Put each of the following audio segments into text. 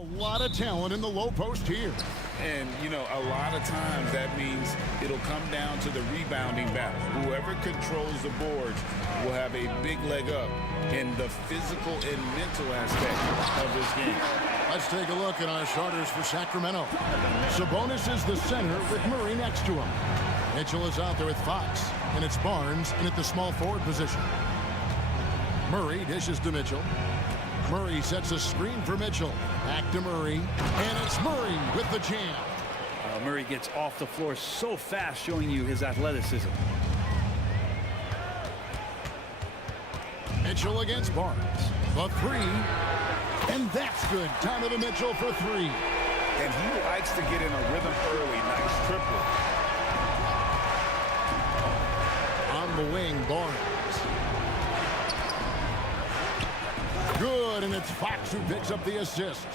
A lot of talent in the low post here. And, you know, a lot of times that means it'll come down to the rebounding battle. Whoever controls the boards will have a big leg up in the physical and mental aspect of this game. Let's take a look at our starters for Sacramento. Sabonis is the center with Murray next to him. Mitchell is out there with Fox, and it's Barnes in at the small forward position. Murray dishes to Mitchell. Murray sets a screen for Mitchell. Back to Murray, and it's Murray with the jam. Murray gets off the floor so fast, showing you his athleticism. Mitchell against Barnes. The three, and that's good. Time to Mitchell for three. And he likes to get in a rhythm early. Nice triple. On the wing, Barnes. Good, and it's Fox who picks up the assist.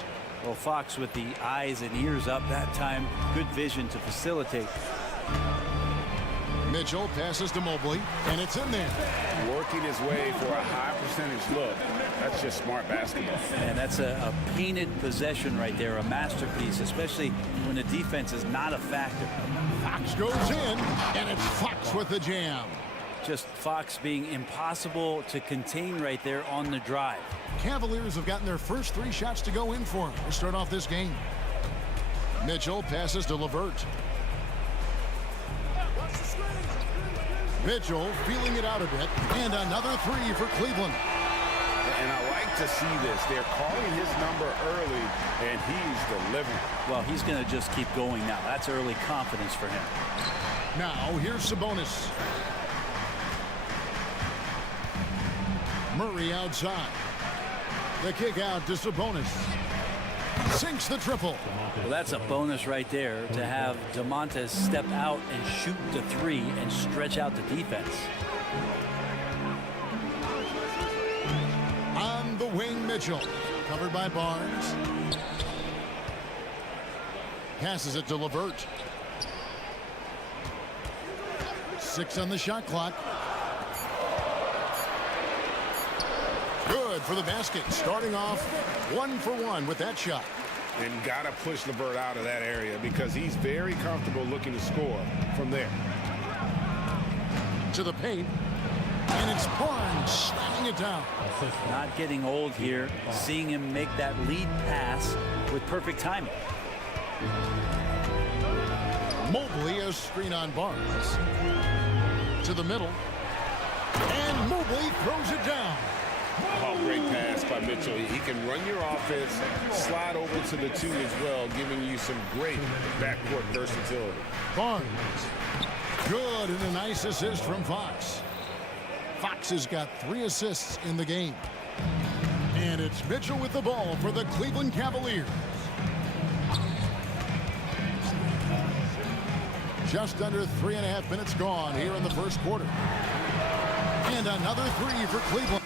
Well, Fox with the eyes and ears up that time. Good vision to facilitate. Mitchell passes to Mobley, and it's in there. Working his way for a high percentage look. That's just smart basketball. And that's a painted possession right there, a masterpiece, especially when the defense is not a factor. Fox goes in, and it's Fox with the jam. Just Fox being impossible to contain right there on the drive. Cavaliers have gotten their first three shots to go in for him to start off this game. Mitchell passes to LeVert. Mitchell feeling it out a bit, and another three for Cleveland. And I like to see this. They're calling his number early, and he's delivering. Well, he's going to just keep going now. That's early confidence for him. Now, here's Sabonis. Murray outside. The kick out to Sabonis. Sinks the triple. Well, that's a bonus right there to have DeMontis step out and shoot the three and stretch out the defense. On the wing, Mitchell. Covered by Barnes. Passes it to LeVert. 6 on the shot clock. Good for the basket. Starting off 1 for 1 with that shot. And got to push LeVert out of that area because he's very comfortable looking to score from there. To the paint. And it's Barnes slamming it down. Not getting old here. Seeing him make that lead pass with perfect timing. Mobley, a screen on Barnes. To the middle. And Mobley throws it down. Oh, great pass by Mitchell. He can run your offense, slide over to the two as well, giving you some great backcourt versatility. Barnes. Good, and a nice assist from Fox. Fox has got 3 assists in the game. And it's Mitchell with the ball for the Cleveland Cavaliers. Just under 3.5 minutes gone here in the first quarter. And another 3 for Cleveland.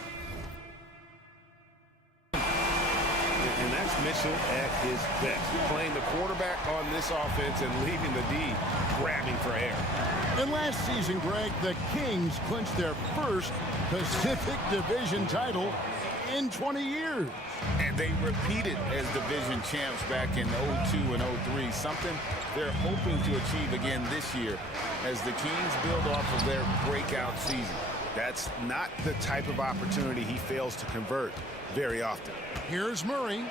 And that's Mitchell at his best. Playing the quarterback on this offense and leaving the D grabbing for air. And last season, Greg, the Kings clinched their first Pacific Division title in 20 years. And they repeated as division champs back in 02 and 03, something they're hoping to achieve again this year as the Kings build off of their breakout season. That's not the type of opportunity he fails to convert very often. Here's Murray.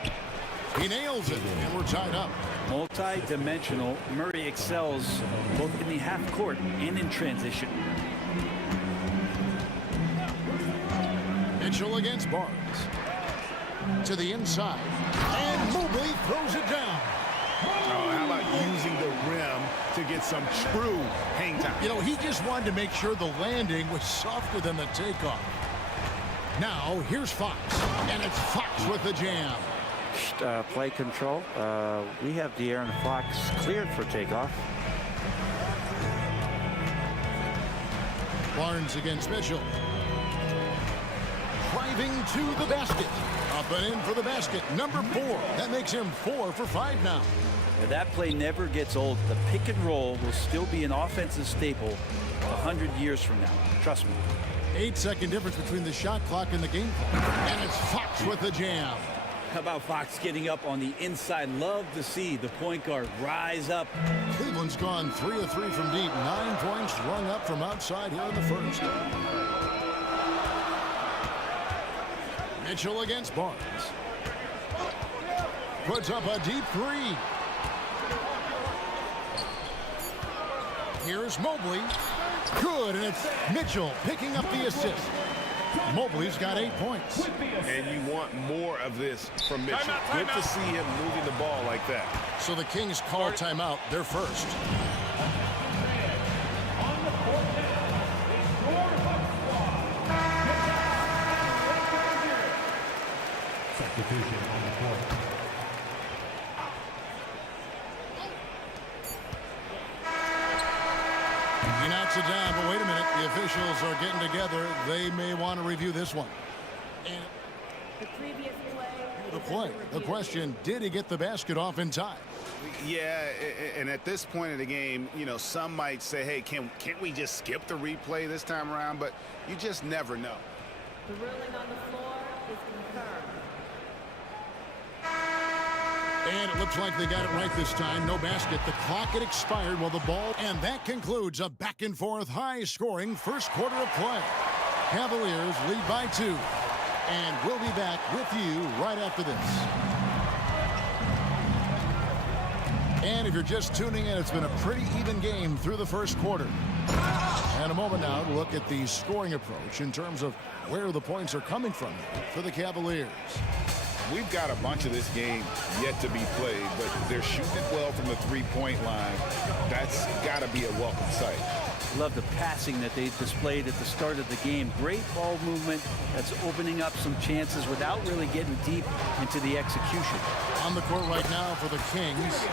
He nails it, and we're tied up. Multi-dimensional, Murray excels both in the half court and in transition. Mitchell against Barnes. To the inside. And Mobley throws it down. Oh, how about using the rim to get some true hang time? You know, he just wanted to make sure the landing was softer than the takeoff. Now, here's Fox. And it's Fox with the jam. Play control. We have De'Aaron Fox cleared for takeoff. Barnes against Mitchell. Driving to the basket. Up and in for the basket. Number 4. That makes him 4 for 5 now. Now, that play never gets old. The pick and roll will still be an offensive staple 100 years from now. Trust me. 8-second difference between the shot clock and the game clock. And it's Fox with the jam. How about Fox getting up on the inside? Love to see the point guard rise up. Cleveland's gone 3 of 3 from deep. 9 points rung up from outside here in the first. Mitchell against Barnes. Puts up a deep 3. Here's Mobley. Good, and it's Mitchell picking up the assist. Mobley's got 8 points. And you want more of this from Mitchell. Good to see him moving the ball like that. So the Kings call timeout. They're first. Substitution on the court. He knocks it down, but wait a minute. The officials are getting together. They may want to review this one. And The previous play. the play. The question, did he get the basket off in time? Yeah, and at this point of the game, you know, some might say, hey, can't we just skip the replay this time around? But you just never know. The ruling on the floor is confirmed. And it looks like they got it right this time. No basket. The clock had expired while the ball... And that concludes a back-and-forth, high-scoring first quarter of play. Cavaliers lead by 2. And we'll be back with you right after this. And if you're just tuning in, it's been a pretty even game through the first quarter. And a moment now to look at the scoring approach in terms of where the points are coming from for the Cavaliers. We've got a bunch of this game yet to be played, but they're shooting it well from the three-point line. That's got to be a welcome sight. Love the passing that they displayed at the start of the game. Great ball movement that's opening up some chances without really getting deep into the execution. On the court right now for the Kings.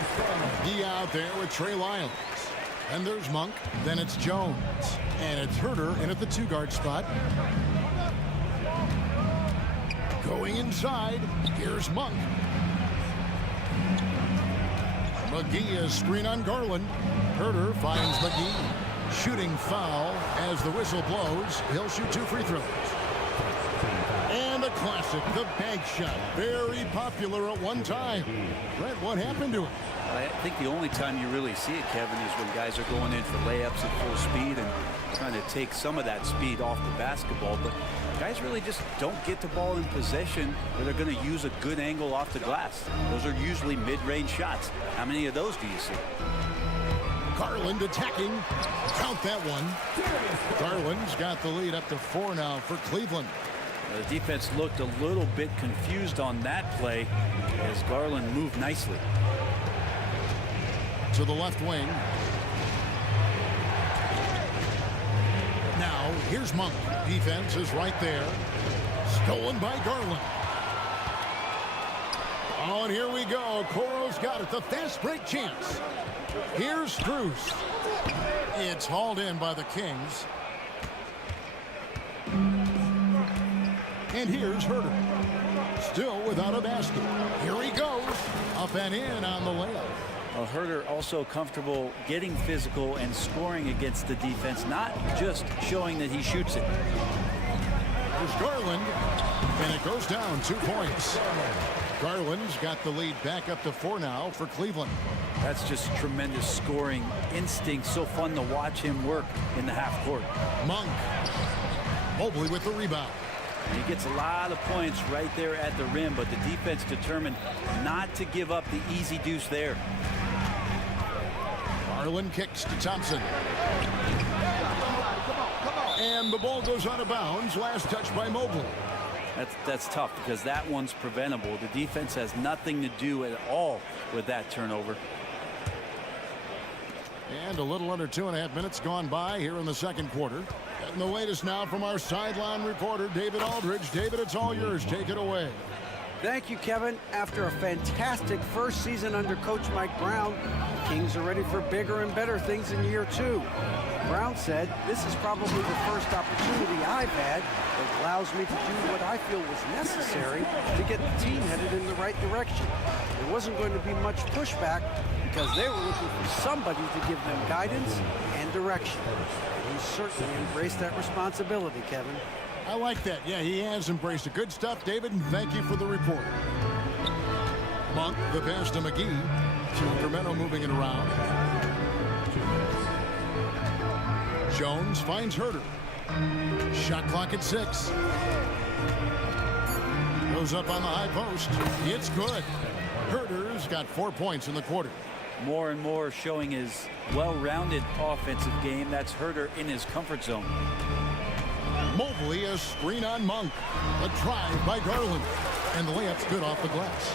He out there with Trey Lyles. And there's Monk. Then it's Jones. And it's Herter in at the 2-guard spot. Going inside, here's Monk. McGee is screen on Garland. Herter finds McGee. Shooting foul as the whistle blows. He'll shoot 2 free throws. And a classic, the bank shot. Very popular at one time. Brett, what happened to him? I think the only time you really see it, Kevin, is when guys are going in for layups at full speed and trying to take some of that speed off the basketball. But guys really just don't get the ball in possession where they're going to use a good angle off the glass. Those are usually mid-range shots. How many of those do you see? Garland attacking. Count that one. Garland's got the lead up to 4 now for Cleveland. The defense looked a little bit confused on that play as Garland moved nicely. To the left wing. Now, here's Monk. Defense is right there. Stolen by Garland. Oh, and here we go. Coro's got it. The fast break chance. Here's Strus. It's hauled in by the Kings. And here's Herter. Still without a basket. Here he goes. Up and in on the layup. Well, Herter also comfortable getting physical and scoring against the defense, not just showing that he shoots it. There's Garland, and it goes down 2 points. Garland's got the lead back up to 4 now for Cleveland. That's just tremendous scoring instinct. So fun to watch him work in the half court. Monk. Mobley with the rebound. He gets a lot of points right there at the rim, but the defense determined not to give up the easy deuce there. Garland kicks to Thompson. And the ball goes out of bounds. Last touch by Mobley. That's tough because that one's preventable. The defense has nothing to do at all with that turnover. And a little under 2.5 minutes gone by here in the second quarter. And the latest now from our sideline reporter, David Aldridge. David, it's all yours. Take it away. Thank you, Kevin. After a fantastic first season under Coach Mike Brown, the Kings are ready for bigger and better things in year 2. Brown said, "This is probably the first opportunity I've had that allows me to do what I feel was necessary to get the team headed in the right direction. There wasn't going to be much pushback because they were looking for somebody to give them guidance and direction." And he certainly embraced that responsibility, Kevin. I like that. Yeah, he has embraced it. Good stuff, David, and thank you for the report. Monk, the pass to McGee. Sacramento moving it around. Jones finds Herter. Shot clock at 6. Goes up on the high post. It's good. Herter's got 4 points in the quarter. More and more showing his well-rounded offensive game. That's Herter in his comfort zone. Mobley, a screen on Monk. A drive by Garland. And the layup's good off the glass.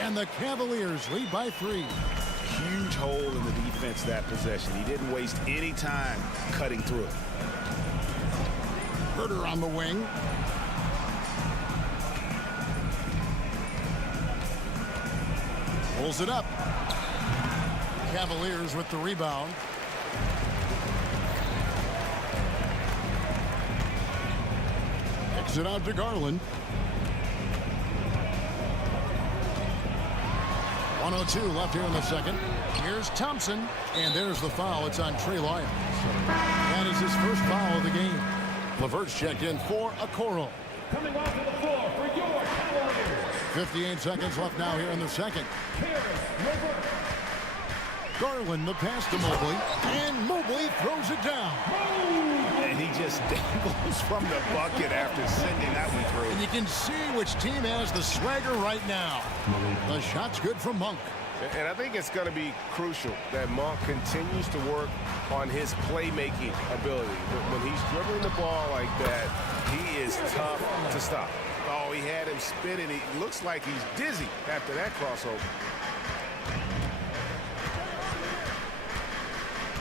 And the Cavaliers lead by 3. Huge hole in the defense that possession. He didn't waste any time cutting through it. Herter on the wing. Pulls it up. Cavaliers with the rebound. Kicks it out to Garland. 1:02 left here in the second. Here's Thompson, and there's the foul. It's on Trey Lyons. That is his first foul of the game. LeVert's checked in for Okoro. Coming onto the floor for your Cavaliers. 58 seconds left now here in the second. Garland, the pass to Mobley, and Mobley throws it down. And he just dangles from the bucket after sending that one through. And you can see which team has the swagger right now. The shot's good from Monk. And I think it's going to be crucial that Monk continues to work on his playmaking ability. When he's dribbling the ball like that, he is tough to stop. Oh, he had him spinning. He looks like he's dizzy after that crossover.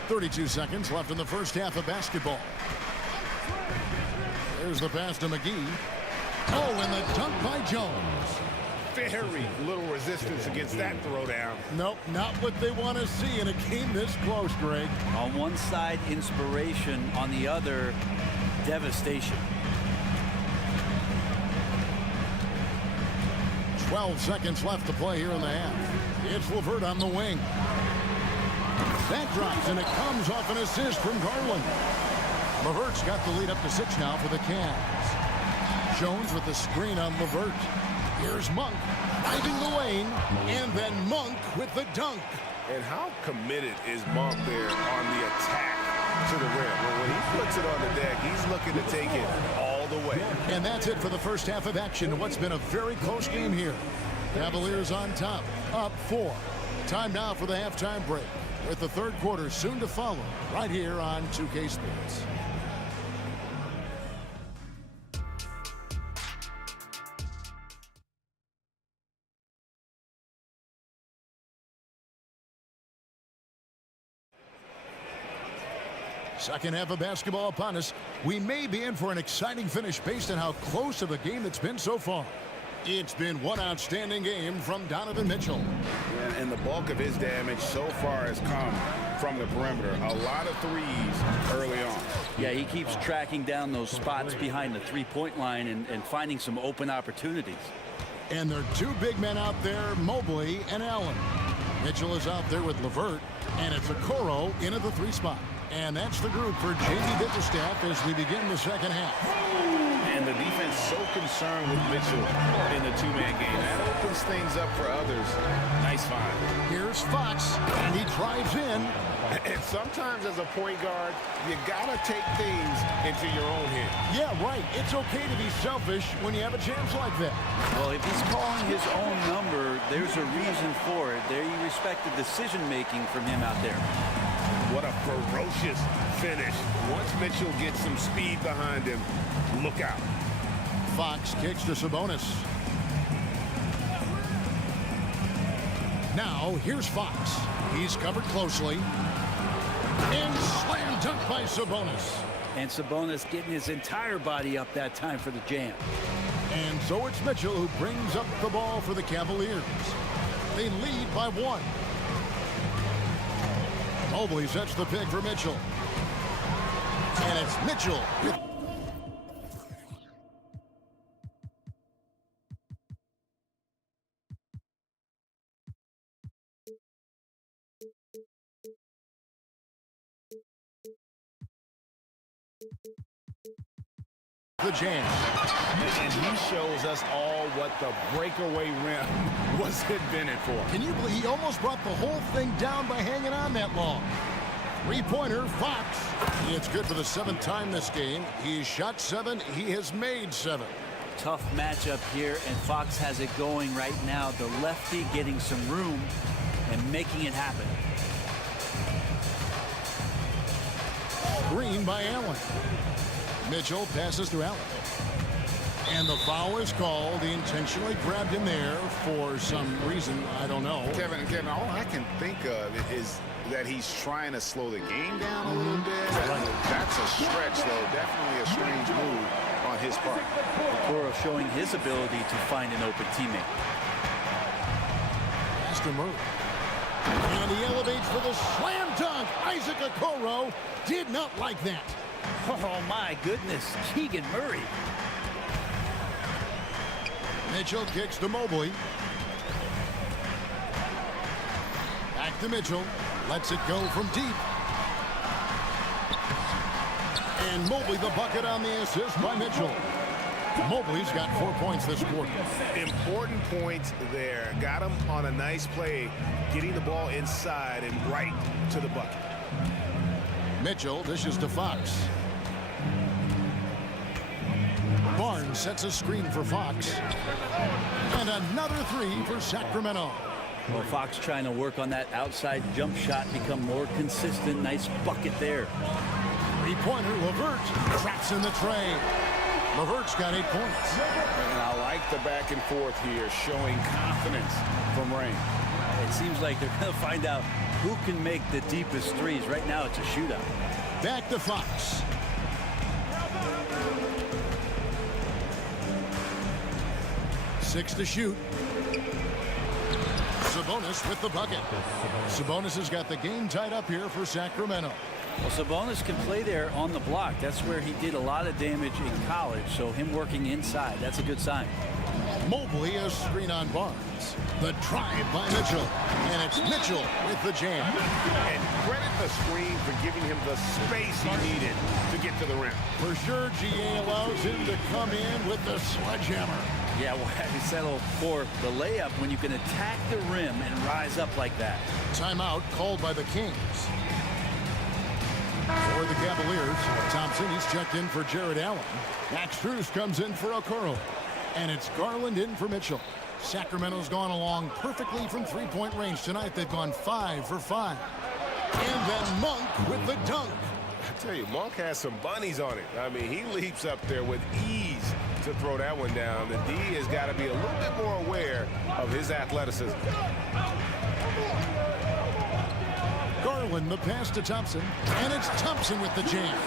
32 seconds left in the first half of basketball. There's the pass to McGee. Oh, and the dunk by Jones. Very little resistance against that throwdown. Nope, not what they want to see in a game this close, Greg. On one side, inspiration. On the other, devastation. 12 seconds left to play here in the half. It's LeVert on the wing. That drops, and it comes off an assist from Garland. LeVert's got the lead up to 6 now for the Cavs. Jones with the screen on LeVert. Here's Monk driving the lane, and then Monk with the dunk. And how committed is Monk there on the attack to the rim? Well, when he puts it on the deck, he's looking to take it all the way. And that's it for the first half of action in what's been a very close game here. Cavaliers on top, up 4. Time now for the halftime break, with the third quarter soon to follow, right here on 2K Sports. Second half of basketball upon us. We may be in for an exciting finish based on how close of a game it's been so far. It's been one outstanding game from Donovan Mitchell. And the bulk of his damage so far has come from the perimeter. A lot of threes early on. Yeah, he keeps tracking down those spots behind the three-point line and finding some open opportunities. And there are 2 big men out there, Mobley and Allen. Mitchell is out there with LeVert, and it's Okoro in at the 3 spot. And that's the group for J.D. Bickerstaff as we begin the second half. And the defense so concerned with Mitchell in the 2-man game. That opens things up for others. Nice find. Here's Fox, and he drives in. And sometimes as a point guard, you got to take things into your own hands. Yeah, right. It's okay to be selfish when you have a chance like that. Well, if he's calling his own number, there's a reason for it. There you respect the decision-making from him out there. What a ferocious finish. Once Mitchell gets some speed behind him, look out. Fox kicks to Sabonis. Now, here's Fox. He's covered closely. And slam dunk by Sabonis. And Sabonis getting his entire body up that time for the jam. And so it's Mitchell who brings up the ball for the Cavaliers. They lead by 1. Mobley sets the pick for Mitchell. And it's Mitchell with the jam. And he shows us all what the breakaway rim was invented for. Can you believe he almost brought the whole thing down by hanging on that long? Three-pointer, Fox. It's good for the 7th time this game. He's shot 7. He has made 7. Tough matchup here, and Fox has it going right now. The lefty getting some room and making it happen. Green by Allen. Mitchell passes to Allen. And the foul is called. He intentionally grabbed him there for some reason. I don't know. Kevin, all I can think of is that he's trying to slow the game down a little bit. That's a stretch, though. Definitely a strange move on his part. Okoro showing his ability to find an open teammate. Pass to Murray. And he elevates for the slam dunk. Isaac Okoro did not like that. Oh, my goodness. Keegan Murray. Mitchell kicks to Mobley. Back to Mitchell. Lets it go from deep. And Mobley the bucket on the assist by Mitchell. Mobley's got 4 points this quarter. Important points there. Got him on a nice play, getting the ball inside and right to the bucket. Mitchell dishes to Fox. Barnes sets a screen for Fox. And another 3 for Sacramento. Well, Fox trying to work on that outside jump shot, become more consistent. Nice bucket there. Three-pointer, Levert traps in the tray. Levert's got 8 points. And I like the back and forth here, showing confidence from Rain. It seems like they're going to find out who can make the deepest threes. Right now, it's a shootout. Back to Fox. 6 to shoot. Sabonis with the bucket. Sabonis has got the game tied up here for Sacramento. Well, Sabonis can play there on the block. That's where he did a lot of damage in college, so him working inside, that's a good sign. Mobley a screen on Barnes. The drive by Mitchell. And it's Mitchell with the jam. And credit the screen for giving him the space he needed to get to the rim. For sure, GA allows him to come in with the sledgehammer. Yeah, well, you settle for the layup when you can attack the rim and rise up like that. Timeout called by the Kings. For the Cavaliers, Thompson, he's checked in for Jared Allen. Max Strus comes in for Okoro. And it's Garland in for Mitchell. Sacramento's gone along perfectly from three-point range tonight. They've gone 5 for 5. And then Monk with the dunk. I tell you, Monk has some bunnies on it. I mean, he leaps up there with ease to throw that one down. The D has got to be a little bit more aware of his athleticism. Garland the pass to Thompson. And it's Thompson with the jam.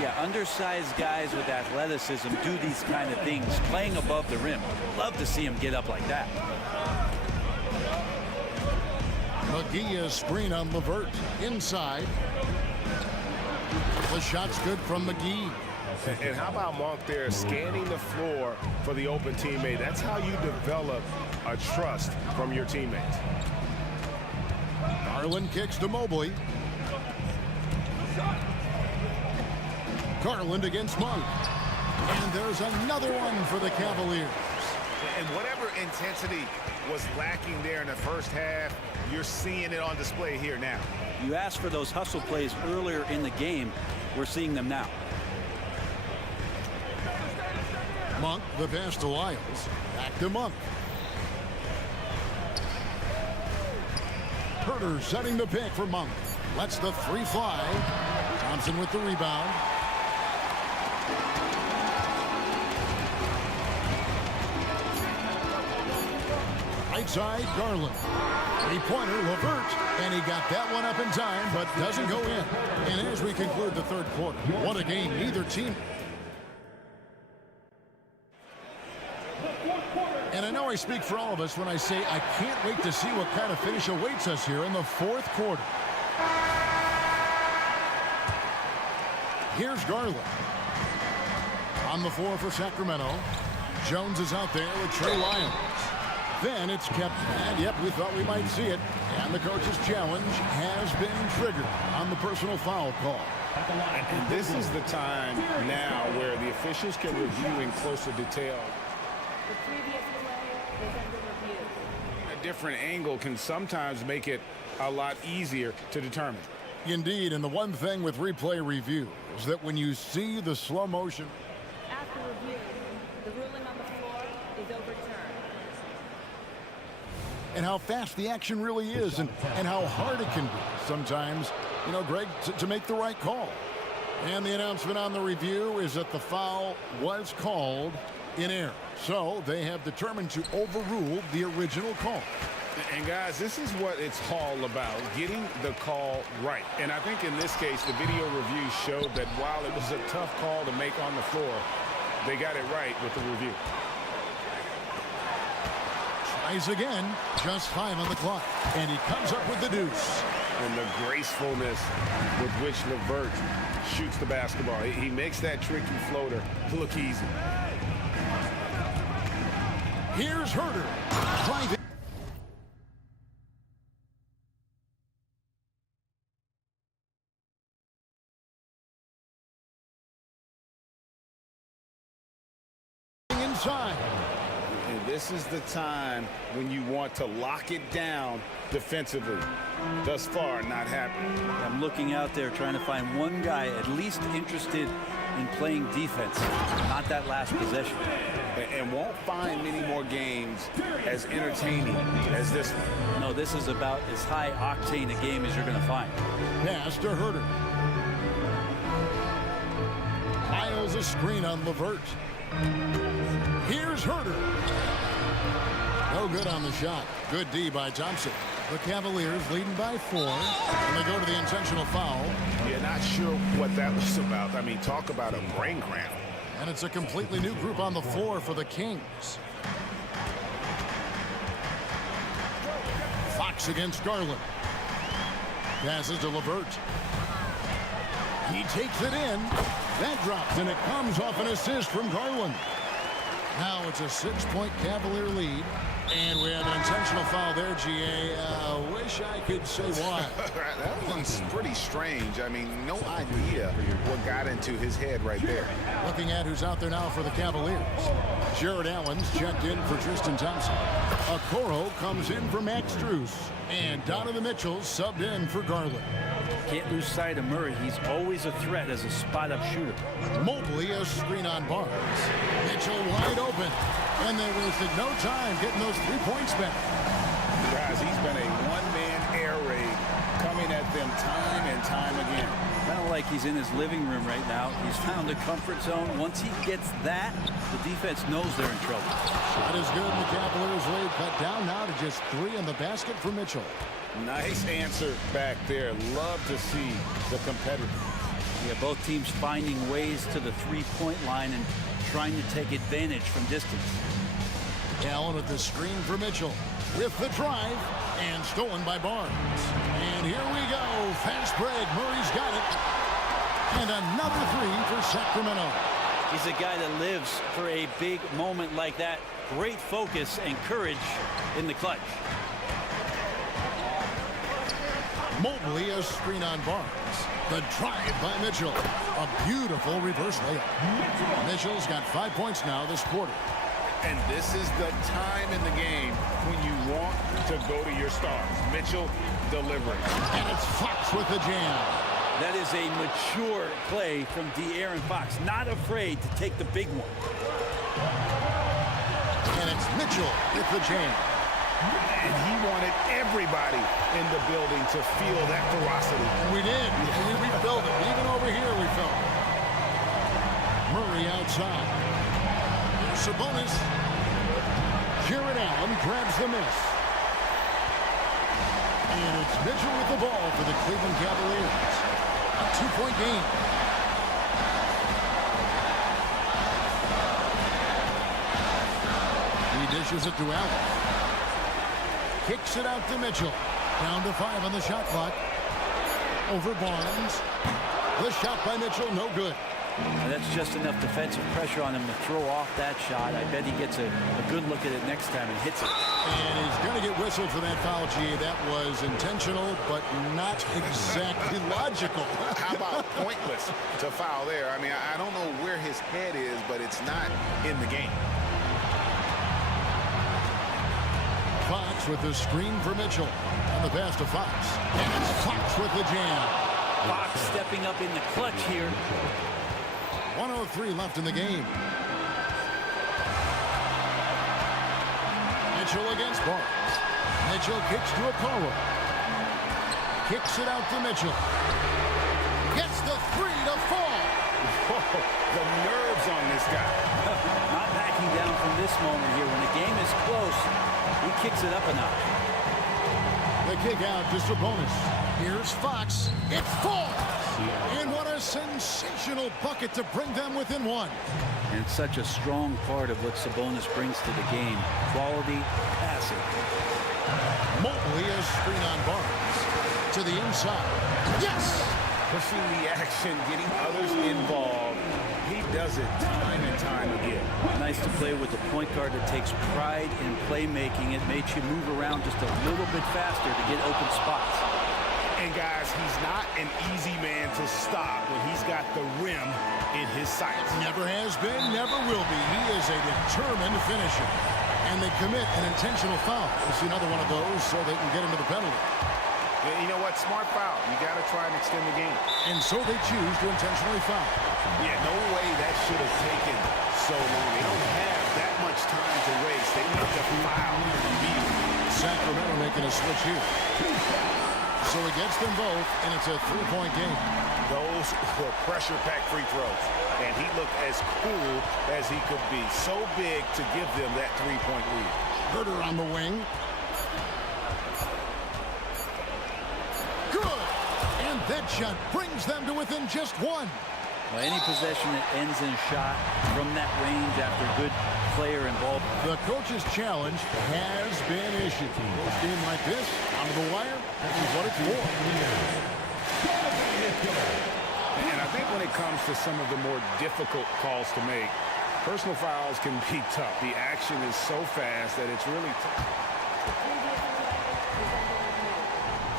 Yeah, undersized guys with athleticism do these kind of things, playing above the rim. Love to see him get up like that. McGee is screen on Levert. Inside. The shot's good from McGee. And how about Monk there scanning the floor for the open teammate? That's how you develop a trust from your teammates. Garland kicks to Mobley. Garland against Monk. And there's another one for the Cavaliers. And whatever intensity was lacking there in the first half, you're seeing it on display here now. You asked for those hustle plays earlier in the game. We're seeing them now. Monk, the pass to Lyles. Back to Monk. Herter setting the pick for Monk. Lets the 3 fly. Thompson with the rebound. Right side, Garland. Three-pointer, Levert. And he got that one up in time, but doesn't go in. And as we conclude the third quarter, what a game neither team. And I know I speak for all of us when I say I can't wait to see what kind of finish awaits us here in the fourth quarter. Here's Garland. On the floor for Sacramento. Jones is out there with Trey Lyons. Then it's kept, and yep, we thought we might see it. And the coach's challenge has been triggered on the personal foul call. at the line. And this is the time now where the officials can review in closer detail. The previous play is under review. A different angle can sometimes make it a lot easier to determine. Indeed, and the one thing with replay review is that when you see the slow motion, After review, the ruling on the floor is overturned. and how fast the action really is, and how hard it can be sometimes, you know, Greg, to make the right call. And the announcement on the review is that the foul was called in error. So they have determined to overrule the original call. And guys, this is what it's all about, getting the call right. And I think in this case, the video review showed that while it was a tough call to make on the floor, they got it right with the review. Tries again, just 5 on the clock, and he comes up with the deuce. And the gracefulness with which LeVert shoots the basketball. He makes that tricky floater look easy. Here's Herder, driving. Inside. And this is the time when you want to lock it down defensively. Thus far, not happening. I'm looking out there trying to find one guy at least interested in playing defense, not that last possession. And won't find many more games as entertaining as this one. No, this is about as high octane a game as you're going to find. Pass to Herder. Piles a screen on LeVert. Here's Herder. No good on the shot. Good D by Thompson. The Cavaliers leading by 4, and they go to the intentional foul. Yeah, not sure what that was about. I mean, talk about a brain cramp. And it's a completely new group on the floor for the Kings. Fox against Garland. Passes to LeVert. He takes it in. That drops, and it comes off an assist from Garland. Now it's a 6-point Cavalier lead. And we have an intentional foul there, GA. Wish I could say why. That one's pretty strange. I mean, no idea what got into his head right there. Looking at who's out there now for the Cavaliers. Jared Allen's checked in for Tristan Thompson. Okoro comes in for Max Strus. And Donovan Mitchell subbed in for Garland. Can't lose sight of Murray. He's always a threat as a spot-up shooter. Mobley a screen on Barnes. Mitchell wide open. And they wasted no time getting those 3 points back. Guys, he's been a one-man air raid coming at them time and time again. Kind of like he's in his living room right now. He's found a comfort zone. Once he gets that, the defense knows they're in trouble. Shot is good. The Cavaliers lead cut down now to just 3 in the basket for Mitchell. Nice answer back there. Love to see the competitors. Yeah, both teams finding ways to the three-point line and trying to take advantage from distance. Allen with the screen for Mitchell. With the drive, and stolen by Barnes. And here we go. Fast break. Murray's got it. And another 3 for Sacramento. He's a guy that lives for a big moment like that. Great focus and courage in the clutch. Mobley a screen on Barnes. The drive by Mitchell. A beautiful reverse layup. Mitchell's got 5 points now this quarter. And this is the time in the game when you want to go to your stars. Mitchell delivering. And it's Fox with the jam. That is a mature play from De'Aaron Fox. Not afraid to take the big one. And it's Mitchell with the jam. And he wanted everybody in the building to feel that ferocity. We did. We felt it. Even over here we felt it. Murray outside. Sabonis. Jared Allen grabs the miss. And it's Mitchell with the ball for the Cleveland Cavaliers. A 2-point game. He dishes it to Allen. Kicks it out to Mitchell. Down to 5 on the shot clock. Over Barnes. The shot by Mitchell, no good. And that's just enough defensive pressure on him to throw off that shot. I bet he gets a good look at it next time and hits it. And he's going to get whistled for that foul, G. That was intentional, but not exactly logical. How about pointless to foul there? I mean, I don't know where his head is, but it's not in the game. Fox with the screen for Mitchell. And the pass to Fox. And it's Fox with the jam. Fox stepping up in the clutch here. 1:03 left in the game. Mitchell against Barnes. Mitchell kicks to Okoro. Kicks it out to Mitchell. Gets the three to fall. Whoa, the nerves on this guy. Not backing down from this moment here. When the game is close, he kicks it up a notch. The kick out to Sabonis. Here's Fox. It falls. And what a sensational bucket to bring them within one. And it's such a strong part of what Sabonis brings to the game. Quality passing. Mobley a screen on Barnes. To the inside. Yes! Pushing the action, getting others involved. He does it time and time again. Nice to play with a point guard that takes pride in playmaking. It makes you move around just a little bit faster to get open spots. And guys, he's not an easy man to stop when he's got the rim in his sights. Never has been, never will be. He is a determined finisher. And they commit an intentional foul. We'll see another one of those so they can get into the penalty. You know what? Smart foul. You got to try and extend the game. And so they choose to intentionally foul. Yeah, no way that should have taken so long. They don't have that much time to waste. They need to foul immediately. Sacramento making a switch here. So he gets them both, and it's a three-point game. Those were pressure-packed free throws. And he looked as cool as he could be. So big to give them that three-point lead. Herter on the wing. Good! And that shot brings them to within just one. Well, any possession that ends in a shot from that range after good player involved. The coach's challenge has been issued. A game like this, out of the wire, this is what it's for. And I think when it comes to some of the more difficult calls to make, personal fouls can be tough. The action is so fast that it's really tough.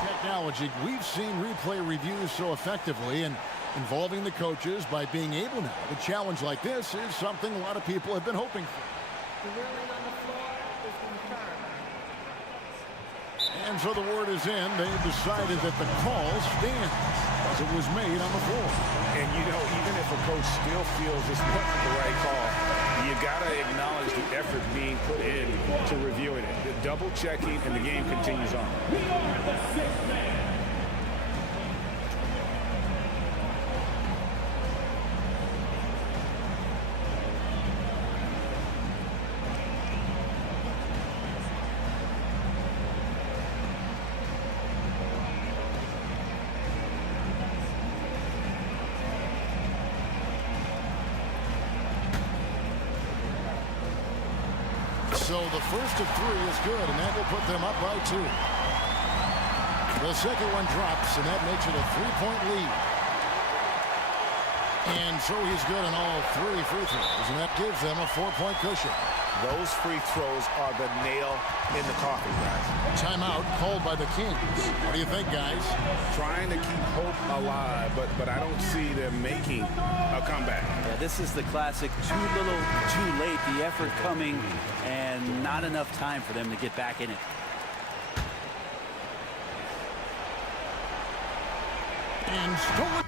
Technology, we've seen replay reviews so effectively and involving the coaches by being able now. A challenge like this is something a lot of people have been hoping for. The ruling on the floor is confirmed. And so the word is in. They've decided that the call stands as it was made on the floor. And, you know, even if a coach still feels this wasn't the right call, you got to acknowledge the effort being put in to reviewing it. The double checking, and the game continues on. We are the sixth man. So the first of three is good, and that will put them up by two. The second one drops, and that makes it a three-point lead. And so he's good on all three free throws, and that gives them a four-point cushion. Those free throws are the nail in the coffin, guys. Timeout called by the Kings. What do you think, guys? Trying to keep hope alive, but I don't see them making a comeback. Yeah, this is the classic too little, too late. The effort coming and not enough time for them to get back in it. And stolen.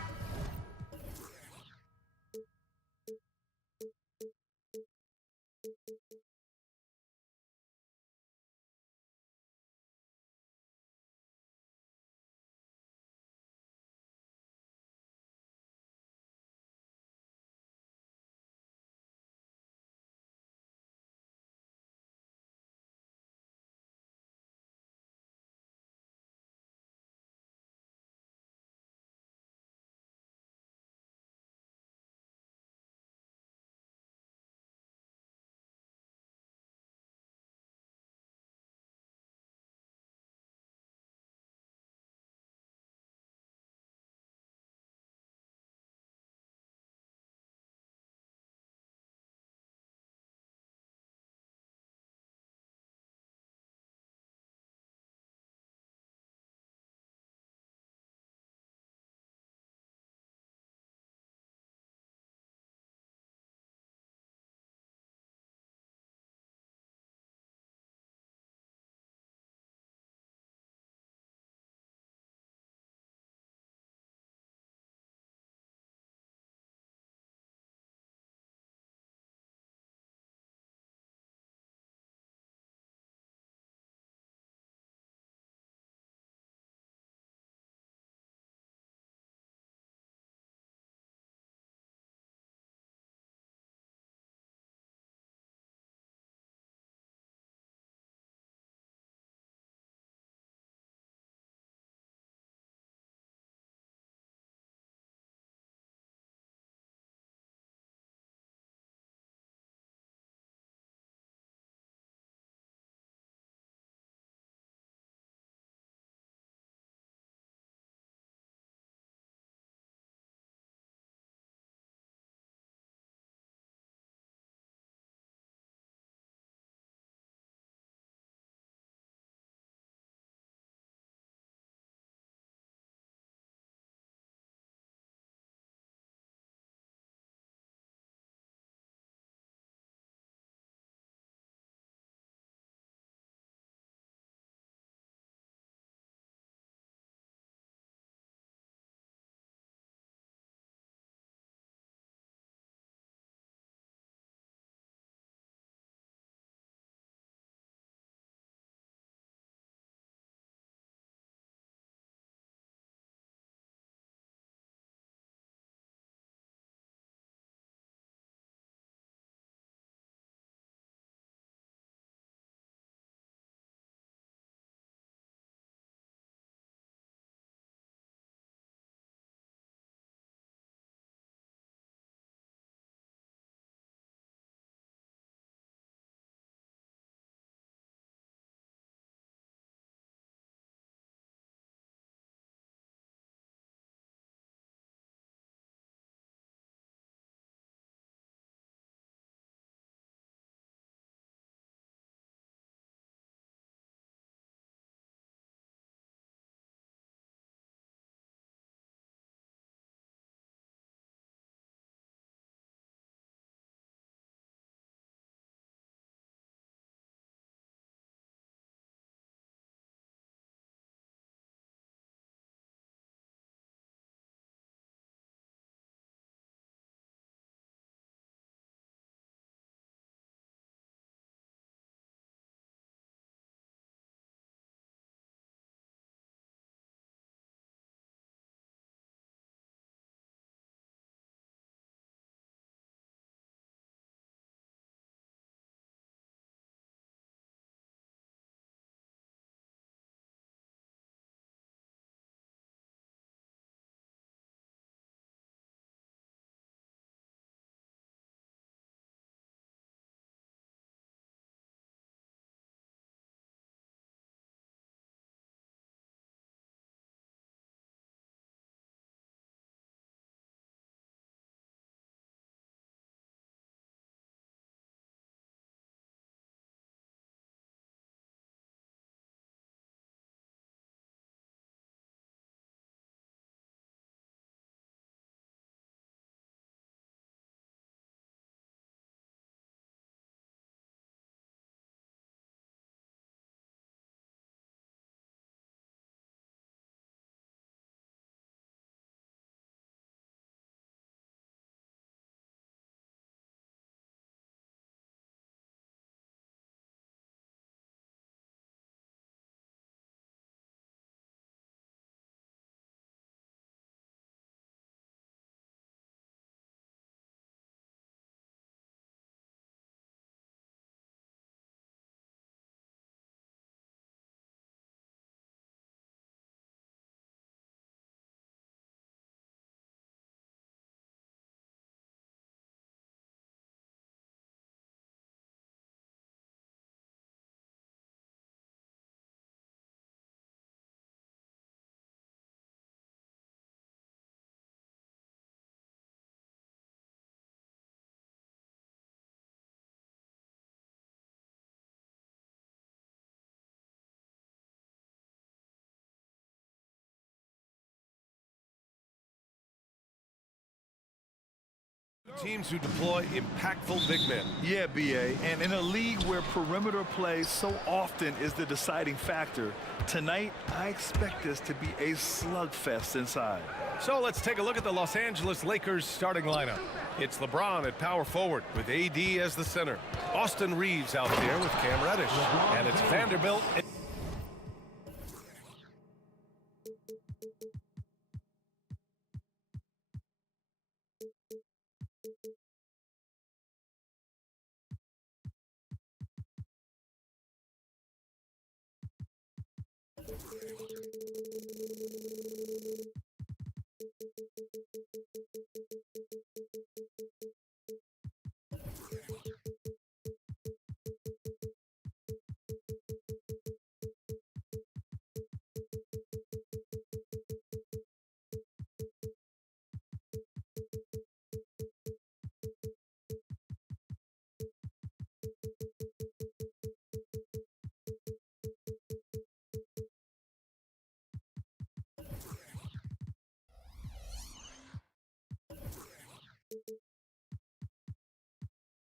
Teams who deploy impactful big men. Yeah, BA, and in a league where perimeter play so often is the deciding factor, tonight I expect this to be a slugfest inside. So let's take a look at the Los Angeles Lakers starting lineup. It's LeBron at power forward with AD as the center. Austin Reeves out there with Cam Reddish. And it's Vanderbilt.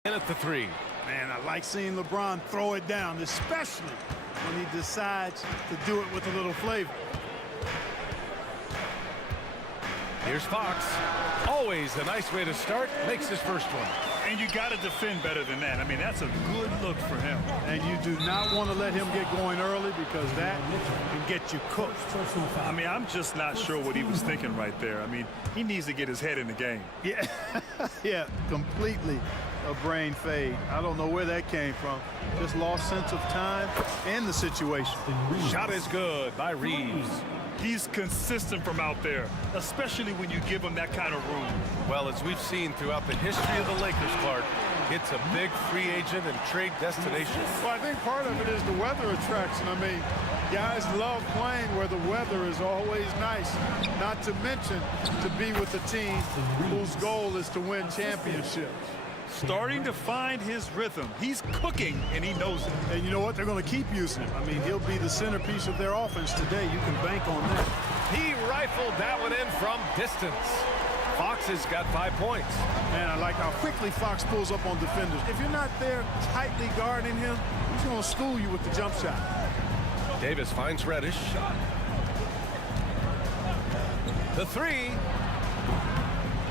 In at the three. Man, I like seeing LeBron throw it down, especially when he decides to do it with a little flavor. Here's Fox. Always a nice way to start. Makes his first one. And you got to defend better than that. I mean, that's a good look for him. And you do not want to let him get going early because that can get you cooked. I mean, I'm just not sure what he was thinking right there. I mean, he needs to get his head in the game. Yeah, yeah, completely a brain fade. I don't know where that came from. Just lost sense of time and the situation. Shot is good by Reeves. He's consistent from out there, especially when you give him that kind of room. Well, as we've seen throughout the history of the Lakers, Clark, it's a big free agent and trade destination. Well, I think part of it is the weather attraction. I mean, guys love playing where the weather is always nice, not to mention to be with a team whose goal is to win championships. Starting to find his rhythm. He's cooking, and he knows it. And you know what? They're going to keep using him. I mean, he'll be the centerpiece of their offense today. You can bank on that. He rifled that one in from distance. Fox has got 5 points. Man, I like how quickly Fox pulls up on defenders. If you're not there tightly guarding him, he's going to school you with the jump shot. Davis finds Reddish. The three.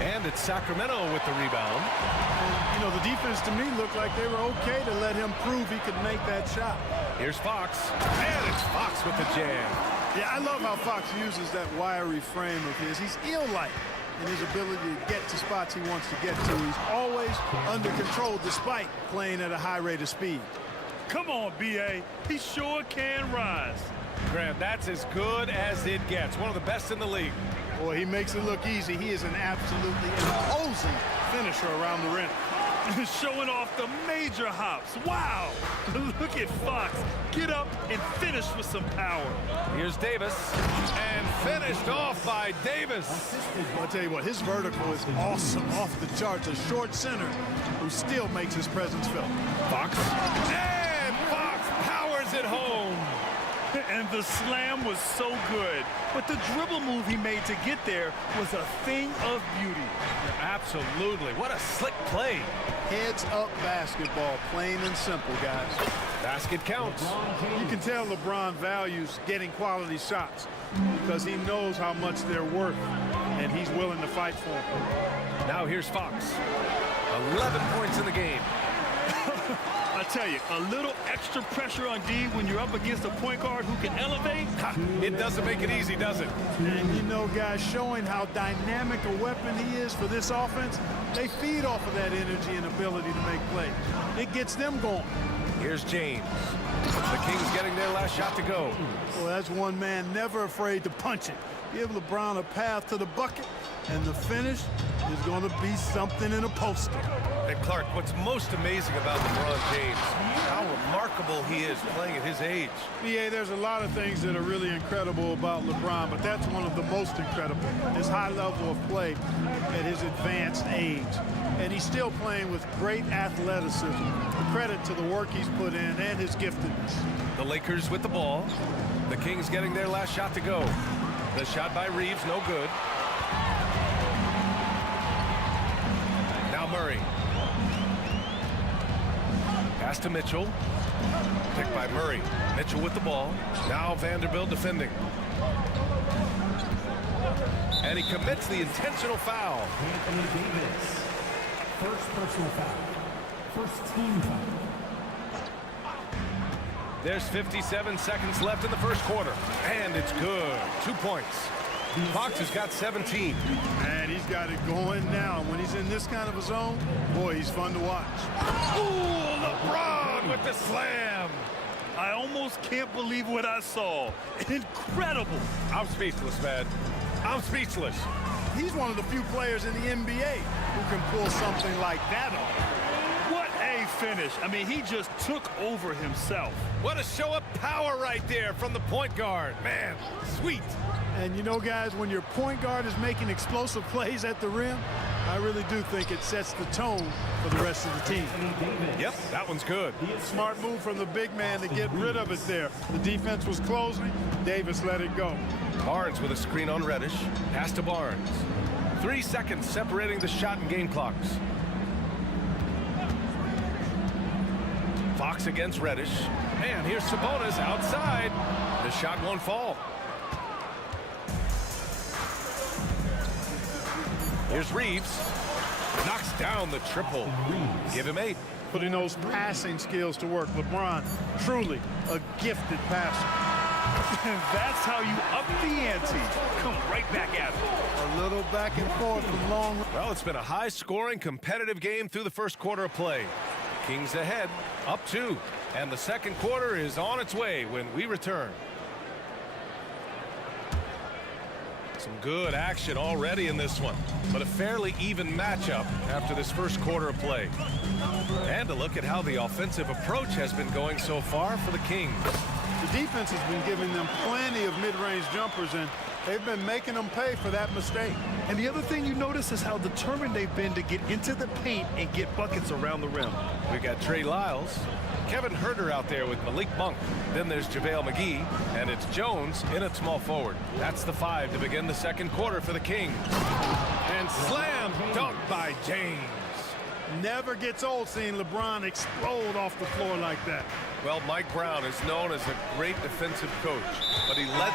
And it's Sacramento with the rebound. And, you know, the defense to me looked like they were okay to let him prove he could make that shot. Here's Fox. And it's Fox with the jam. Yeah, I love how Fox uses that wiry frame of his. He's eel-like in his ability to get to spots he wants to get to. He's always under control despite playing at a high rate of speed. Come on, B.A. He sure can rise. Graham, that's as good as it gets. One of the best in the league. Boy, he makes it look easy. He is an absolutely imposing finisher around the rim. Showing off the major hops. Wow! Look at Fox. Get up and finish with some power. Here's Davis. And finished off by Davis. I'll tell you what, his vertical is awesome, off the charts. A short center who still makes his presence felt. Fox. And Fox powers it home. And the slam was so good. But the dribble move he made to get there was a thing of beauty. Absolutely. What a slick play. Heads up basketball, plain and simple, guys. Basket counts. You can tell LeBron values getting quality shots because he knows how much they're worth, and he's willing to fight for them. Now here's Fox. 11 points in the game. I tell you, a little extra pressure on D when you're up against a point guard who can elevate. It doesn't make it easy, does it? And you know, guys, showing how dynamic a weapon he is for this offense, they feed off of that energy and ability to make plays. It gets them going. Here's James. The Kings getting their last shot to go. Well, that's one man never afraid to punch it. Give LeBron a path to the bucket, and the finish is going to be something in a poster. And Clark, what's most amazing about LeBron James, how remarkable he is playing at his age. Yeah, there's a lot of things that are really incredible about LeBron, but that's one of the most incredible, his high level of play at his advanced age. And he's still playing with great athleticism. A credit to the work he's put in and his giftedness. The Lakers with the ball. The Kings getting their last shot to go. The shot by Reeves, no good. Now Murray. Pass to Mitchell. Picked by Murray. Mitchell with the ball. Now Vanderbilt defending. And he commits the intentional foul. Anthony Davis. First personal foul. First team foul. There's 57 seconds left in the first quarter. And it's good. 2 points. Fox has got 17. Man, he's got it going now. When he's in this kind of a zone, boy, he's fun to watch. Ooh, LeBron with the slam. I almost can't believe what I saw. Incredible. I'm speechless, man. I'm speechless. He's one of the few players in the NBA who can pull something like that off. What a finish. I mean, he just took over himself. What a show of power right there from the point guard. Man, sweet. And you know, guys, when your point guard is making explosive plays at the rim, I really do think it sets the tone for the rest of the team. Yep, that one's good. Smart move from the big man to get rid of it there. The defense was closing. Davis let it go. Barnes with a screen on Reddish. Pass to Barnes. 3 seconds separating the shot and game clocks. Fox against Reddish. And here's Sabonis outside. The shot won't fall. Here's Reeves. Knocks down the triple. Give him 8. Putting those passing skills to work. LeBron, truly a gifted passer. And that's how you up the ante. Come right back at it. A little back and forth from long. Well, it's been a high-scoring, competitive game through the first quarter of play. Kings ahead, up 2. And the second quarter is on its way when we return. Some good action already in this one, but a fairly even matchup after this first quarter of play. And a look at how the offensive approach has been going so far for the Kings. The defense has been giving them plenty of mid-range jumpers, and they've been making them pay for that mistake. And the other thing you notice is how determined they've been to get into the paint and get buckets around the rim. We got Trey Lyles, Kevin Herter out there with Malik Monk. Then there's JaVale McGee, and it's Jones in at small forward. That's the 5 to begin the second quarter for the Kings. And slam dunk by James. Never gets old seeing LeBron explode off the floor like that. Well, Mike Brown is known as a great defensive coach, but he led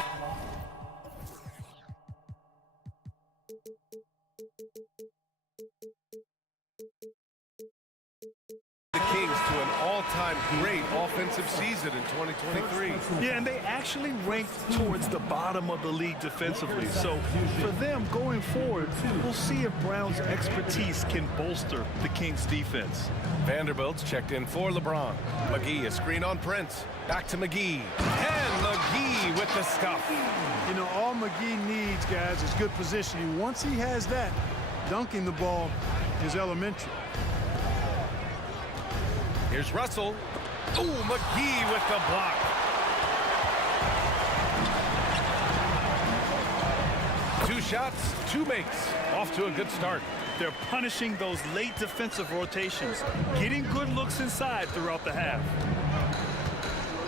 the Kings to an all-time great offensive season in 2023. Yeah, and they actually ranked towards the bottom of the league defensively. So for them going forward, we'll see if Brown's expertise can bolster the Kings defense. Vanderbilt's checked in for LeBron. McGee, a screen on Prince. Back to McGee. And McGee with the stuff. You know, all McGee needs, guys, is good positioning. Once he has that, dunking the ball is elementary. Here's Russell. Ooh, McGee with the block. Two shots, 2 makes. Off to a good start. They're punishing those late defensive rotations, getting good looks inside throughout the half.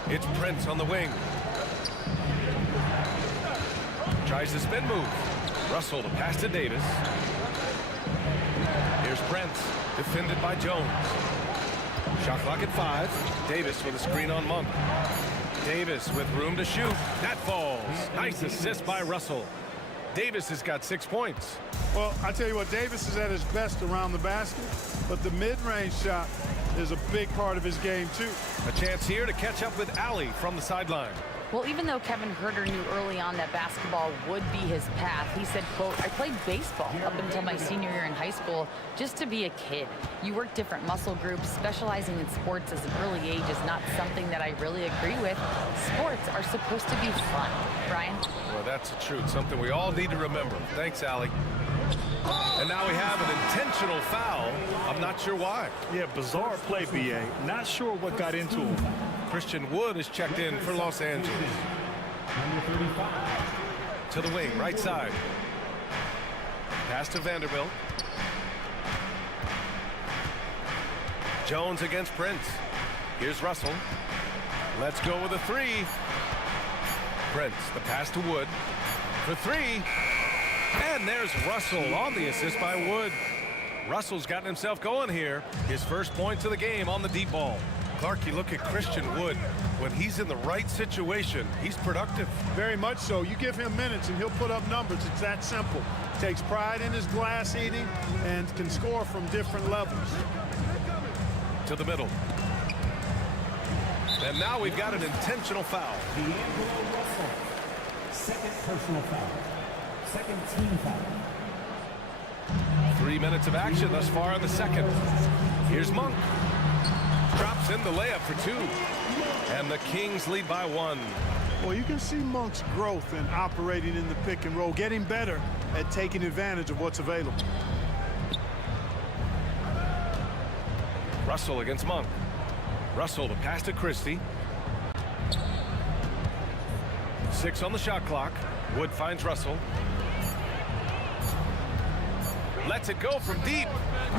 It's Prince on the wing. Tries the spin move. Russell to pass to Davis. Here's Prince, defended by Jones. Shot clock at 5. Davis with a screen on Monk. Davis with room to shoot. That falls. Nice assist by Russell. Davis has got 6 points. Well, I tell you what, Davis is at his best around the basket, but the mid-range shot is a big part of his game, too. A chance here to catch up with Allie from the sideline. Well, even though Kevin Herter knew early on that basketball would be his path, he said, quote, I played baseball up until my senior year in high school just to be a kid. You work different muscle groups. Specializing in sports as an early age is not something that I really agree with. Sports are supposed to be fun. Brian? Well, that's the truth. Something we all need to remember. Thanks, Allie. And now we have an intentional foul. I'm not sure why. Yeah, bizarre play, B.A. Not sure what got into him. Christian Wood is checked in for Los Angeles. To the wing, right side. Pass to Vanderbilt. Jones against Prince. Here's Russell. Let's go with a 3. Prince, the pass to Wood. For 3. And there's Russell on the assist by Wood. Russell's gotten himself going here. His first points of the game on the deep ball. Clark, you look at Christian Wood. When he's in the right situation, he's productive. Very much so. You give him minutes and he'll put up numbers. It's that simple. Takes pride in his glass eating and can score from different levels. To the middle. And now we've got an intentional foul. Russell. Second personal foul. Second team foul. 3 minutes of action thus far in the second. Here's Monk. Drops in the layup for 2. And the Kings lead by 1. Well, you can see Monk's growth in operating in the pick and roll, getting better at taking advantage of what's available. Russell against Monk. Russell, the pass to Christie. 6 on the shot clock. Wood finds Russell. Lets it go from deep.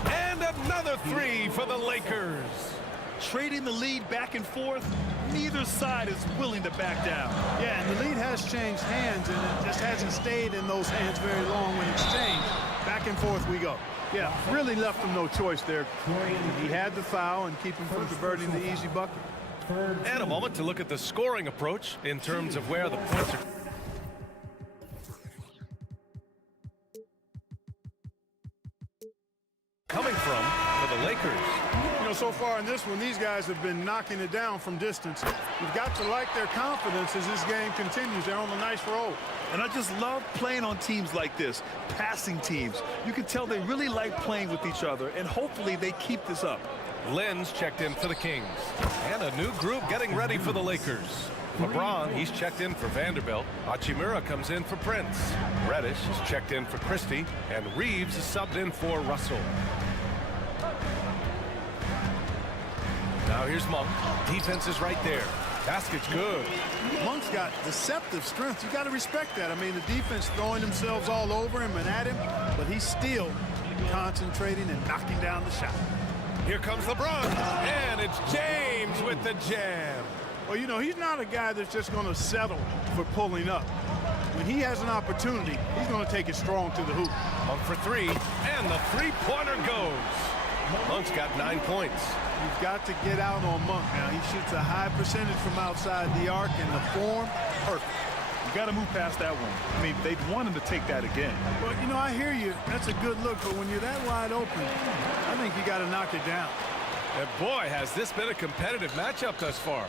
And another 3 for the Lakers. Trading the lead back and forth, neither side is willing to back down. Yeah, and the lead has changed hands, and it just hasn't stayed in those hands very long when it's changed. Back and forth we go. Yeah, really left him no choice there. He had the foul and keep him from converting the easy bucket. And a moment to look at the scoring approach in terms of where the points are. Coming from for the Lakers. You know, so far in this one, these guys have been knocking it down from distance. You've got to like their confidence as this game continues. They're on a nice roll. And I just love playing on teams like this, passing teams. You can tell they really like playing with each other, and hopefully they keep this up. Lynn's checked in for the Kings. And a new group getting ready for the Lakers. LeBron, he's checked in for Vanderbilt. Hachimura comes in for Prince. Reddish is checked in for Christie. And Reeves is subbed in for Russell. Now here's Monk. Defense is right there. Basket's good. Monk's got deceptive strength. You got to respect that. I mean, the defense throwing themselves all over him and at him, but he's still concentrating and knocking down the shot. Here comes LeBron, and it's James with the jam. Well, you know, he's not a guy that's just going to settle for pulling up. When he has an opportunity, he's going to take it strong to the hoop. Monk for 3, and the three-pointer goes. Monk's got 9 points. You've got to get out on Monk now. He shoots a high percentage from outside the arc, and the form, perfect. You got to move past that one. I mean, they'd want him to take that again. Well, you know, I hear you. That's a good look, but when you're that wide open, I think you got to knock it down. And boy, has this been a competitive matchup thus far.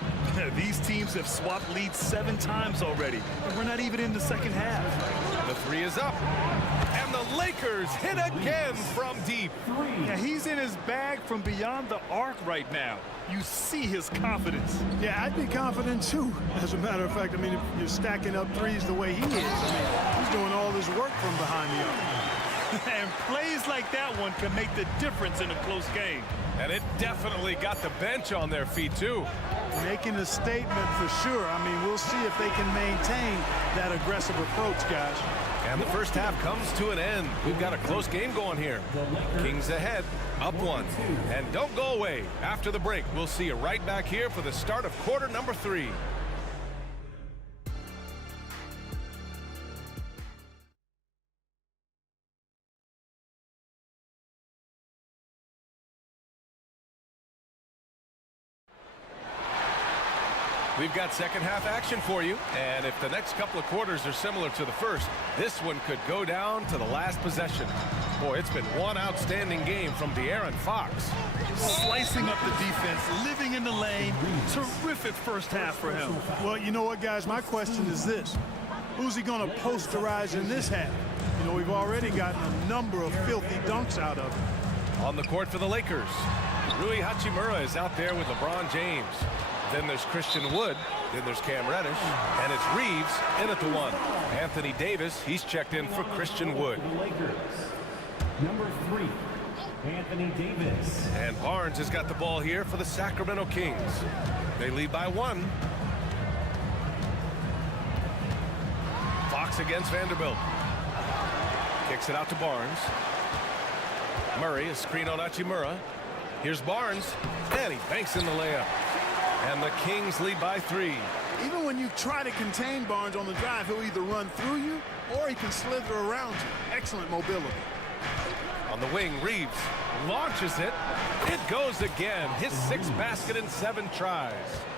These teams have swapped leads 7 times already, and we're not even in the second half. The 3 is up. And the Lakers hit again from deep. Yeah, he's in his bag from beyond the arc right now. You see his confidence. Yeah, I'd be confident too. As a matter of fact, I mean, if you're stacking up threes the way he is, I mean, he's doing all his work from behind the arc. And plays like that one can make the difference in a close game. And it definitely got the bench on their feet too. Making a statement for sure. I mean, we'll see if they can maintain that aggressive approach, guys. And the first half comes to an end. We've got a close game going here. Kings ahead, up 1. And don't go away. After the break, we'll see you right back here for the start of quarter number 3. We've got second half action for you, and if the next couple of quarters are similar to the first, this one could go down to the last possession. Boy, it's been one outstanding game from De'Aaron Fox. Slicing up the defense, living in the lane. Terrific first half for him. Well, you know what, guys? My question is this. Who's he going to posterize in this half? You know, we've already gotten a number of filthy dunks out of him. On the court for the Lakers, Rui Hachimura is out there with LeBron James. Then there's Christian Wood. Then there's Cam Reddish. And it's Reeves in at the 1. Anthony Davis, he's checked in for Christian Wood. Number 3, Anthony Davis. And Barnes has got the ball here for the Sacramento Kings. They lead by 1. Fox against Vanderbilt. Kicks it out to Barnes. Murray, a screen on Hachimura. Here's Barnes, and he banks in the layup. And the Kings lead by 3. Even when you try to contain Barnes on the drive, he'll either run through you or he can slither around you. Excellent mobility. On the wing, Reeves launches it. It goes again. His 6th basket in 7 tries.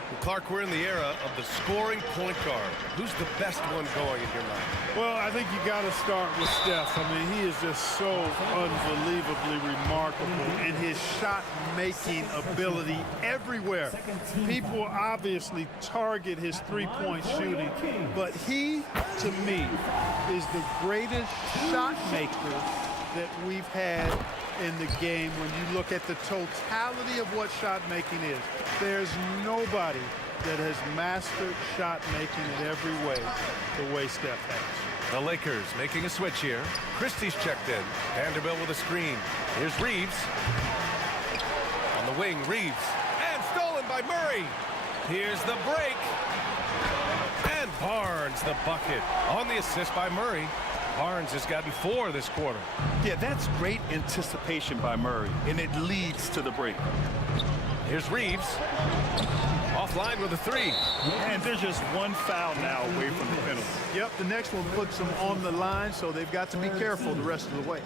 Well, Clark, we're in the era of the scoring point guard. Who's the best one going in your mind? Well, I think you got to start with Steph. I mean, he is just so unbelievably remarkable in his shot-making ability everywhere. People obviously target his three-point shooting, but he, to me, is the greatest shot maker that we've had in the game when you look at the totality of what shot making is. There's nobody that has mastered shot making in every way the way Steph has. The Lakers making a switch here. Christie's checked in. Vanderbilt with a screen. Here's Reeves. On the wing, Reeves. And stolen by Murray. Here's the break. And Barnes the bucket. On the assist by Murray. Barnes has gotten 4 this quarter. Yeah, that's great anticipation by Murray, and it leads to the break. Here's Reeves. Offline with a 3. And there's just one foul now away from the penalty. Yep, the next one puts them on the line, so they've got to be careful the rest of the way.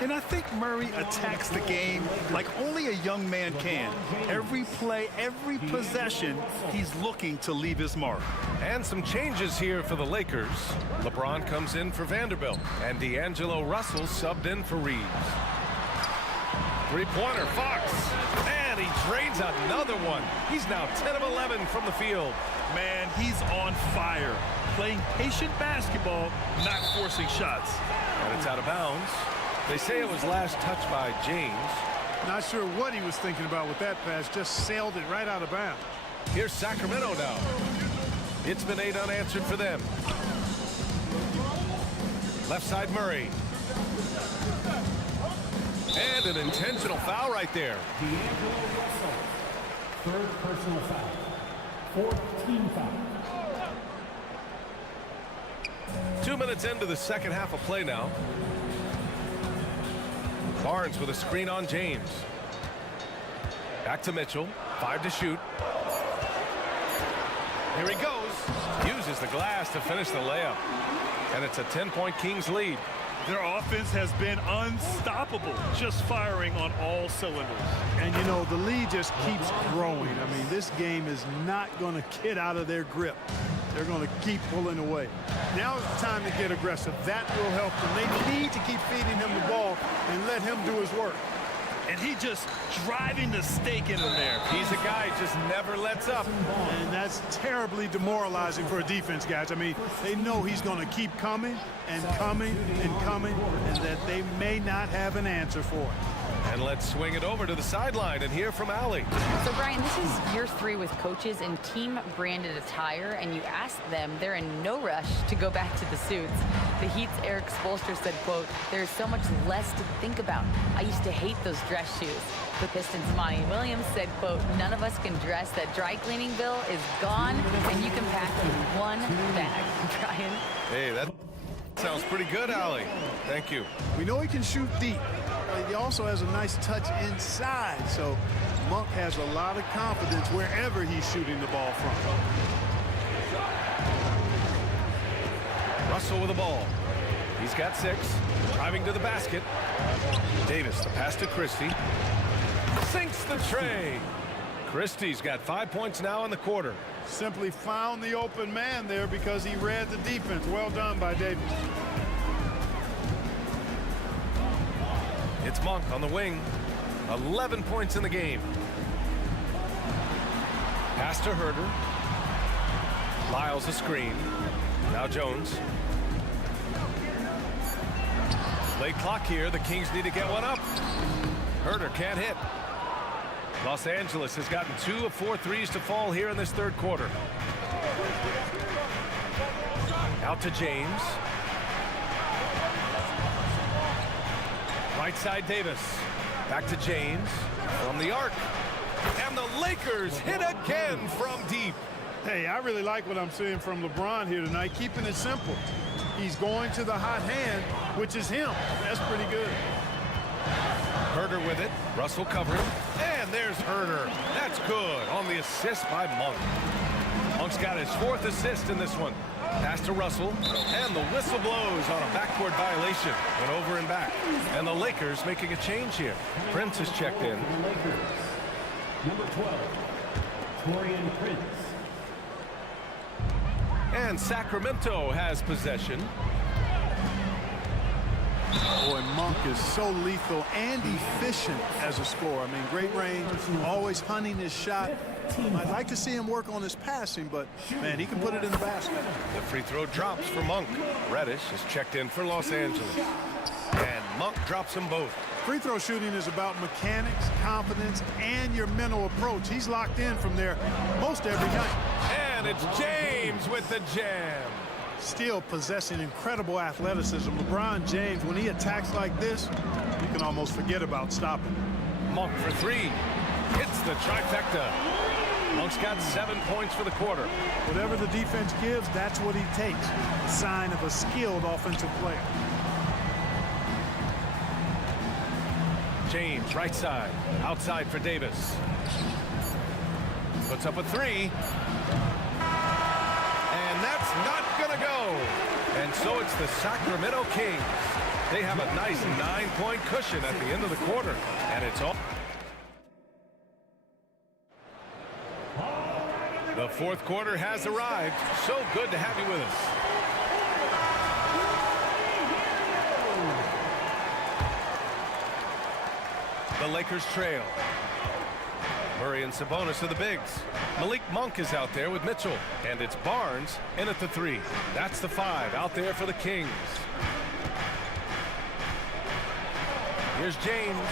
And I think Murray attacks the game like only a young man can. Every play, every possession, he's looking to leave his mark. And some changes here for the Lakers. LeBron comes in for Vanderbilt. And D'Angelo Russell subbed in for Reeves. Three-pointer, Fox. And he drains another one. He's now 10 of 11 from the field. Man, he's on fire. Playing patient basketball, not forcing shots. And it's out of bounds. They say it was last touched by James. Not sure what he was thinking about with that pass. Just sailed it right out of bounds. Here's Sacramento now. It's been 8 unanswered for them. Left side Murray. And an intentional foul right there. D'Angelo Russell, 3rd personal foul. 4th team foul. 2 minutes into the second half of play now. Barnes with a screen on James. Back to Mitchell. 5 to shoot. Here he goes. Uses the glass to finish the layup. And it's a 10-point Kings lead. Their offense has been unstoppable, just firing on all cylinders. And, you know, the lead just keeps growing. I mean, this game is not going to get out of their grip. They're going to keep pulling away. Now is the time to get aggressive. That will help them. They need to keep feeding him the ball and let him do his work. And he just driving the stake in him there. He's a guy who just never lets up. And that's terribly demoralizing for a defense, guys. I mean, they know he's going to keep coming and coming and coming, and that they may not have an answer for it. And let's swing it over to the sideline and hear from Allie. So, Brian, this is year 3 with coaches in team-branded attire, and you ask them, they're in no rush to go back to the suits. The Heat's Eric Spoelstra said, quote, "There's so much less to think about. I used to hate those dress shoes." The Pistons' Monty Williams said, quote, "None of us can dress. That dry cleaning bill is gone, and you can pack in one bag." Brian? Hey, that sounds pretty good, Allie. Thank you. We know he can shoot deep. He also has a nice touch inside, so Monk has a lot of confidence wherever he's shooting the ball from. Russell with the ball. He's got 6. Driving to the basket. Davis, the pass to Christie. Sinks the tray. Christie's got 5 points now in the quarter. Simply found the open man there because he read the defense. Well done by Davis. It's Monk on the wing. 11 points in the game. Pass to Herder. Lyles a screen. Now Jones. Late clock here. The Kings need to get one up. Herder can't hit. Los Angeles has gotten 2 of 4 threes to fall here in this third quarter. Out to James. Right side Davis. Back to James. From the arc. And the Lakers hit again from deep. Hey, I really like what I'm seeing from LeBron here tonight, keeping it simple. He's going to the hot hand, which is him. That's pretty good. Herder with it. Russell covering. And there's Herder. That's good on the assist by Monk. Monk's got his 4th assist in this one. Pass to Russell, and the whistle blows on a backcourt violation. Went over and back. And the Lakers making a change here. Prince is checked in. Number 12, Torian Prince. And Sacramento has possession. Boy, Monk is so lethal and efficient as a scorer. I mean, great range, always hunting his shot. I'd like to see him work on his passing, but, man, he can put it in the basket. The free throw drops for Monk. Reddish is checked in for Los Angeles. And Monk drops them both. Free throw shooting is about mechanics, confidence, and your mental approach. He's locked in from there most every night. And it's James with the jam. Still possessing incredible athleticism. LeBron James, when he attacks like this, you can almost forget about stopping. Monk for three. Hits the trifecta. Monk's got 7 points for the quarter. Whatever the defense gives, that's what he takes. A sign of a skilled offensive player. James, right side. Outside for Davis. Puts up a three. And that's not gonna go. And so it's the Sacramento Kings. They have a nice 9-point cushion at the end of the quarter. And it's all. The fourth quarter has arrived. So good to have you with us. The Lakers trail. Murray and Sabonis are the bigs. Malik Monk is out there with Mitchell. And it's Barnes in at the three. That's the 5 out there for the Kings. Here's James.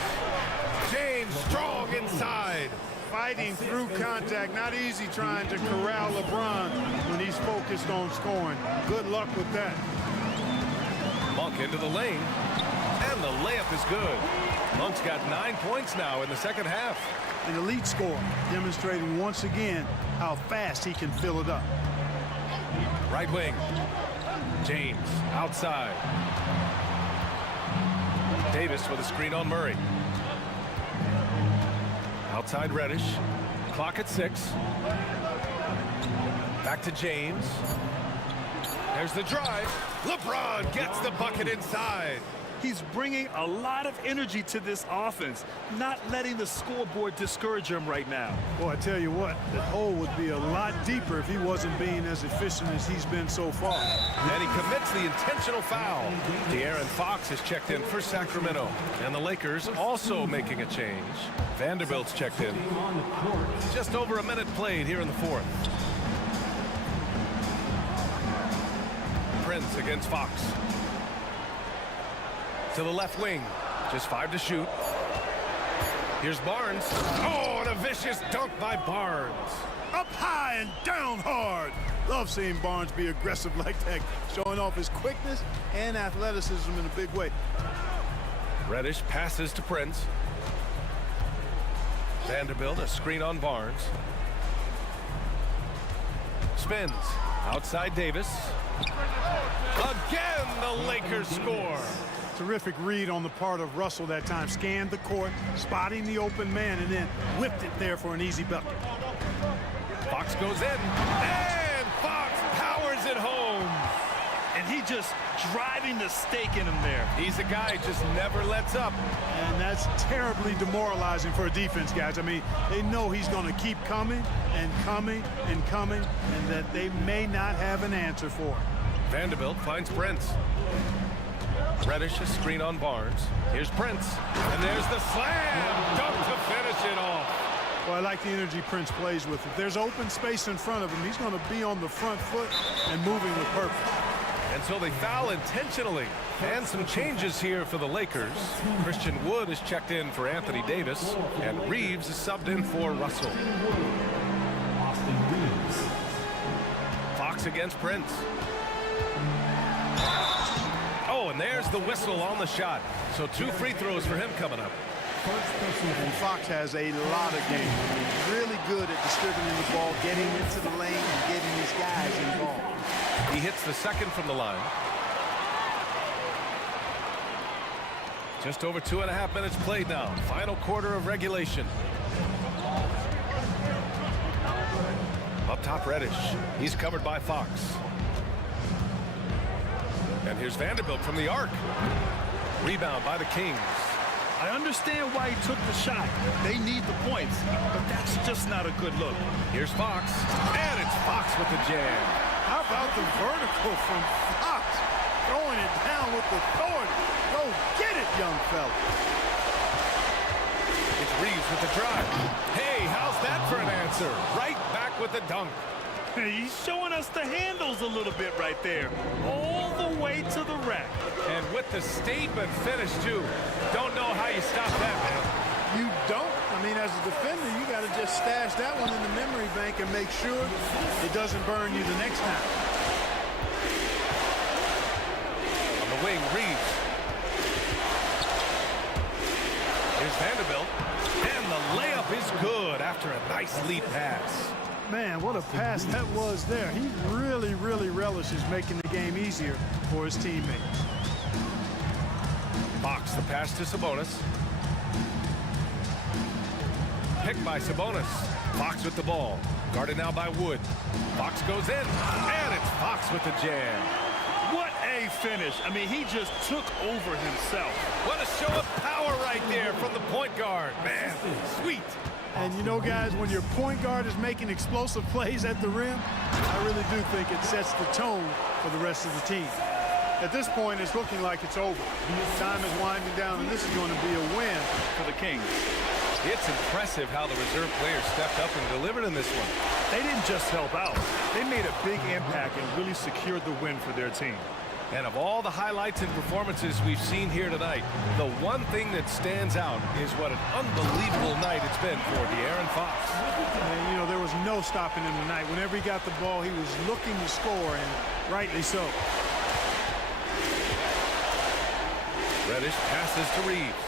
James strong inside. Fighting through contact, not easy trying to corral LeBron when he's focused on scoring. Good luck with that. Monk into the lane, and the layup is good. Monk's got 9 points now in the second half. An elite scorer, demonstrating once again how fast he can fill it up. Right wing, James outside. Davis with a screen on Murray. Outside Reddish. Clock at 6. Back to James. There's the drive. LeBron gets the bucket inside. He's bringing a lot of energy to this offense, not letting the scoreboard discourage him right now. Boy, I tell you what, the hole would be a lot deeper if he wasn't being as efficient as he's been so far. And he commits the intentional foul. De'Aaron Fox is checked in for Sacramento. And the Lakers also making a change. Vanderbilt's checked in. Just over a minute played here in the fourth. Prince against Fox. To the left wing. Just 5 to shoot. Here's Barnes. Oh, and a vicious dunk by Barnes. Up high and down hard. Love seeing Barnes be aggressive like that, showing off his quickness and athleticism in a big way. Reddish passes to Prince. Vanderbilt, a screen on Barnes. Spins. Outside Davis. Again, the Lakers score. Terrific read on the part of Russell that time. Scanned the court, spotting the open man, and then whipped it there for an easy bucket. Fox goes in, and Fox powers it home. And he just driving the stake in him there. He's a guy who just never lets up. And that's terribly demoralizing for a defense, guys. I mean, they know he's going to keep coming and coming and coming, and that they may not have an answer for it. Vanderbilt finds Prince. Reddish, a screen on Barnes. Here's Prince. And there's the slam dunk to finish it off. Well, I like the energy Prince plays with. If there's open space in front of him, he's going to be on the front foot and moving with purpose. And so they foul intentionally. And some changes here for the Lakers. Christian Wood is checked in for Anthony Davis. And Reeves is subbed in for Russell. Fox against Prince. Oh, and there's the whistle on the shot. So 2 free throws for him coming up. And Fox has a lot of game. Really good at distributing the ball, getting into the lane, and getting his guys involved. He hits the second from the line. Just over 2.5 minutes played now. Final quarter of regulation. Up top, Reddish. He's covered by Fox. And here's Vanderbilt from the arc. Rebound by the Kings. I understand why he took the shot. They need the points, but that's just not a good look. Here's Fox, and it's Fox with the jam. How about the vertical from Fox? Throwing it down with authority. Go get it, young fella. It's Reeves with the drive. Hey, how's that for an answer? Right back with the dunk. He's showing us the handles a little bit right there. All the way to the rack. And with the statement finish, too. Don't know how you stop that, man. You don't? I mean, as a defender, you got to just stash that one in the memory bank and make sure it doesn't burn you the next time. On the wing, Reeves. Here's Vanderbilt. And the layup is good after a nice lead pass. Man, what a pass that was there. He really, really relishes making the game easier for his teammates. Fox, the pass to Sabonis. Picked by Sabonis. Fox with the ball. Guarded now by Wood. Fox goes in. And it's Fox with the jam. What a finish. I mean, he just took over himself. What a show of power right there from the point guard. Man, sweet. And you know, guys, when your point guard is making explosive plays at the rim, I really do think it sets the tone for the rest of the team. At this point, it's looking like it's over. Time is winding down, and this is going to be a win For the Kings. It's impressive how the reserve players stepped up and delivered in this one. They didn't just help out. They made a big impact and really secured the win for their team. And of all the highlights and performances we've seen here tonight, the one thing that stands out is what an unbelievable night it's been for De'Aaron Fox. And, you know, there was no stopping him tonight. Whenever he got the ball, he was looking to score, and rightly so. Reddish passes to Reeves.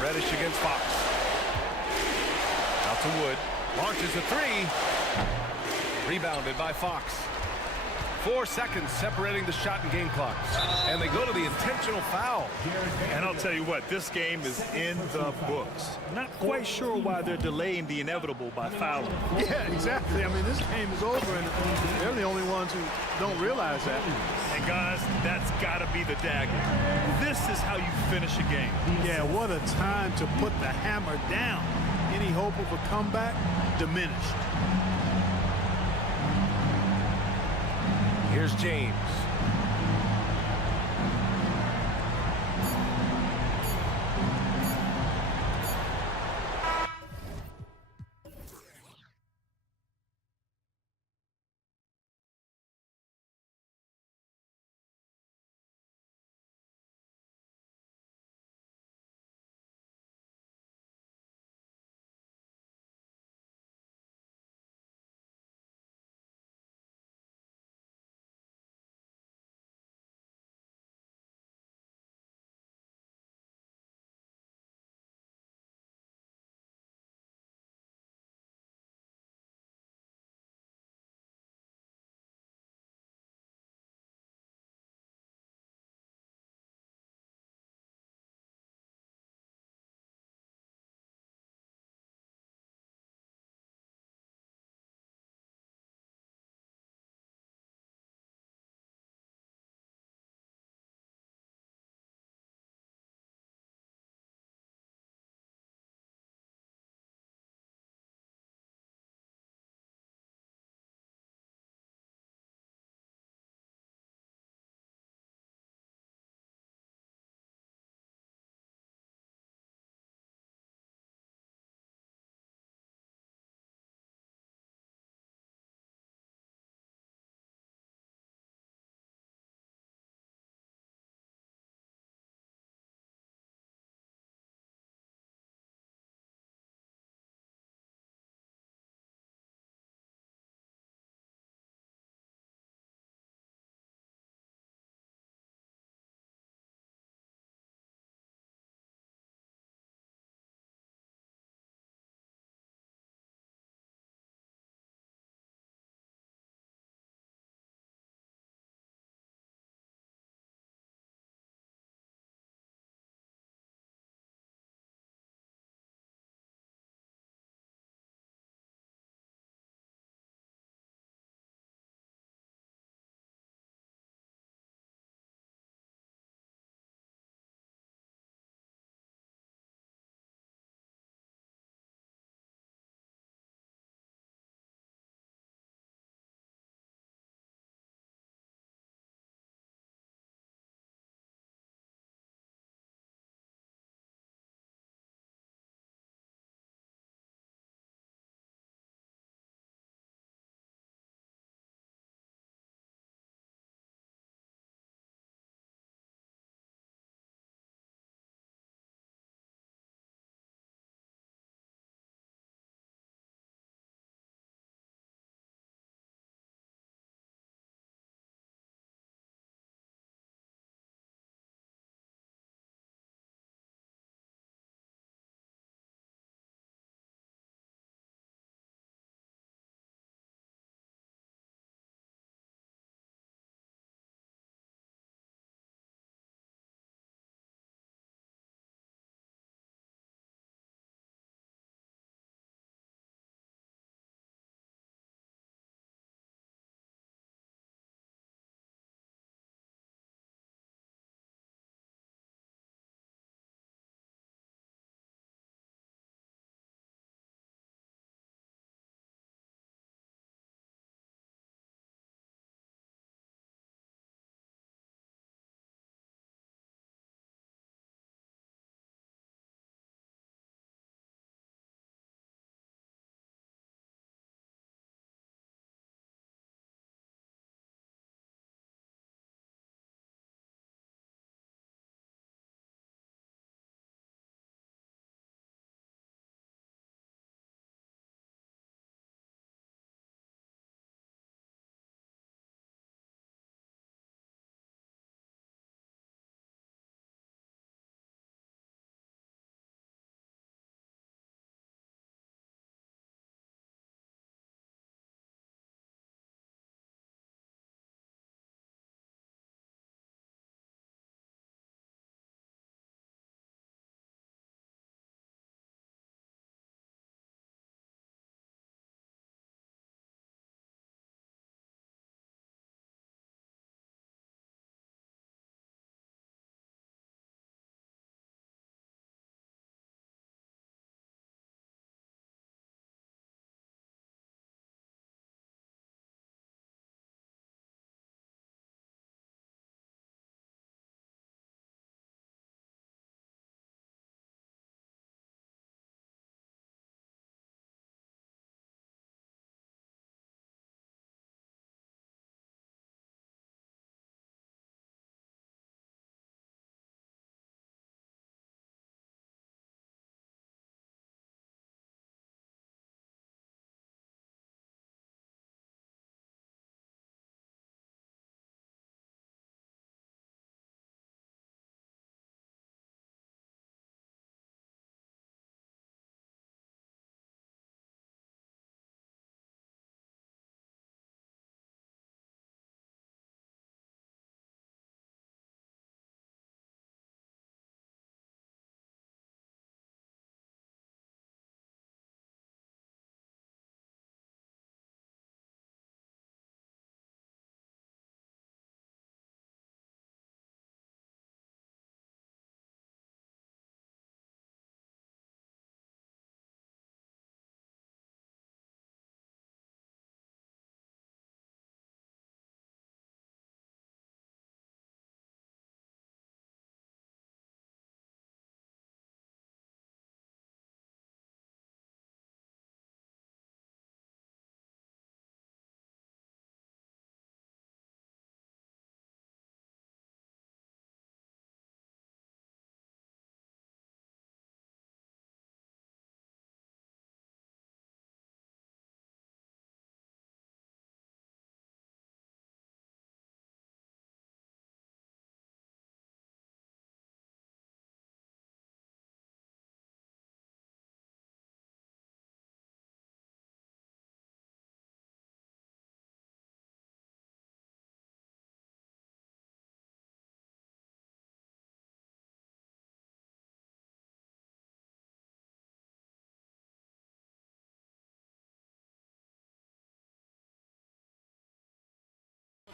Reddish against Fox. Out to Wood. Launches a three. Rebounded by Fox. 4 seconds separating the shot and game clocks. And they go to the intentional foul. And I'll tell you what, this game is in the books. Not quite sure why they're delaying the inevitable by fouling. Yeah, exactly. I mean, this game is over, and they're the only ones who don't realize that. And guys, that's got to be the dagger. This is how you finish a game. Yeah, what a time to put the hammer down. Any hope of a comeback diminished. Here's James.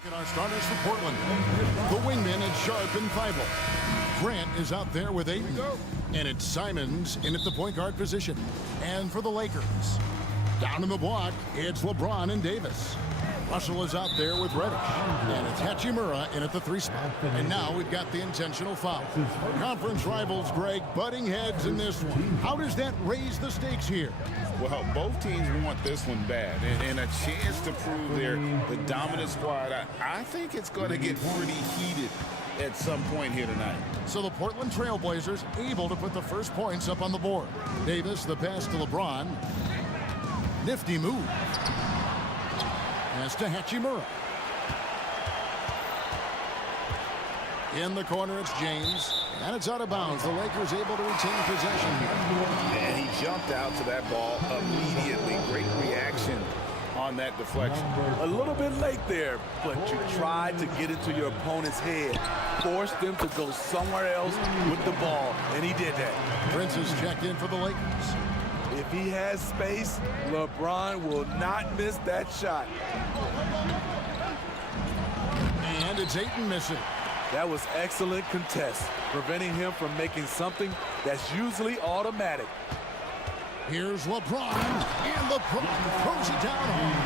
At our starters for Portland. The wingman is sharp and vital. Grant is out there with Aiden. And it's Simons in at the point guard position. And for the Lakers, down in the block, it's LeBron and Davis. Russell is out there with Reddish. And it's Hachimura in at the 3 spot. And now we've got the intentional foul. Conference rivals, Greg, butting heads in this one. How does that raise the stakes here? Well, both teams want this one bad, and a chance to prove they're the dominant squad. I think it's going to get pretty heated at some point here tonight. So the Portland Trailblazers able to put the first points up on the board. Davis, the pass to LeBron. Nifty move. Pass to Hachimura. In the corner, it's James. And it's out of bounds. The Lakers able to retain possession here. And he jumped out to that ball immediately. Great reaction on that deflection. A little bit late there, but you tried to get into your opponent's head. Forced them to go somewhere else with the ball, and he did that. Prince is checked in for the Lakers. If he has space, LeBron will not miss that shot. And it's Ayton missing. That was excellent contest, preventing him from making something that's usually automatic. Here's LeBron, and LeBron throws it down home.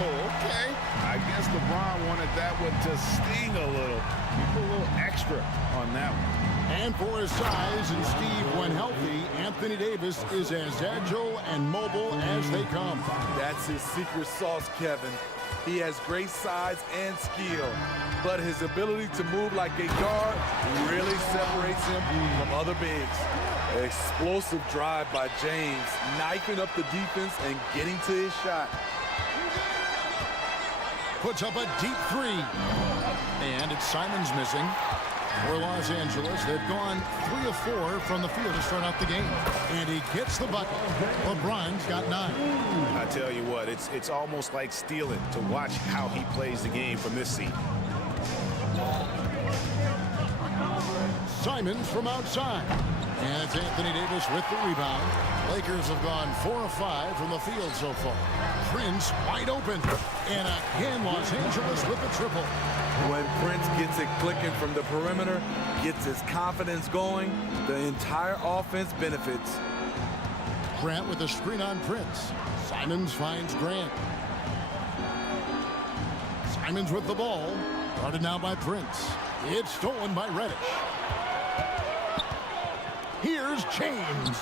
Oh, okay. I guess LeBron wanted that one to sting a little. He put a little extra on that one. And for his size and Steve, when healthy, Anthony Davis is as agile and mobile as they come. That's his secret sauce, Kevin. He has great size and skill, but his ability to move like a guard really separates him from other bigs. Explosive drive by James, knifing up the defense and getting to his shot. Puts up a deep 3. And it's Simons missing. For Los Angeles, they've gone 3 of 4 from the field to start out the game. And he gets the bucket. LeBron's got 9. I tell you what, it's almost like stealing to watch how he plays the game from this seat. Simons from outside. And it's Anthony Davis with the rebound. Lakers have gone 4 of 5 from the field so far. Prince wide open. And again, Los Angeles with the triple. When Prince gets it clicking from the perimeter, gets his confidence going, the entire offense benefits. Grant with a screen on Prince. Simons finds Grant. Simons with the ball. Guarded now by Prince. It's stolen by Reddish. Here's James.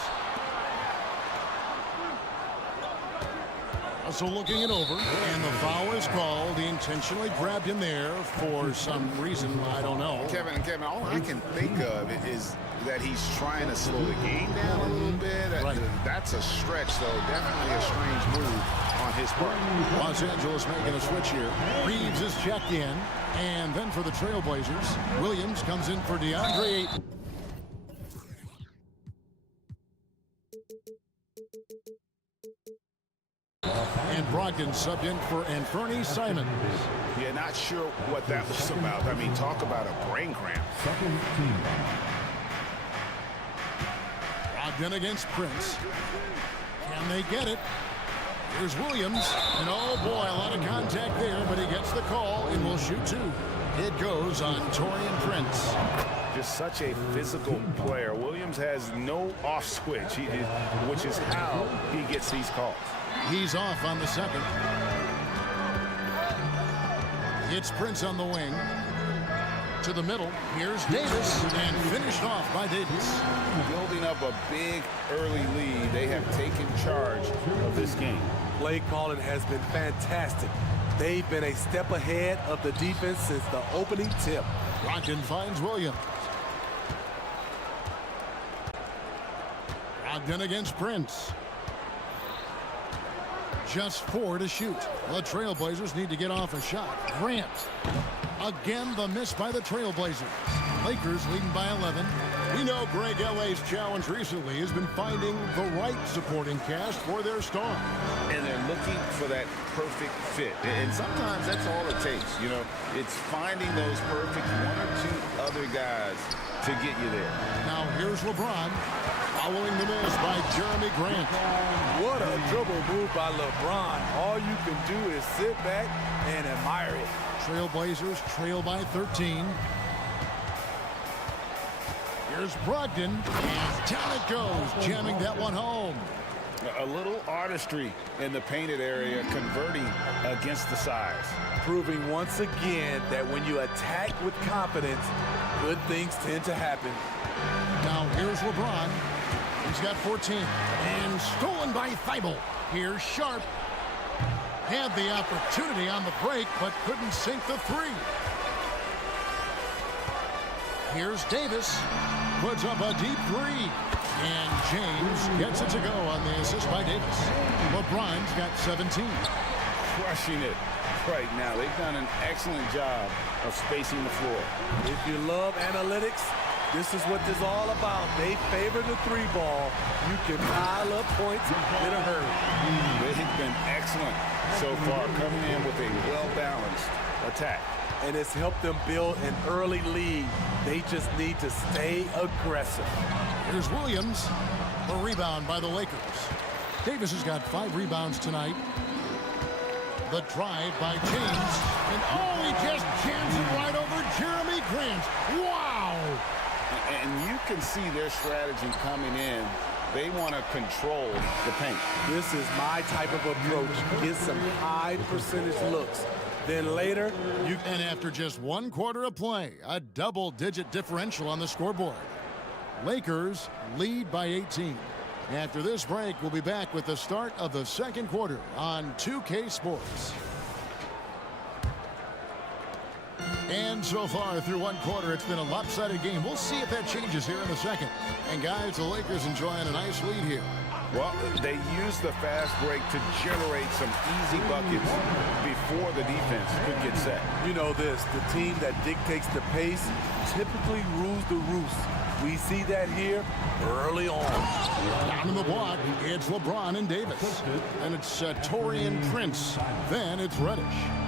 Also looking it over, and the foul is called. He intentionally grabbed him there for some reason, I don't know. Kevin, all I can think of is that he's trying to slow the game down a little bit. Right. That's a stretch, though. Definitely a strange move on his part. Los Angeles making a switch here. Reeves is checked in, and then for the Trailblazers, Williams comes in for DeAndre Ayton. And Brogdon subbed in for Anthony Simons. Yeah, not sure what that was about. I mean, talk about a brain cramp. Brogdon against Prince. Can they get it? Here's Williams. And oh boy, a lot of contact there, but he gets the call and will shoot 2. It goes on Taurean Prince. Just such a physical player. Williams has no off switch, which is how he gets these calls. He's off on the second. It's Prince on the wing. To the middle. Here's Davis. And finished off by Davis. Building up a big early lead. They have taken charge of this game. Play calling has been fantastic. They've been a step ahead of the defense since the opening tip. Brogdon finds Williams. Brogdon against Prince. Just 4 to shoot. The Trailblazers need to get off a shot. Grant. Again, the miss by the Trailblazers. Lakers leading by 11. We know Greg LA's challenge recently has been finding the right supporting cast for their star. And they're looking for that perfect fit. And sometimes that's all it takes. You know, it's finding those perfect 1 or 2 other guys to get you there. Now here's LeBron. Following the miss by Jeremy Grant. What a dribble move by LeBron. All you can do is sit back and admire it. Trailblazers trail by 13. Here's Brogdon, and down it goes, jamming that one home. A little artistry in the painted area, converting against the size. Proving once again that when you attack with confidence, good things tend to happen. Now here's LeBron. He's got 14. And stolen by Thibault. Here's Sharp. Had the opportunity on the break, but couldn't sink the three. Here's Davis. Puts up a deep three. And James gets it to go on the assist by Davis. LeBron's got 17. Crushing it right now. They've done an excellent job of spacing the floor. If you love analytics, this is what this is all about. They favor the three ball. You can pile up points in a hurry. They've been excellent so far, coming in with a well-balanced attack. And it's helped them build an early lead. They just need to stay aggressive. Here's Williams. The rebound by the Lakers. Davis has got 5 rebounds tonight. The drive by James. And oh, he just jams it right over Jeremy Grant. Wow! And you can see their strategy coming in. They want to control the paint. This is my type of approach. Get some high percentage looks. Then later, you... And after just 1 quarter of play, a double-digit differential on the scoreboard. Lakers lead by 18. After this break, we'll be back with the start of the second quarter on 2K Sports. And so far through 1 quarter, it's been a lopsided game. We'll see if that changes here in the second. And guys, the Lakers enjoying a nice lead here. Well, they used the fast break to generate some easy buckets before the defense could get set. You know this, the team that dictates the pace typically rules the roost. We see that here early on. Down in the block, it's LeBron and Davis. And it's Taurean Prince. Then it's Reddish.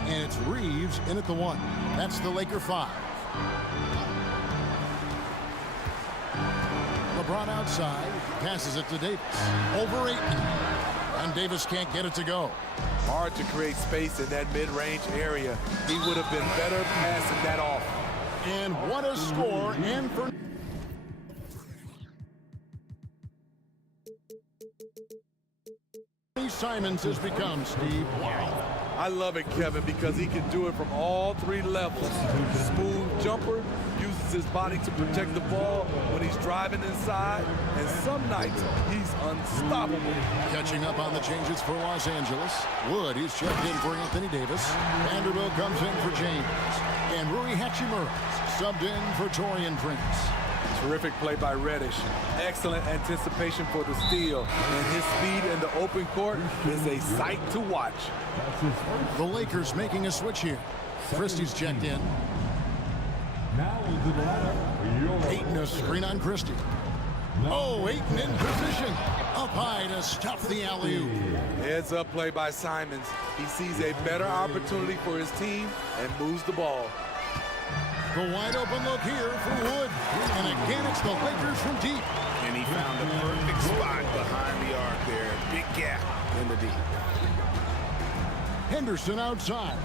And it's Reeves in at the 1. That's the Laker 5. LeBron outside, passes it to Davis. Over 8. And Davis can't get it to go. Hard to create space in that mid-range area. He would have been better passing that off. And what a score, and for... Simons has become, Steve. Wow. I love it, Kevin, because he can do it from all 3 levels. Smooth jumper, uses his body to protect the ball when he's driving inside, and some nights he's unstoppable. Catching up on the changes for Los Angeles. Wood, he's checked in for Anthony Davis. Vanderbilt comes in for James. And Rui Hachimura subbed in for Taurean Prince. Terrific play by Reddish. Excellent anticipation for the steal. And his speed in the open court is a sight to watch. The Lakers making a switch here. Christie's checked in. Ayton a screen on Christie. Oh, Ayton in position. Up high to stuff the alley-oop. Heads up play by Simons. He sees a better opportunity for his team and moves the ball. The wide open look here for Wood. And again, it's the Lakers from deep. And he found the perfect spot behind the arc there. Big gap in the deep. Henderson outside.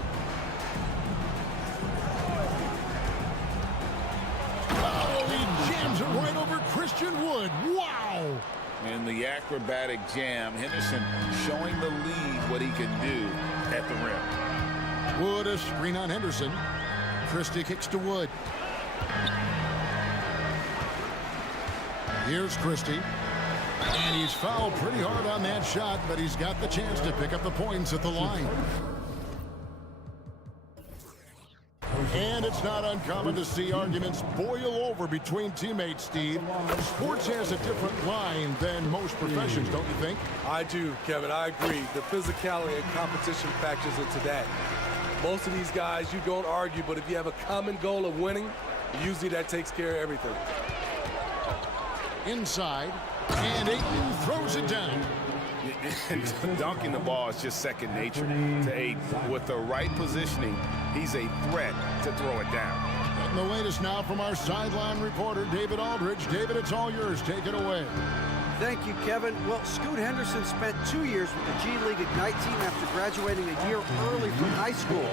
Oh, he jams it right over Christian Wood. Wow! In the acrobatic jam, Henderson showing the lead what he can do at the rim. Wood a screen on Henderson. Christie kicks to Wood. Here's Christie. And he's fouled pretty hard on that shot, but he's got the chance to pick up the points at the line. And it's not uncommon to see arguments boil over between teammates, Steve. Sports has a different line than most professions, don't you think? I do, Kevin. I agree. The physicality and competition factors into that. Most of these guys, you don't argue, but if you have a common goal of winning, usually that takes care of everything. Inside, and Ayton throws it down. Dunking the ball is just second nature to Ayton. With the right positioning, he's a threat to throw it down. And the latest now from our sideline reporter, David Aldridge. David, it's all yours. Take it away. Thank you, Kevin. Well, Scoot Henderson spent 2 years with the G League Ignite team after graduating a year early from high school.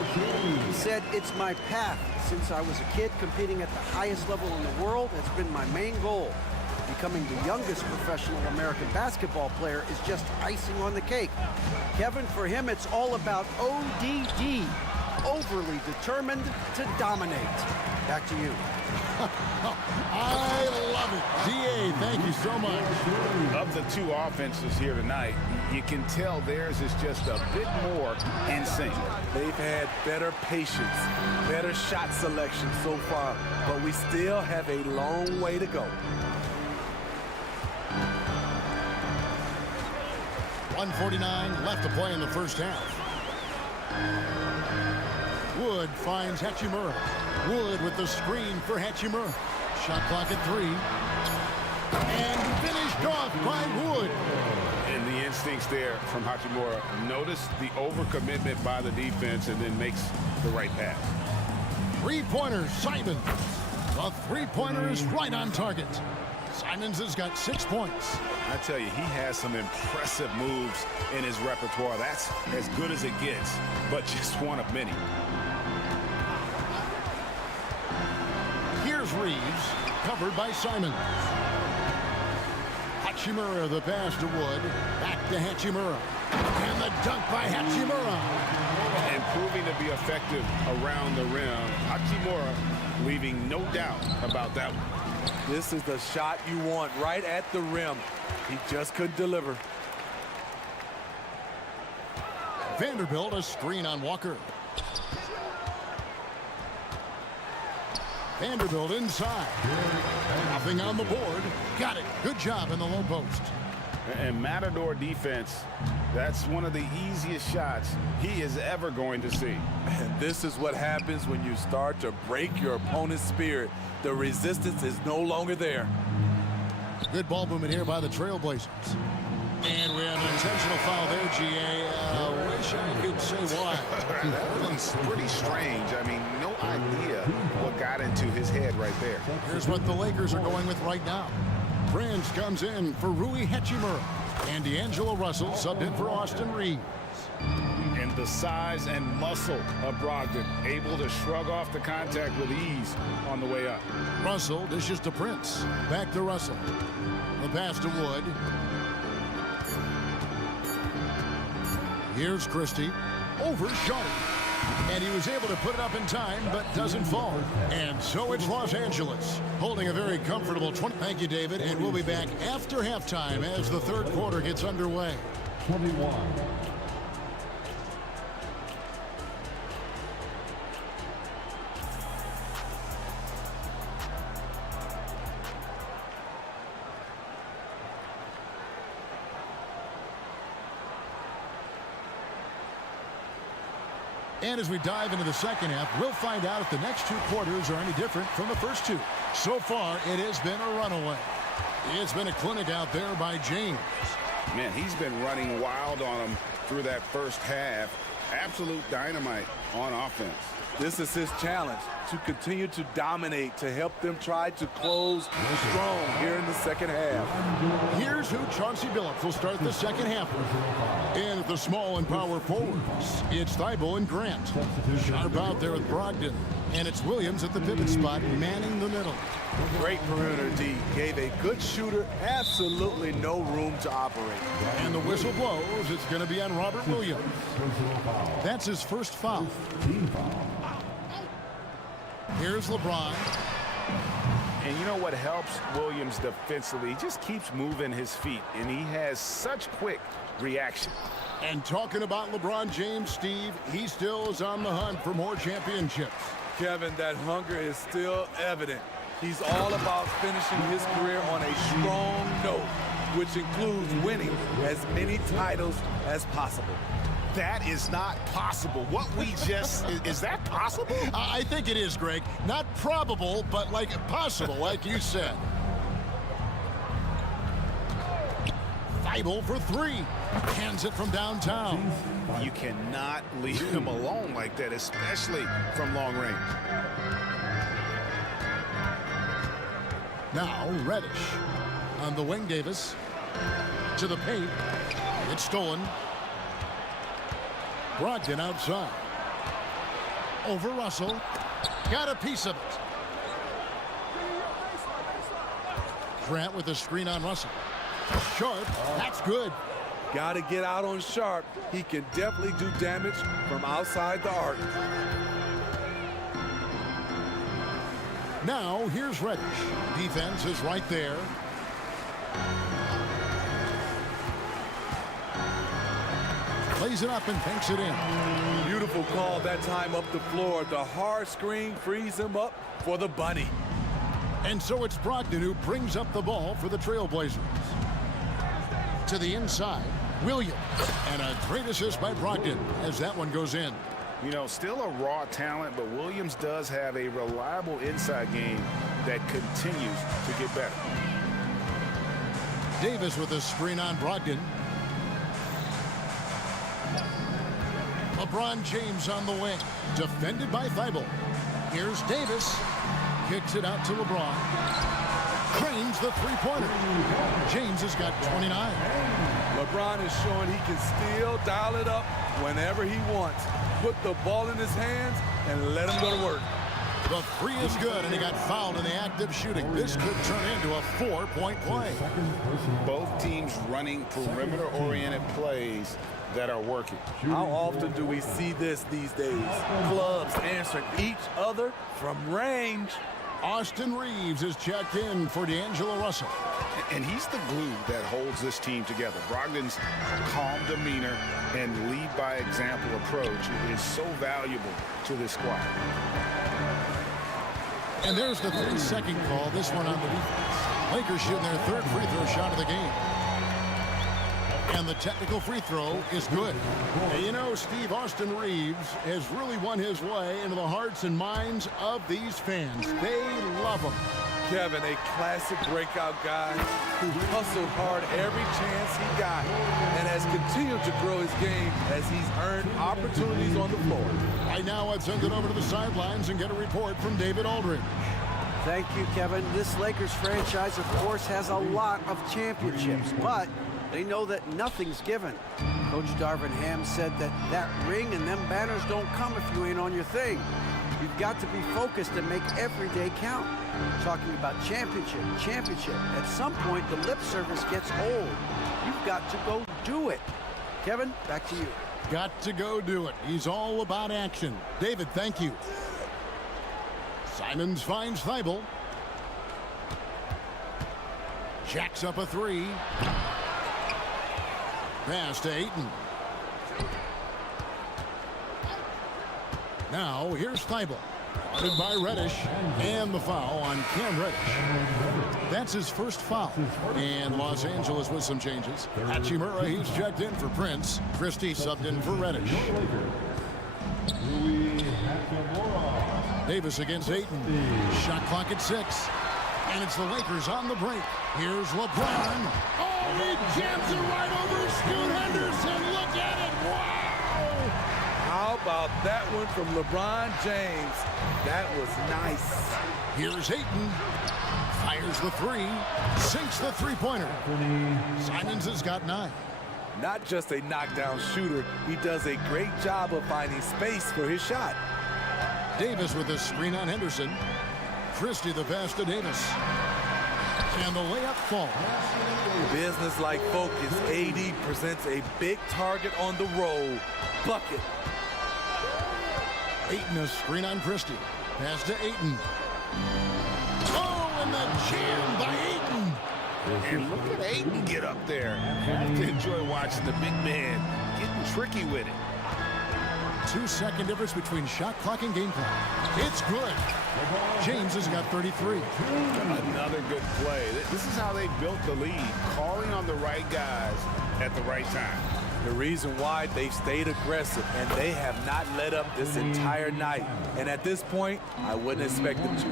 He said, "It's my path. Since I was a kid, competing at the highest level in the world has been my main goal. Becoming the youngest professional American basketball player is just icing on the cake." Kevin, for him, it's all about ODD, overly determined to dominate. Back to you. I love it. DA, thank you so much. Of the two offenses here tonight, you can tell theirs is just a bit more in sync. They've had better patience, better shot selection so far, but we still have a long way to go. 1:49 left to play in the first half. Wood finds Hachimura. Wood with the screen for Hachimura. Shot clock at 3. And finished off by Wood. And the instincts there from Hachimura. Notice the overcommitment by the defense and then makes the right pass. Three-pointer, Simons. The three-pointer is right on target. Simons has got 6 points. I tell you, he has some impressive moves in his repertoire. That's as good as it gets, but just one of many. Here's Reeves, covered by Simons. Hachimura, the pass to Wood. Back to Hachimura. And the dunk by Hachimura. And proving to be effective around the rim. Hachimura leaving no doubt about that one. This is the shot you want right at the rim. He just couldn't deliver. Vanderbilt, a screen on Walker. Vanderbilt inside. Nothing on the board. Got it. Good job in the low post. And Matador defense, that's one of the easiest shots he is ever going to see. And this is what happens when you start to break your opponent's spirit. The resistance is no longer there. Good ball movement here by the Trailblazers. And we have an intentional foul there, GA. Wish I could say why. That one's pretty strange. I mean, no idea what got into his head right there. Here's what the Lakers are going with right now. Prince comes in for Rui Hachimura. And D'Angelo Russell subbed in for Austin Reeves. And the size and muscle of Brogdon, able to shrug off the contact with ease on the way up. Russell dishes to Prince. Back to Russell. The pass to Wood. Here's Christie. Overshot it. And he was able to put it up in time, but doesn't fall. And so it's Los Angeles, holding a very comfortable 20. Thank you, David. And we'll be back after halftime as the third quarter gets underway. 21. And as we dive into the second half, we'll find out if the next two quarters are any different from the first two. So far, it has been a runaway. It's been a clinic out there by James. Man, he's been running wild on him through that first half. Absolute dynamite on offense. This is his challenge, to continue to dominate, to help them try to close strong here in the second half. Here's who Chauncey Billups will start the second half with. And at the small and power forwards, it's Thibault and Grant. Sharp out there with Brogdon. And it's Williams at the pivot spot, manning the middle. Great perimeter D. Gave a good shooter absolutely no room to operate. And the whistle blows. It's going to be on Robert Williams. That's his first foul. Here's LeBron. And you know what helps Williams defensively? He just keeps moving his feet, and he has such quick reaction. And talking about LeBron James, Steve, he still is on the hunt for more championships. Kevin, that hunger is still evident. He's all about finishing his career on a strong note, which includes winning as many titles as possible. That is not possible. What we just, is that possible? I think it is, Greg. Not probable, but like possible, like you said. Thibault for three. Hands it from downtown. You cannot leave him alone like that, especially from long range. Now, Reddish on the wing, Davis. To the paint. It's stolen. Brogdon outside. Over Russell. Got a piece of it. Grant with a screen on Russell. Sharp. That's good. Got to get out on Sharp. He can definitely do damage from outside the arc. Now, here's Reddish. Defense is right there. Plays it up and banks it in. Beautiful call that time up the floor. The hard screen frees him up for the bunny. And so it's Brogdon who brings up the ball for the Trailblazers. To the inside, Williams. And a great assist by Brogdon as that one goes in. You know, still a raw talent, but Williams does have a reliable inside game that continues to get better. Davis with a screen on Brogdon. LeBron James on the wing. Defended by Thibault. Here's Davis. Kicks it out to LeBron. Cranes the three-pointer. James has got 29. LeBron is showing he can still dial it up whenever he wants. Put the ball in his hands and let him go to work. The three is good, and he got fouled in the act of shooting. This could turn into a 4-point play. Both teams running perimeter-oriented plays that are working. How often do we see this these days? Clubs answering each other from range. Austin Reeves is checked in for D'Angelo Russell. And he's the glue that holds this team together. Brogdon's calm demeanor and lead-by-example approach is so valuable to this squad. And there's the 3-second call, this one on the defense. Lakers shooting their third free throw shot of the game. And the technical free throw is good. And you know, Steve, Austin Reeves has really won his way into the hearts and minds of these fans. They love him. Kevin, a classic breakout guy who hustled hard every chance he got and has continued to grow his game as he's earned opportunities on the floor. Right now, I'd send it over to the sidelines and get a report from David Aldridge. Thank you, Kevin. This Lakers franchise, of course, has a lot of championships, but they know that nothing's given. Coach Darvin Ham said that ring and them banners don't come if you ain't on your thing. You've got to be focused and make every day count. Talking about championship. At some point, the lip service gets old. You've got to go do it. Kevin, back to you. Got to go do it. He's all about action. David, thank you. Simons finds Thibault. Jacks up a three. Pass to Ayton. Now here's Thibault. Guarded by Reddish. And the foul on Cam Reddish. That's his first foul. And Los Angeles with some changes. Hachimura, he's checked in for Prince. Christie subbed in for Reddish. Davis against Ayton. Shot clock at 6. And it's the Lakers on the break. Here's LeBron. Oh, he jams it right over Scoot Henderson. Look at it. Wow. How about that one from LeBron James? That was nice. Here's Ayton. Fires the three. Sinks the three-pointer. Simons has got 9. Not just a knockdown shooter, he does a great job of finding space for his shot. Davis with a screen on Henderson. Christie the pass to Davis. And the layup falls. Business-like focus. AD presents a big target on the roll. Bucket. Ayton a screen on Christie. Pass to Ayton. Oh, and the jam by Ayton. And look at Ayton get up there. I have to enjoy watching the big man getting tricky with it. 2-second difference between shot clock and game clock. It's good. James has got 33. Another good play. This is how they built the lead, calling on the right guys at the right time. The reason why they've stayed aggressive, and they have not let up this entire night. And at this point, I wouldn't expect them to.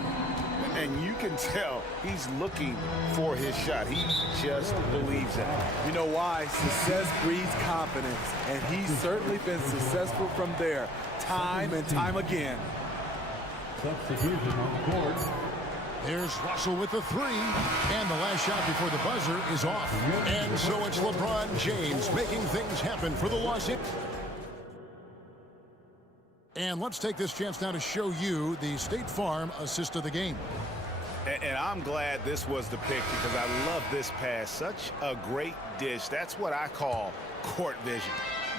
And you can tell he's looking for his shot. He just believes in it. You know why? Success breeds confidence, and he's certainly been successful from there, time and time again. Substitution on the court. Here's Russell with the three. And the last shot before the buzzer is off. And so it's LeBron James making things happen for the Los Angeles. And let's take this chance now to show you the State Farm assist of the game. And I'm glad this was the pick because I love this pass. Such a great dish. That's what I call court vision.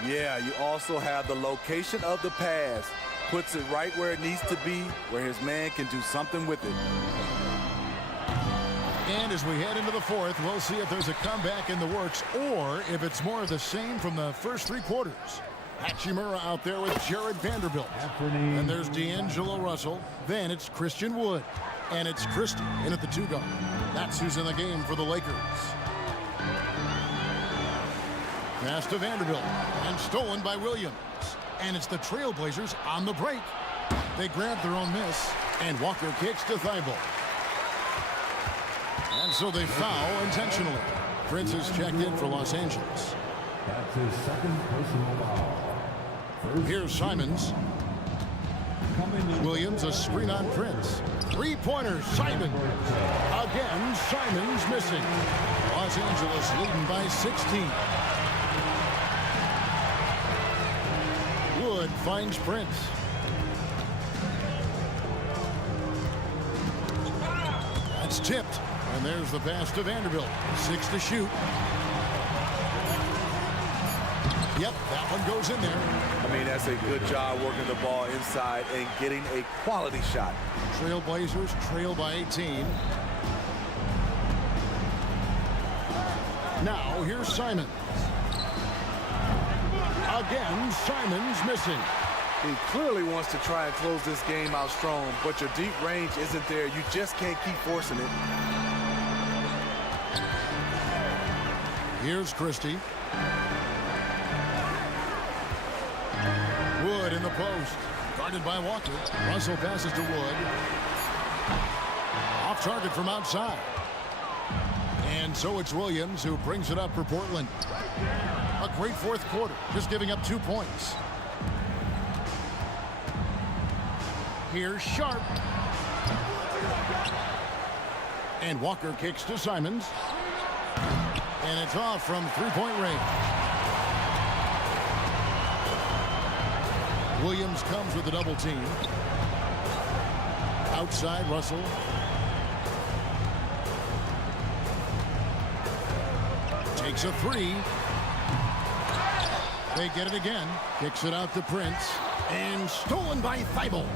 Yeah, you also have the location of the pass. Puts it right where it needs to be, where his man can do something with it. And as we head into the fourth, we'll see if there's a comeback in the works or if it's more of the same from the first three quarters. Hachimura out there with Jared Vanderbilt. And there's D'Angelo Russell. Then it's Christian Wood. And it's Christie in at the two guard. That's who's in the game for the Lakers. Pass to Vanderbilt. And stolen by Williams. And it's the Trailblazers on the break. They grab their own miss. And Walker kicks to Thibault. And so they foul intentionally. Prince is checked in for Los Angeles. That's his second personal foul. Here's Simons. Williams, a screen on Prince. Three-pointer, Simons. Again, Simons missing. Los Angeles leading by 16. Wood finds Prince. That's tipped. And there's the pass to Vanderbilt. 6 to shoot. Yep, that one goes in there. I mean, that's a good job working the ball inside and getting a quality shot. Trailblazers trail by 18. Now, here's Simons. Again, Simons missing. He clearly wants to try and close this game out strong, but your deep range isn't there. You just can't keep forcing it. Here's Christie. Wood in the post. Guarded by Walker. Russell passes to Wood. Off target from outside. And so it's Williams who brings it up for Portland. A great fourth quarter. Just giving up 2 points. Here's Sharp. And Walker kicks to Simons. And it's off from three-point range. Williams comes with a double team. Outside, Russell. Takes a three. They get it again. Kicks it out to Prince. And stolen by Thibault.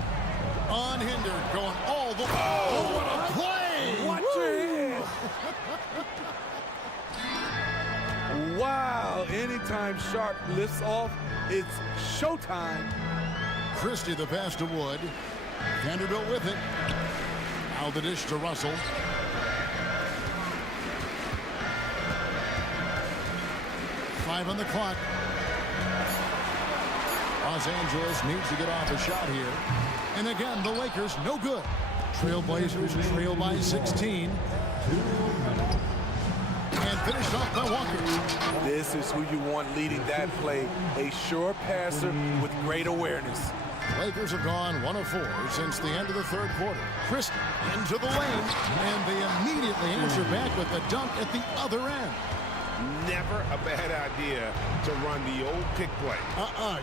Unhindered, going all the way. Oh, what a play! Watch it! Wow, anytime Sharp lifts off, it's showtime. Christie the pass to Wood. Vanderbilt with it. Now the dish to Russell. Five on the clock. Los Angeles needs to get off a shot here. And again, the Lakers no good. Trailblazers trail by 16. And finished off by Walker. This is who you want leading that play. A sure passer with great awareness. Lakers have gone 1 of 4 since the end of the third quarter. Christie into the lane, and they immediately answer back with the dunk at the other end. Never a bad idea to run the old pick play.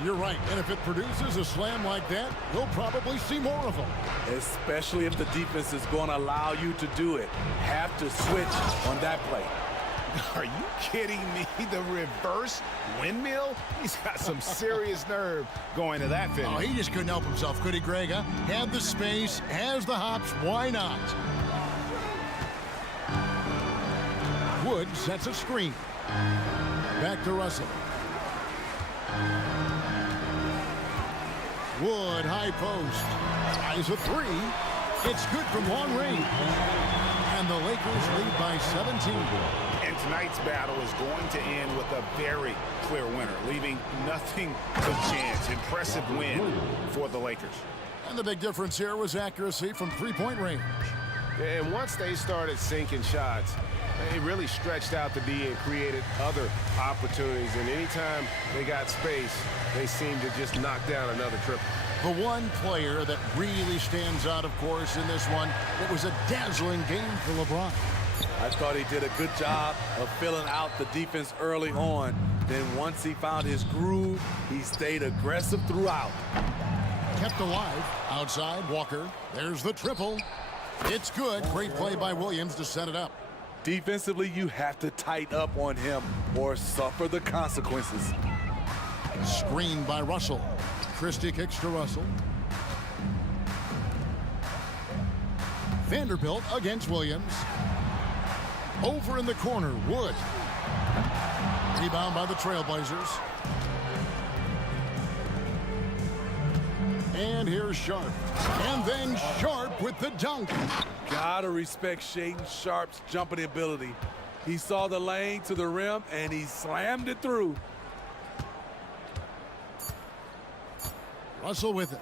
You're right. And if it produces a slam like that, you'll probably see more of them. Especially if the defense is going to allow you to do it. Have to switch on that play. Are you kidding me? The reverse windmill? He's got some serious nerve going to that finish. Oh, he just couldn't help himself, could he, Greg? Huh? Had the space, has the hops, why not? Wood sets a screen. Back to Russell. Wood, high post. Tries a three. It's good from long range. And the Lakers lead by 17. And tonight's battle is going to end with a very clear winner, leaving nothing to chance. Impressive win for the Lakers. And the big difference here was accuracy from three-point range. And once they started sinking shots, they really stretched out the D and created other opportunities. And anytime they got space, they seemed to just knock down another triple. The one player that really stands out, of course, in this one, it was a dazzling game for LeBron. I thought he did a good job of filling out the defense early on. Then once he found his groove, he stayed aggressive throughout. Kept alive. Outside, Walker. There's the triple. It's good. Great play by Williams to set it up. Defensively, you have to tighten up on him or suffer the consequences. Screen by Russell. Christie kicks to Russell. Vanderbilt against Williams. Over in the corner, Wood. Rebound by the Trailblazers. And here's Sharp. And then Sharp with the dunk. Gotta respect Shaedon Sharp's jumping ability. He saw the lane to the rim and he slammed it through. Russell with it.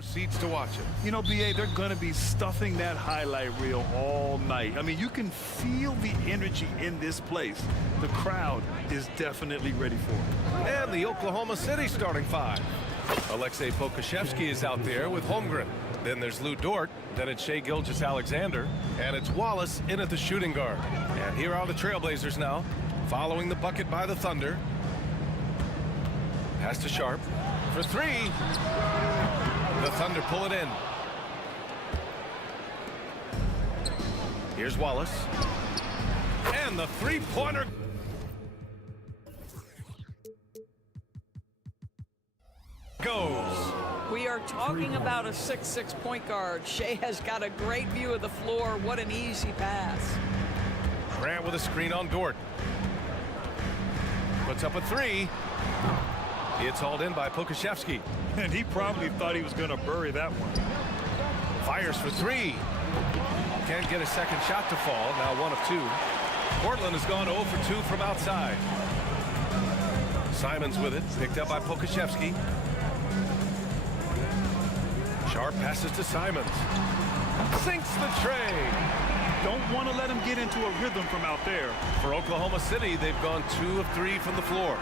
Seats to watch it. You know, BA, they're going to be stuffing that highlight reel all night. I mean, you can feel the energy in this place. The crowd is definitely ready for it. And the Oklahoma City starting five. Alexei Pokashevsky is out there with Holmgren. Then there's Lou Dort. Then it's Shai Gilgeous-Alexander. And it's Wallace in at the shooting guard. And here are the Trailblazers now, following the bucket by the Thunder. Pass to Sharp for three. The Thunder pull it in. Here's Wallace. And the three-pointer goes. We are talking about a 6'6" point guard. Shai has got a great view of the floor. What an easy pass. Grant with a screen on Dort. Puts up a three. It's hauled in by Pokashevsky. And he probably thought he was going to bury that one. Fires for three. Can't get a second shot to fall. Now 1 of 2. Portland has gone 0 for 2 from outside. Simons with it. Picked up by Pokashevsky. Sharp passes to Simons. Sinks the tray. Don't want to let him get into a rhythm from out there. For Oklahoma City, they've gone 2 of 3 from the floor.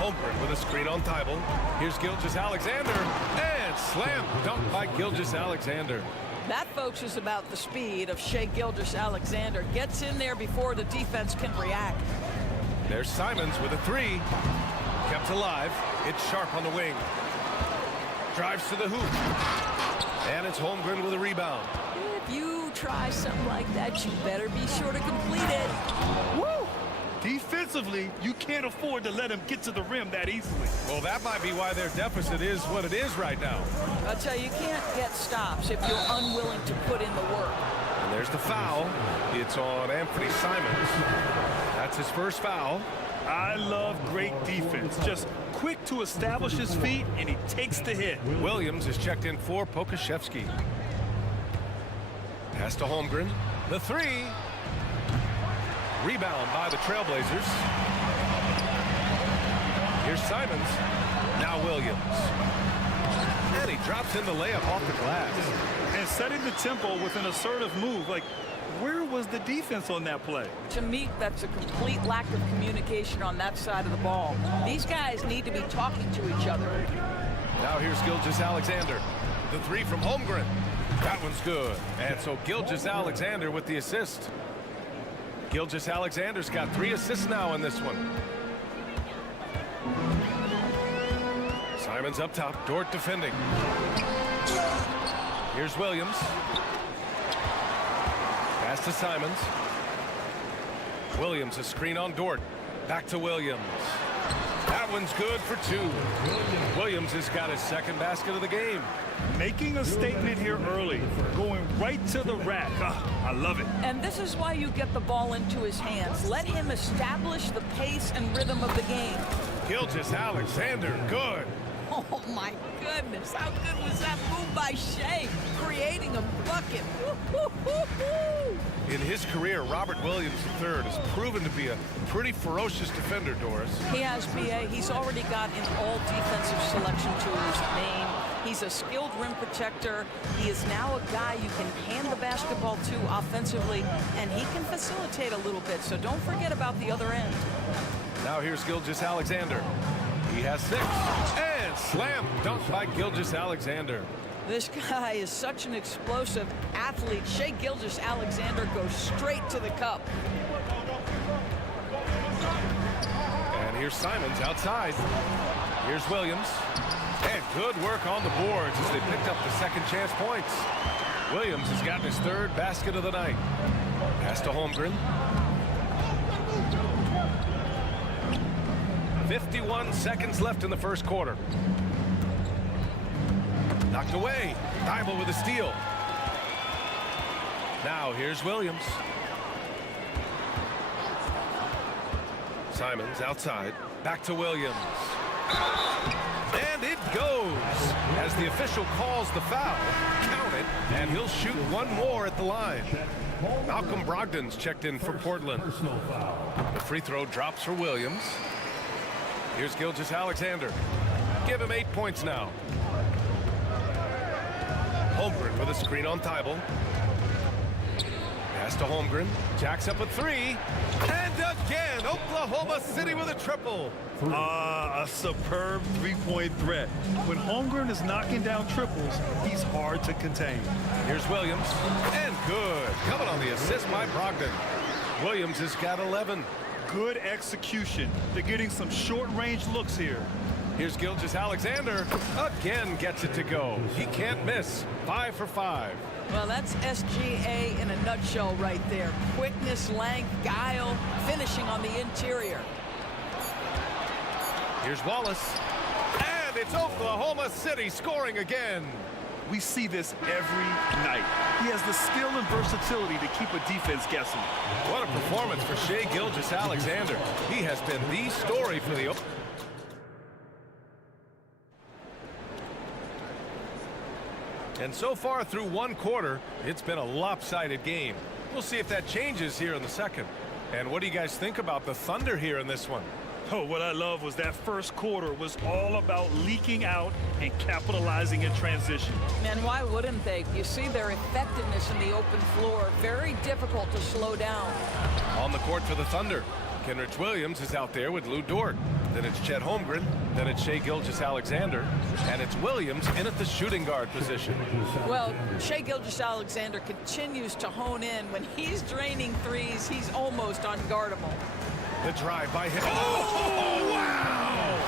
Holmgren with a screen on Thibault. Here's Gilgeous-Alexander. And slam dunk by Gilgeous-Alexander. That, folks, is about the speed of Shai Gilgeous-Alexander. Gets in there before the defense can react. There's Simons with a three. Kept alive. It's Sharp on the wing. Drives to the hoop. And it's Holmgren with a rebound. If you try something like that, you better be sure to complete it. Woo! Defensively, you can't afford to let him get to the rim that easily. Well, that might be why their deficit is what it is right now. I'll tell you, you can't get stops if you're unwilling to put in the work. And there's the foul. It's on Anthony Simons. That's his first foul. I love great defense. Just quick to establish his feet, and he takes the hit. Williams is checked in for Pokashevsky. Pass to Holmgren. The three. Rebound by the Trailblazers. Here's Simons. Now Williams. And he drops in the layup off the glass. And setting the tempo with an assertive move. Like, where was the defense on that play? To me, that's a complete lack of communication on that side of the ball. These guys need to be talking to each other. Now here's Gilgeous-Alexander. The three from Holmgren. That one's good. And so Gilgeous-Alexander with the assist. Gilgeous-Alexander's got 3 assists now in this one. Simons up top. Dort defending. Here's Williams. Pass to Simons. Williams, a screen on Dort. Back to Williams. That one's good for 2. Williams has got his second basket of the game. Making a statement here early. Going right to the rack. I love it. And this is why you get the ball into his hands. Let him establish the pace and rhythm of the game. Gilgeous-Alexander, good. Oh, my goodness. How good was that move by Shai? Creating a bucket. Woo-hoo-hoo-hoo. In his career, Robert Williams III has proven to be a pretty ferocious defender, Doris. He has, B.A. He's already got an all-defensive selection to his name. He's a skilled rim protector. He is now a guy you can hand the basketball to offensively, and he can facilitate a little bit, so don't forget about the other end. Now here's Gilgeous-Alexander. He has 6. And slam dunk by Gilgeous-Alexander. This guy is such an explosive athlete. Shai Gilgeous-Alexander goes straight to the cup. And here's Simons outside. Here's Williams. And good work on the boards as they picked up the second chance points. Williams has gotten his 3rd basket of the night. Pass to Holmgren. 51 seconds left in the first quarter. Knocked away. Thibault with a steal. Now here's Williams. Simons outside. Back to Williams. And it goes as the official calls the foul. Count it, and he'll shoot one more at the line. Malcolm Brogdon's checked in for Portland. The free throw drops for Williams. Here's Gilgeous-Alexander. Give him 8 points now. Holmgren with a screen on Thibault. Pass to Holmgren. Jacks up a 3. And again, Oklahoma City with a triple. A superb three-point threat. When Holmgren is knocking down triples, he's hard to contain. Here's Williams. And good. Coming on the assist by Brogdon. Williams has got 11. Good execution. They're getting some short-range looks here. Here's Gilgeous-Alexander. Again gets it to go. He can't miss. 5 for 5. Well, that's SGA in a nutshell right there. Quickness, length, guile, finishing on the interior. Here's Wallace. And it's Oklahoma City scoring again. We see this every night. He has the skill and versatility to keep a defense guessing. What a performance for Shai Gilgeous-Alexander. He has been the story for the... And so far through one quarter, it's been a lopsided game. We'll see if that changes here in the second. And what do you guys think about the Thunder here in this one? Oh, what I love was that first quarter was all about leaking out and capitalizing in transition. And why wouldn't they? You see their effectiveness in the open floor. Very difficult to slow down. On the court for the Thunder, Kenrich Williams is out there with Lou Dort. Then it's Chet Holmgren. Then it's Shai Gilgeous-Alexander. And it's Williams in at the shooting guard position. Well, Shai Gilgeous-Alexander continues to hone in. When he's draining threes, he's almost unguardable. The drive by him. Oh, wow!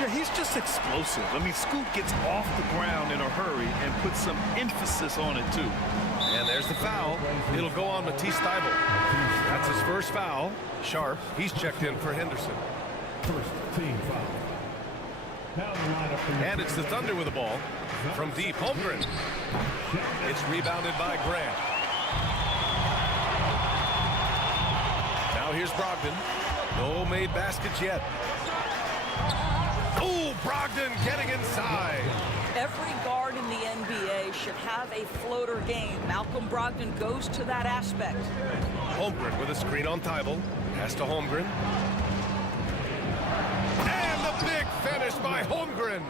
Yeah, he's just explosive. I mean, Scoot gets off the ground in a hurry and puts some emphasis on it, too. And there's the foul. It'll go on Matisse Thybulle. That's his first foul. Sharp, he's checked in for Henderson. First team foul. Now the lineup for and it's the Thunder with the ball. From deep, Holmgren. It's rebounded by Grant. Now here's Brogdon. No made baskets yet. Oh, Brogdon getting inside. Every guard in the NBA should have a floater game. Malcolm Brogdon goes to that aspect. Holmgren with a screen on Thybulle. Pass to Holmgren. And the big finish by Holmgren.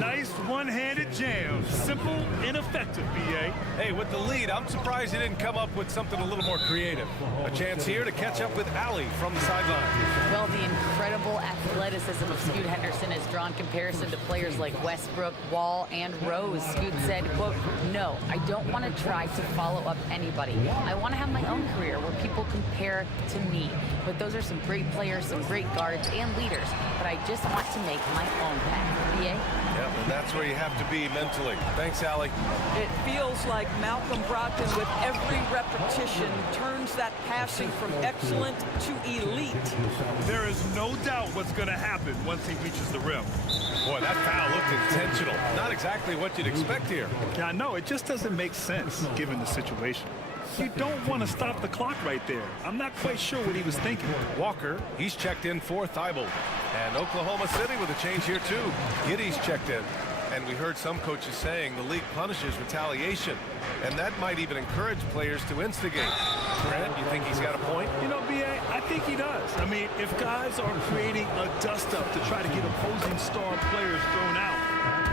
Nice one-handed jam. Simple and effective, B.A. Hey, with the lead, I'm surprised he didn't come up with something a little more creative. A chance here to catch up with Allie from the sideline. Well, the incredible athleticism of Scoot Henderson has drawn comparison to players like Westbrook, Wall, and Rose. Scoot said, quote, "No, I don't want to try to follow up anybody. I want to have my own career where people compare to me. But those are some great players, some great guards, and leaders. But I just want to make my own path." B.A.? Yeah, and that's where you have to be mentally. Thanks, Allie. It feels like Malcolm Brogdon, with every repetition, turns that passing from excellent to elite. There is no doubt what's going to happen once he reaches the rim. Boy, that foul looked intentional. Not exactly what you'd expect here. Yeah, I know. It just doesn't make sense, given the situation. You don't want to stop the clock right there. I'm not quite sure what he was thinking. Walker, he's checked in for Thybulle. And Oklahoma City with a change here, too. Giddy's checked in. And we heard some coaches saying the league punishes retaliation. And that might even encourage players to instigate. Grant, you think he's got a point? You know, B.A., I think he does. I mean, if guys are creating a dust-up to try to get opposing star players thrown out,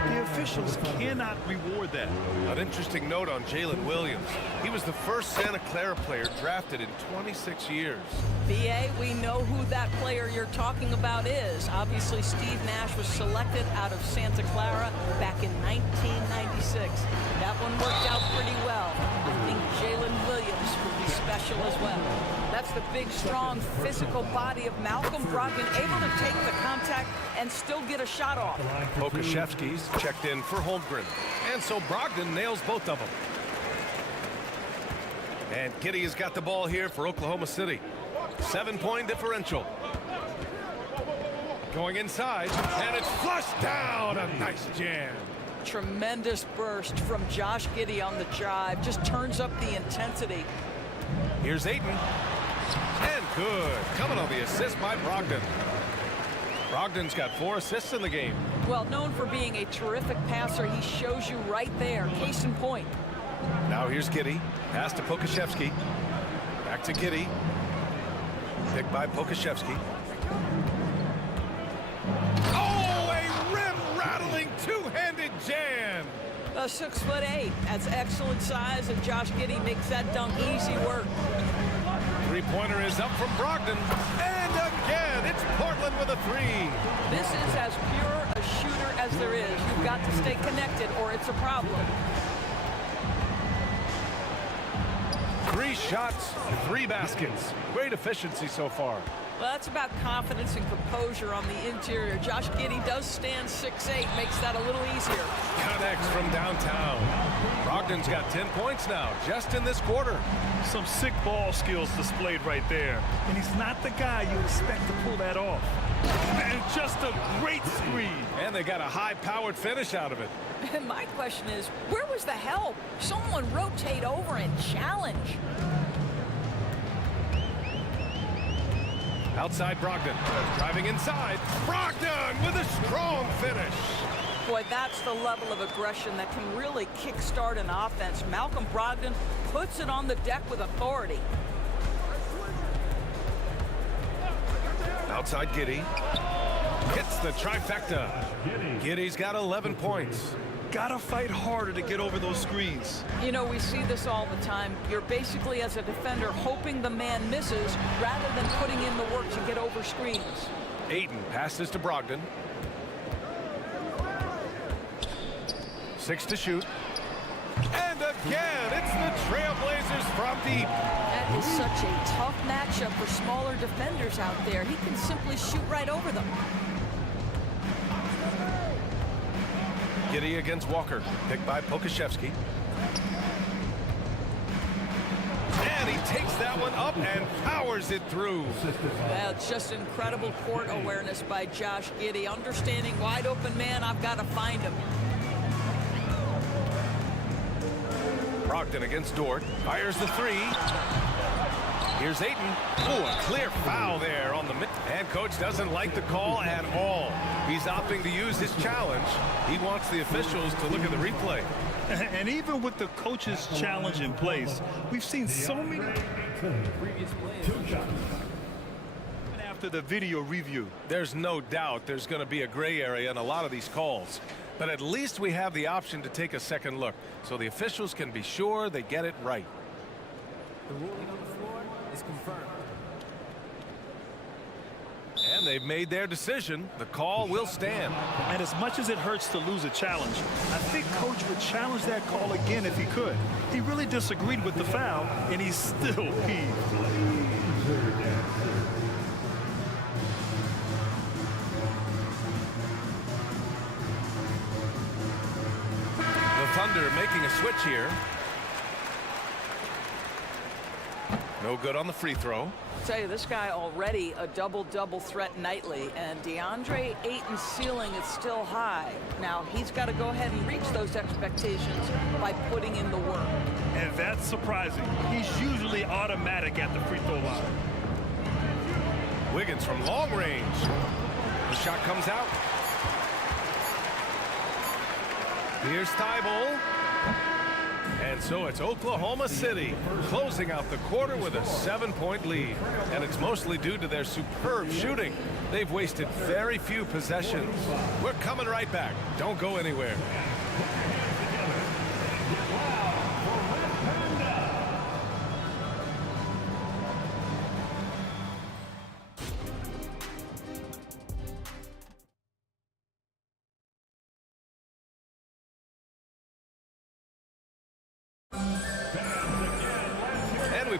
the officials cannot reward that. An interesting note on Jalen Williams. He was the first Santa Clara player drafted in 26 years. B.A., we know who that player you're talking about is. Obviously, Steve Nash was selected out of Santa Clara back in 1996. That one worked out pretty well. I think Jalen Williams will be special as well. That's the big, strong, physical body of Malcolm Brogdon, able to take the contact and still get a shot off. Pokashevsky's checked in for Holmgren. And so Brogdon nails both of them. And Giddy has got the ball here for Oklahoma City. 7-point differential. Going inside, and it's flushed down. A nice jam. Tremendous burst from Josh Giddey on the drive. Just turns up the intensity. Here's Ayton. And good. Coming on the assist by Brogdon. Brogdon's got 4 assists in the game. Well, known for being a terrific passer, he shows you right there. Case in point. Now here's Giddy. Pass to Pokashevsky. Back to Giddy. Picked by Pokashevsky. Oh, a 6'8". That's excellent size, and Josh Giddey makes that dunk easy work. Three-pointer is up from Brogdon. And again, it's Portland with a three. This is as pure a shooter as there is. You've got to stay connected or it's a problem. 3 shots, 3 baskets. Great efficiency so far. Well, that's about confidence and composure on the interior. Josh Giddey does stand 6'8", makes that a little easier. Connects from downtown. Brogdon's got 10 points now, just in this quarter. Some sick ball skills displayed right there. And he's not the guy you expect to pull that off. And just a great screen. And they got a high-powered finish out of it. And my question is, where was the help? Someone rotate over and challenge. Outside Brogdon, driving inside. Brogdon with a strong finish. Boy, that's the level of aggression that can really kickstart an offense. Malcolm Brogdon puts it on the deck with authority. Outside Giddey. Hits the trifecta. Giddey's got 11 points. Gotta fight harder to get over those screens. You know, we see this all the time. You're basically, as a defender, hoping the man misses rather than putting in the work to get over screens. Ayton passes to Brogdon. 6 to shoot. And again, it's the Trailblazers from deep. That is such a tough matchup for smaller defenders out there. He can simply shoot right over them. Giddey against Walker, picked by Pokashevsky. And he takes that one up and powers it through. That's just incredible court awareness by Josh Giddey. Understanding wide open man, I've got to find him. Brogdon against Dort, fires the 3. Here's Ayton. Oh, a clear foul there on the mid. And coach doesn't like the call at all. He's opting to use his challenge. He wants the officials to look at the replay. And even with the coach's challenge in place, we've seen so many previous plays after the video review. There's no doubt there's going to be a gray area in a lot of these calls. But at least we have the option to take a second look, so the officials can be sure they get it right. The ruling on the floor is confirmed. And they've made their decision. The call will stand. And as much as it hurts to lose a challenge, I think coach would challenge that call again if he could. He really disagreed with the foul, and he's still peeved. Thunder making a switch here. No good on the free throw. I'll tell you, this guy already a double-double threat nightly, and DeAndre Ayton's ceiling is still high. Now, he's got to go ahead and reach those expectations by putting in the work. And that's surprising. He's usually automatic at the free throw line. Wiggins from long range. The shot comes out. Here's Thibault. And so it's Oklahoma City closing out the quarter with a 7-point lead. And it's mostly due to their superb shooting. They've wasted very few possessions. We're coming right back. Don't go anywhere.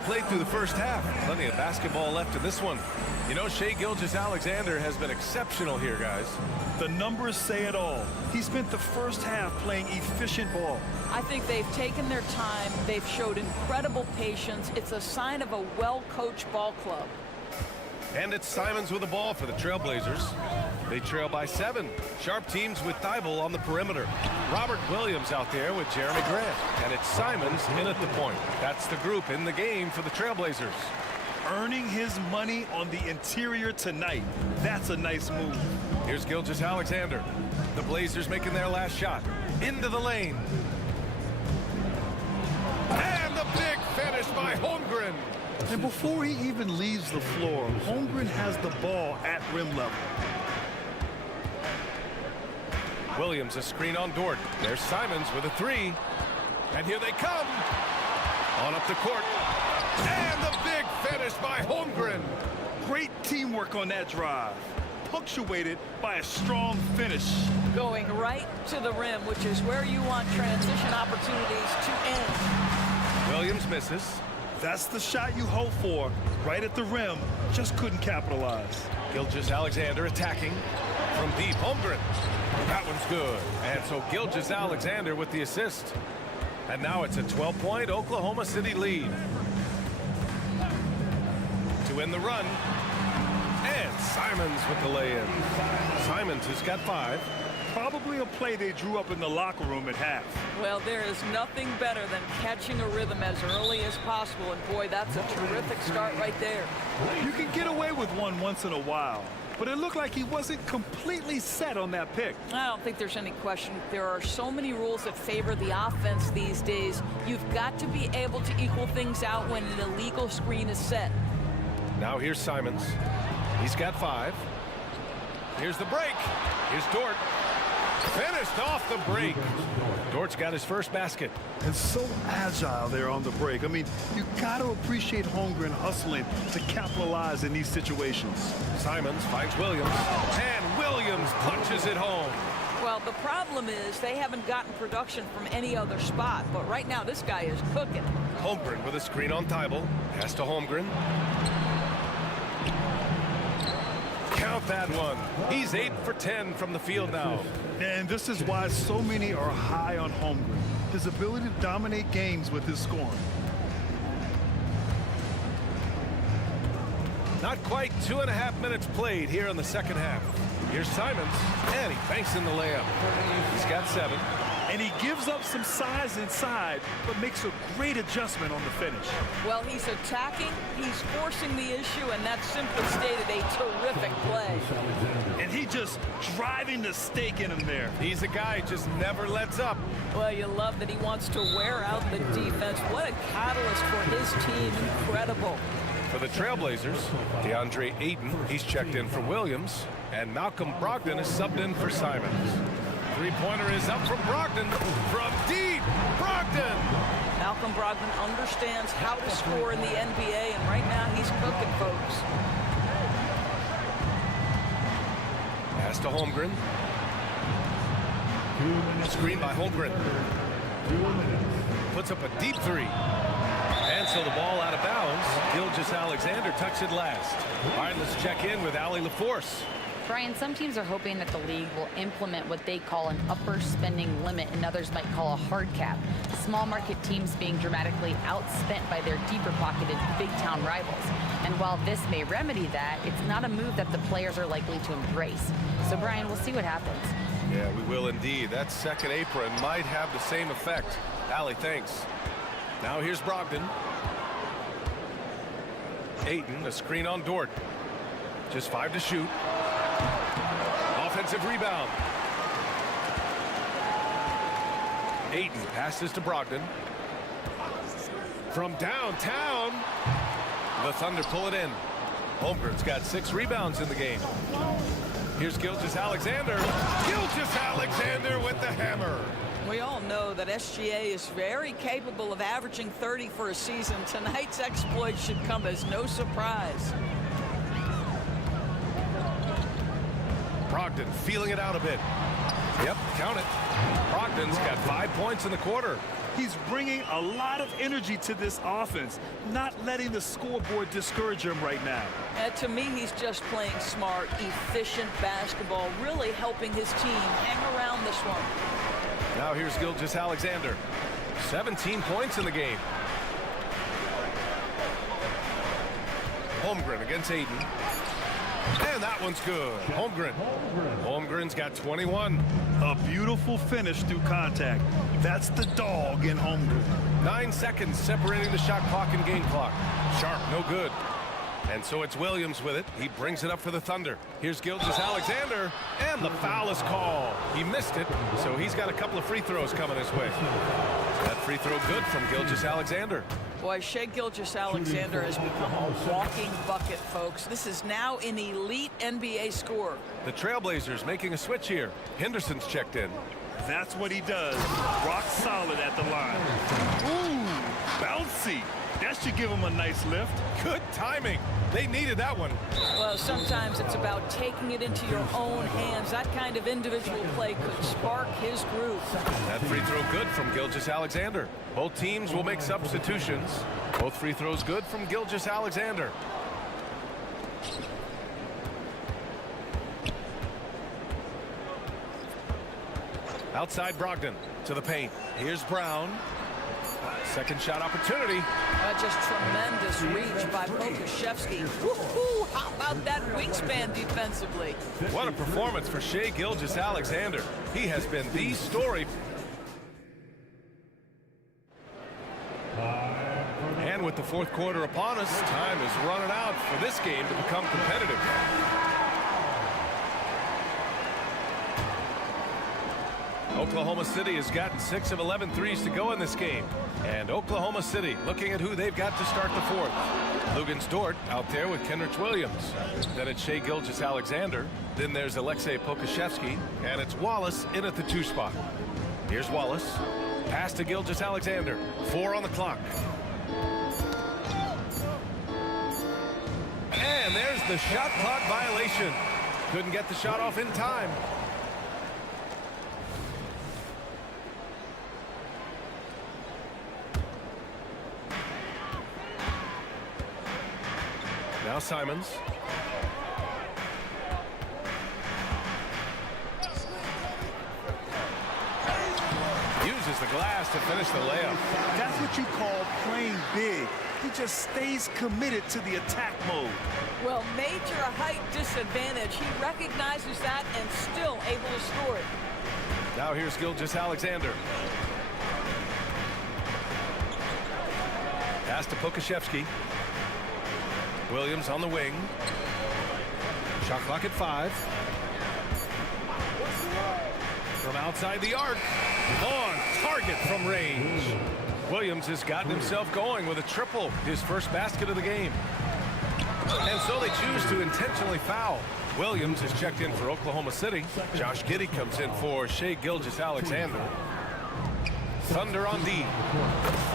Played through the first half. Plenty of basketball left in this one. You know, Shai Gilgeous-Alexander has been exceptional here, guys. The numbers say it all. He spent the first half playing efficient ball. I think they've taken their time. They've showed incredible patience. It's a sign of a well-coached ball club. And it's Simons with the ball for the Trailblazers. They trail by 7. Sharp teams with Thibault on the perimeter. Robert Williams out there with Jeremy Grant. And it's Simons in at the point. That's the group in the game for the Trailblazers. Earning his money on the interior tonight. That's a nice move. Here's Gilgeous-Alexander. The Blazers making their last shot. Into the lane. And the big finish by Holmgren. And before he even leaves the floor, Holmgren has the ball at rim level. Williams a screen on Dort. There's Simons with a three. And here they come. On up the court. And the big finish by Holmgren. Great teamwork on that drive, punctuated by a strong finish. Going right to the rim, which is where you want transition opportunities to end. Williams misses. That's the shot you hope for, right at the rim. Just couldn't capitalize. Gilgeous-Alexander attacking from deep. Holmgren. That one's good. And so Gilgeous-Alexander with the assist. And now it's a 12-point Oklahoma City lead. To win the run. And Simons with the lay-in. Simons has got 5. Probably a play they drew up in the locker room at half. Well, there is nothing better than catching a rhythm as early as possible. And boy, that's a terrific start right there. You can get away with one once in a while, but it looked like he wasn't completely set on that pick. I don't think there's any question. There are so many rules that favor the offense these days. You've got to be able to equal things out when an illegal screen is set. Now here's Simons. He's got 5. Here's the break. Here's Dort. Finished off the break. Dort's got his first basket. And so agile there on the break. I mean, you got to appreciate Holmgren hustling to capitalize in these situations. Simons finds Williams. And Williams punches it home. Well, the problem is they haven't gotten production from any other spot. But right now, this guy is cooking. Holmgren with a screen on Thibault. Pass to Holmgren. Count that one. He's 8 for 10 from the field now. And this is why so many are high on Holmgren. His ability to dominate games with his scoring. Not quite 2.5 minutes played here in the second half. Here's Simons, and he banks in the layup. He's got 7. And he gives up some size inside, but makes a great adjustment on the finish. Well, he's attacking, he's forcing the issue, and that's simply stated a terrific play. And he just driving the stake in him there. He's a guy who just never lets up. Well, you love that he wants to wear out the defense. What a catalyst for his team. Incredible. For the Trailblazers, DeAndre Ayton, he's checked in for Williams, and Malcolm Brogdon is subbed in for Simons. Three-pointer is up from Brogdon. From deep, Brogdon! Malcolm Brogdon understands how to score in the NBA, and right now he's cooking, folks. Pass to Holmgren. Screen by Holmgren. Puts up a deep 3. And so the ball out of bounds. Gilgeous-Alexander tucks it last. All right, let's check in with Allie LaForce. Brian, some teams are hoping that the league will implement what they call an upper spending limit and others might call a hard cap. Small market teams being dramatically outspent by their deeper pocketed big town rivals. And while this may remedy that, it's not a move that the players are likely to embrace. So Brian, we'll see what happens. Yeah, we will indeed. That second apron might have the same effect. Allie, thanks. Now here's Brogdon. Ayton, a screen on Dort. Just 5 to shoot. Offensive rebound. Ayton passes to Brogdon. From downtown, the Thunder pull it in. Holmgren's got 6 rebounds in the game. Here's Gilgeous-Alexander. Gilgeous-Alexander with the hammer. We all know that SGA is very capable of averaging 30 for a season. Tonight's exploit should come as no surprise. Brogdon feeling it out a bit. Yep, count it. Brogdon's got 5 points in the quarter. He's bringing a lot of energy to this offense, not letting the scoreboard discourage him right now. To me, he's just playing smart, efficient basketball, really helping his team hang around this one. Now here's Gilgeous-Alexander. 17 points in the game. Holmgren against Ayton. And that one's good. Holmgren. Holmgren's got 21. A beautiful finish through contact. That's the dog in Holmgren. 9 seconds separating the shot clock and game clock. Sharp, no good. And so it's Williams with it. He brings it up for the Thunder. Here's Gilgeous-Alexander, and the foul is called. He missed it, so he's got a couple of free throws coming his way. That free throw good from Gilgeous-Alexander. Boy, Shai Gilgeous-Alexander has become a walking bucket, folks. This is now an elite NBA scorer. The Trailblazers making a switch here. Henderson's checked in. That's what he does. Rock solid at the line. Ooh, bouncy. That should give him a nice lift. Good timing. They needed that one. Well, sometimes it's about taking it into your own hands. That kind of individual play could spark his groove. That free throw good from Gilgeous-Alexander. Both teams will make substitutions. Both free throws good from Gilgeous-Alexander. Outside Brogdon to the paint. Here's Brown. Second shot opportunity. Just tremendous reach by Pokusevski. Woo-hoo! How about that wingspan defensively? What a performance for Shai Gilgeous-Alexander. He has been the story. And with the fourth quarter upon us, time is running out for this game to become competitive. Oklahoma City has gotten 6 of 11 threes to go in this game. And Oklahoma City looking at who they've got to start the fourth. Lugens Dort out there with Kenrich Williams. Then it's Shai Gilgeous-Alexander. Then there's Alexei Pokusevski. And it's Wallace in at the 2 spot. Here's Wallace. Pass to Gilgeous-Alexander. 4 on the clock. And there's the shot clock violation. Couldn't get the shot off in time. Now Simons. Uses the glass to finish the layup. That's what you call playing big. He just stays committed to the attack mode. Well, major height disadvantage. He recognizes that and still able to score it. Now here's Gilgeous-Alexander. Pass to Pokusevski. Williams on the wing. Shot clock at 5. From outside the arc. On target from range. Williams has gotten himself going with a triple, his first basket of the game. And so they choose to intentionally foul. Williams is checked in for Oklahoma City. Josh Giddey comes in for Shai Gilgeous-Alexander. Thunder on D.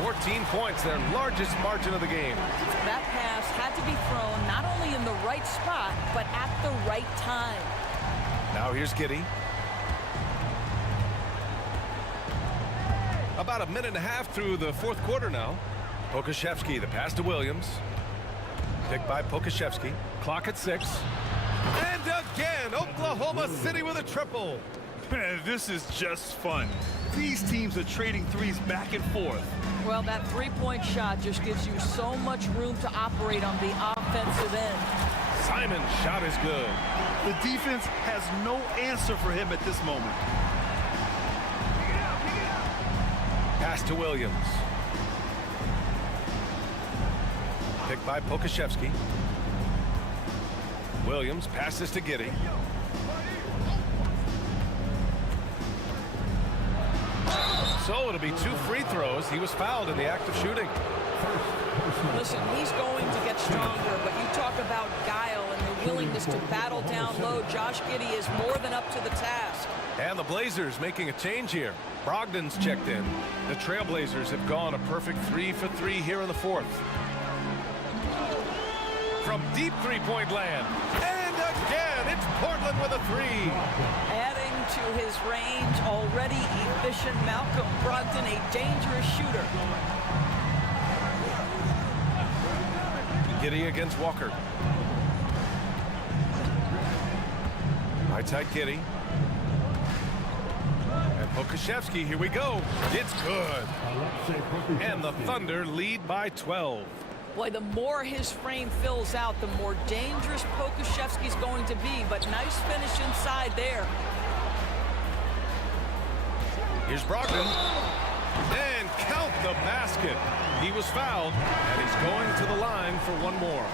14 points, their largest margin of the game. That pass had to be thrown not only in the right spot, but at the right time. Now here's Giddey. About a minute and a half through the fourth quarter now. Pokusevski, the pass to Williams. Picked by Pokusevski. Clock at 6. And again, Oklahoma City with a triple. Man, this is just fun. These teams are trading threes back and forth. Well, that three-point shot just gives you so much room to operate on the offensive end. Simon's shot is good. The defense has no answer for him at this moment. Pass to Williams. Picked by Pokusevski. Williams passes to Giddey. So it'll be 2 free throws. He was fouled in the act of shooting. Listen, he's going to get stronger, but you talk about guile and the willingness to battle down low. Josh Giddey is more than up to the task. And the Blazers making a change here. Brogdon's checked in. The Trailblazers have gone a perfect 3 for 3 here in the fourth. From deep three-point land. And again, it's Portland with a 3. Adding to his range, already efficient Malcolm Brogdon, a dangerous shooter. Giddey against Walker. Right side Giddey. And Pokusevski, here we go. It's good. And the Thunder lead by 12. Boy, the more his frame fills out, the more dangerous Pokusevski's going to be, but nice finish inside there. Here's Brogdon. And count the basket. He was fouled, and he's going to the line for one more.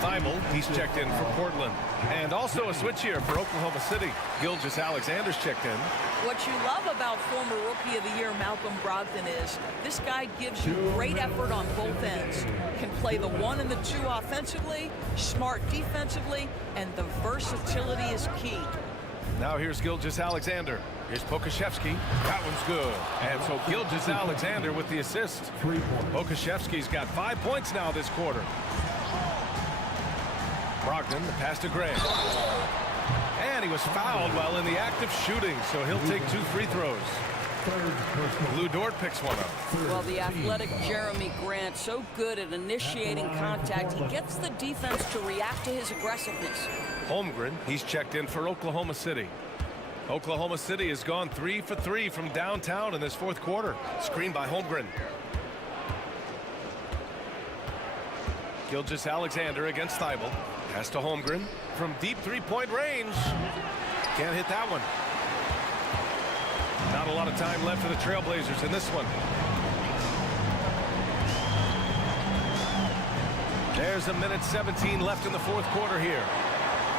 Thibault, he's checked in for Portland. And also a switch here for Oklahoma City. Gilgeous-Alexander's checked in. What you love about former Rookie of the Year Malcolm Brogdon is this guy gives you great effort on both ends. Can play the 1 and the 2 offensively, smart defensively, and the versatility is key. Now here's Gilgeous-Alexander. Here's Pokashevsky. That one's good. And so Gilgeous-Alexander with the assist. Pokashevsky's got 5 points now this quarter. Brogdon, the pass to Gray. And he was fouled while in the act of shooting, so he'll take 2 free throws. Lou Dort picks one up. Well, the athletic Jeremy Grant, so good at initiating contact, he gets the defense to react to his aggressiveness. Holmgren, he's checked in for Oklahoma City. Oklahoma City has gone 3 for 3 from downtown in this fourth quarter. Screen by Holmgren. Gilgeous-Alexander against Thibault. Pass to Holmgren from deep three-point range. Can't hit that one. Not a lot of time left for the Trailblazers in this one. There's a minute 17 left in the fourth quarter here.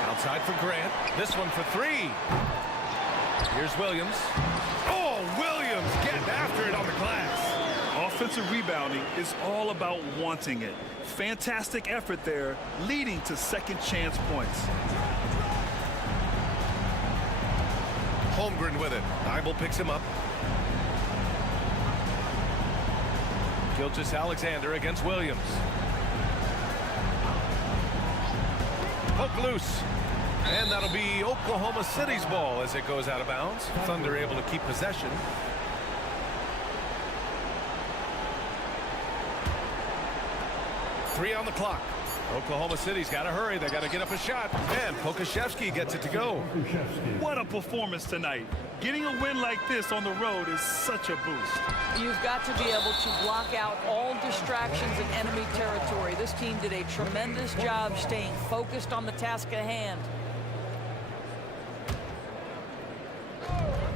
Outside for Grant. This one for 3. Here's Williams. Oh, Williams getting after it on the glass. Offensive rebounding is all about wanting it. Fantastic effort there, leading to second chance points. Holmgren with it. Thibault picks him up. Gilgeous-Alexander against Williams. Poke loose. And that'll be Oklahoma City's ball as it goes out of bounds. Thunder able to keep possession. Three on the clock. Oklahoma City's got to hurry. They got to get up a shot. And Pokashevsky gets it to go. What a performance tonight. Getting a win like this on the road is such a boost. You've got to be able to block out all distractions in enemy territory. This team did a tremendous job staying focused on the task at hand.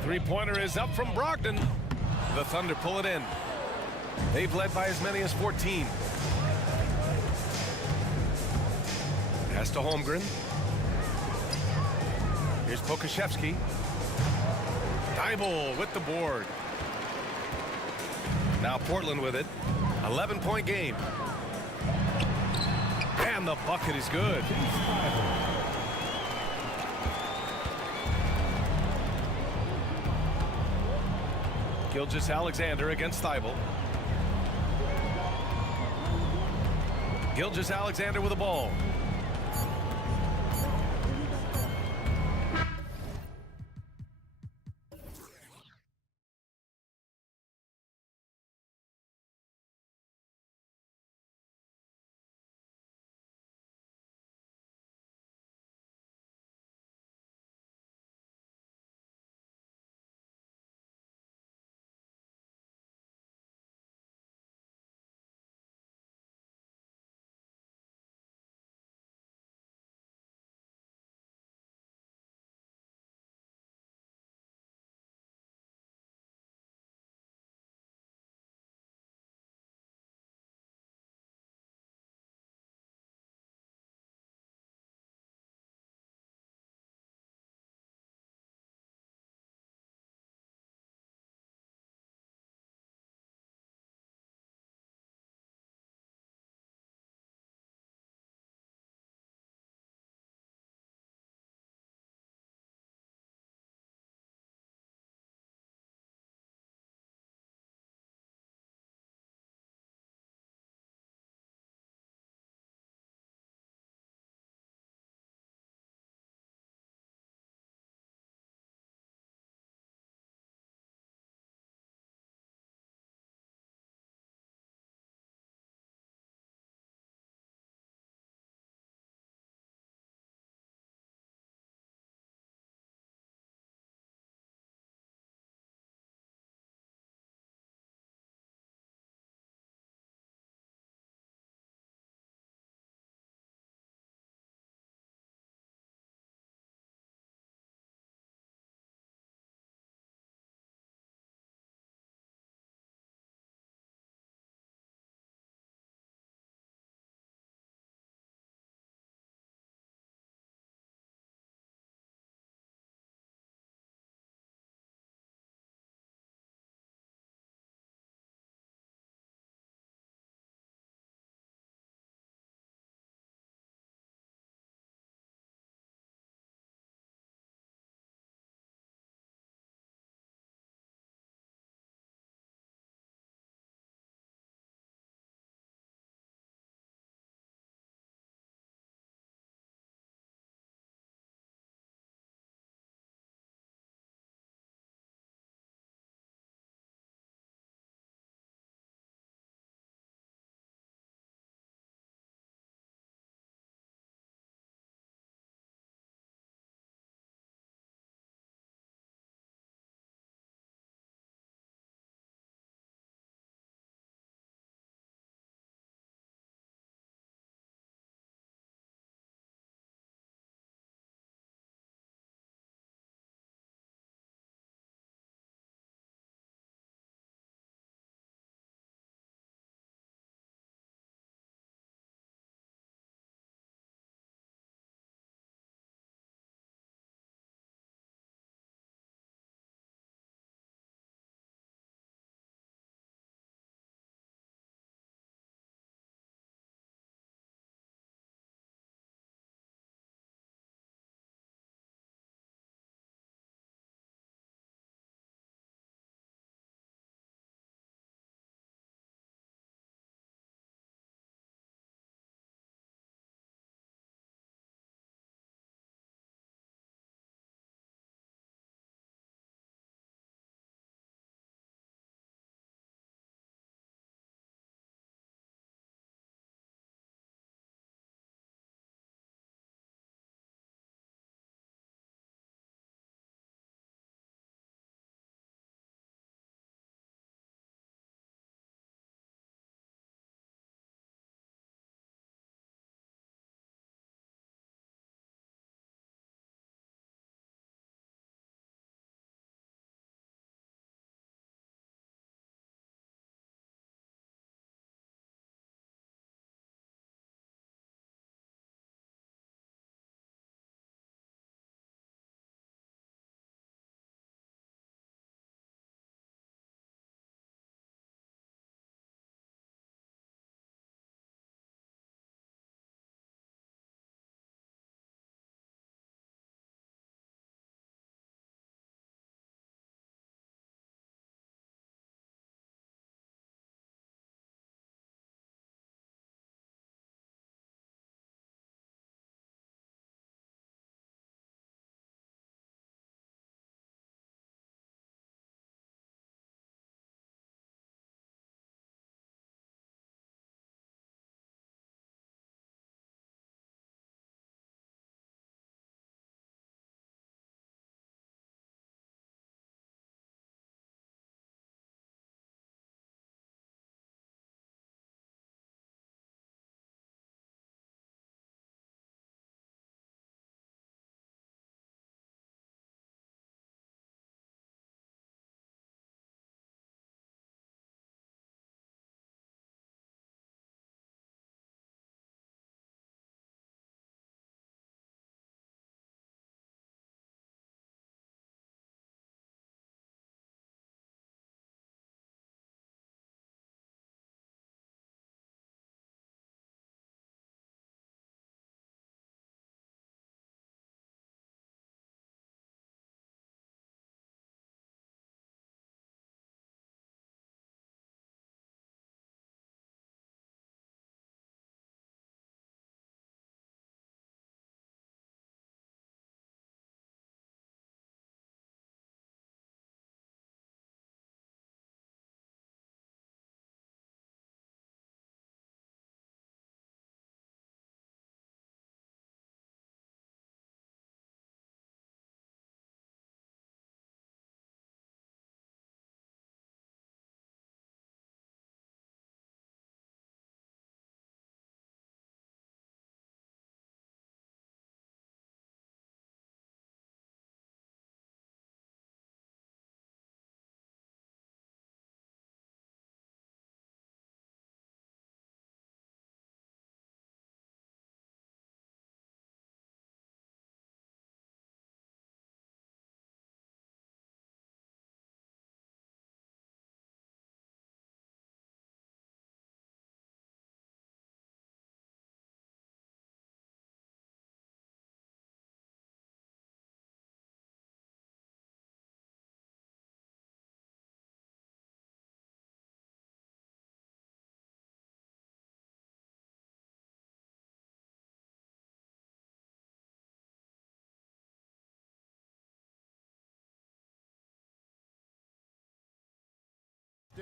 Three-pointer is up from Brogdon. The Thunder pull it in. They've led by as many as 14. Pass to Holmgren. Here's Pokashevsky. Thibault with the board. Now Portland with it. 11-point game. And the bucket is good. Gilgeous-Alexander against Thibault. Gilgeous-Alexander with the ball.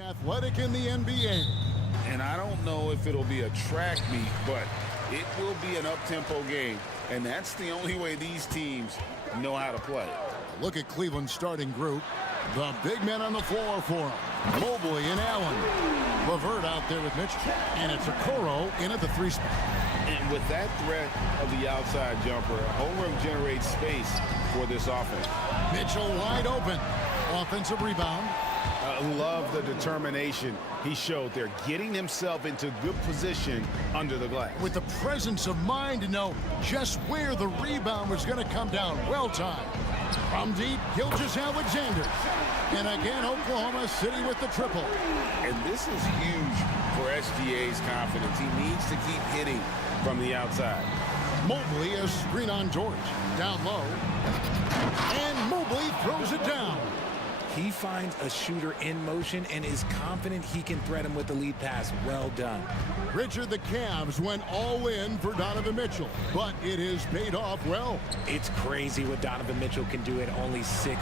Athletic in the NBA. And I don't know if it'll be a track meet, but it will be an up-tempo game. And that's the only way these teams know how to play. Look at Cleveland's starting group. The big men on the floor for him. Mobley and Allen. LeVert out there with Mitchell. And it's Okoro in at the 3 spot. And with that threat of the outside jumper, Holmgren generates space for this offense. Mitchell wide open. Offensive rebound. Love the determination he showed there, getting himself into good position under the glass. With the presence of mind to know just where the rebound was going to come down. Well timed. From deep, Gilgeous-Alexander. And again, Oklahoma City with the triple. And this is huge for SGA's confidence. He needs to keep hitting from the outside. Mobley, a screen on George. Down low. And Mobley throws it down. He finds a shooter in motion and is confident he can thread him with the lead pass. Well done. Richard, the Cavs went all in for Donovan Mitchell, but it has paid off well. It's crazy what Donovan Mitchell can do at only 6'1".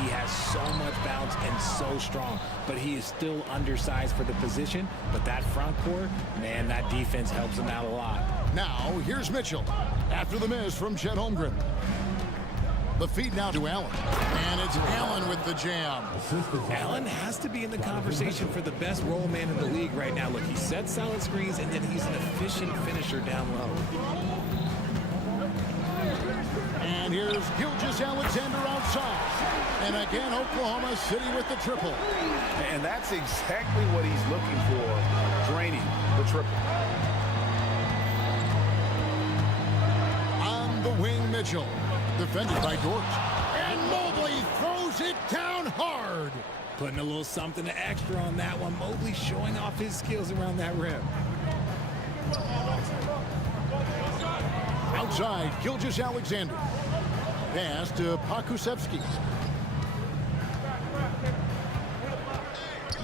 He has so much bounce and so strong, but he is still undersized for the position. But that front court, man, that defense helps him out a lot. Now, here's Mitchell after the miss from Chet Holmgren. The feed now to Allen. And it's Allen with the jam. Allen has to be in the conversation for the best roll man in the league right now. Look, he sets solid screens, and then he's an efficient finisher down low. And here's Gilgeous-Alexander outside. And again, Oklahoma City with the triple. And that's exactly what he's looking for, draining the triple. On the wing, Mitchell. Defended by George. And Mobley throws it down hard. Putting a little something extra on that one. Mobley showing off his skills around that rim. Outside, Gilgeous-Alexander. Pass to Pakusevsky.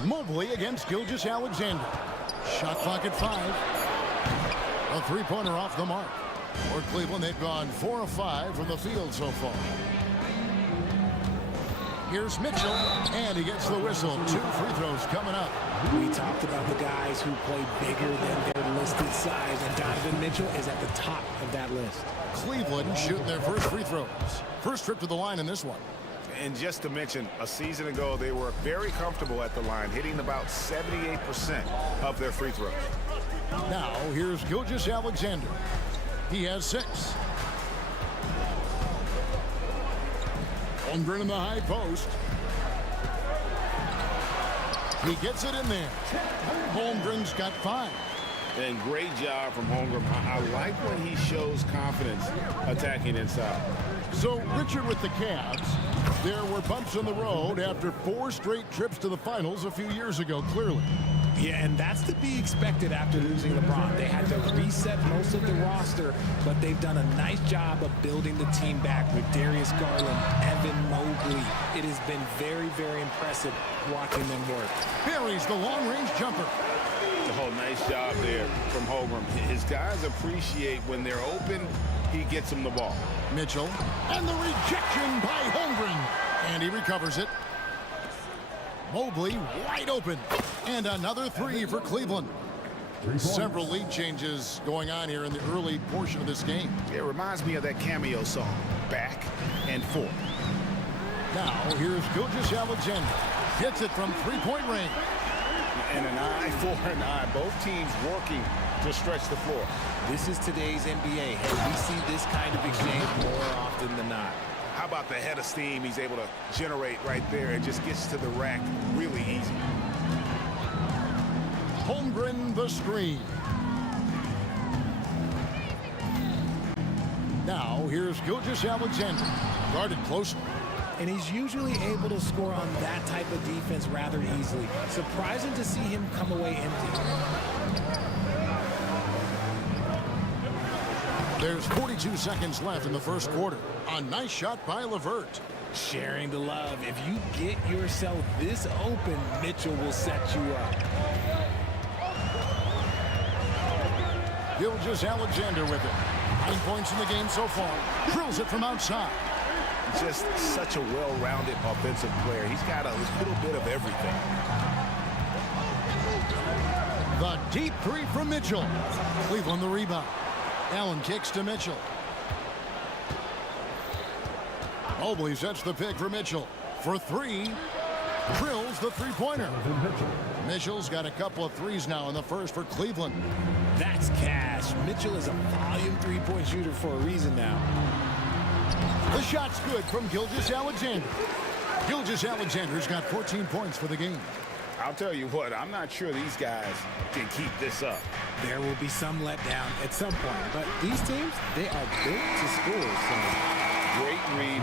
Mobley against Gilgeous-Alexander. Shot clock at 5. A three-pointer off the mark. For Cleveland, they've gone 4 of 5 from the field so far. Here's Mitchell, and he gets the whistle. 2 free throws coming up. We talked about the guys who play bigger than their listed size, and Donovan Mitchell is at the top of that list. Cleveland shooting their first free throws. First trip to the line in this one. And just to mention, a season ago, they were very comfortable at the line, hitting about 78% of their free throws. Now, here's Gilgeous-Alexander. He has 6. Holmgren in the high post. He gets it in there. Holmgren's got 5. And great job from Holmgren. I like when he shows confidence attacking inside. So, Richard, with the Cavs, there were bumps in the road after 4 straight trips to the finals a few years ago, clearly. Yeah, and that's to be expected after losing LeBron. They had to reset most of the roster, but they've done a nice job of building the team back with Darius Garland, Evan Mobley. It has been very, very impressive watching them work. Buries the long-range jumper. Oh, nice job there from Holmgren. His guys appreciate when they're open, he gets them the ball. Mitchell, and the rejection by Holmgren. And he recovers it. Mobley wide open. And another 3 for Cleveland. Several lead changes going on here in the early portion of this game. It reminds me of that cameo song, Back and Forth. Now, here's Gilgeous-Alexander. Hits it from 3-point range. And an eye for an eye. Both teams working to stretch the floor. This is today's NBA. Hey, we see this kind of exchange more often than not. How about the head of steam he's able to generate right there and just gets to the rack really easy. Holmgren the screen. Now, here's Gilgeous-Alexander. Guarded closely. And he's usually able to score on that type of defense rather easily. Surprising to see him come away empty. There's 42 seconds left in the first quarter. A nice shot by LeVert. Sharing the love. If you get yourself this open, Mitchell will set you up. Gilgeous-Alexander with it. 9 points in the game so far. Drills it from outside. Just such a well-rounded offensive player. He's got a little bit of everything. The deep three from Mitchell. Cleveland the rebound. Allen kicks to Mitchell. Mobley sets the pick for Mitchell. For three. Drills the three-pointer. Mitchell's got a couple of threes now in the first for Cleveland. That's cash. Mitchell is a volume three-point shooter for a reason now. The shot's good from Gilgeous-Alexander. Gilgeous-Alexander's got 14 points for the game. I'll tell you what, I'm not sure these guys can keep this up. There will be some letdown at some point, but these teams, they are built to score. So great read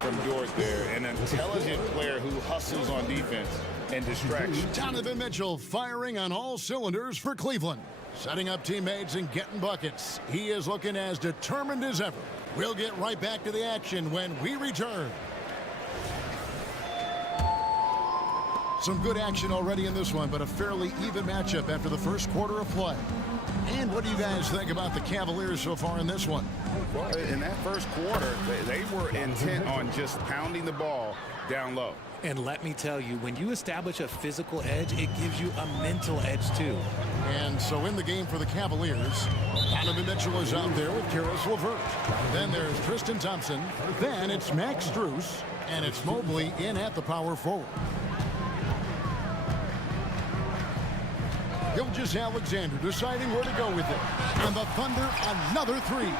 from Dort there, an intelligent player who hustles on defense and distracts. Donovan Mitchell firing on all cylinders for Cleveland. Setting up teammates and getting buckets. He is looking as determined as ever. We'll get right back to the action when we return. Some good action already in this one, but a fairly even matchup after the first quarter of play. And what do you guys think about the Cavaliers so far in this one? Well, in that first quarter, they were intent on just pounding the ball down low. And let me tell you, when you establish a physical edge, it gives you a mental edge too. And so in the game for the Cavaliers, Donovan Mitchell is out there with Karis LeVert. Then there's Tristan Thompson. Then it's Max Strus. And it's Mobley in at the power forward. Gilgeous-Alexander deciding where to go with it. And the Thunder, another three.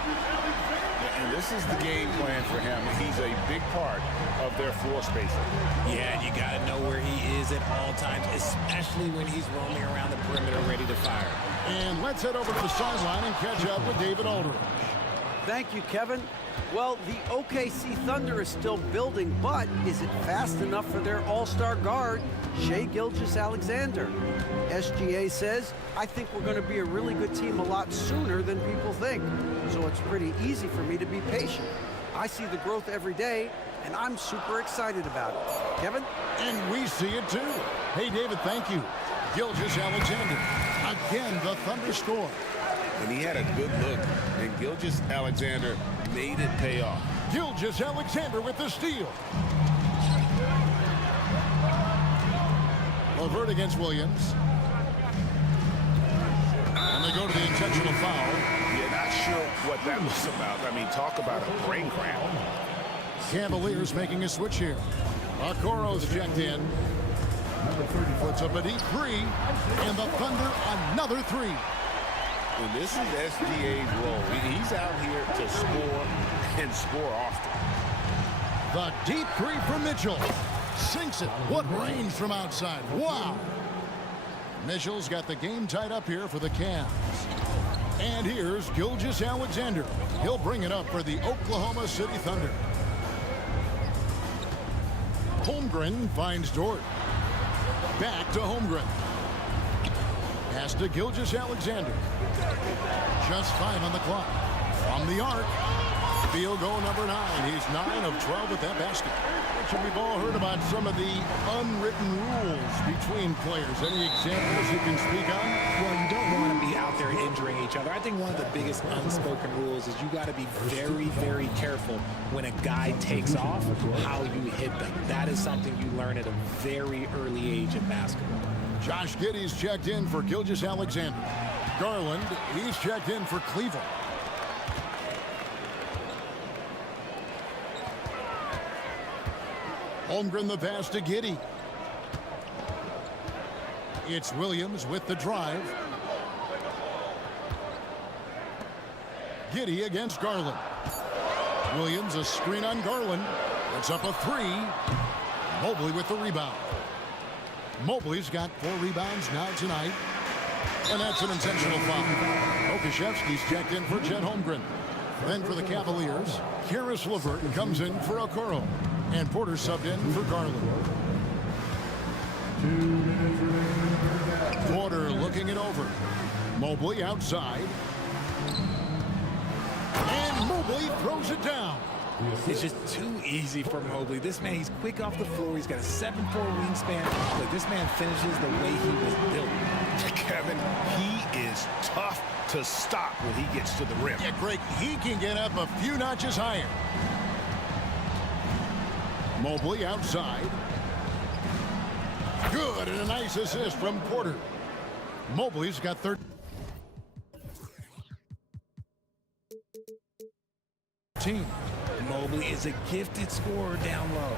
And this is the game plan for him. He's a big part of their floor spacing. Yeah, and you got to know where he is at all times, especially when he's roaming around the perimeter ready to fire. And let's head over to the sideline and catch up with David Aldridge. Thank you, Kevin. Well, the OKC Thunder is still building, but is it fast enough for their all-star guard, Shai Gilgeous-Alexander? SGA says, I think we're going to be a really good team a lot sooner than people think. So it's pretty easy for me to be patient. I see the growth every day, and I'm super excited about it. Kevin? And we see it too. Hey, David, thank you. Gilgeous-Alexander. Again, the Thunder score. And he had a good look, and Gilgeous-Alexander made it pay off. Gilgeous-Alexander with the steal. LeVert against Williams. And they go to the intentional foul. Yeah, not sure what that was about. I mean, talk about a brain cramp. Cavaliers making a switch here. Okoro's checked in. Puts up a deep three. And the Thunder another three. And this is SGA's role. He's out here to score and score often. The deep three from Mitchell. Sinks it. What range from outside. Wow. Mitchell's got the game tied up here for the Cavs. And here's Gilgeous-Alexander. He'll bring it up for the Oklahoma City Thunder. Holmgren finds Dort. Back to Holmgren. Pass to Gilgeous-Alexander. Just 5 on the clock. From the arc. Field goal number 9. He's 9 of 12 with that basket. Richard, we've all heard about some of the unwritten rules between players. Any examples you can speak on? Well, you don't want to be out there injuring each other. I think one of the biggest unspoken rules is you got to be very, very careful when a guy takes off, how you hit them. That is something you learn at a very early age in basketball. Josh Giddey's checked in for Gilgeous-Alexander. Garland, he's checked in for Cleveland. Holmgren the pass to Giddey. It's Williams with the drive. Giddey against Garland. Williams a screen on Garland. It's up a three. Mobley with the rebound. Mobley's got 4 rebounds now tonight. And that's an intentional foul. Okashevsky's checked in for Chet Holmgren. Then for the Cavaliers, Karis LeVert comes in for Okoro. And Porter subbed in for Garland. Porter looking it over. Mobley outside. And Mobley throws it down. It's just too easy for Mobley. This man, he's quick off the floor. He's got a 7'4" wingspan. But this man finishes the way he was built. Kevin, he is tough to stop when he gets to the rim. Yeah, Greg, he can get up a few notches higher. Mobley outside. Good, and a nice assist from Porter. Mobley's got 13. Mobley is a gifted scorer down low.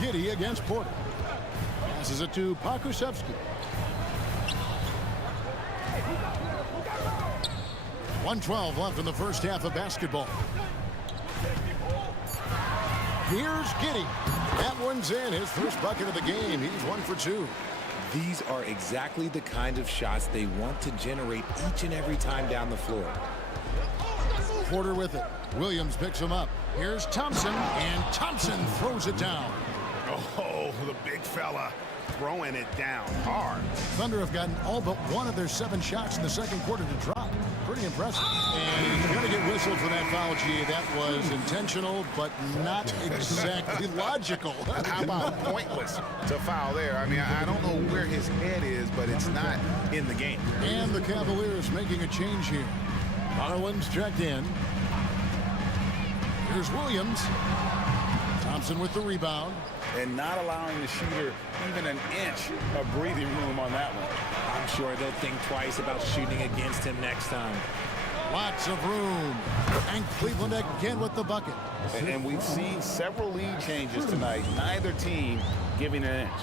Giddy against Porter. Passes it to Pakusevsky. 1:12 left in the first half of basketball. Here's Giddy. That one's in. His first bucket of the game. He's 1 for 2. These are exactly the kind of shots they want to generate each and every time down the floor. Porter with it. Williams picks him up. Here's Thompson, and Thompson throws it down. Oh, the big fella throwing it down hard. Thunder have gotten all but one of their 7 shots in the second quarter to drop. Pretty impressive. And he's going to get whistled for that foul, G. That was intentional, but not exactly logical. How about pointless to foul there? I mean, I don't know where his head is, but it's not in the game. And the Cavaliers making a change here. Garland's checked in. Here's Williams. Thompson with the rebound. And not allowing the shooter even an inch of breathing room on that one. I'm sure they'll think twice about shooting against him next time. Lots of room. And Cleveland again with the bucket. And we've seen several lead changes tonight. Neither team giving an inch.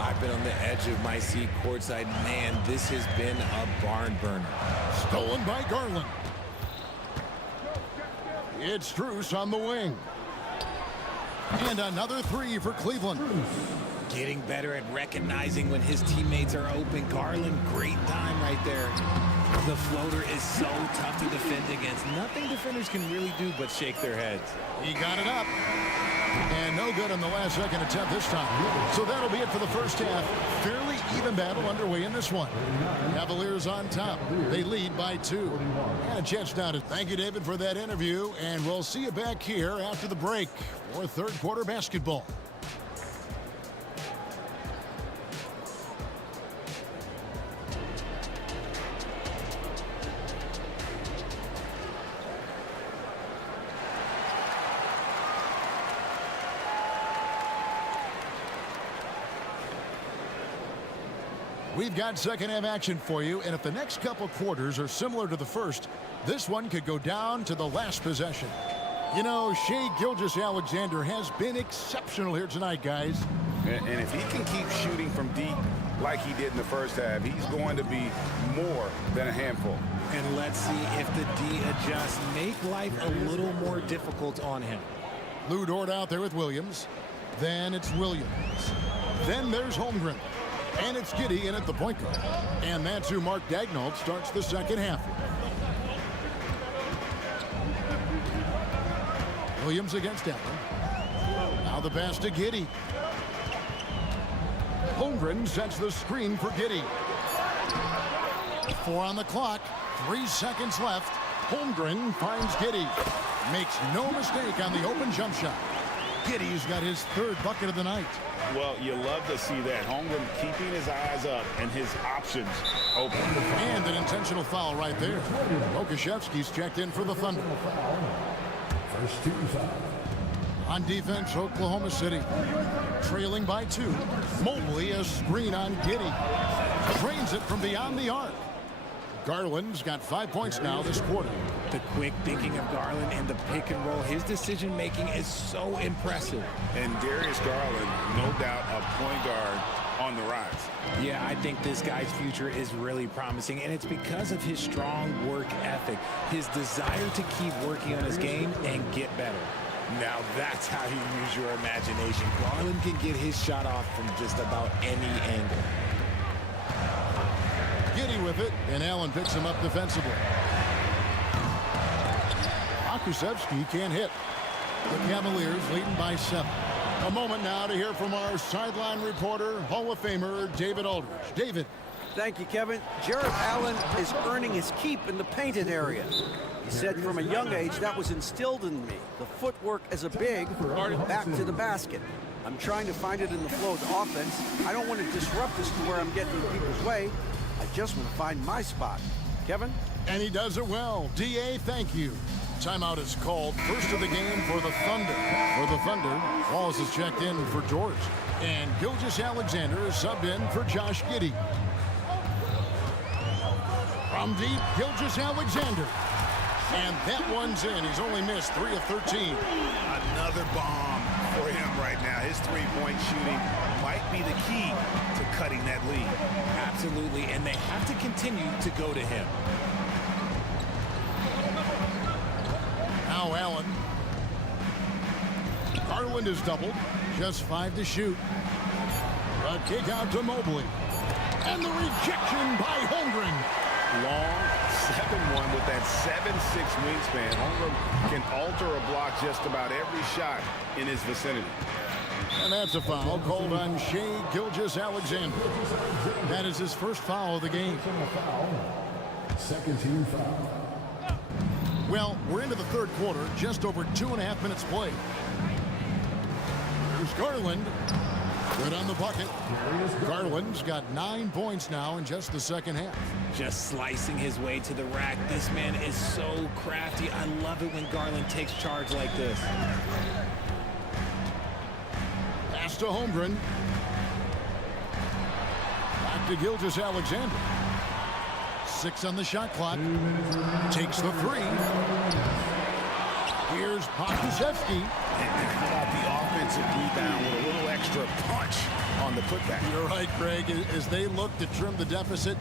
I've been on the edge of my seat courtside. Man, this has been a barn burner. Stolen by Garland. It's Strus on the wing. And another 3 for Cleveland. Getting better at recognizing when his teammates are open. Garland, great time right there. The floater is so tough to defend against. Nothing defenders can really do but shake their heads. He got it up. And no good on the last second attempt this time. So that'll be it for the first half. Fairly even battle underway in this one. Cavaliers on top. They lead by 2. And a chance now to thank you, David, for that interview. And we'll see you back here after the break for third quarter basketball. We've got second half action for you, and if the next couple quarters are similar to the first, this one could go down to the last possession. You know, Shai Gilgeous-Alexander has been exceptional here tonight, guys. And if he can keep shooting from deep like he did in the first half, he's going to be more than a handful. And let's see if the D adjusts, make life a little more difficult on him. Lou Dort out there with Williams. Then it's Williams. Then there's Holmgren. And it's Giddy in at the point guard. And that's who Mark Daigneault starts the second half with. Williams against Allen. Now the pass to Giddy. Holmgren sets the screen for Giddy. 4 on the clock. 3 seconds left. Holmgren finds Giddy. Makes no mistake on the open jump shot. Giddy's got his 3rd bucket of the night. Well, you love to see that. Holmgren keeping his eyes up and his options open. And an intentional foul right there. Okashevsky's checked in for the Thunder. First 2 foul. On defense, Oklahoma City. Trailing by 2. Mobley a screen on Giddy. Drains it from beyond the arc. Garland's got 5 points now this quarter. The quick thinking of Garland and the pick and roll, his decision making is so impressive. And Darius Garland, no doubt a point guard on the rise. Yeah, I think this guy's future is really promising, and it's because of his strong work ethic, his desire to keep working on his game and get better. Now that's how you use your imagination. Garland can get his shot off from just about any angle. Giddy with it, and Allen picks him up defensively. Pakusevsky can't hit. The Cavaliers leading by 7. A moment now to hear from our sideline reporter, Hall of Famer David Aldridge. David. Thank you, Kevin. Jarrett Allen is earning his keep in the painted area. He said from a young age that was instilled in me. The footwork as a big, back to the basket. I'm trying to find it in the flow of the offense. I don't want to disrupt this to where I'm getting in people's way. I just want to find my spot. Kevin? And he does it well. D.A., thank you. Timeout is called. First of the game for the Thunder. For the Thunder, Wallace is checked in for George. And Gilgeous-Alexander is subbed in for Josh Giddey. From deep, Gilgeous-Alexander. And that one's in. He's only missed 3 of 13. Another bomb for him right now. His three-point shooting might be the key to cutting that lead. Absolutely, and they have to continue to go to him. Now Allen. Garland is doubled. Just 5 to shoot. A kick out to Mobley. And the rejection by Holmgren. Long 7-1 with that 7'6" wingspan. Holmgren can alter a block just about every shot in his vicinity. And that's a foul called on Shai Gilgeous-Alexander. That is his first foul of the game. Second team foul. Well, we're into the third quarter, just over 2.5 minutes played. Here's Garland. Good on the bucket. Garland's got 9 points now in just the second half. Just slicing his way to the rack. This man is so crafty. I love it when Garland takes charge like this. Pass to Holmgren. Back to Gilgeous-Alexander. 6 on the shot clock. Takes the 3. Here's Pokusevski. How about the offensive rebound with a little extra punch on the putback? You're right, Greg. As they look to trim the deficit,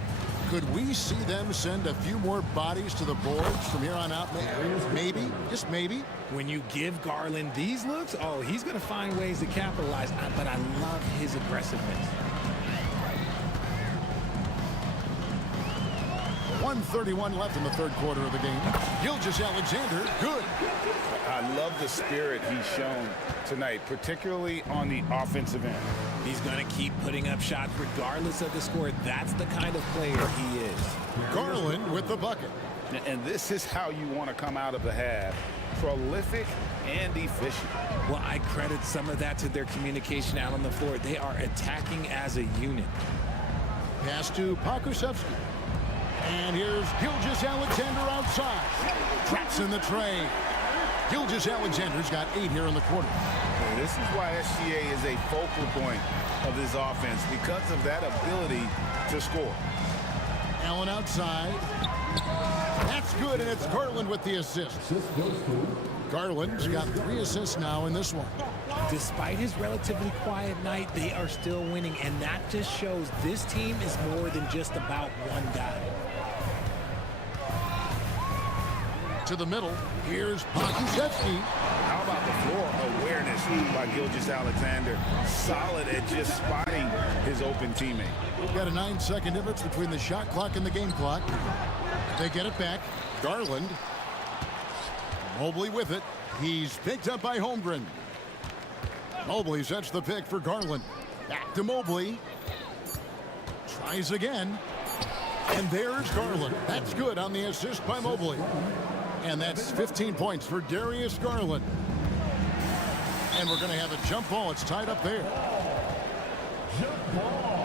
could we see them send a few more bodies to the boards from here on out? Maybe, just maybe. When you give Garland these looks, oh, he's going to find ways to capitalize. But I love his aggressiveness. 1:31 left in the third quarter of the game. Gilgeous-Alexander, good. I love the spirit he's shown tonight, particularly on the offensive end. He's going to keep putting up shots regardless of the score. That's the kind of player he is. Garland with the bucket. And this is how you want to come out of the half. Prolific and efficient. Well, I credit some of that to their communication out on the floor. They are attacking as a unit. Pass to Pokusevski. And here's Gilgeous-Alexander outside. Traps in the tray. Gilgeous-Alexander's got 8 here in the quarter. And this is why SGA is a focal point of this offense, because of that ability to score. Allen outside. That's good, and it's Garland with the assist. Garland's got 3 assists now in this one. Despite his relatively quiet night, they are still winning, and that just shows this team is more than just about one guy. To the middle, here's Pokusevski. How about the floor awareness by Gilgeous-Alexander? Solid at just spotting his open teammate. We've got a 9-second difference between the shot clock and the game clock. They get it back. Garland. Mobley with it. He's picked up by Holmgren. Mobley sets the pick for Garland. Back to Mobley. Tries again. And there's Garland. That's good on the assist by Mobley. And that's 15 points for Darius Garland. And we're going to have a jump ball. It's tied up there. Jump ball.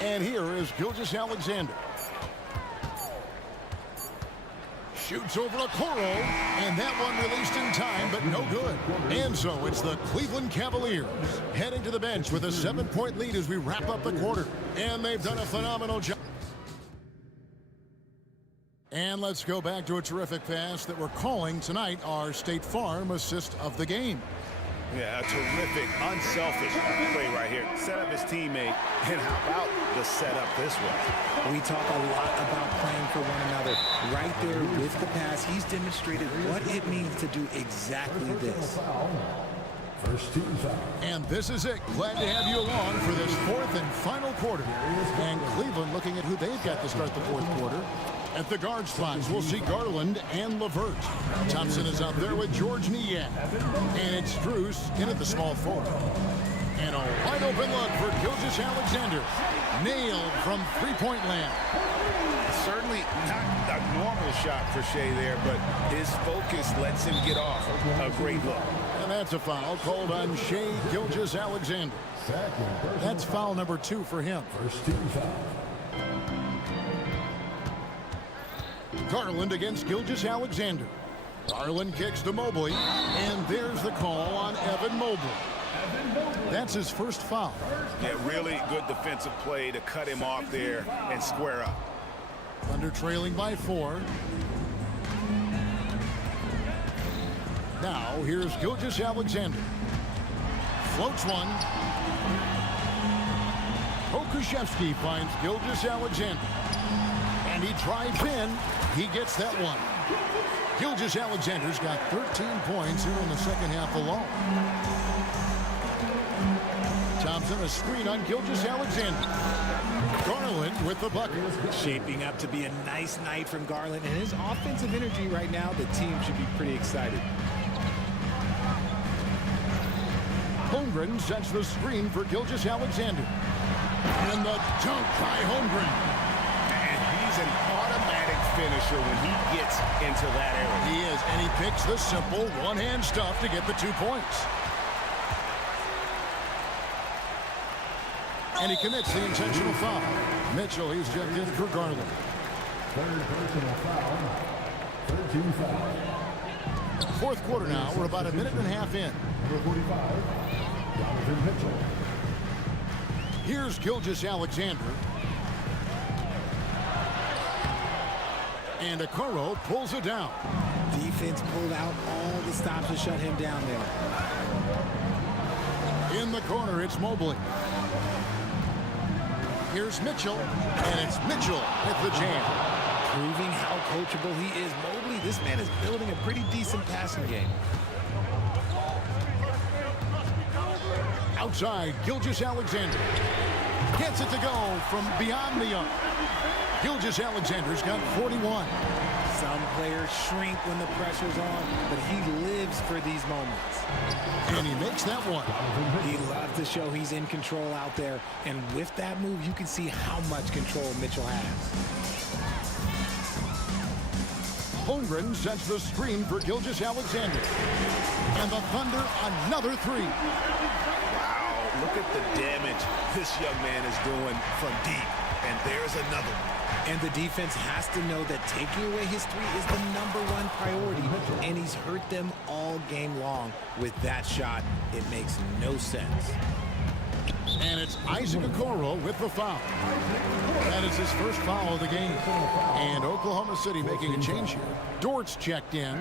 And here is Gilgeous-Alexander. Shoots over a Okoro, and that one released in time, but no good. And so it's the Cleveland Cavaliers heading to the bench with a 7-point lead as we wrap up the quarter. And they've done a phenomenal job. And let's go back to a terrific pass that we're calling tonight our State Farm assist of the game. Yeah, a terrific, unselfish play right here. Set up his teammate, and how about the setup this way? We talk a lot about playing for one another. Right there with the pass, he's demonstrated what it means to do exactly this. First team foul. And this is it. Glad to have you along for this fourth and final quarter. And Cleveland looking at who they've got to start the fourth quarter. At the guard spots, we'll see Garland and LeVert. Thompson is out there with George Niang. And it's Strus in at the small forward. And a wide open look for Gilgeous-Alexander. Nailed from three-point land. Certainly not a normal shot for Shai there, but his focus lets him get off a great look. And And that's a foul called on Shea Gilgeous-Alexander. That's foul number 2 for him. First team foul. Garland against Gilgeous-Alexander. Garland kicks to Mobley, and there's the call on Evan Mobley. That's his first foul. Yeah, really good defensive play to cut him off there and square up. Thunder trailing by 4. Now, here's Gilgeous-Alexander. Floats one. Pokuševski finds Gilgeous-Alexander. And he drives in. He gets that one. Gilgeous-Alexander's got 13 points here in the second half alone. Thompson, a screen on Gilgeous-Alexander. Garland with the bucket. Shaping up to be a nice night from Garland, and his offensive energy right now, the team should be pretty excited. Holmgren sets the screen for Gilgeous-Alexander. And the dunk by Holmgren. And he's an automatic finisher when he gets into that area. He is, and he picks the simple one-hand stuff to get the 2 points. And he commits the intentional foul. Mitchell, he's jumped in for Garland. Third personal foul. Third team foul. Fourth quarter now. We're about a minute and a half in. Number 45, Donovan Mitchell. Here's Gilgeous-Alexander. And Okoro pulls it down. Defense pulled out all the stops to shut him down there. In the corner, it's Mobley. Here's Mitchell, and it's Mitchell with the jam. Proving how coachable he is. Mobley, this man is building a pretty decent passing game. Outside, Gilgeous-Alexander. Gets it to go from beyond the arc. Gilgeous-Alexander's got 41. Some players shrink when the pressure's on, but he lives for these moments. And he makes that one. He loves to show he's in control out there, and with that move, you can see how much control Mitchell has. Holmgren sets the screen for Gilgeous-Alexander. And the Thunder, another 3. Wow, look at the damage this young man is doing from deep. And there's another one. And the defense has to know that taking away his 3 is the #1 priority, and he's hurt them all game long. With that shot, it makes no sense. And it's Isaac Okoro with the foul. That is his first foul of the game. And Oklahoma City making a change here. Dort's checked in.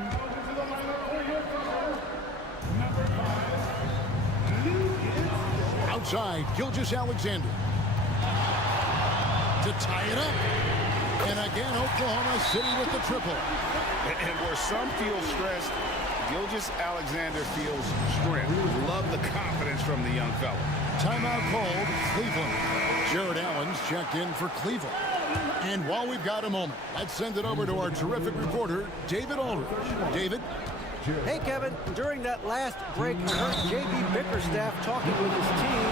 Outside, Gilgeous-Alexander. To tie it up. And again, Oklahoma City with the triple. And where some feel stressed, Gilgeous-Alexander feels strength. Love the confidence from the young fella. Timeout called, Cleveland. Jared Allen's checked in for Cleveland. And while we've got a moment, let's send it over to our terrific reporter, David Aldridge. David? Hey, Kevin. During that last break, I heard J.B. Bickerstaff talking with his team.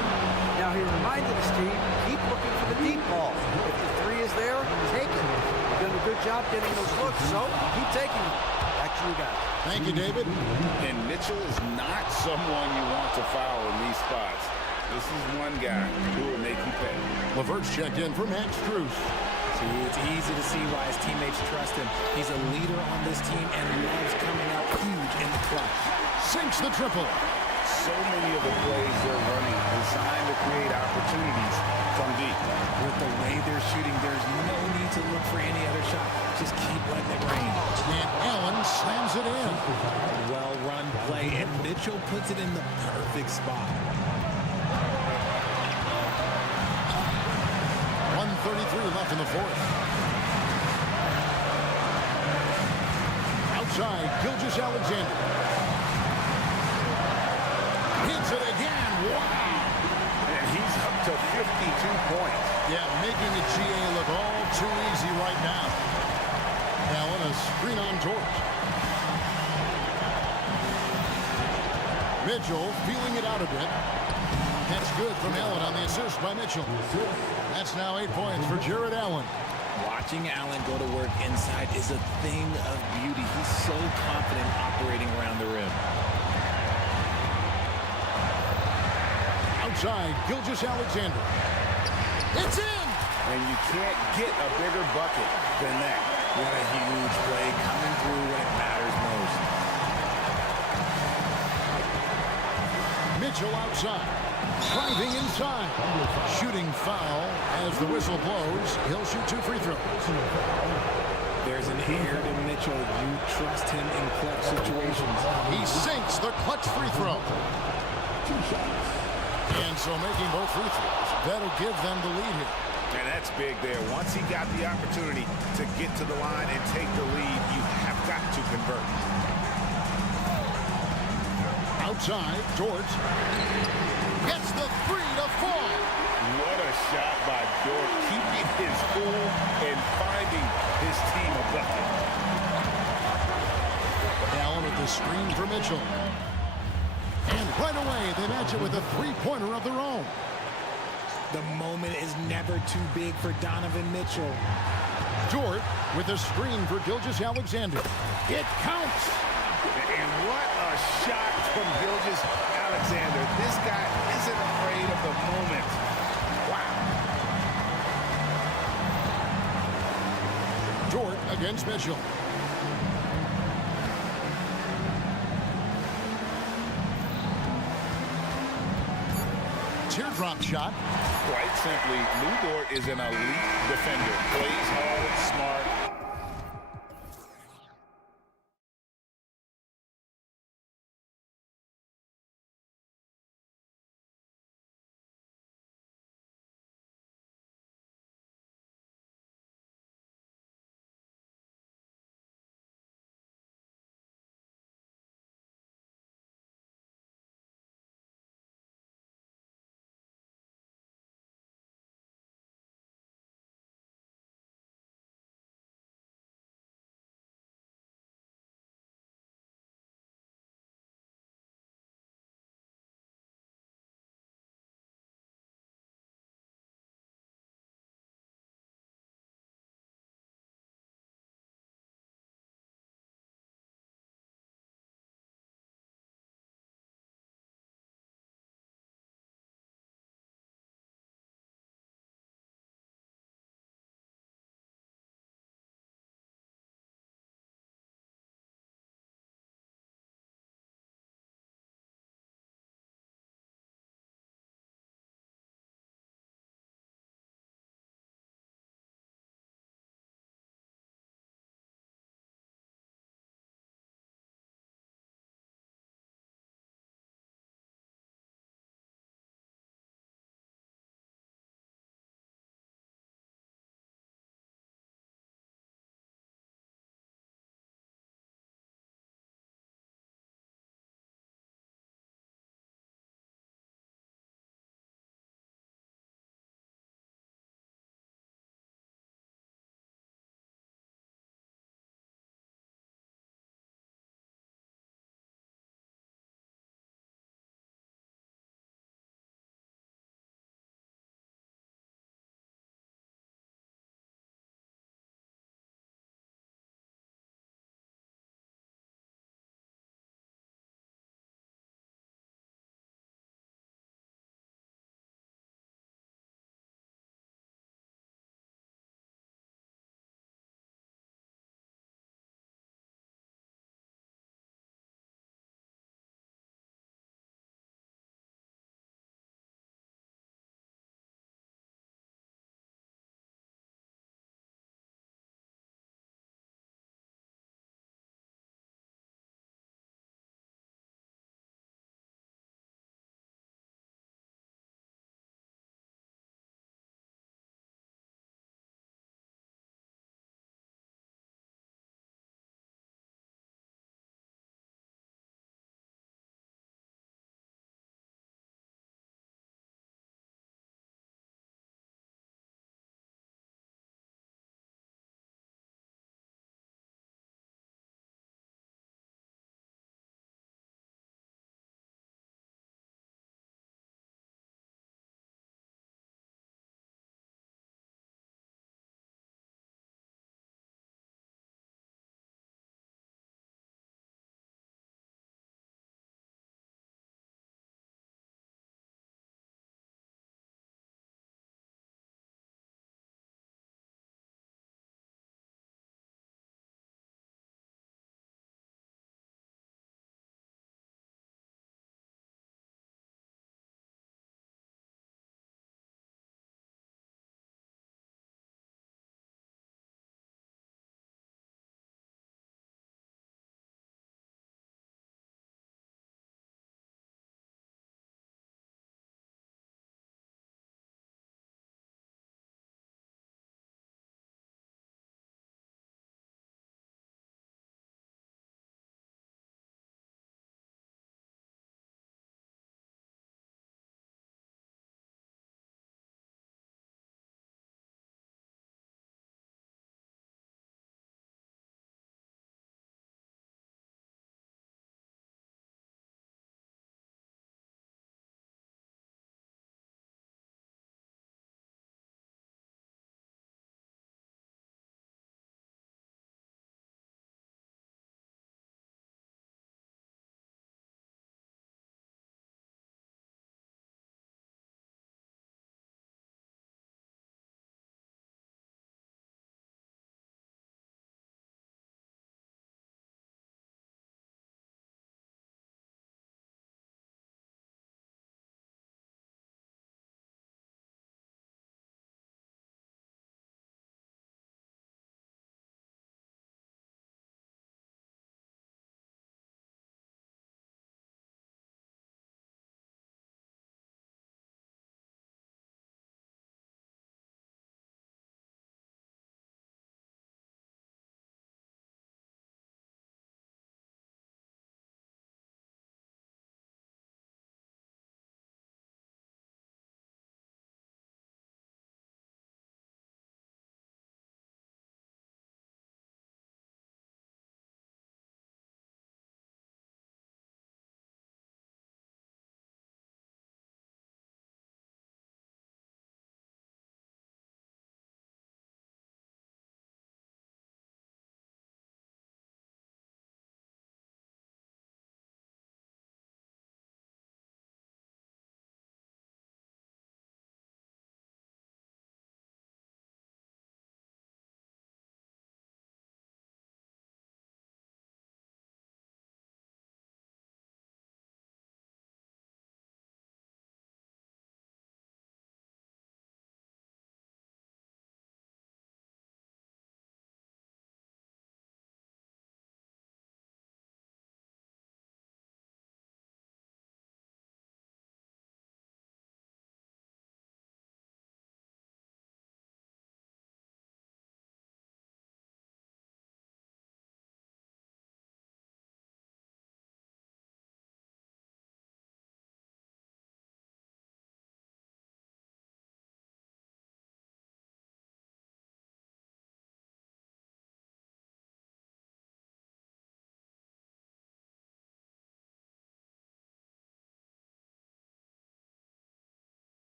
Now, he reminded his team, keep looking for the deep ball. If the 3 is there, take it. You've done a good job getting those looks, so keep taking them. Back to you guys. Thank you, David. And Mitchell is not someone you want to foul in these spots. This is one guy who will make you pay. LeVert's checked in for Max Strus. See, it's easy to see why his teammates trust him. He's a leader on this team and loves coming up huge in the clutch. Sinks the triple. So many of the plays they're running designed to create opportunities from deep. With the way they're shooting, there's no need to look for any other shot. Just keep letting it rain. And Allen slams it in. Well-run play, and Mitchell puts it in the perfect spot. 1:33 left in the fourth. Outside, Gilgeous-Alexander. Hits it again. Wow. And he's up to 52 points. Yeah, making the GA look all too easy right now. Allen, a screen on George. Mitchell feeling it out a bit. That's good from Allen on the assist by Mitchell. That's now 8 points for Jared Allen. Watching Allen go to work inside is a thing of beauty. He's so confident operating around the rim. inside. Gilgeous-Alexander. It's in! And you can't get a bigger bucket than that. What a huge play coming through when it matters most. Mitchell outside. Driving inside. Shooting foul as the whistle blows. He'll shoot 2 free throws. There's an air to Mitchell. You trust him in clutch situations. He sinks the clutch free throw. And so making both free throws, that'll give them the lead here. And that's big there. Once he got the opportunity to get to the line and take the lead, you have got to convert. Outside, Dort gets the 3 to fall. What a shot by Dort, keeping his cool and finding his team a bucket. Allen with the screen for Mitchell. And right away, they match it with a three-pointer of their own. The moment is never too big for Donovan Mitchell. Dort with a screen for Gilgeous-Alexander. It counts. And what a shot from Gilgeous-Alexander. This guy isn't afraid of the moment. Wow. Dort against Mitchell. Teardrop shot. Quite simply, Lou Dort is an elite defender. Plays hard, smart,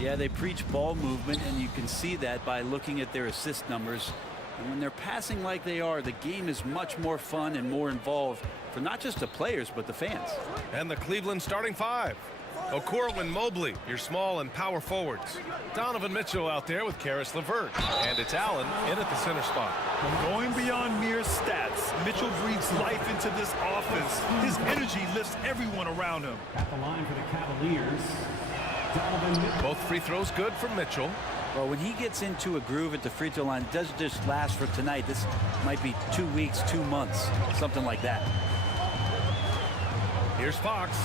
Yeah, they preach ball movement, and you can see that by looking at their assist numbers. And when they're passing like they are, the game is much more fun and more involved for not just the players, but the fans. And the Cleveland starting five. O'Corwin, Mobley, your small and power forwards. Donovan Mitchell out there with Karis LeVert. And it's Allen in at the center spot. Going beyond mere stats, Mitchell breathes life into this offense. His energy lifts everyone around him. At the line for the Cavaliers, Donovan Mitchell. Both free throws good for Mitchell. Well, when he gets into a groove at the free throw line, it doesn't just last for tonight. This might be 2 weeks, 2 months, something like that. Here's Fox.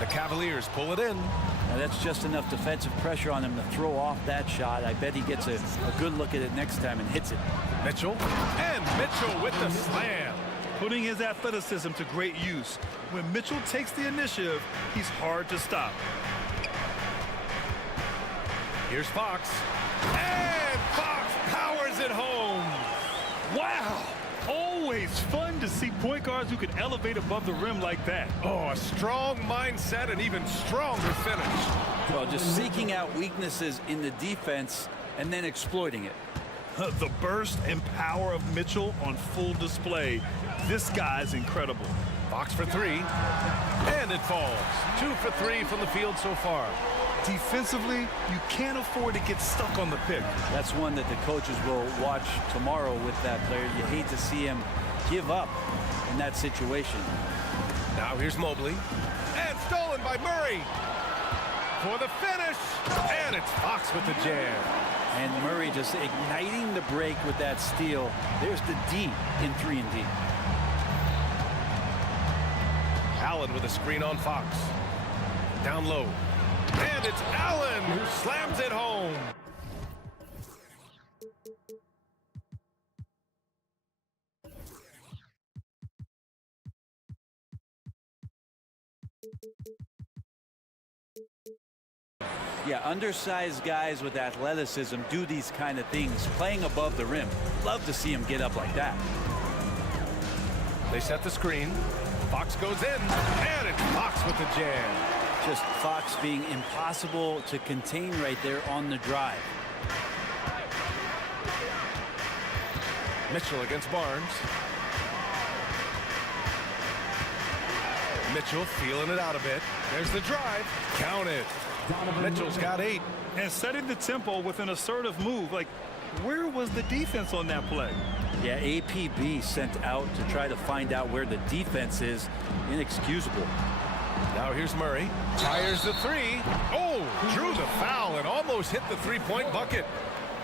The Cavaliers pull it in. Now that's just enough defensive pressure on him to throw off that shot. I bet he gets a good look at it next time and hits it. Mitchell. And Mitchell with the slam. Putting his athleticism to great use. When Mitchell takes the initiative, he's hard to stop. Here's Fox. And Fox powers it home. Wow! Always fun to see point guards who can elevate above the rim like that. Oh, a strong mindset and even stronger finish. Well, just seeking out weaknesses in the defense and then exploiting it. The burst and power of Mitchell on full display. This guy's incredible. Fox for three. And it falls. 2 for 3 from the field so far. Defensively, you can't afford to get stuck on the pick. That's one that the coaches will watch tomorrow with that player. You hate to see him give up in that situation. Now here's Mobley. And stolen by Murray. For the finish. And it's Fox with the jam. And Murray just igniting the break with that steal. There's the D in 3-and-D. Allen with a screen on Fox. Down low. And it's Allen who slams it home. Yeah, undersized guys with athleticism do these kind of things, playing above the rim. Love to see him get up like that. They set the screen. Fox goes in. And it's Fox with the jam. Just Fox being impossible to contain right there on the drive. Mitchell against Barnes. Mitchell feeling it out a bit. There's the drive. Count it. Mitchell's got 8. And setting the tempo with an assertive move. Like, where was the defense on that play? Yeah, APB sent out to try to find out where the defense is. Inexcusable. Now here's Murray. Fires the 3. Oh, drew the foul and almost hit the 3-point bucket.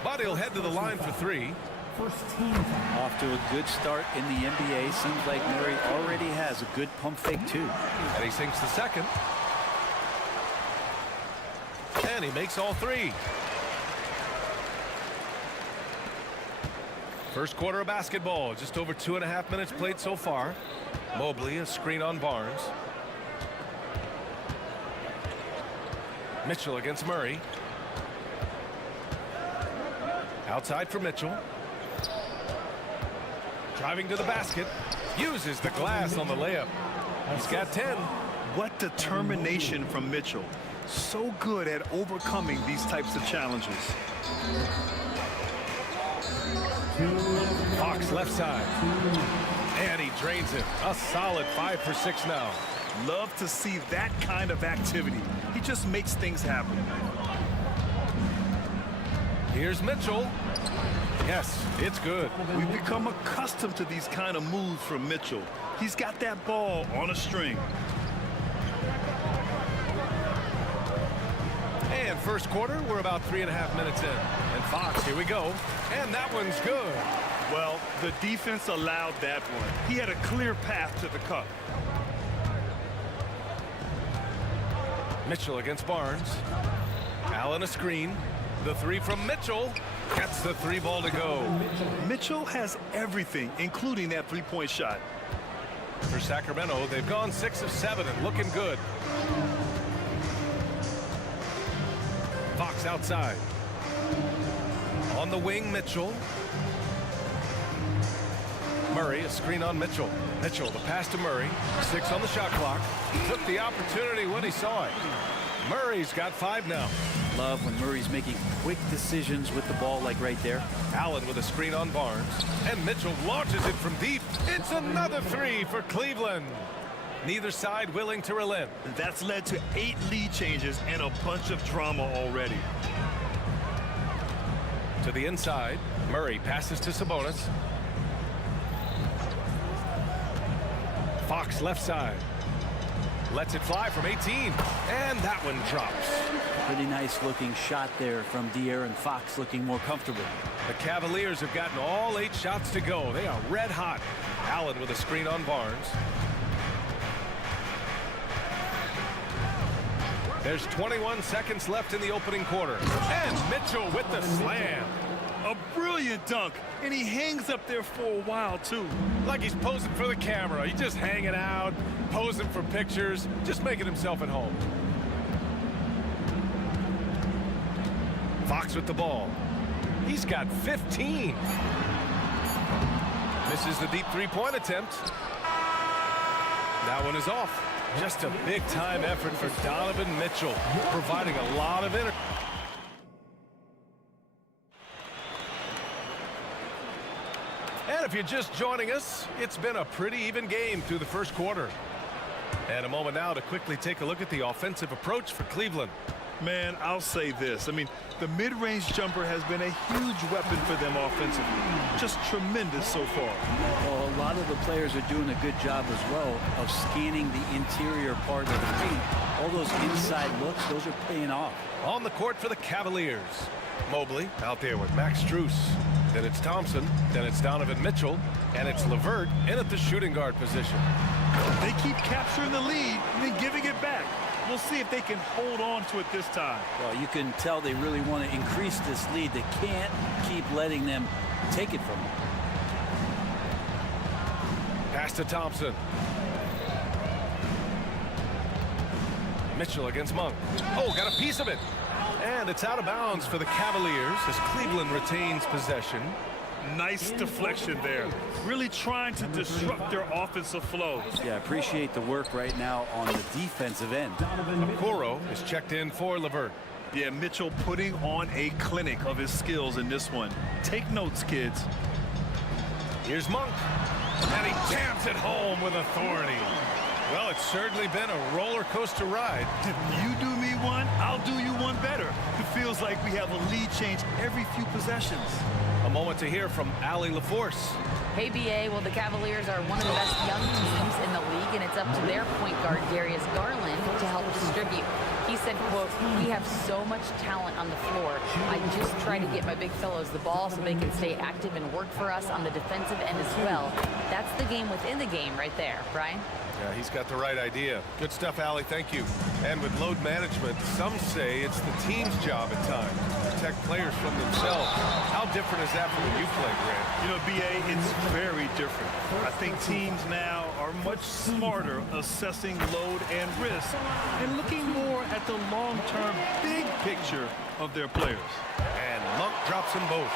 But he'll head to the line for 3. Off to a good start in the NBA. Seems like Murray already has a good pump fake too. And he sinks the second. And he makes all 3. First quarter of basketball. Just over 2.5 minutes played so far. Mobley, a screen on Barnes. Mitchell against Murray. Outside for Mitchell. Driving to the basket. Uses the glass on the layup. He's got 10. What determination from Mitchell. So good at overcoming these types of challenges. Fox left side. And he drains it. A solid 5 for 6 now. Love to see that kind of activity. He just makes things happen. Here's Mitchell. Yes, it's good. We've become accustomed to these kind of moves from Mitchell. He's got that ball on a string. And first quarter, we're about 3.5 minutes in. And Fox, here we go. And that one's good. Well, the defense allowed that one. He had a clear path to the cup. Mitchell against Barnes. Allen a screen. The 3 from Mitchell. Gets the 3 ball to go. Mitchell has everything, including that 3-point shot. For Sacramento, they've gone 6 of 7 and looking good. Fox outside. On the wing, Mitchell. Murray, a screen on Mitchell. Mitchell, the pass to Murray. 6 on the shot clock. He took the opportunity when he saw it. Murray's got 5 now. Love when Murray's making quick decisions with the ball, like right there. Allen with a screen on Barnes. And Mitchell launches it from deep. It's another 3 for Cleveland. Neither side willing to relent. That's led to 8 lead changes and a bunch of drama already. To the inside, Murray passes to Sabonis. Fox left side. Lets it fly from 18, and that one drops. Pretty nice looking shot there from De'Aaron Fox, looking more comfortable. The Cavaliers have gotten all 8 shots to go. They are red hot. Allen with a screen on Barnes. There's 21 seconds left in the opening quarter. And Mitchell with the slam. A brilliant dunk, and he hangs up there for a while, too. Like he's posing for the camera. He's just hanging out, posing for pictures, just making himself at home. Fox with the ball. He's got 15. Misses the deep 3-point attempt. That one is off. Just a big-time effort for Donovan Mitchell, providing a lot of energy. And if you're just joining us, it's been a pretty even game through the first quarter. And a moment now to quickly take a look at the offensive approach for Cleveland. Man, I'll say this. I mean, the mid-range jumper has been a huge weapon for them offensively. Just tremendous so far. Well, a lot of the players are doing a good job as well of scanning the interior part of the paint. All those inside looks, those are paying off. On the court for the Cavaliers. Mobley out there with Max Strus. Then it's Thompson. Then it's Donovan Mitchell. And it's LeVert in at the shooting guard position. They keep capturing the lead and then giving it back. We'll see if they can hold on to it this time. Well, you can tell they really want to increase this lead. They can't keep letting them take it from them. Pass to Thompson. Mitchell against Monk. Oh, got a piece of it. And it's out of bounds for the Cavaliers as Cleveland retains possession. Nice deflection there. Really trying to disrupt their offensive flow. Yeah, I appreciate the work right now on the defensive end. Okoro is checked in for LeVert. Yeah, Mitchell putting on a clinic of his skills in this one. Take notes, kids. Here's Monk. And he jams it home with authority. Well, it's certainly been a roller coaster ride. You do me one, I'll do you one better. It feels like we have a lead change every few possessions. A moment to hear from Allie LaForce. Hey, BA, well, the Cavaliers are one of the best young teams in the league, and it's up to their point guard, Darius Garland, to help distribute. He said, quote, "We have so much talent on the floor. I just try to get my big fellows the ball so they can stay active and work for us on the defensive end as well." That's the game within the game right there, Brian. Yeah, he's got the right idea. Good stuff, Allie. Thank you. And with load management, some say it's the team's job at times to protect players from themselves. How different is that from when you play, Grant? You know, BA, it's very different. I think teams now are much smarter assessing load and risk and looking more at the long-term big picture of their players. And Monk drops them both.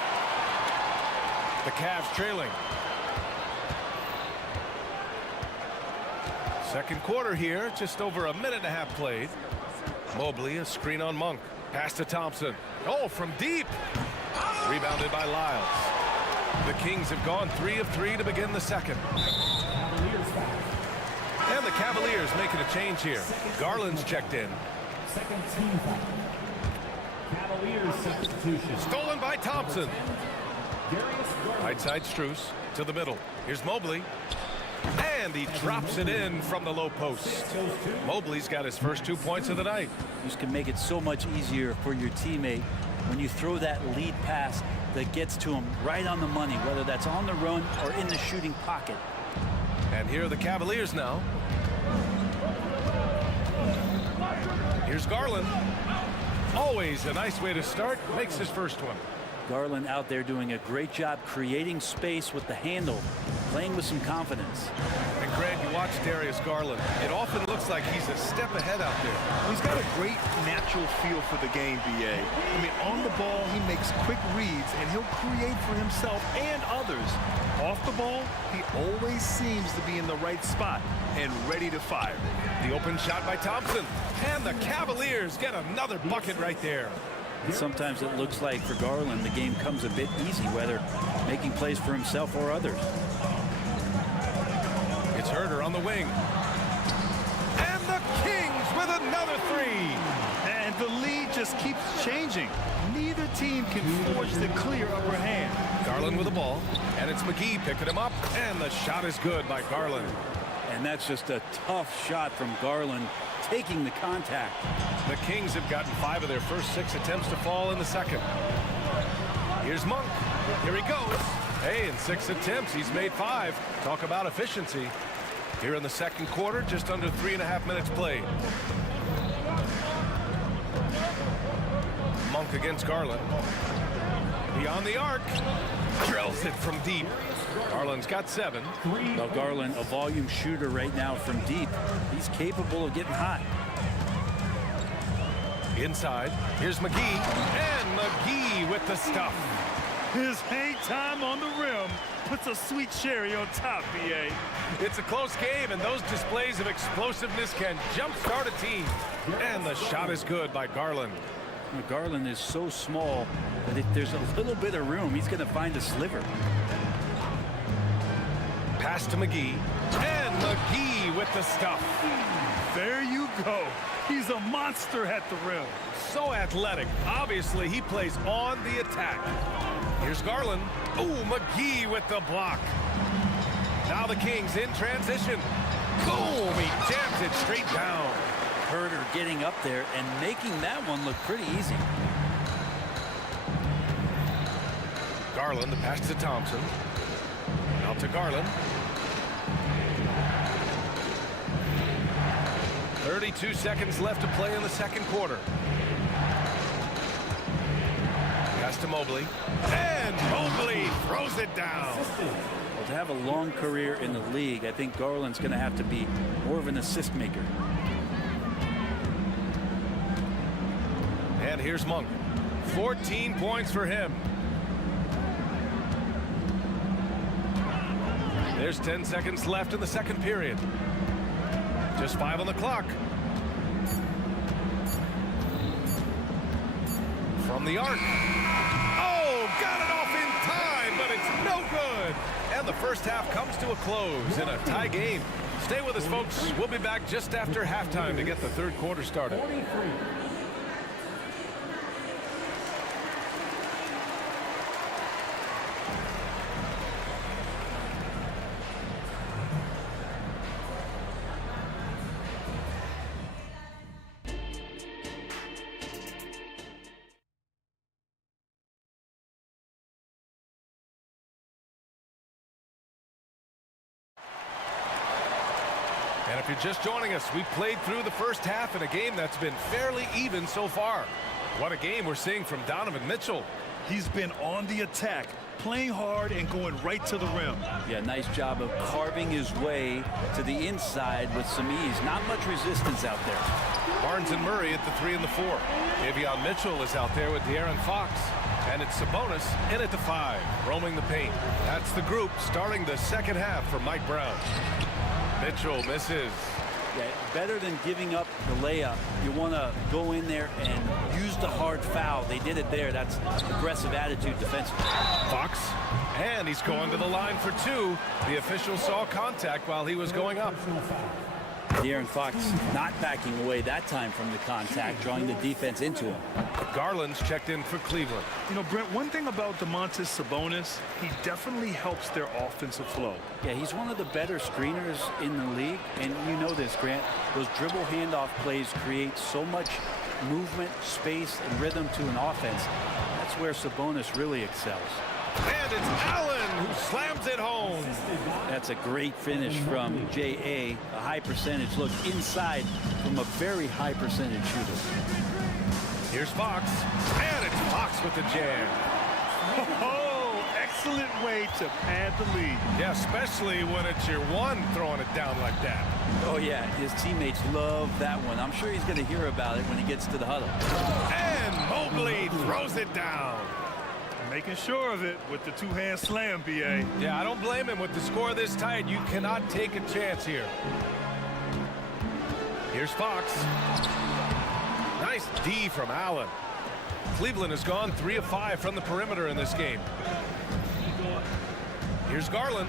The Cavs trailing. Second quarter here, just over a minute and a half played. Mobley, a screen on Monk. Pass to Thompson. Oh, from deep. Rebounded by Lyles. The Kings have gone 3 of 3 to begin the second. And the Cavaliers making a change here. Garland's checked in. Second team foul. Cavaliers substitution. Stolen by Thompson. Right side Strus to the middle. Here's Mobley. And he drops it in from the low post. Mobley's got his first 2 points of the night. You can make it so much easier for your teammate when you throw that lead pass that gets to him right on the money, whether that's on the run or in the shooting pocket. And here are the Cavaliers now. Here's Garland. Always a nice way to start. Makes his first one. Garland out there doing a great job creating space with the handle. playing with some confidence. And Greg, you watch Darius Garland. It often looks like he's a step ahead out there. He's got a great natural feel for the game, BA. I mean, on the ball, he makes quick reads, and he'll create for himself and others. Off the ball, he always seems to be in the right spot and ready to fire. The open shot by Thompson. And the Cavaliers get another bucket right there. And sometimes it looks like for Garland, the game comes a bit easy, whether making plays for himself or others. It's Herder on the wing. And the Kings with another three. And the lead just keeps changing. Neither team can forge the clear upper hand. Garland with the ball. And it's McGee picking him up. And the shot is good by Garland. And that's just a tough shot from Garland, taking the contact. The Kings have gotten 5 of their first 6 attempts to fall in the second. Here's Monk. Here he goes. Hey, in 6 attempts, he's made 5. Talk about efficiency. Here in the second quarter, just under 3.5 minutes played. Monk against Garland. Beyond the arc. Drills it from deep. Garland's got 7. Well, Garland, a volume shooter right now from deep. He's capable of getting hot. Inside, here's McGee. And McGee with the stuff. His hang time on the rim puts a sweet cherry on top, BA. It's a close game, and those displays of explosiveness can jumpstart a team. And the shot is good by Garland. Garland is so small that if there's a little bit of room, he's going to find a sliver. Pass to McGee. And McGee with the stuff. There you go. He's a monster at the rim. So athletic. Obviously, he plays on the attack. Here's Garland. Ooh, McGee with the block. Now the Kings in transition. Boom! He jams it straight down. Herder getting up there and making that one look pretty easy. Garland, the pass to Thompson. Out to Garland. 32 seconds left to play in the second quarter. Pass to Mobley. And Mobley throws it down. Well, to have a long career in the league, I think Garland's going to have to be more of an assist maker. And here's Monk. 14 points for him. There's 10 seconds left in the second period. Just 5 on the clock. From the arc. Oh, got it off in time, but it's no good. And the first half comes to a close in a tie game. Stay with us, folks. We'll be back just after halftime to get the third quarter started. 43. And if you're just joining us, we played through the first half in a game that's been fairly even so far. What a game we're seeing from Donovan Mitchell. He's been on the attack, playing hard and going right to the rim. Yeah, nice job of carving his way to the inside with some ease. Not much resistance out there. Barnes and Murray at the 3 and the 4. Davion Mitchell is out there with De'Aaron Fox. And it's Sabonis in at the 5, roaming the paint. That's the group starting the second half for Mike Brown. Mitchell misses. Yeah, better than giving up the layup, you want to go in there and use the hard foul. They did it there. That's aggressive attitude defensively. Fox, and he's going to the line for 2. The official saw contact while he was going up. De'Aaron Fox not backing away that time from the contact, drawing the defense into him. Garland's checked in for Cleveland. You know, Brent, one thing about Domantas Sabonis, he definitely helps their offensive flow. Yeah, he's one of the better screeners in the league, and you know this, Grant. Those dribble handoff plays create so much movement, space, and rhythm to an offense. That's where Sabonis really excels. And it's Allen who slams it home. That's a great finish from J.A. A high percentage look inside from a very high percentage shooter. Here's Fox. And it's Fox with the jam. Oh, excellent way to pad the lead. Yeah, especially when it's your one throwing it down like that. Oh, yeah, his teammates love that one. I'm sure he's going to hear about it when he gets to the huddle. And Mobley throws it down. Making sure of it with the two-hand slam, B.A. Yeah, I don't blame him. With the score this tight, you cannot take a chance here. Here's Fox. Nice D from Allen. Cleveland has gone 3 of 5 from the perimeter in this game. Here's Garland.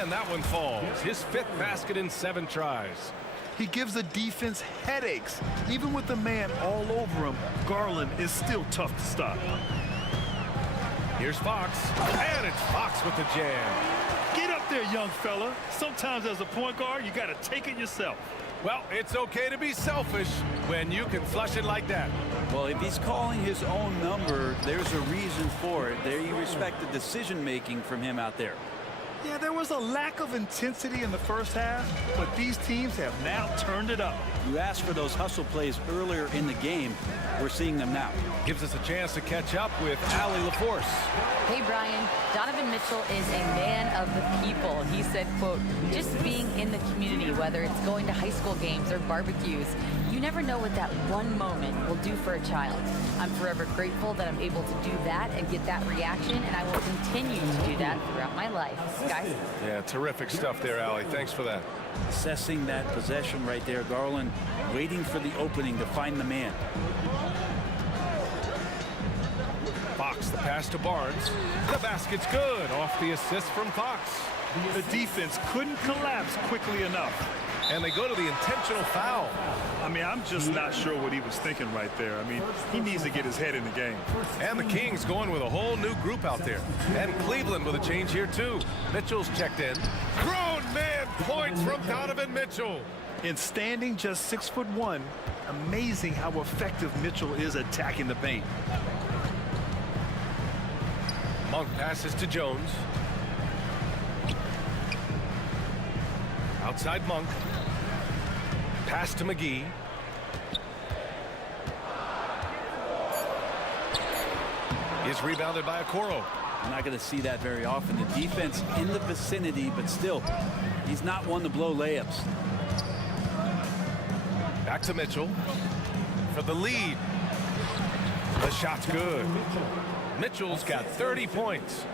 And that one falls. His 5th basket in 7 tries. He gives the defense headaches. Even with the man all over him, Garland is still tough to stop. Here's Fox. And it's Fox with the jam. Get up there, young fella. Sometimes as a point guard, you got to take it yourself. Well, it's okay to be selfish when you can flush it like that. Well, if he's calling his own number, there's a reason for it. There you respect the decision-making from him out there. Yeah, there was a lack of intensity in the first half, but these teams have now turned it up. You asked for those hustle plays earlier in the game. We're seeing them now. Gives us a chance to catch up with Allie LaForce. Hey, Brian, Donovan Mitchell is a man of the people. He said, quote, just being in the community, whether it's going to high school games or barbecues, you never know what that one moment will do for a child. I'm forever grateful that I'm able to do that and get that reaction, and I will continue to do that throughout my life. Guys? Yeah, terrific stuff there, Allie. Thanks for that. Assessing that possession right there, Garland waiting for the opening to find the man. Fox, the pass to Barnes. The basket's good off the assist from Fox. The defense couldn't collapse quickly enough. And they go to the intentional foul. I mean, I'm just not sure what he was thinking right there. I mean, he needs to get his head in the game. And the Kings going with a whole new group out there. And Cleveland with a change here, too. Mitchell's checked in. Grown man points from Donovan Mitchell. In standing just 6'1", amazing how effective Mitchell is attacking the paint. Monk passes to Jones. Outside Monk. Pass to McGee. Is rebounded by Okoro. I'm not going to see that very often. The defense in the vicinity, but still, he's not one to blow layups. Back to Mitchell for the lead. The shot's good. Mitchell's got 30 points.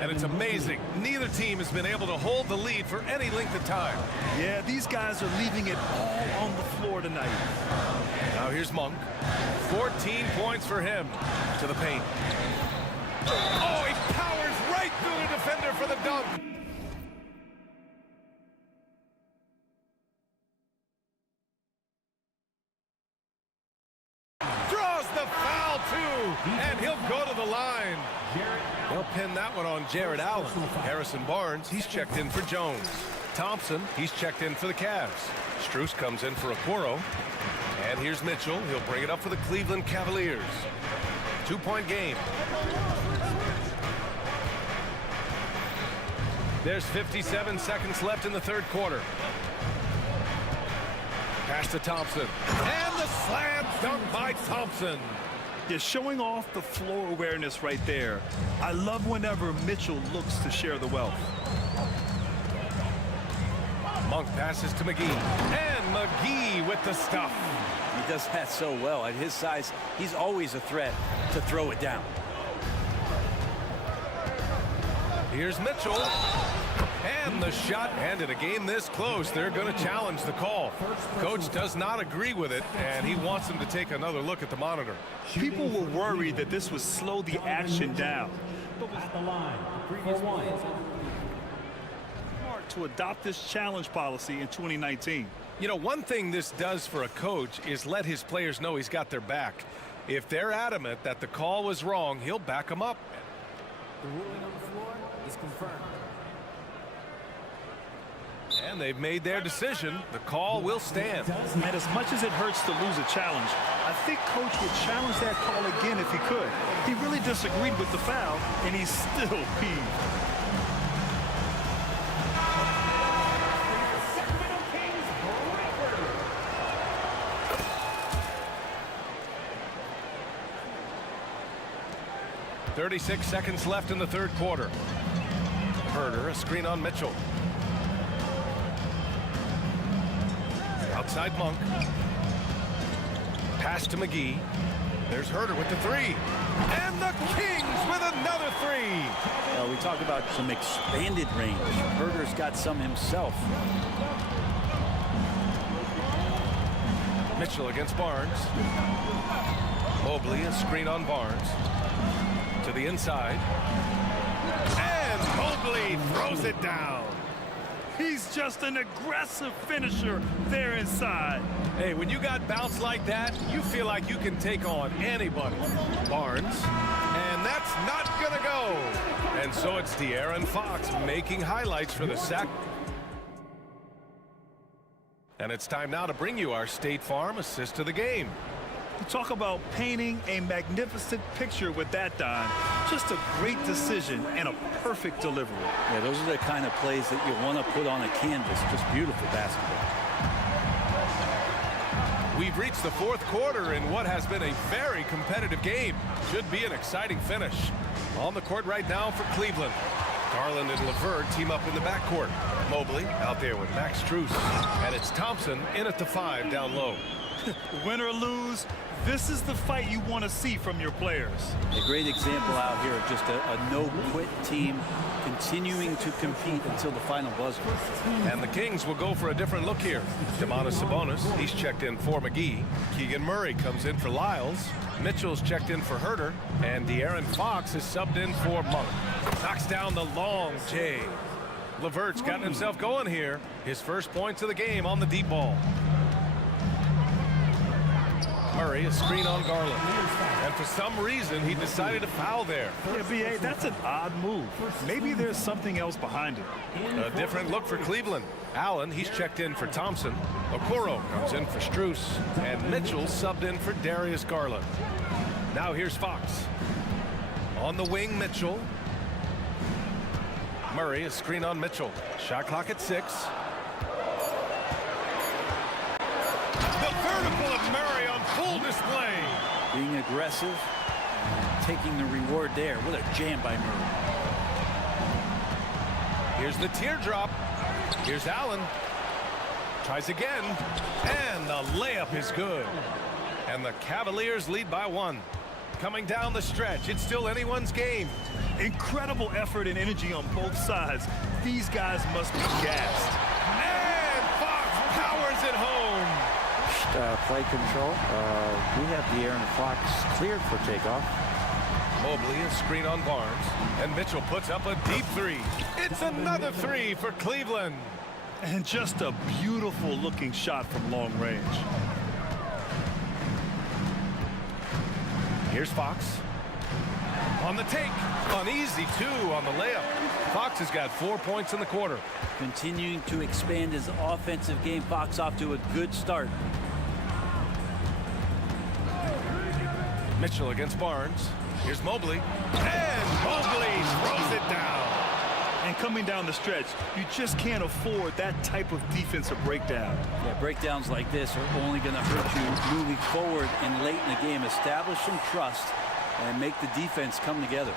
And it's amazing. Neither team has been able to hold the lead for any length of time. Yeah, these guys are leaving it all on the floor tonight. Now here's Monk. 14 points for him. To the paint. Oh, he powers right through the defender for the dunk. Draws the foul, too. And he'll go to the line. They'll pin that one on Jared Allen. Harrison Barnes, he's checked in for Jones. Thompson, he's checked in for the Cavs. Strus comes in for Okoro. And here's Mitchell. He'll bring it up for the Cleveland Cavaliers. 2-point game. There's 57 seconds left in the third quarter. Pass to Thompson. And the slam dunk by Thompson. You're showing off the floor awareness right there. I love whenever Mitchell looks to share the wealth. Monk passes to McGee. And McGee with the stuff. He does that so well. At his size, he's always a threat to throw it down. Here's Mitchell. And the shot. And in a game this close, they're going to challenge the call. Coach does not agree with it, and he wants them to take another look at the monitor. People were worried that this would slow the action down. At the line, the previous one. Smart to adopt this challenge policy in 2019. You know, one thing this does for a coach is let his players know he's got their back. If they're adamant that the call was wrong, he'll back them up. The ruling on the floor is confirmed. And they've made their decision. The call will stand. And as much as it hurts to lose a challenge, I think Coach would challenge that call again if he could. He really disagreed with the foul, and he's still peeved. .36 seconds left in the third quarter. Herder, a screen on Mitchell. Outside Monk. Pass to McGee. There's Herder with the three. And the Kings with another three. We talk about some expanded range. Herder's got some himself. Mitchell against Barnes. Mobley, a screen on Barnes. To the inside. And Mobley throws it down. He's just an aggressive finisher there inside. Hey, when you got bounce like that, you feel like you can take on anybody. Barnes, and that's not gonna go. And so it's De'Aaron Fox making highlights for the sack. And it's time now to bring you our State Farm assist of the game. You talk about painting a magnificent picture with that, Don. Just a great decision and a perfect delivery. Yeah, those are the kind of plays that you want to put on a canvas. Just beautiful basketball. We've reached the fourth quarter in what has been a very competitive game. Should be an exciting finish. On the court right now for Cleveland. Garland and LeVert team up in the backcourt. Mobley out there with Max Strus. And it's Thompson in at the 5 down low. Win or lose, this is the fight you want to see from your players. A great example out here of just a no-quit team continuing to compete until the final buzzer. And the Kings will go for a different look here. Domantas Sabonis, he's checked in for McGee. Keegan Murray comes in for Lyles. Mitchell's checked in for Herder. And De'Aaron Fox is subbed in for Monk. Knocks down the long J. LeVert's gotten himself going here. His first points of the game on the deep ball. Murray, a screen on Garland. And for some reason, he decided to foul there. Yeah, B.A., that's an odd move. Maybe there's something else behind it. A different look for Cleveland. Allen, he's checked in for Thompson. Okoro comes in for Strus. And Mitchell subbed in for Darius Garland. Now here's Fox. On the wing, Mitchell. Murray, a screen on Mitchell. Shot clock at 6. The vertical of Murray on full display. Being aggressive, taking the reward there. What a jam by Murray. Here's the teardrop. Here's Allen. Tries again. And the layup is good. And the Cavaliers lead by 1. Coming down the stretch, it's still anyone's game. Incredible effort and energy on both sides. These guys must be gassed. And Fox powers it home. Play control. We have De'Aaron Fox cleared for takeoff. Mobley, a screen on Barnes. And Mitchell puts up a deep 3. It's another 3 for Cleveland. And just a beautiful looking shot from long range. Here's Fox. On the take. An easy 2 on the layup. Fox has got 4 points in the quarter. Continuing to expand his offensive game. Fox off to a good start. Mitchell against Barnes. Here's Mobley. And Mobley throws it down. And coming down the stretch, you just can't afford that type of defensive breakdown. Yeah, breakdowns like this are only going to hurt you moving forward and late in the game. Establish some trust and make the defense come together.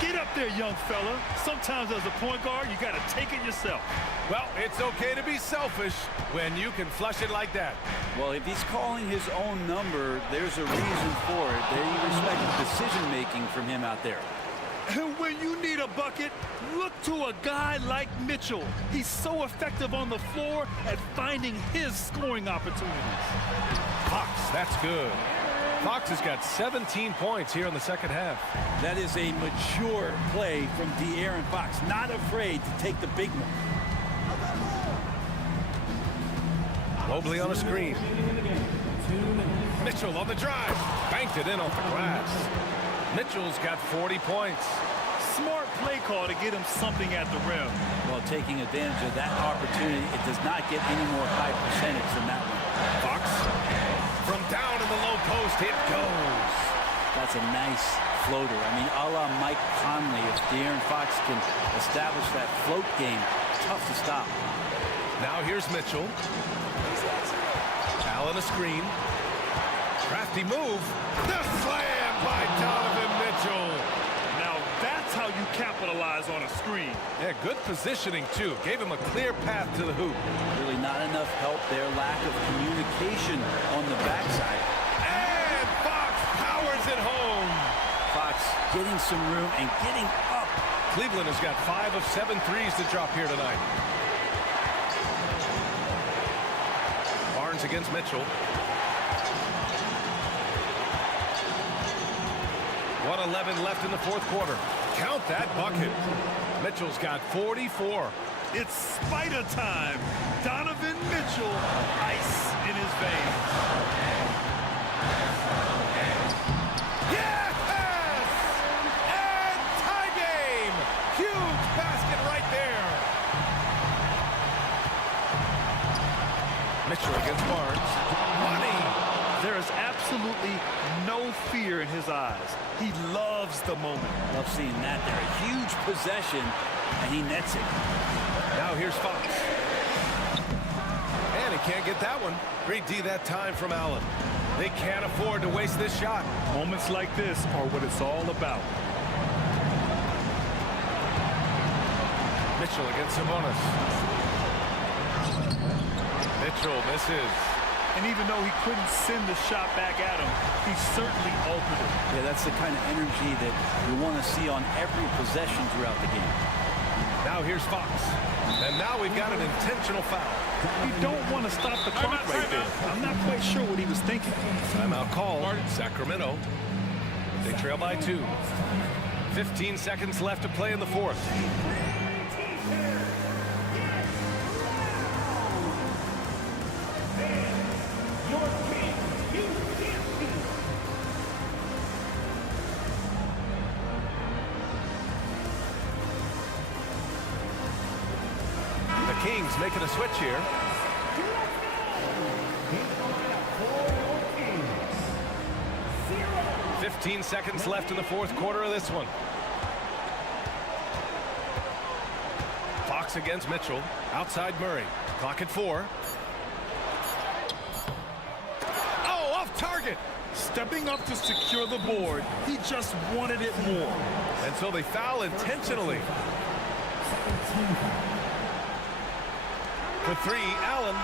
Get up there, young fella. Sometimes as a point guard, you got to take it yourself. Well, it's okay to be selfish when you can flush it like that. Well, if he's calling his own number, there's a reason for it. They respect the decision-making from him out there. And when you need a bucket, look to a guy like Mitchell. He's so effective on the floor at finding his scoring opportunities. Fox, that's good. Fox has got 17 points here in the second half. That is a mature play from De'Aaron Fox. Not afraid to take the big one. Mobley on a screen. Mitchell on the drive. Banked it in off the glass. Mitchell's got 40 points. Smart play call to get him something at the rim. Well, taking advantage of that opportunity, it does not get any more high percentage than that one. Fox from down in the low post, it goes. That's a nice floater. I mean, a la Mike Conley. If De'Aaron Fox can establish that float game, tough to stop. Now here's Mitchell. Allen a screen. Crafty move. The slam by Donovan Mitchell. Now that's how you capitalize on a screen. Yeah, good positioning, too. Gave him a clear path to the hoop. Really not enough help there. Lack of communication on the backside. And Fox powers it home. Fox getting some room and getting up. Cleveland has got 5 of 7 threes to drop here tonight. Barnes against Mitchell. 1:11 left in the fourth quarter. Count that bucket. Mitchell's got 44. It's spider time. Donovan Mitchell, ice in his veins. Yes! And tie game. Huge basket right there. Mitchell against Barnes. Money. There is absolutely no fear in his eyes. He loves the moment. Love seeing that there. A huge possession, and he nets it. Now here's Fox. And he can't get that one. Great D that time from Allen. They can't afford to waste this shot. Moments like this are what it's all about. Mitchell against Sabonis. Mitchell misses. And even though he couldn't send the shot back at him, he certainly altered it. Yeah, that's the kind of energy that you want to see on every possession throughout the game. Now here's Fox. And now we've got an intentional foul. You don't want to stop the clock right there. I'm not quite sure what he was thinking. Timeout called. Sacramento. They trail by 2. 15 seconds left to play in the fourth. Kings making a switch here. Zero. 15 seconds left in the fourth quarter of this one. Fox against Mitchell. Outside Murray. Clock at 4. Oh, off target. Stepping up to secure the board. He just wanted it more. And so they foul intentionally. For 3, Allen.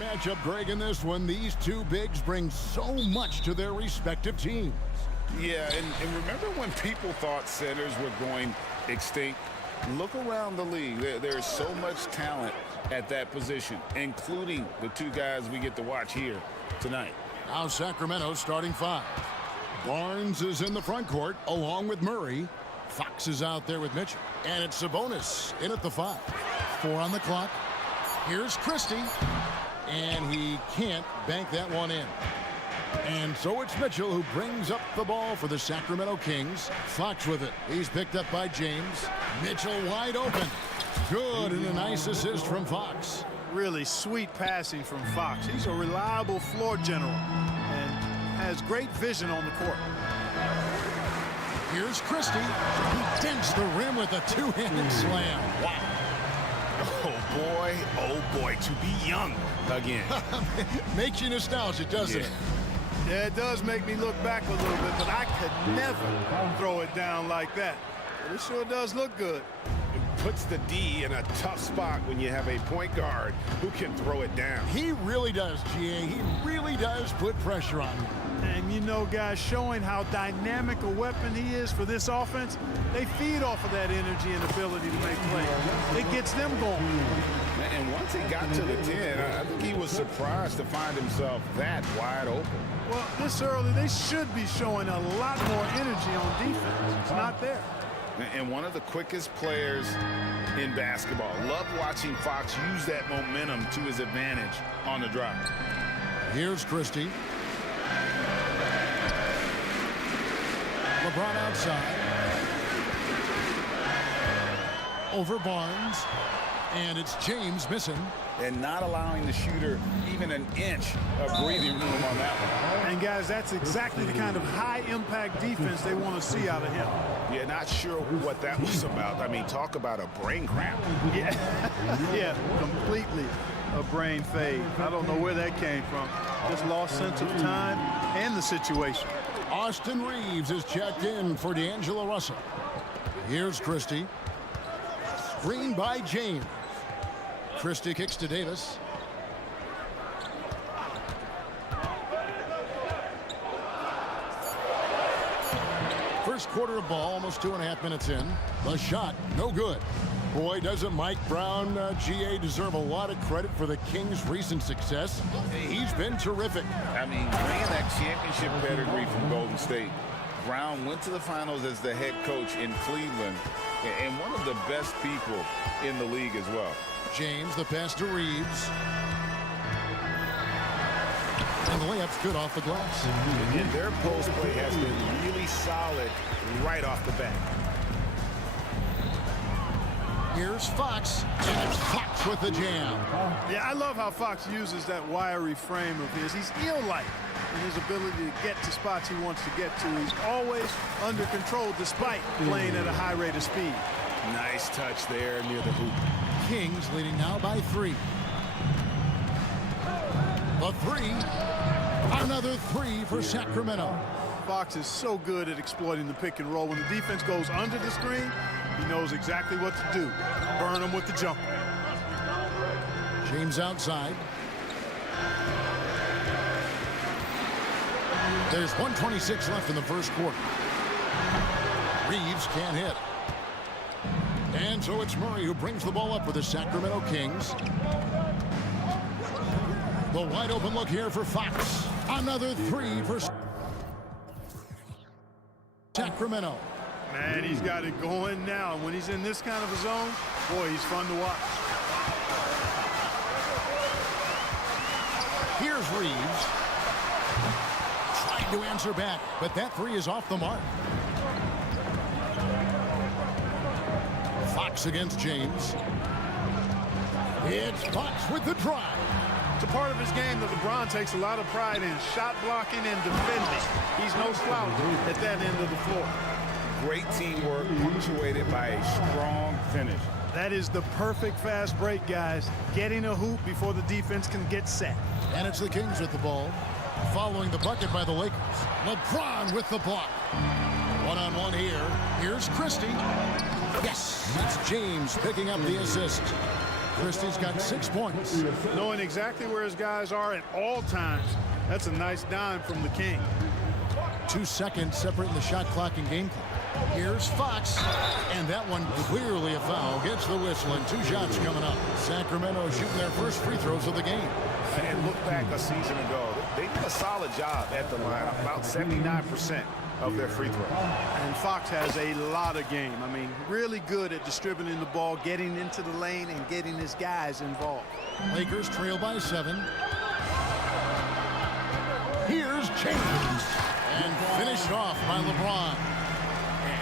matchup, Greg, in this one. These two bigs bring so much to their respective teams. Yeah, and remember when people thought centers were going extinct? Look around the league. There is so much talent at that position, including the two guys we get to watch here tonight. Now Sacramento starting five. Barnes is in the front court along with Murray. Fox is out there with Mitchell. And it's Sabonis in at the 5. 4 on the clock. Here's Christie. And he can't bank that one in. And so it's Mitchell who brings up the ball for the Sacramento Kings. Fox with it. He's picked up by James. Mitchell wide open. Good, and a nice assist from Fox. Really sweet passing from Fox. He's a reliable floor general and has great vision on the court. Here's Christie. He dents the rim with a two-handed slam. Wow. Oh boy, to be young again. Makes you nostalgic, doesn't it? Yeah, it does make me look back a little bit, but I could never throw it down like that. But it sure does look good. It puts the D in a tough spot when you have a point guard who can throw it down. He really does, GA. He really does put pressure on him. And you know, guys, showing how dynamic a weapon he is for this offense, they feed off of that energy and ability to make plays. It gets them going. And once he got to the 10, I think he was surprised to find himself that wide open. Well, this early, they should be showing a lot more energy on defense. It's not there. And one of the quickest players in basketball. Love watching Fox use that momentum to his advantage on the drive. Here's Christie. LeBron outside. Over Barnes. And it's James missing. And not allowing the shooter even an inch of breathing room on that one. And guys, that's exactly the kind of high-impact defense they want to see out of him. Yeah, not sure what that was about. I mean, talk about a brain cramp. Yeah, yeah, completely a brain fade. I don't know where that came from. Just lost sense of time and the situation. Austin Reeves is checked in for D'Angelo Russell. Here's Christie. Screen by James. Christie kicks to Davis. First quarter of ball, almost 2.5 minutes in. The shot, no good. Boy, doesn't Mike Brown, GA, deserve a lot of credit for the Kings' recent success. He's been terrific. I mean, bringing that championship pedigree from Golden State. Brown went to the finals as the head coach in Cleveland, and one of the best people in the league as well. James, the pass to Reeves. And the layup's good off the glass. And their post play has been really solid right off the bat. Here's Fox, and it's Fox with the jam. Yeah, I love how Fox uses that wiry frame of his. He's eel-like in his ability to get to spots he wants to get to. He's always under control despite playing at a high rate of speed. Nice touch there near the hoop. Kings leading now by 3. The 3. Another 3 for Sacramento. Fox is so good at exploiting the pick and roll. When the defense goes under the screen, he knows exactly what to do. Burn him with the jumper. James outside. There's 1:26 left in the first quarter. Reeves can't hit. And so it's Murray who brings the ball up for the Sacramento Kings. The wide open look here for Fox. Another 3 for Sacramento. Man, he's got it going now. When he's in this kind of a zone, boy, he's fun to watch. Here's Reeves. Trying to answer back, but that 3 is off the mark. Fox against James. It's Fox with the drive. It's a part of his game that LeBron takes a lot of pride in. Shot blocking and defending. He's no slouch at that end of the floor. Great teamwork punctuated by a strong finish. That is the perfect fast break, guys. Getting a hoop before the defense can get set. And it's the Kings with the ball. Following the bucket by the Lakers. LeBron with the block. One-on-one here. Here's Christie. Yes, it's James picking up the assist. Christie's got 6 points. Knowing exactly where his guys are at all times. That's a nice dime from the King. 2 seconds separating the shot clock and game clock. Here's Fox, and that one clearly a foul. Gets the whistle, and 2 shots coming up. Sacramento shooting their first free throws of the game. And look back a season ago, they did a solid job at the line, about 79% of their free throws. And Fox has a lot of game. I mean, really good at distributing the ball, getting into the lane, and getting his guys involved. Lakers trail by 7. Here's James, and finished off by LeBron.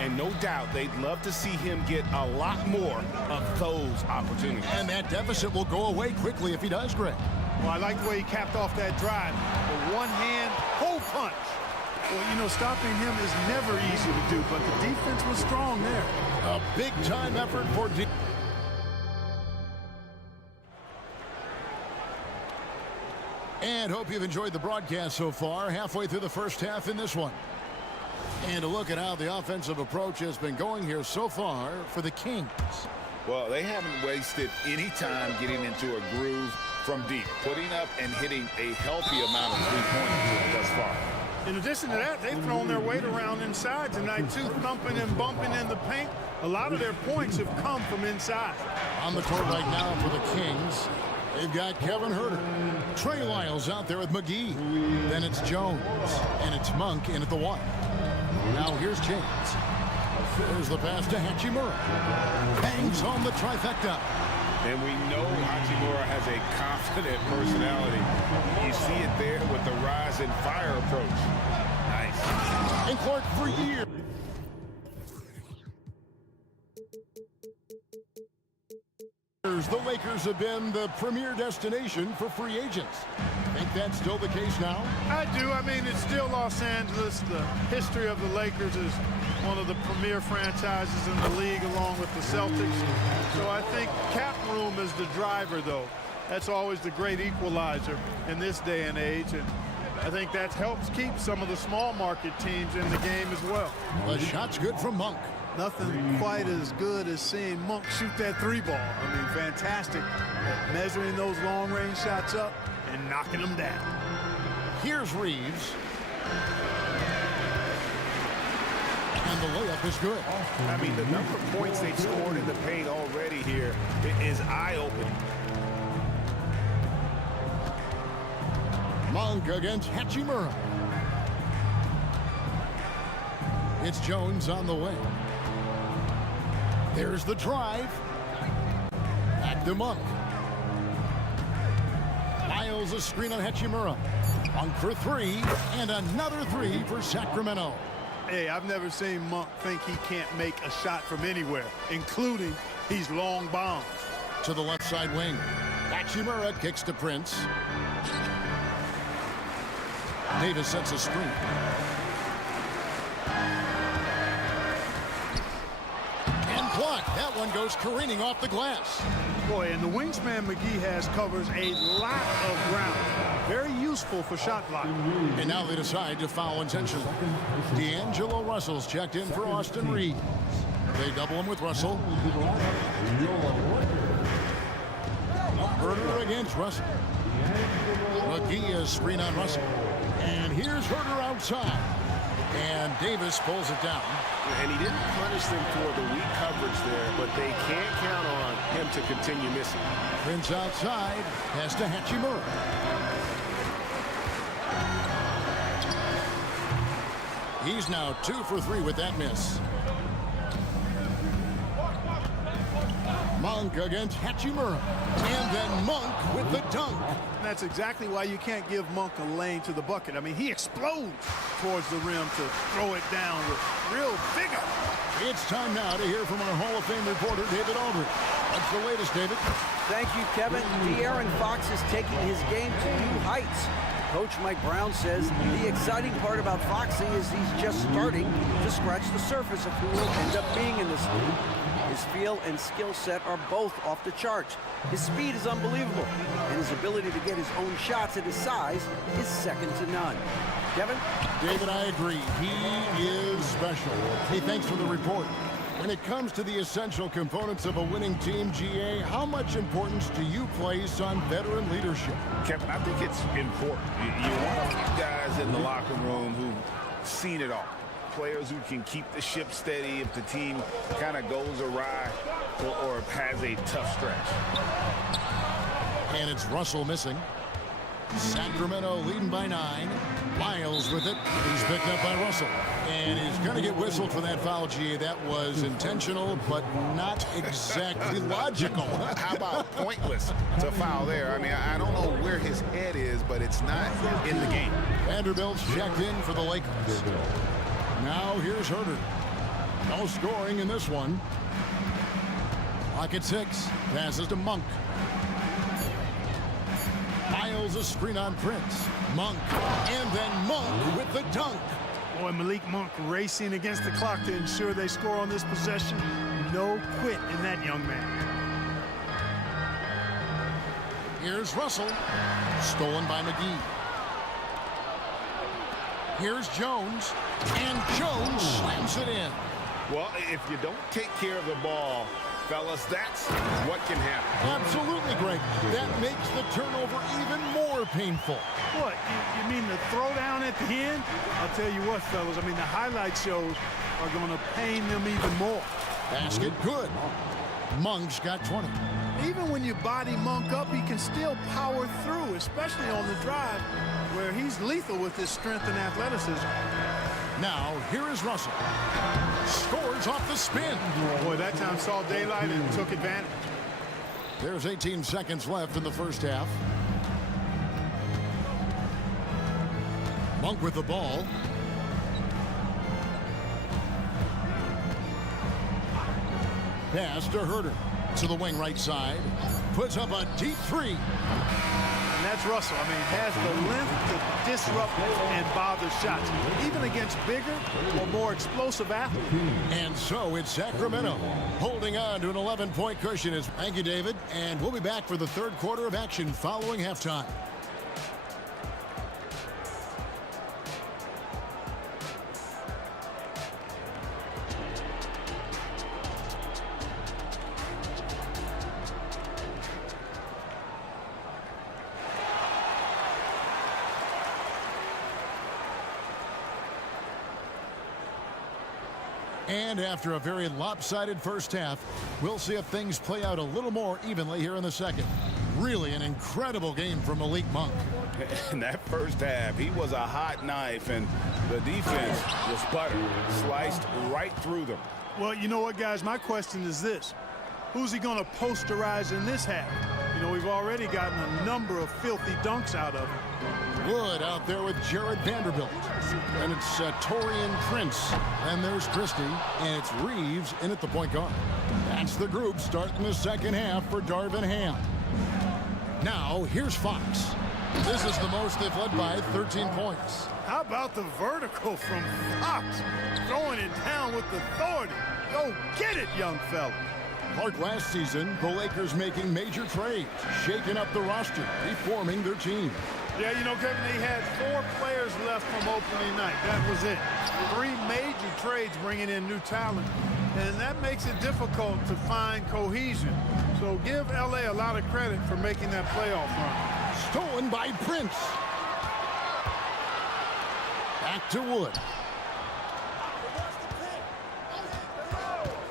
And no doubt they'd love to see him get a lot more of those opportunities. And that deficit will go away quickly if he does, Greg. Well, I like the way he capped off that drive. The one-hand hole punch. Well, you know, stopping him is never easy to do, but the defense was strong there. A big-time effort for D. And hope you've enjoyed the broadcast so far. Halfway through the first half in this one. And a look at how the offensive approach has been going here so far for the Kings. Well, they haven't wasted any time getting into a groove from deep, putting up and hitting a healthy amount of three-pointers thus far. In addition to that, they've thrown their weight around inside tonight, too, thumping and bumping in the paint. A lot of their points have come from inside. On the court right now for the Kings, they've got Kevin Huerter. Trey Lyles out there with McGee. Then it's Jones, and it's Monk in at the 1. Now here's James. There's the pass to Hachimura. Bangs home the trifecta. And we know Hachimura has a confident personality. You see it there with the rise and fire approach. Nice. And Clark for years. The Lakers have been the premier destination for free agents. Think that's still the case now? I do. I mean, it's still Los Angeles. The history of the Lakers is one of the premier franchises in the league along with the Celtics. So I think cap room is the driver, though. That's always the great equalizer in this day and age. And I think that helps keep some of the small market teams in the game as well. The shot's good from Monk. Nothing quite as good as seeing Monk shoot that 3-ball. I mean, fantastic. Measuring those long-range shots up and knocking them down. Here's Reeves. And the layup is good. I mean, the number of points they've scored in the paint already here is eye-opening. Monk against Hachimura. It's Jones on the way. There's the drive. Back to Monk. Miles a screen on Hachimura. Monk for 3, and another 3 for Sacramento. Hey, I've never seen Monk think he can't make a shot from anywhere, including these long bombs. To the left side wing. Hachimura kicks to Prince. Davis sets a screen. Blocked. That one goes careening off the glass. Boy, and the wingspan McGee has covers a lot of ground. Very useful for shot blocking. And now they decide to foul intentionally. D'Angelo Russell's checked in for Austin Reeves. They double him with Russell. Huerter against Russell. McGee is screen on Russell. And here's Huerter outside. And Davis pulls it down. And he didn't punish them for the weak coverage there, but they can't count on him to continue missing. Prince outside, pass to Hachimura. He's now 2 for 3 with that miss. Monk against Hachimura. And then Monk with the dunk. That's exactly why you can't give Monk a lane to the bucket. I mean, he explodes towards the rim to throw it down with real vigor. It's time now to hear from our Hall of Fame reporter, David Aldridge. What's the latest, David? Thank you, Kevin. De'Aaron Fox is taking his game to new heights. Coach Mike Brown says the exciting part about Foxy is he's just starting to scratch the surface of who will end up being in this league. His feel and skill set are both off the charts. His speed is unbelievable, and his ability to get his own shots at his size is second to none. Kevin? David, I agree. He is special. Hey, thanks for the report. When it comes to the essential components of a winning team, GA, how much importance do you place on veteran leadership? Kevin, I think it's important. You want guys in the locker room who've seen it all. Players who can keep the ship steady if the team kind of goes awry or has a tough stretch. And it's Russell missing. Sacramento leading by 9. Miles with it. He's picked up by Russell. And he's going to get whistled for that foul, GA. That was intentional, but not exactly logical. How about pointless to foul there? I mean, I don't know where his head is, but it's not in the game. Vanderbilt's checked in for the Lakers. Now here's Herder. No scoring in this one. Clock at 6. Passes to Monk. Miles a screen on Prince. Monk. And then Monk with the dunk. Boy, Malik Monk racing against the clock to ensure they score on this possession. No quit in that young man. Here's Russell. Stolen by McGee. Here's Jones. And Jones slams it in. Well, if you don't take care of the ball, fellas, that's what can happen. Absolutely, Greg. That makes the turnover even more painful. What, you mean the throwdown at the end? I'll tell you what, fellas, I mean, the highlight shows are going to pain them even more. Basket good. Monk's got 20. Even when you body Monk up, he can still power through, especially on the drive, where he's lethal with his strength and athleticism. Now, here is Russell. Scores off the spin. Boy, that time saw daylight and took advantage. There's 18 seconds left in the first half. Monk with the ball. Pass to Herder. To the wing right side. Puts up a deep 3. And that's Russell. I mean, has the length to disrupt and bother shots, even against bigger or more explosive athletes. And so it's Sacramento holding on to an 11-point cushion. Thank you, David. And we'll be back for the third quarter of action following halftime. And after a very lopsided first half, we'll see if things play out a little more evenly here in the second. Really an incredible game from Malik Monk. In that first half, he was a hot knife, and the defense was buttered, sliced right through them. Well, you know what, guys? My question is this. Who's he going to posterize in this half? You know, we've already gotten a number of filthy dunks out of him. Wood out there with Jared Vanderbilt. And it's Torian Prince. And there's Christie. And it's Reeves in at the point guard. That's the group starting the second half for Darvin Ham. Now, here's Fox. This is the most they've led by 13 points. How about the vertical from Fox? Throwing it down with authority. Go get it, young fella. Clark, last season, the Lakers making major trades, shaking up the roster, reforming their team. Yeah, you know, Kevin, they had 4 players left from opening night. That was it. 3 major trades bringing in new talent, and that makes it difficult to find cohesion. So give L.A. a lot of credit for making that playoff run. Stolen by Prince. Back to Wood.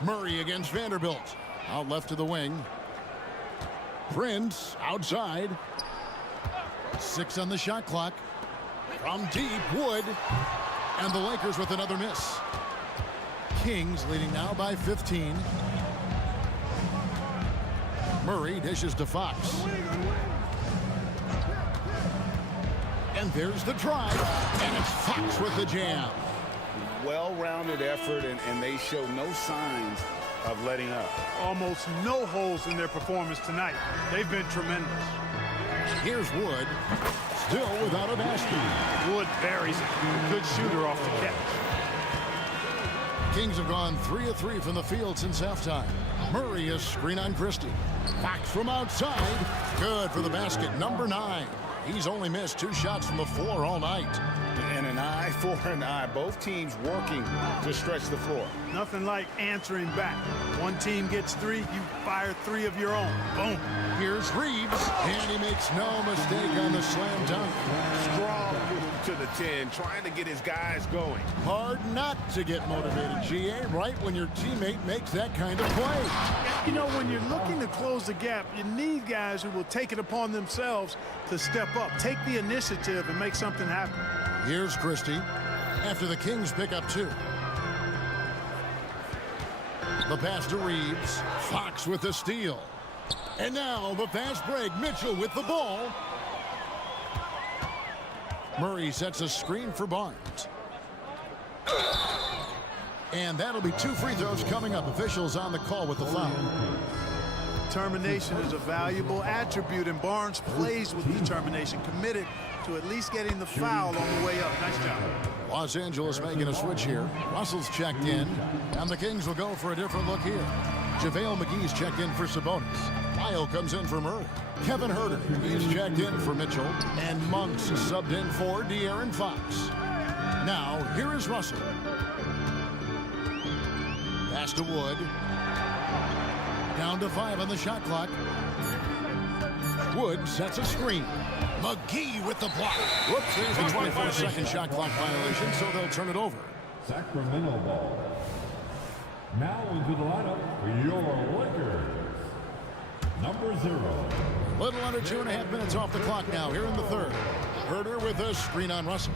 Murray against Vanderbilt. Out left to the wing. Prince outside. 6 on the shot clock. From deep, Wood. And the Lakers with another miss. Kings leading now by 15. Murray dishes to Fox. And there's the drive. And it's Fox with the jam. Well-rounded effort, and they show no signs of letting up. Almost no holes in their performance tonight. They've been tremendous. Here's Wood, still without a basket. Wood buries it. Good shooter off the catch. Kings have gone 3 of 3 from the field since halftime. Murray is screen on Christie. Fox from outside. Good for the basket, number 9. He's only missed 2 shots from the floor all night. And an eye before an eye. Both teams working to stretch the floor. Nothing like answering back. One team gets 3, you fire 3 of your own. Boom. Here's Reeves, and he makes no mistake on the slam dunk. Strong move to the 10, trying to get his guys going. Hard not to get motivated, GA, right when your teammate makes that kind of play. You know, when you're looking to close the gap, you need guys who will take it upon themselves to step up, take the initiative, and make something happen. Here's Christie after the Kings pick up 2. The pass to Reeves. Fox with the steal. And now the fast break. Mitchell with the ball. Murray sets a screen for Barnes. And that'll be 2 free throws coming up. Officials on the call with the foul. Determination is a valuable attribute, and Barnes plays with determination, committed to at least getting the foul on the way up. Nice job. Los Angeles making a switch here. Russell's checked in, and the Kings will go for a different look here. JaVale McGee's checked in for Sabonis. Lyle comes in for Murray. Kevin Herter, he's checked in for Mitchell, and Monks is subbed in for De'Aaron Fox. Now, here is Russell. Pass to Wood. Down to 5 on the shot clock. Wood sets a screen. McGee with the block. Whoops, there's the 24-second shot clock violation, so they'll turn it over. Sacramento ball. Now into the lineup for your Lakers. Number 0. Little under 2.5 minutes off the clock now here in the third. Herter with a screen on Russell.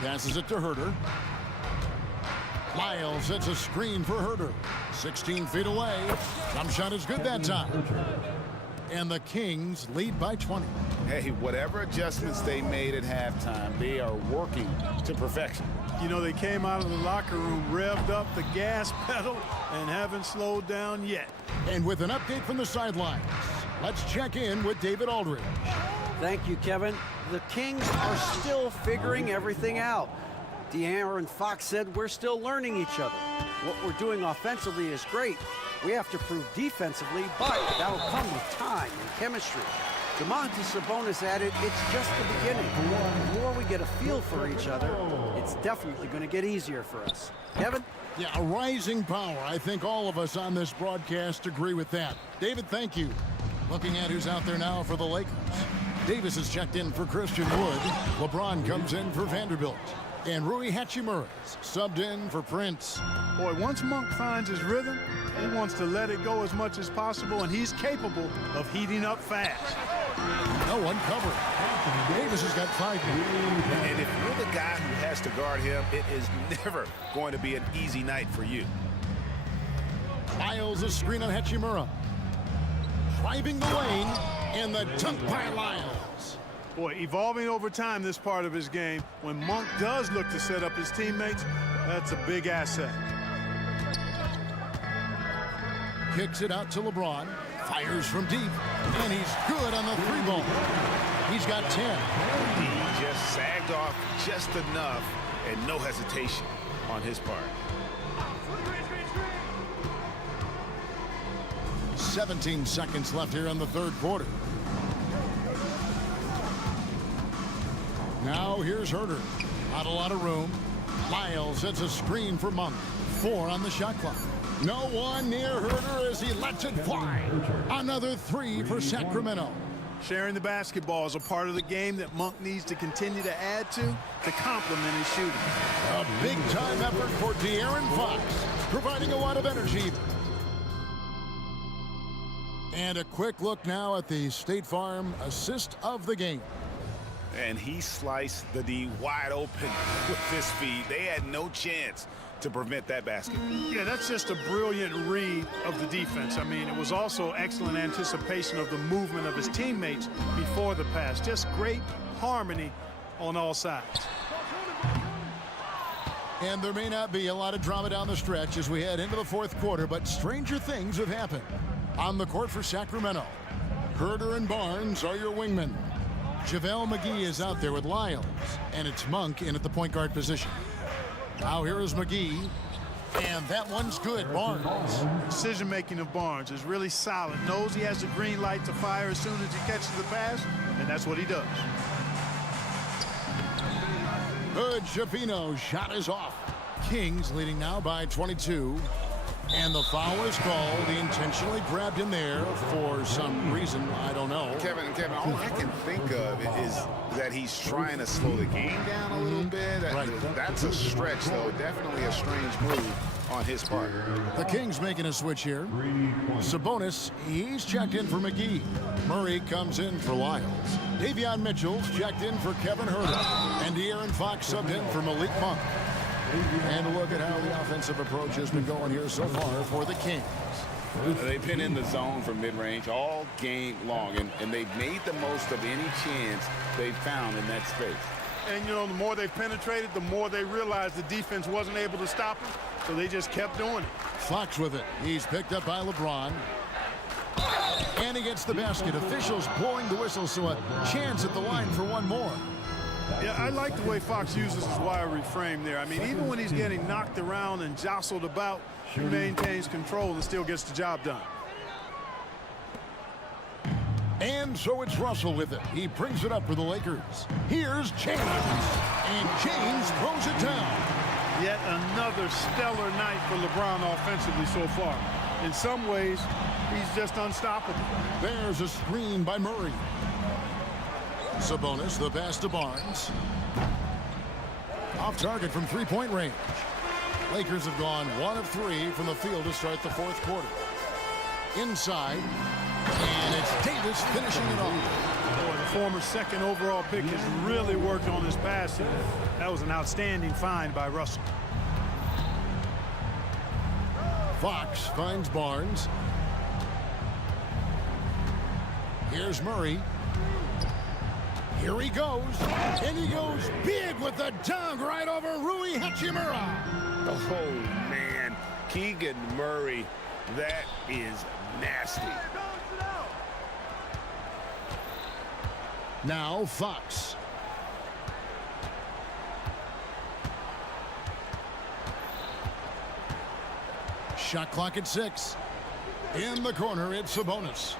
Passes it to Herter. Lyle sets a screen for Herter. 16 feet away. Jump shot is good that time. And the Kings lead by 20. Hey, whatever adjustments they made at halftime, they are working to perfection. You know, they came out of the locker room, revved up the gas pedal, and haven't slowed down yet. And with an update from the sidelines, let's check in with David Aldridge. Thank you, Kevin. The Kings are still figuring everything out. De'Aaron Fox said we're still learning each other. What we're doing offensively is great. We have to prove defensively, but that'll come with time and chemistry. Domantas Sabonis added, it's just the beginning. The more we get a feel for each other, it's definitely going to get easier for us. Kevin? Yeah, a rising power. I think all of us on this broadcast agree with that. David, thank you. Looking at who's out there now for the Lakers. Davis is checked in for Christian Wood. LeBron comes in for Vanderbilt. And Rui Hachimura's subbed in for Prince. Boy, once Monk finds his rhythm, he wants to let it go as much as possible, and he's capable of heating up fast. No one covered. Davis has got 5 minutes. And if you're the guy who has to guard him, it is never going to be an easy night for you. Lyles a screen on Hachimura. Driving the lane, and the dunk by Lyles. Boy, evolving over time, this part of his game. When Monk does look to set up his teammates, that's a big asset. Kicks it out to LeBron. Fires from deep. And he's good on the 3-ball. He's got 10. He just sagged off just enough, and no hesitation on his part. 17 seconds left here in the third quarter. Now here's Herter. Not a lot of room. Lyles sets a screen for Monk. 4 on the shot clock. No one near Herter as he lets it fly. Another 3 for Sacramento. Sharing the basketball is a part of the game that Monk needs to continue to add to complement his shooting. A big-time effort for De'Aaron Fox, providing a lot of energy. And a quick look now at the State Farm assist of the game. And he sliced the D wide open with this feed. They had no chance to prevent that basket. Yeah, that's just a brilliant read of the defense. I mean, it was also excellent anticipation of the movement of his teammates before the pass. Just great harmony on all sides. And there may not be a lot of drama down the stretch as we head into the fourth quarter, but stranger things have happened. On the court for Sacramento, Herter and Barnes are your wingmen. JaVale McGee is out there with Lyles, and it's Monk in at the point guard position. Now here is McGee, and that one's good. Barnes. Decision-making of Barnes is really solid. Knows he has the green light to fire as soon as he catches the pass, and that's what he does. Hood Schiaffino shot is off. Kings leading now by 22. And the foul is called. He intentionally grabbed him there for some reason. I don't know. Kevin, all I can think of is that he's trying to slow the game down a little bit. Right. That's a stretch, though. Definitely a strange move on his part. The Kings making a switch here. Sabonis, he's checked in for McGee. Murray comes in for Lyles. Davion Mitchell's checked in for Kevin Huerter. And De'Aaron Fox subbed in for Malik Monk. And look at how the offensive approach has been going here so far for the Kings. They've been in the zone from mid-range all game long, and they've made the most of any chance they've found in that space. And, you know, the more they've penetrated, the more they realized the defense wasn't able to stop them, so they just kept doing it. Fox with it. He's picked up by LeBron. And he gets the basket. Officials blowing the whistle, so a chance at the line for one more. Yeah, I like the way Fox uses his wiry frame there. I mean, even when he's getting knocked around and jostled about, he maintains control and still gets the job done. And so it's Russell with it. He brings it up for the Lakers. Here's James. And James throws it down. Yet another stellar night for LeBron offensively so far. In some ways, he's just unstoppable. There's a screen by Murray. Sabonis, the pass to Barnes. Off target from three-point range. Lakers have gone 1 of 3 from the field to start the fourth quarter. Inside, and it's Davis finishing it off. Boy, the former second overall pick has really worked on his passing. That was an outstanding find by Russell. Fox finds Barnes. Here's Murray. Here he goes, and he goes big with the dunk right over Rui Hachimura. Oh, man. Keegan Murray, that is nasty. Now Fox. Shot clock at 6. In the corner, it's Sabonis.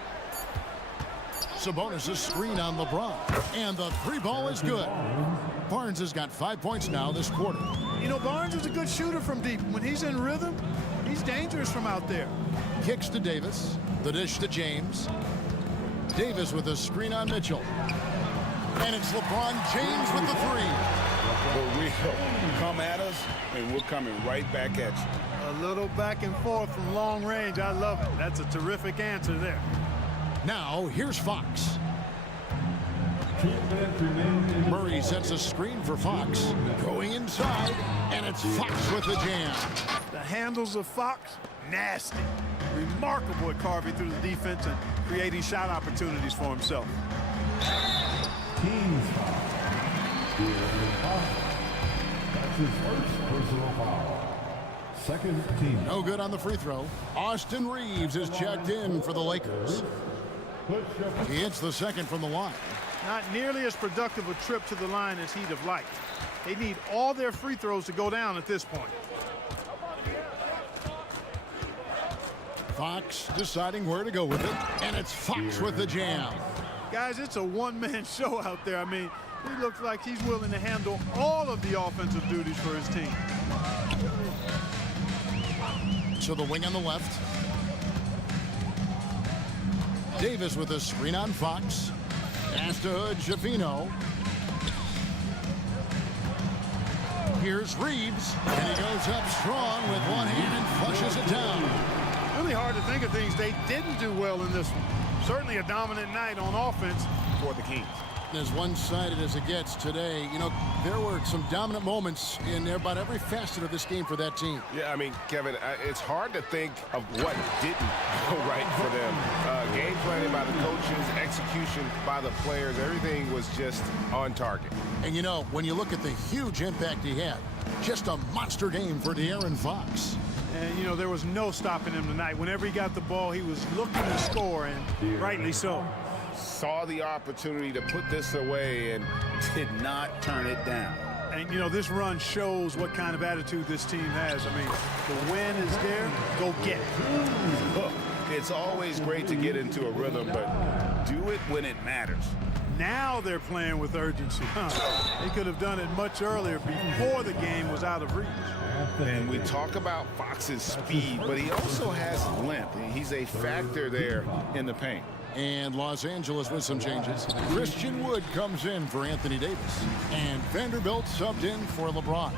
Sabonis' screen on LeBron. And the three ball is good. Barnes has got 5 points now this quarter. You know, Barnes is a good shooter from deep. When he's in rhythm, he's dangerous from out there. Kicks to Davis. The dish to James. Davis with a screen on Mitchell. And it's LeBron James with the three. For real. Come at us, and we're coming right back at you. A little back and forth from long range. I love it. That's a terrific answer there. Now, here's Fox. Murray sets a screen for Fox. Going inside, and it's Fox with the jam. The handles of Fox, nasty. Remarkable at carving through the defense and creating shot opportunities for himself. Teams foul. That's his first personal foul. Second team. No good on the free throw. Austin Reeves is checked in for the Lakers. He hits the second from the line. Not nearly as productive a trip to the line as he'd have liked. They need all their free throws to go down at this point. Fox deciding where to go with it, and it's Fox with the jam. Guys, it's a one-man show out there. I mean, he looks like he's willing to handle all of the offensive duties for his team. To the wing on the left. Davis with a screen on Fox. Pass to Hood, Schiaffino. Here's Reeves, and he goes up strong with one hand and flushes it down. Really hard to think of things they didn't do well in this one. Certainly a dominant night on offense for the Kings. As one-sided as it gets today, you know, there were some dominant moments in about every facet of this game for that team. Yeah, I mean, Kevin, it's hard to think of what didn't go right for them. Game planning by the coaches, execution by the players, everything was just on target. And, you know, when you look at the huge impact he had, just a monster game for De'Aaron Fox. And, you know, there was no stopping him tonight. Whenever he got the ball, he was looking to score, and rightly so. Saw the opportunity to put this away and did not turn it down. And, you know, this run shows what kind of attitude this team has. I mean, the win is there, go get it. Look, it's always great to get into a rhythm, but do it when it matters. Now they're playing with urgency. They could have done it much earlier before the game was out of reach. And we talk about Fox's speed, but he also has length. He's a factor there in the paint. And Los Angeles with some changes. Christian Wood comes in for Anthony Davis. And Vanderbilt subbed in for LeBron.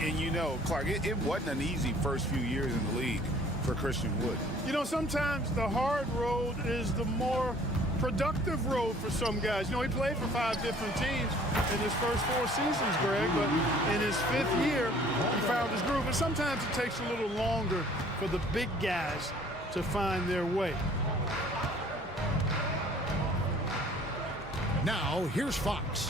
And you know, Clark, it wasn't an easy first few years in the league for Christian Wood. You know, sometimes the hard road is the more productive road for some guys. You know, he played for 5 different teams in his first 4 seasons, Greg, but in his 5th year, he found his groove. And sometimes it takes a little longer for the big guys to find their way. Now, here's Fox.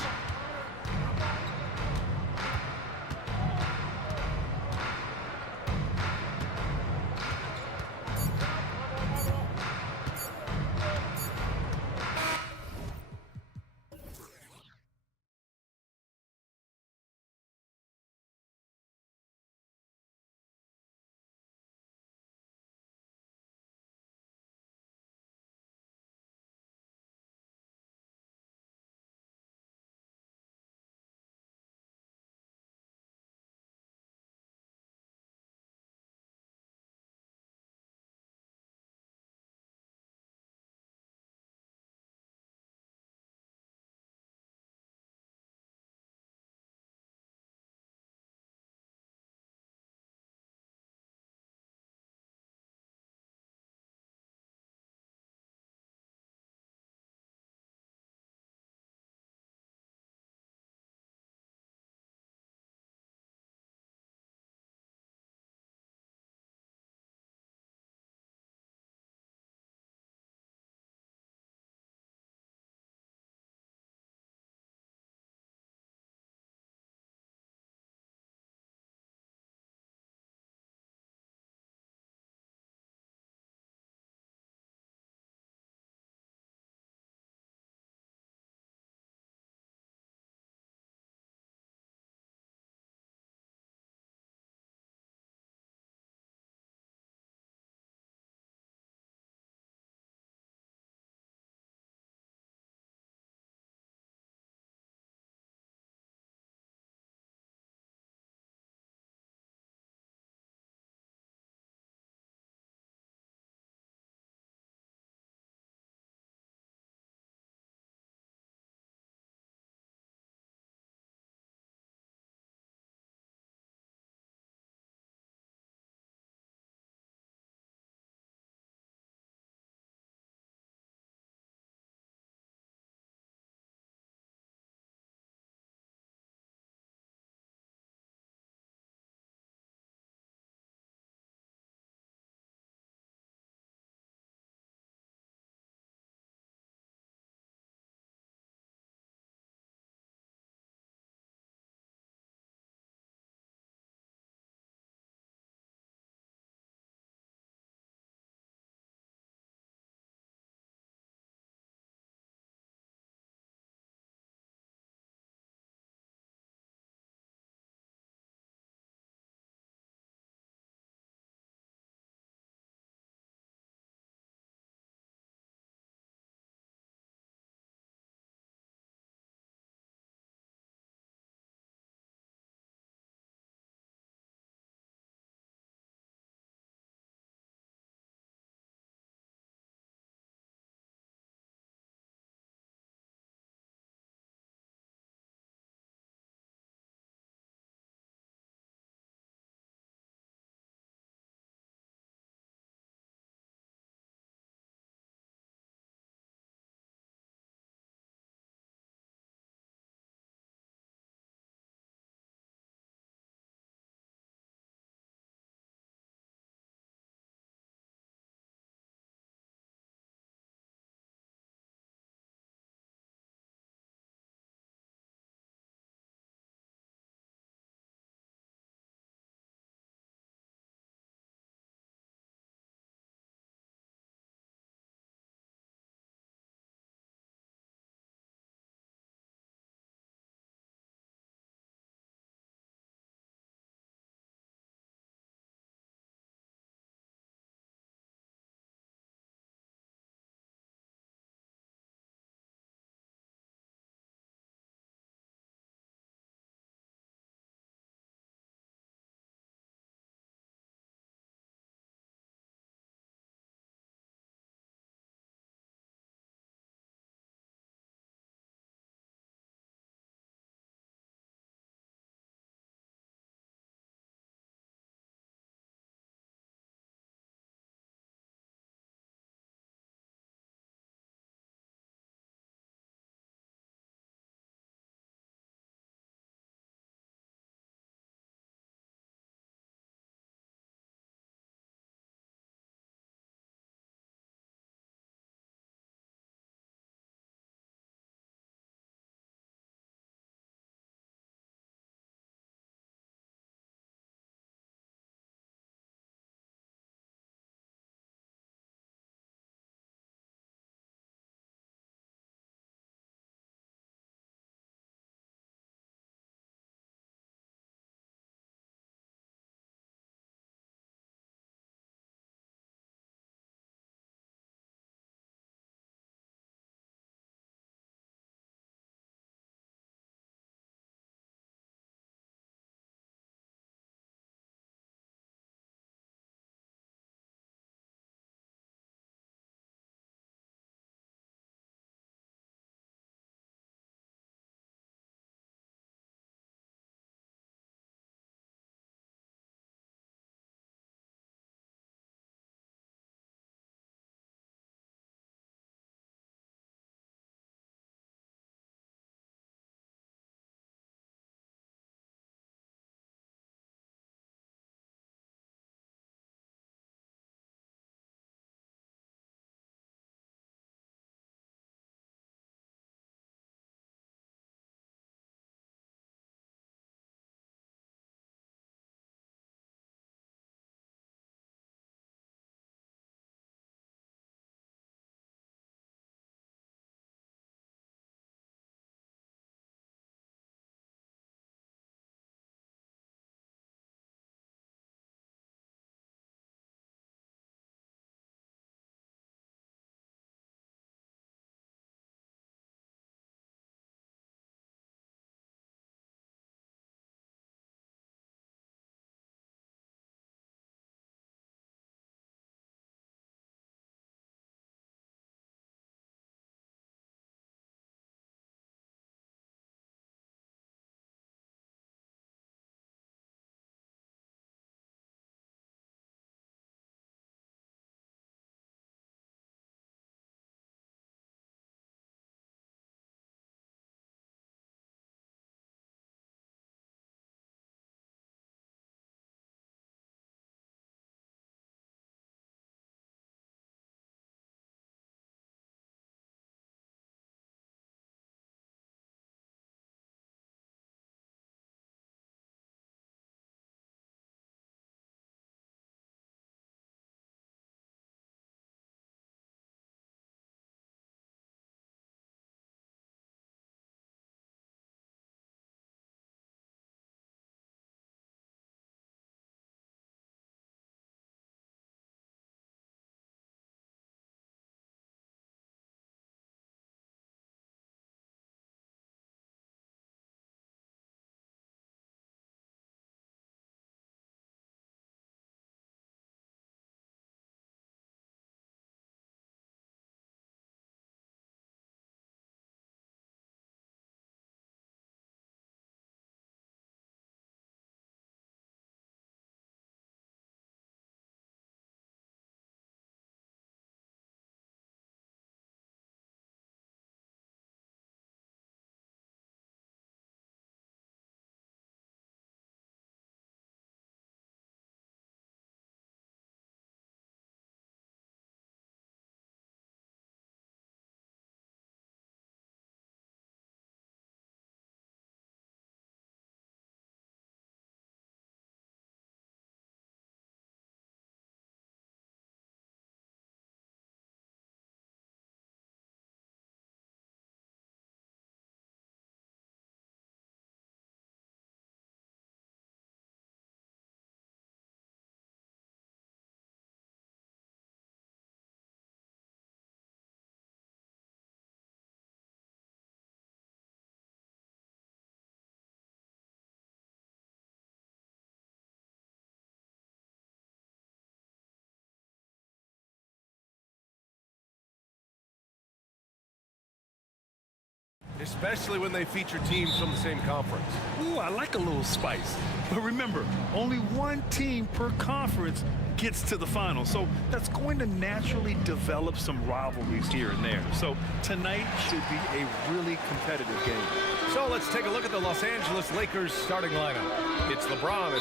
especially when they feature teams from the same conference. Ooh, I like a little spice. But remember, only one team per conference gets to the final. So that's going to naturally develop some rivalries here and there. So tonight should be a really competitive game. So let's take a look at the Los Angeles Lakers starting lineup. It's LeBron at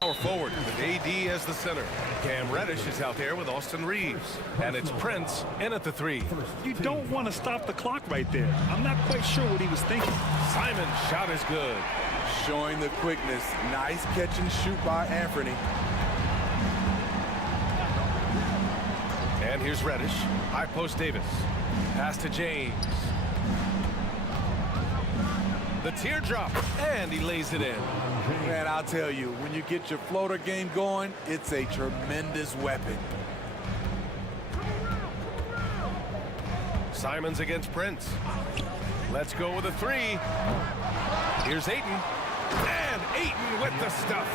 power forward with AD as the center. Cam Reddish is out there with Austin Reeves. And it's Prince in at the 3. You don't want to stop the clock right there. I'm not quite sure what he was thinking. Simon's shot is good. Showing the quickness. Nice catch and shoot by Anthony. And here's Reddish. High post Davis. Pass to James. The teardrop, and he lays it in. Man, I'll tell you, when you get your floater game going, it's a tremendous weapon. Simons against Prince. Let's go with a 3. Here's Ayton. And Ayton with the stuff.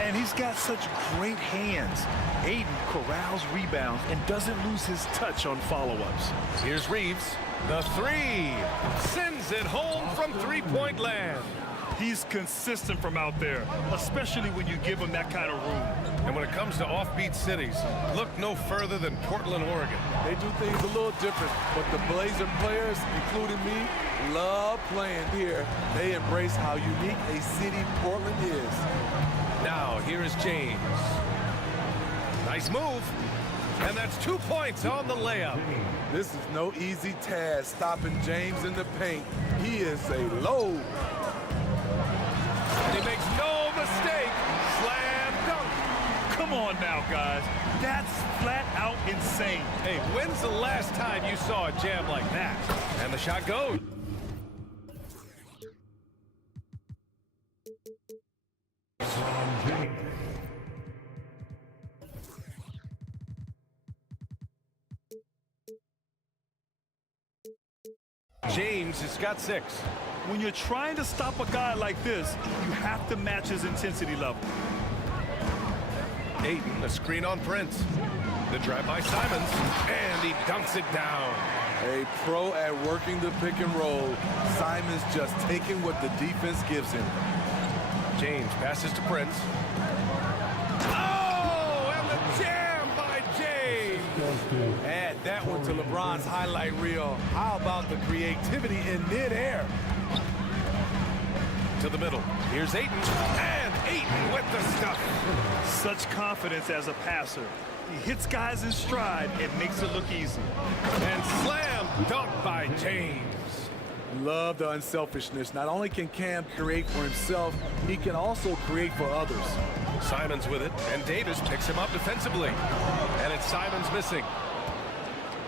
And he's got such great hands. Ayton corrals rebounds and doesn't lose his touch on follow-ups. Here's Reeves. The 3. Sends it home from three-point land. He's consistent from out there, especially when you give him that kind of room. And when it comes to offbeat cities, look no further than Portland, Oregon. They do things a little different, but the Blazer players, including me, love playing here. They embrace how unique a city Portland is. Now, here is James. Nice move. And that's 2 points on the layup. This is no easy task, stopping James in the paint. He is a load. He makes no mistake. Slam dunk. Come on now, guys. That's flat out insane. Hey, when's the last time you saw a jam like that? And the shot goes. James has got 6. When you're trying to stop a guy like this, you have to match his intensity level. Ayton, a screen on Prince. The drive by Simons, and he dunks it down. A pro at working the pick and roll. Simons just taking what the defense gives him. James passes to Prince. Oh, and the jam by James. Add that one to LeBron's highlight reel. How about the creativity in midair? To the middle. Here's Ayton, and Ayton with the stuff. Such confidence as a passer. He hits guys in stride and makes it look easy. And slam dunk by James. Love the unselfishness. Not only can Cam create for himself, he can also create for others. Simons with it, and Davis picks him up defensively. And it's Simons missing.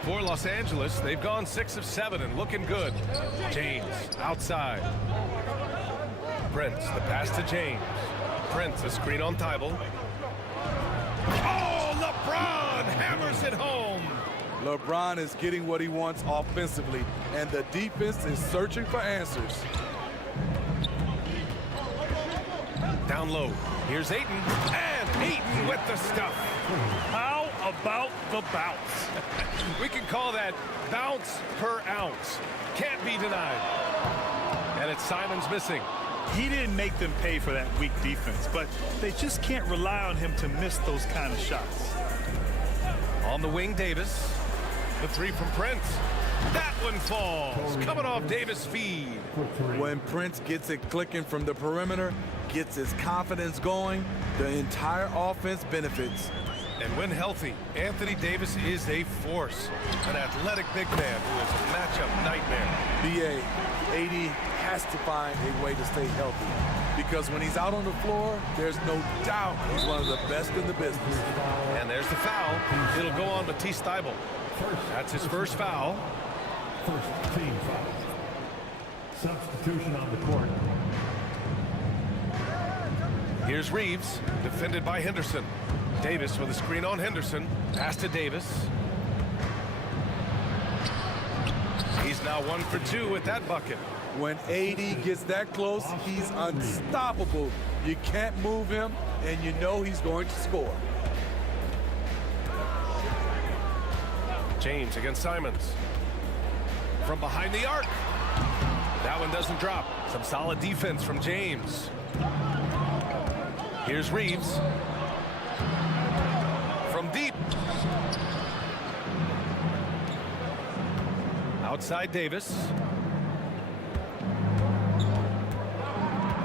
For Los Angeles, they've gone 6 of 7 and looking good. James outside. Prince, the pass to James. Prince, a screen on Thibault. Oh, LeBron hammers it home. LeBron is getting what he wants offensively, and the defense is searching for answers. Down low. Here's Ayton, and Ayton with the stuff. How about the bounce? We can call that bounce per ounce. Can't be denied. And it's Simons missing. He didn't make them pay for that weak defense, but they just can't rely on him to miss those kind of shots. On the wing, Davis. The 3 from Prince. That one falls. Coming off Davis' feed. When Prince gets it clicking from the perimeter, gets his confidence going, the entire offense benefits. And when healthy, Anthony Davis is a force. An athletic big man who is a matchup nightmare. BA, AD has to find a way to stay healthy. Because when he's out on the floor, there's no doubt he's one of the best in the business. And there's the foul. It'll go on Matisse Thybulle. That's his first foul. First team foul. Substitution on the court. Here's Reeves, defended by Henderson. Davis with a screen on Henderson. Pass to Davis. He's now 1 for 2 with that bucket. When AD gets that close, he's unstoppable. You can't move him, and you know he's going to score. James against Simons. From behind the arc. That one doesn't drop. Some solid defense from James. Here's Reeves. From deep. Outside Davis.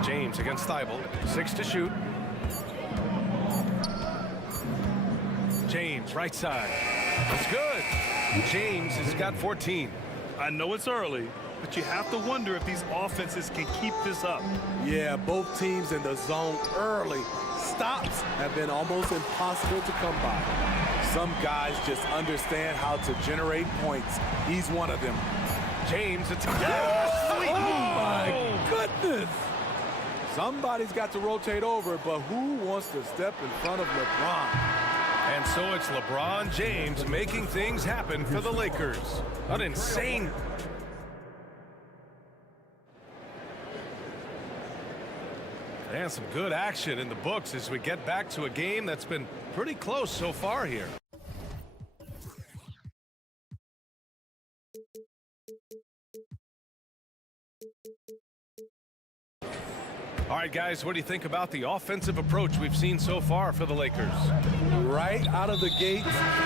James against Thibault. 6 to shoot. James, right side. It's good. James has got 14. I know it's early, but you have to wonder if these offenses can keep this up. Yeah, both teams in the zone early. Stops have been almost impossible to come by. Some guys just understand how to generate points. He's one of them. James, it's oh my goodness! Somebody's got to rotate over, but who wants to step in front of LeBron? And so it's LeBron James making things happen for the Lakers. An insane... And some good action in the books as we get back to a game that's been pretty close so far here. All right, guys, what do you think about the offensive approach we've seen so far for the Lakers? Right out of the gates,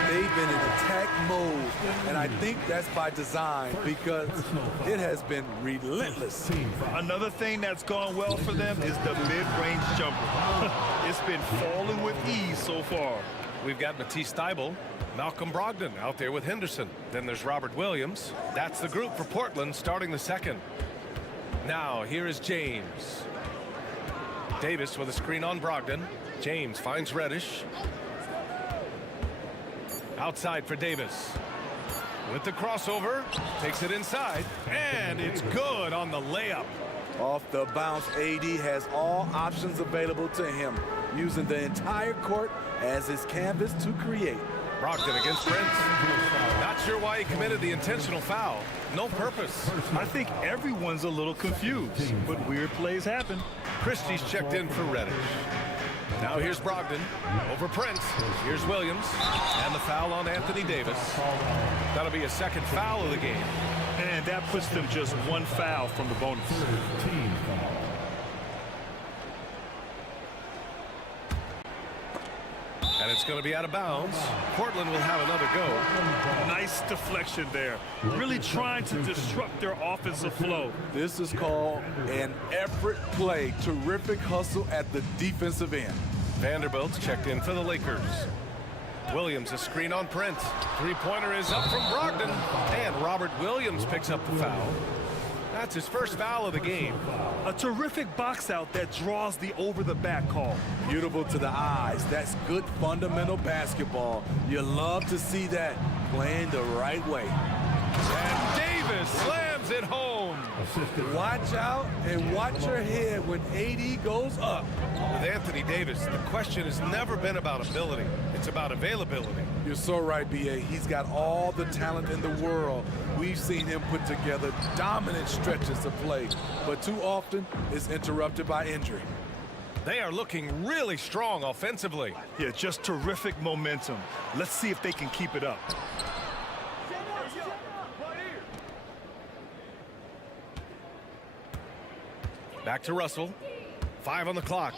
they've been in attack mode. And I think that's by design because it has been relentless. Another thing that's gone well for them is the mid-range jumper. It's been falling with ease so far. We've got Matisse Thybulle, Malcolm Brogdon out there with Henderson. Then there's Robert Williams. That's the group for Portland starting the second. Now, here is James. Davis with a screen on Brogdon. James finds Reddish. Outside for Davis. With the crossover, takes it inside, and it's good on the layup. Off the bounce, AD has all options available to him, using the entire court as his canvas to create. Brogdon against Prince. Not sure why he committed the intentional foul. No purpose. I think everyone's a little confused, but weird plays happen. Christie's checked in for Reddish. Now here's Brogdon over Prince. Here's Williams. And the foul on Anthony Davis. That'll be a second foul of the game. And that puts them just one foul from the bonus. And it's going to be out of bounds. Portland will have another go. Nice deflection there. Really trying to disrupt their offensive flow. This is called an effort play. Terrific hustle at the defensive end. Vanderbilt's checked in for the Lakers. Williams, a screen on Prince. Three-pointer is up from Brogdon. And Robert Williams picks up the foul. That's his first foul of the game. A terrific box out that draws the over-the-back call. Beautiful to the eyes. That's good fundamental basketball. You love to see that playing the right way. And Davis slams it home. Watch out and watch your head when AD goes up. With Anthony Davis, the question has never been about ability. It's about availability. You're so right, B.A. He's got all the talent in the world. We've seen him put together dominant stretches of play, but too often it's interrupted by injury. They are looking really strong offensively. Yeah, just terrific momentum. Let's see if they can keep it up. Back to Russell. 5 on the clock.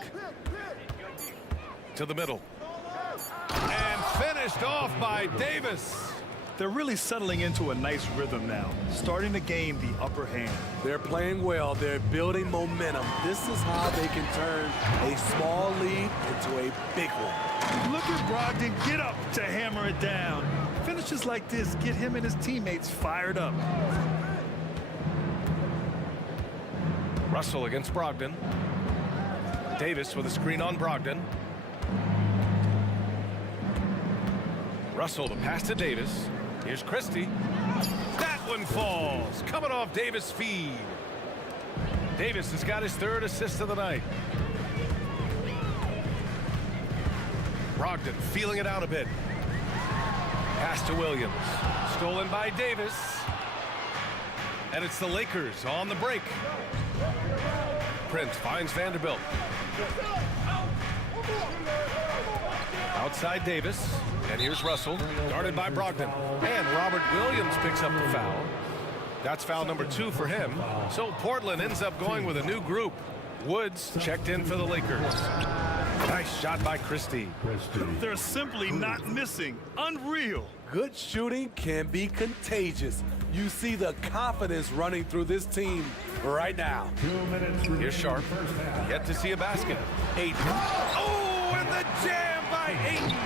To the middle. And finished off by Davis. They're really settling into a nice rhythm now, starting to gain the upper hand. They're playing well. They're building momentum. This is how they can turn a small lead into a big one. Look at Brogdon get up to hammer it down. Finishes like this get him and his teammates fired up. Russell against Brogdon. Davis with a screen on Brogdon. Russell, the pass to Davis. Here's Christie. That one falls. Coming off Davis' feed. Davis has got his third assist of the night. Brogdon feeling it out a bit. Pass to Williams. Stolen by Davis. And it's the Lakers on the break. Prince finds Vanderbilt. Outside Davis, and here's Russell, guarded by Brogdon. And Robert Williams picks up the foul. That's foul number 2 for him. So Portland ends up going with a new group. Woods checked in for the Lakers. Nice shot by Christie. They're simply not missing. Unreal. Good shooting can be contagious. You see the confidence running through this team right now. Here's Sharp. Yet to see a basket. Ayton. Oh, and the jam by Ayton.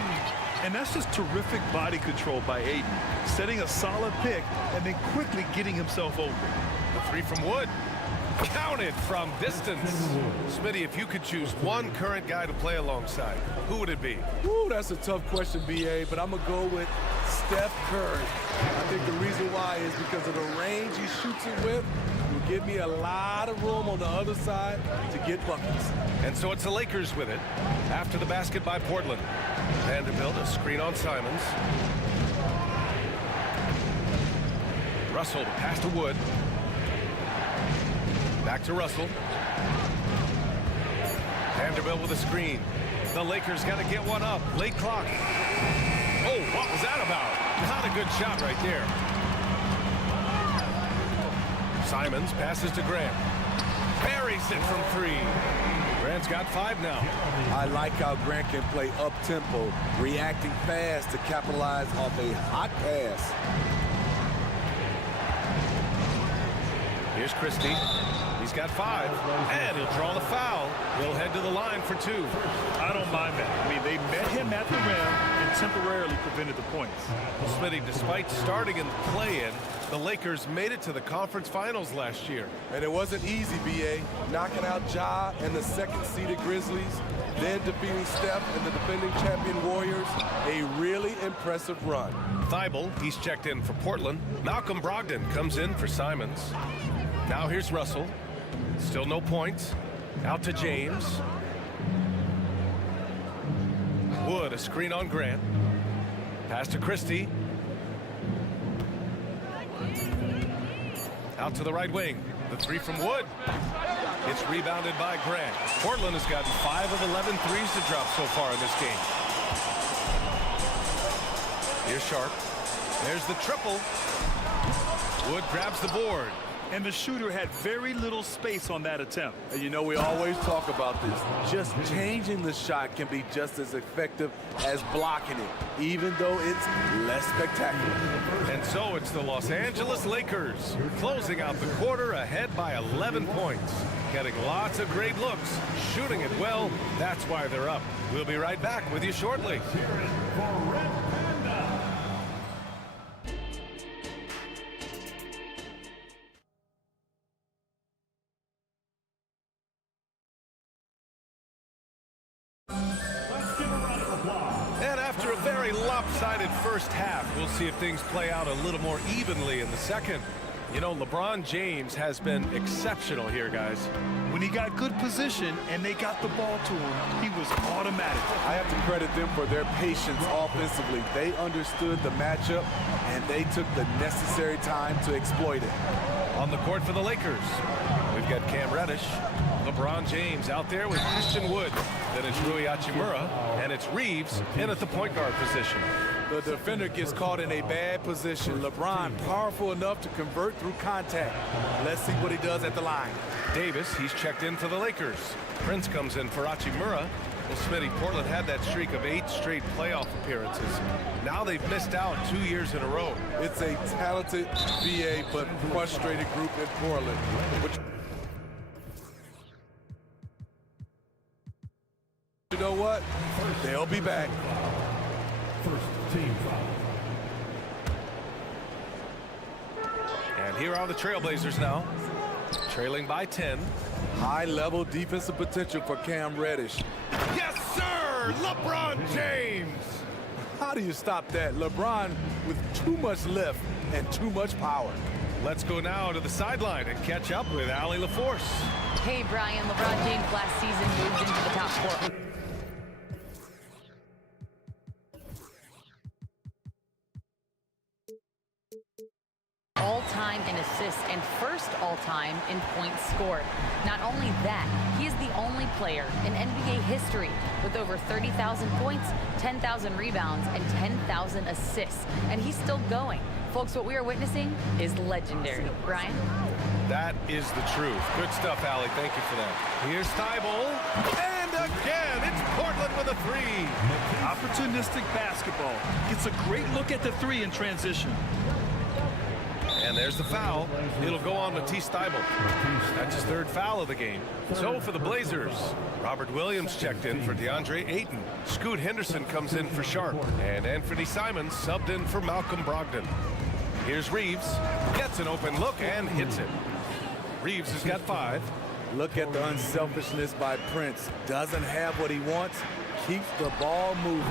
And that's just terrific body control by Ayton. Setting a solid pick and then quickly getting himself open. The 3 from Wood. Counted from distance. Smitty, if you could choose one current guy to play alongside, who would it be? Ooh, that's a tough question, BA, but I'm going to go with Steph Curry. I think the reason why is because of the range he shoots it with. Will give me a lot of room on the other side to get buckets. And so it's the Lakers with it after the basket by Portland. Vanderbilt, a screen on Simons. Russell, pass to Wood. Back to Russell. Vanderbilt with a screen. The Lakers got to get one up. Late clock. Oh, what was that about? Not a good shot right there. Simons passes to Grant. Buries it from 3. Grant's got 5 now. I like how Grant can play up-tempo, reacting fast to capitalize off a hot pass. Here's Christie. He's got 5, and he'll draw the foul. He'll head to the line for 2. I don't mind that. I mean, they met him at the rim and temporarily prevented the points. Well, Smitty, despite starting in the play-in, the Lakers made it to the conference finals last year. And it wasn't easy, BA. Knocking out Ja and the second-seeded Grizzlies, then defeating Steph and the defending champion Warriors. A really impressive run. Thibault, he's checked in for Portland. Malcolm Brogdon comes in for Simons. Now here's Russell. Still no points. Out to James. Wood, a screen on Grant. Pass to Christie. Out to the right wing. The 3 from Wood. It's rebounded by Grant. Portland has gotten 5 of 11 threes to drop so far in this game. Here's Sharp. There's the triple. Wood grabs the board. And the shooter had very little space on that attempt. And you know, we always talk about this. Just changing the shot can be just as effective as blocking it, even though it's less spectacular. And so it's the Los Angeles Lakers closing out the quarter ahead by 11 points. Getting lots of great looks, shooting it well. That's why they're up. We'll be right back with you shortly. And after a very lopsided first half, we'll see if things play out a little more evenly in the second. You know, LeBron James has been exceptional here, guys. When he got good position and they got the ball to him, he was automatic. I have to credit them for their patience offensively. They understood the matchup, and they took the necessary time to exploit it. On the court for the Lakers, we've got Cam Reddish, LeBron James out there with Christian Wood. Then it's Rui Hachimura, and it's Reeves in at the point guard position. The defender gets caught in a bad position. LeBron powerful enough to convert through contact. Let's see what he does at the line. Davis, he's checked in for the Lakers. Prince comes in for Hachimura. Well, Smitty, Portland had that streak of 8 straight playoff appearances. Now they've missed out 2 years in a row. It's a talented BA but frustrated group in Portland. You know what? They'll be back. First team foul. And here are the Trailblazers now, trailing by 10. High-level defensive potential for Cam Reddish. Yes, sir! LeBron James! How do you stop that? LeBron with too much lift and too much power. Let's go now to the sideline and catch up with Allie LaForce. Hey, Brian. LeBron James last season moved into the top 4. All-time all-time in assists and first all-time in points scored. Not only that, he is the only player in NBA history with over 30,000 points, 10,000 rebounds, and 10,000 assists. And he's still going. Folks, what we are witnessing is legendary. Brian? That is the truth. Good stuff, Allie. Thank you for that. Here's Thibault. And again, it's Portland with a three. Opportunistic basketball. Gets a great look at the three in transition. And there's the foul. It'll go on Matisse Thibault. That's his third foul of the game. So for the Blazers, Robert Williams checked in for DeAndre Ayton. Scoot Henderson comes in for Sharp. And Anthony Simons subbed in for Malcolm Brogdon. Here's Reeves. Gets an open look and hits it. Reeves has got 5. Look at the unselfishness by Prince. Doesn't have what he wants. Keeps the ball moving.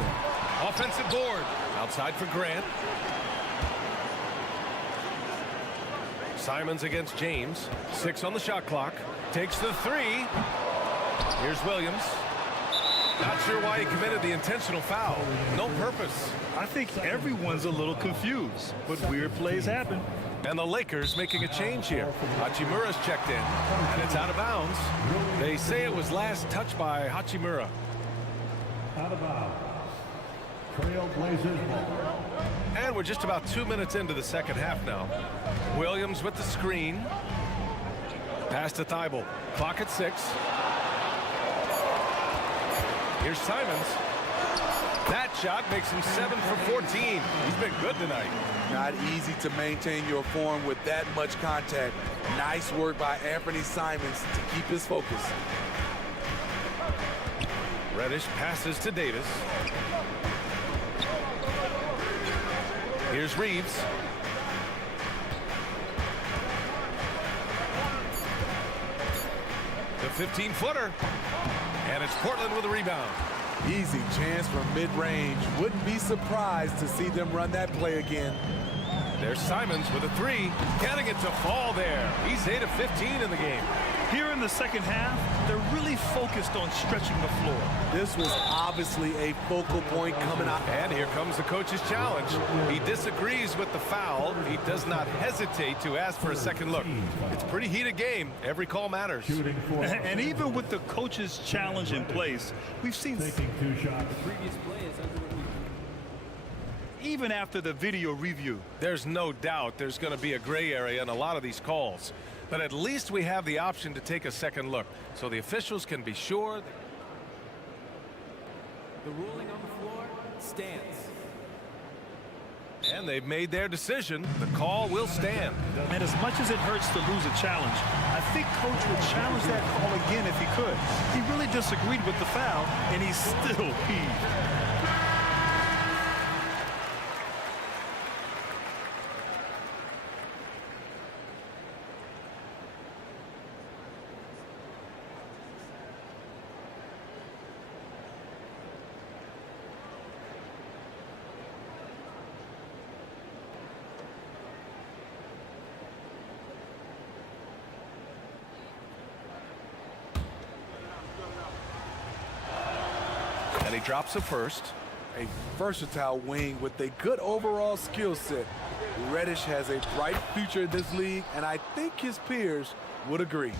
Offensive board. Outside for Grant. Simons against James. 6 on the shot clock. Takes the 3. Here's Williams. Not sure why he committed the intentional foul. No purpose. I think everyone's a little confused, but weird plays happen. And the Lakers making a change here. Hachimura's checked in, and it's out of bounds. They say it was last touched by Hachimura. Out of bounds. Trailblazers ball. And we're just about 2 minutes into the second half now. Williams with the screen. Pass to Thibault. Clock at 6. Here's Simons. That shot makes him 7 for 14. He's been good tonight. Not easy to maintain your form with that much contact. Nice work by Anthony Simons to keep his focus. Reddish passes to Davis. Here's Reeves. The 15-footer. And it's Portland with a rebound. Easy chance from mid-range. Wouldn't be surprised to see them run that play again. There's Simons with a 3. Getting it to fall there. He's 8 of 15 in the game. Here in the second half, they're really focused on stretching the floor. This was obviously a focal point coming out. And here comes the coach's challenge. He disagrees with the foul. He does not hesitate to ask for a second look. It's a pretty heated game. Every call matters. And even with the coach's challenge in place, we've seen Taking 2 shots. Previous play is under review. even after the video review. There's no doubt there's going to be a gray area in a lot of these calls. But at least we have the option to take a second look, so the officials can be sure. The ruling on the floor stands. And they've made their decision. The call will stand. And as much as it hurts to lose a challenge, I think Coach would challenge that call again if he could. He really disagreed with the foul, and he's still peeved. And he drops a first. A versatile wing with a good overall skill set. Reddish has a bright future in this league, and I think his peers would agree.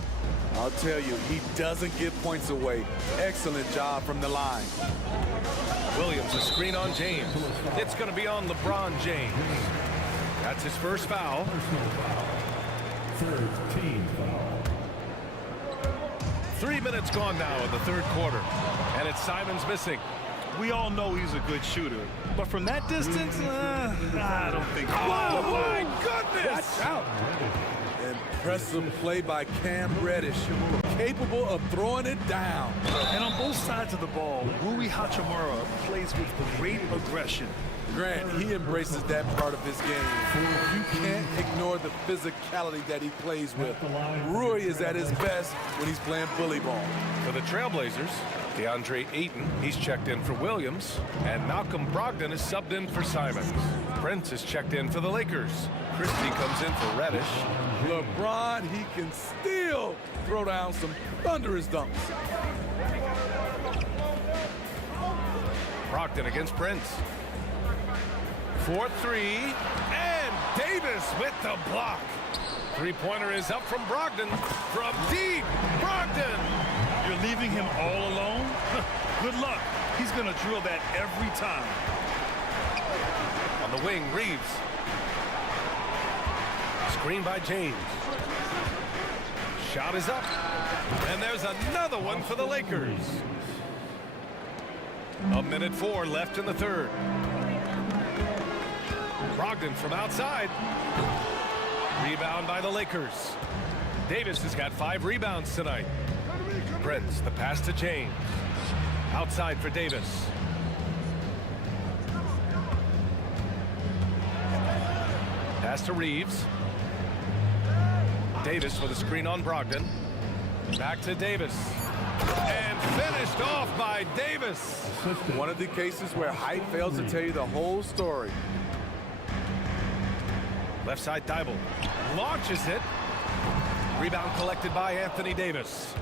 I'll tell you, he doesn't give points away. Excellent job from the line. Williams, a screen on James. It's going to be on LeBron James. That's his first foul. Third team foul. 3 minutes gone now in the third quarter. And it's Simons missing. We all know he's a good shooter, but from that distance, I don't think. Oh, my goodness! Watch out. Impressive play by Cam Reddish, capable of throwing it down. And on both sides of the ball, Rui Hachimura plays with great aggression. Grant, he embraces that part of his game. You can't ignore the physicality that he plays with. Rui is at his best when he's playing bully ball. For the Trailblazers, DeAndre Ayton, he's checked in for Williams, and Malcolm Brogdon is subbed in for Simons. Prince is checked in for the Lakers. Christie comes in for Reddish. LeBron, he can still throw down some thunderous dunks. Brogdon against Prince. 4-3, and Davis with the block. Three-pointer is up from Brogdon. From deep, Brogdon. You're leaving him all alone? Good luck. He's going to drill that every time. On the wing, Reeves. Screen by James. Shot is up. And there's another one for the Lakers. 1:04 left in the third. Brogdon from outside. Rebound by the Lakers. Davis has got 5 rebounds tonight. Prince, the pass to James. Outside for Davis. Pass to Reeves. Davis with a screen on Brogdon. Back to Davis. And finished off by Davis. One of the cases where height fails to tell you the whole story. Left side Thibault. Launches it. Rebound collected by Anthony Davis.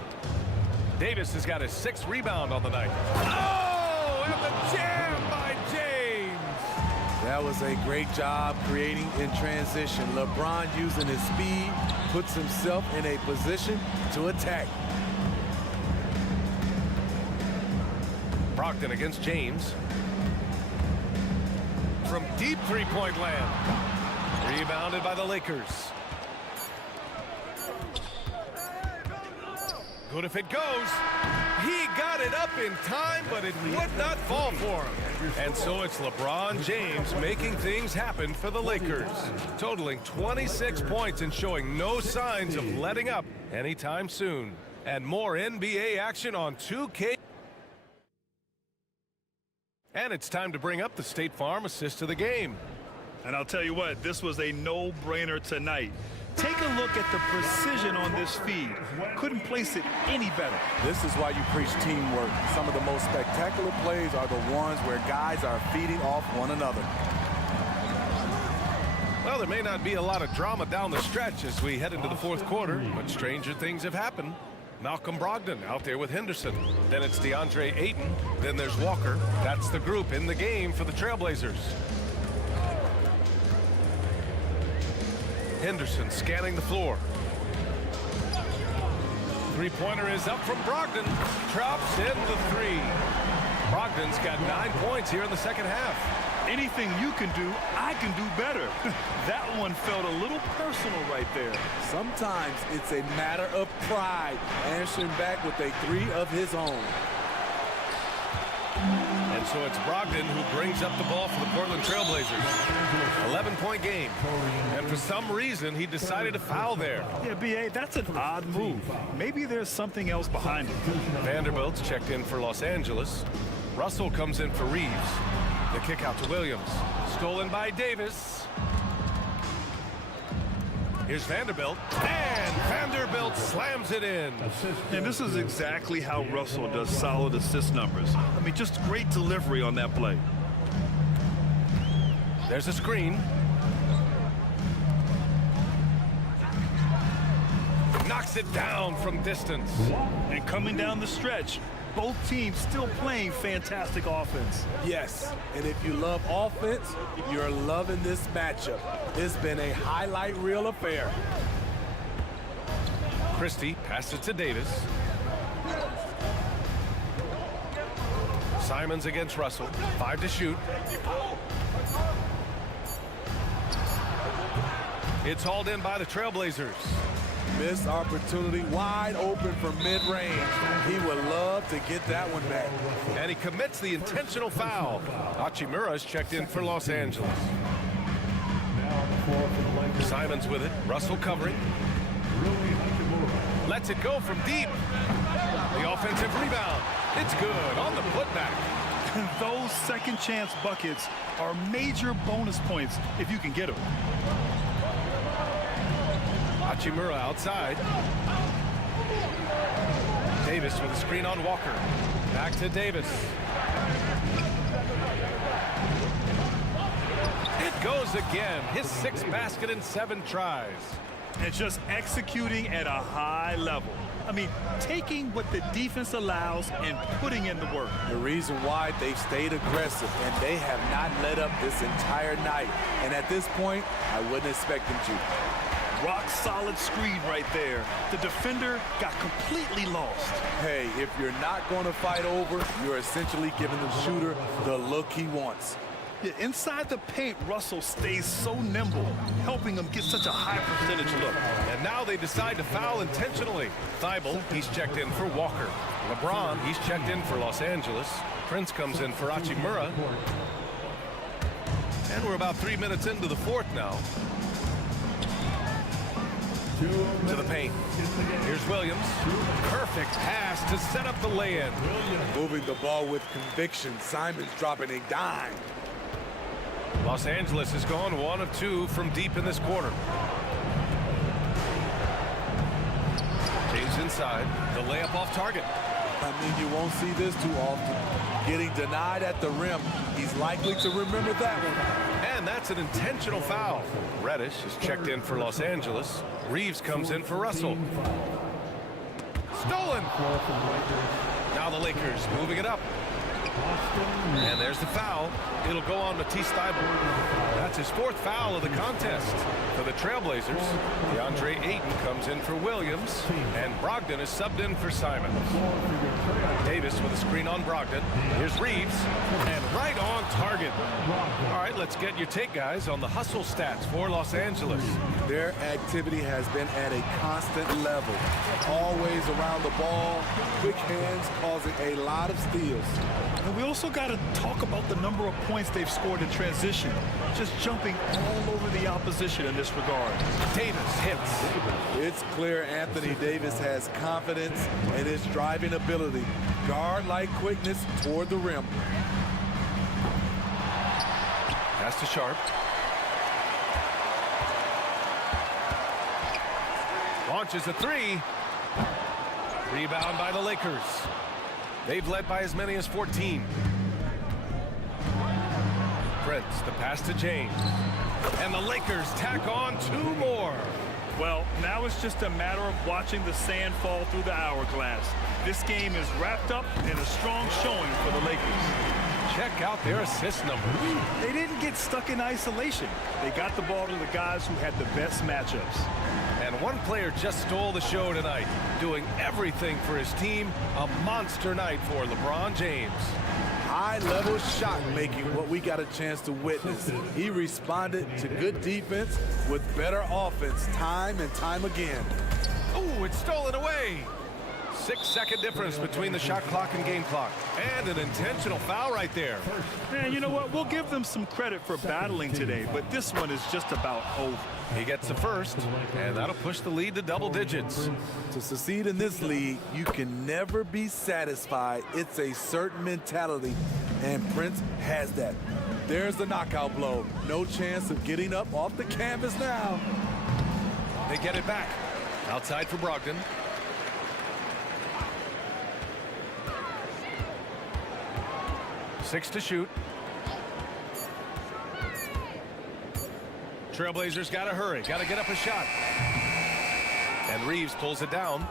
Davis has got his 6th rebound on the night. Oh, and the jam by James. That was a great job creating in transition. LeBron, using his speed, puts himself in a position to attack. Brogdon against James. From deep three-point land. Rebounded by the Lakers. Good if it goes. He got it up in time, but it would not fall for him. And so it's LeBron James making things happen for the Lakers, totaling 26 points and showing no signs of letting up anytime soon. And more NBA action on 2K. And it's time to bring up the State Farm assist of the game. And I'll tell you what, this was a no-brainer tonight. Take a look at the precision on this feed. Couldn't place it any better. This is why you preach teamwork. Some of the most spectacular plays are the ones where guys are feeding off one another. Well, there may not be a lot of drama down the stretch as we head into the 4th quarter, but stranger things have happened. Malcolm Brogdon out there with Henderson. Then it's DeAndre Ayton. Then there's Walker. That's the group in the game for the Trailblazers. Henderson scanning the floor. Three-pointer is up from Brogdon. Drops in the 3. Brogdon's got 9 points here in the second half. Anything you can do, I can do better. That one felt a little personal right there. Sometimes it's a matter of pride, answering back with a 3 of his own. And so it's Brogdon who brings up the ball for the Portland Trailblazers. 11-point game. And for some reason, he decided to foul there. Yeah, B.A., that's an odd move. Maybe there's something else behind it. Vanderbilt's checked in for Los Angeles. Russell comes in for Reeves. The kick out to Williams. Stolen by Davis. Here's Vanderbilt. And Vanderbilt slams it in. And this is exactly how Russell does solid assist numbers. I mean, just great delivery on that play. There's a screen. Knocks it down from distance. And coming down the stretch, both teams still playing fantastic offense. Yes, and if you love offense, you're loving this matchup. It's been a highlight reel affair. Christie passes it to Davis. Simons against Russell. 5 to shoot. It's hauled in by the Trailblazers. Missed opportunity, wide open from mid-range. He would love to get that one back. And he commits the intentional foul. Hachimura's checked in for Los Angeles. Simons with it. Russell covering. Lets it go from deep. The offensive rebound. It's good on the putback. Those second chance buckets are major bonus points if you can get them. Hachimura outside. Davis with a screen on Walker. Back to Davis. It goes again. His 6th basket in 7 tries. And just executing at a high level. I mean, taking what the defense allows and putting in the work. The reason why they've stayed aggressive and they have not let up this entire night. And at this point, I wouldn't expect them to. Rock solid screen right there. The defender got completely lost. Hey, if you're not going to fight over, you're essentially giving the shooter the look he wants. Yeah, inside the paint, Russell stays so nimble, helping him get such a high percentage look. And now they decide to foul intentionally. Thibault, he's checked in for Walker. LeBron, he's checked in for Los Angeles. Prince comes in for Hachimura. And we're about 3 minutes into the fourth now. To the paint. Here's Williams. Perfect pass to set up the lay-in. Moving the ball with conviction. Simon's dropping a dime. Los Angeles has gone 1 of 2 from deep in this quarter. James inside. The layup off target. I mean, you won't see this too often. Getting denied at the rim. He's likely to remember that one. And that's an intentional foul. Reddish is checked in for Los Angeles. Reeves comes in for Russell. Stolen. Now the Lakers moving it up. And there's the foul. It'll go on Matisse Thibault. That's his 4th foul of the contest. For the Trailblazers, DeAndre Ayton comes in for Williams, and Brogdon is subbed in for Simons. Davis with a screen on Brogdon. Here's Reeves, and right on target. All right, let's get your take, guys, on the hustle stats for Los Angeles. Their activity has been at a constant level. Always around the ball, quick hands causing a lot of steals. And we also got to talk about the number of points they've scored in transition, just jumping all over the opposition in this regard. Davis hits. It's clear Anthony Davis has confidence in his driving ability. Guard-like quickness toward the rim. Pass to Sharp. Launches a 3. Rebound by the Lakers. They've led by as many as 14. Prince, the pass to James. And the Lakers tack on 2 more. Well, now it's just a matter of watching the sand fall through the hourglass. This game is wrapped up in a strong showing for the Lakers. Check out their assist numbers. They didn't get stuck in isolation. They got the ball to the guys who had the best matchups. And one player just stole the show tonight, doing everything for his team. A monster night for LeBron James. High-level shot making, what we got a chance to witness. He responded to good defense with better offense time and time again. Oh, it's stolen away. 6-second difference between the shot clock and game clock. And an intentional foul right there. Man, you know what? We'll give them some credit for battling today, but this one is just about over. He gets the first, and that'll push the lead to double digits. To succeed in this league, you can never be satisfied. It's a certain mentality, and Prince has that. There's the knockout blow. No chance of getting up off the canvas now. They get it back. Outside for Brogdon. Six to shoot. Trailblazers got to hurry. Got to get up a shot. And Reeves pulls it down.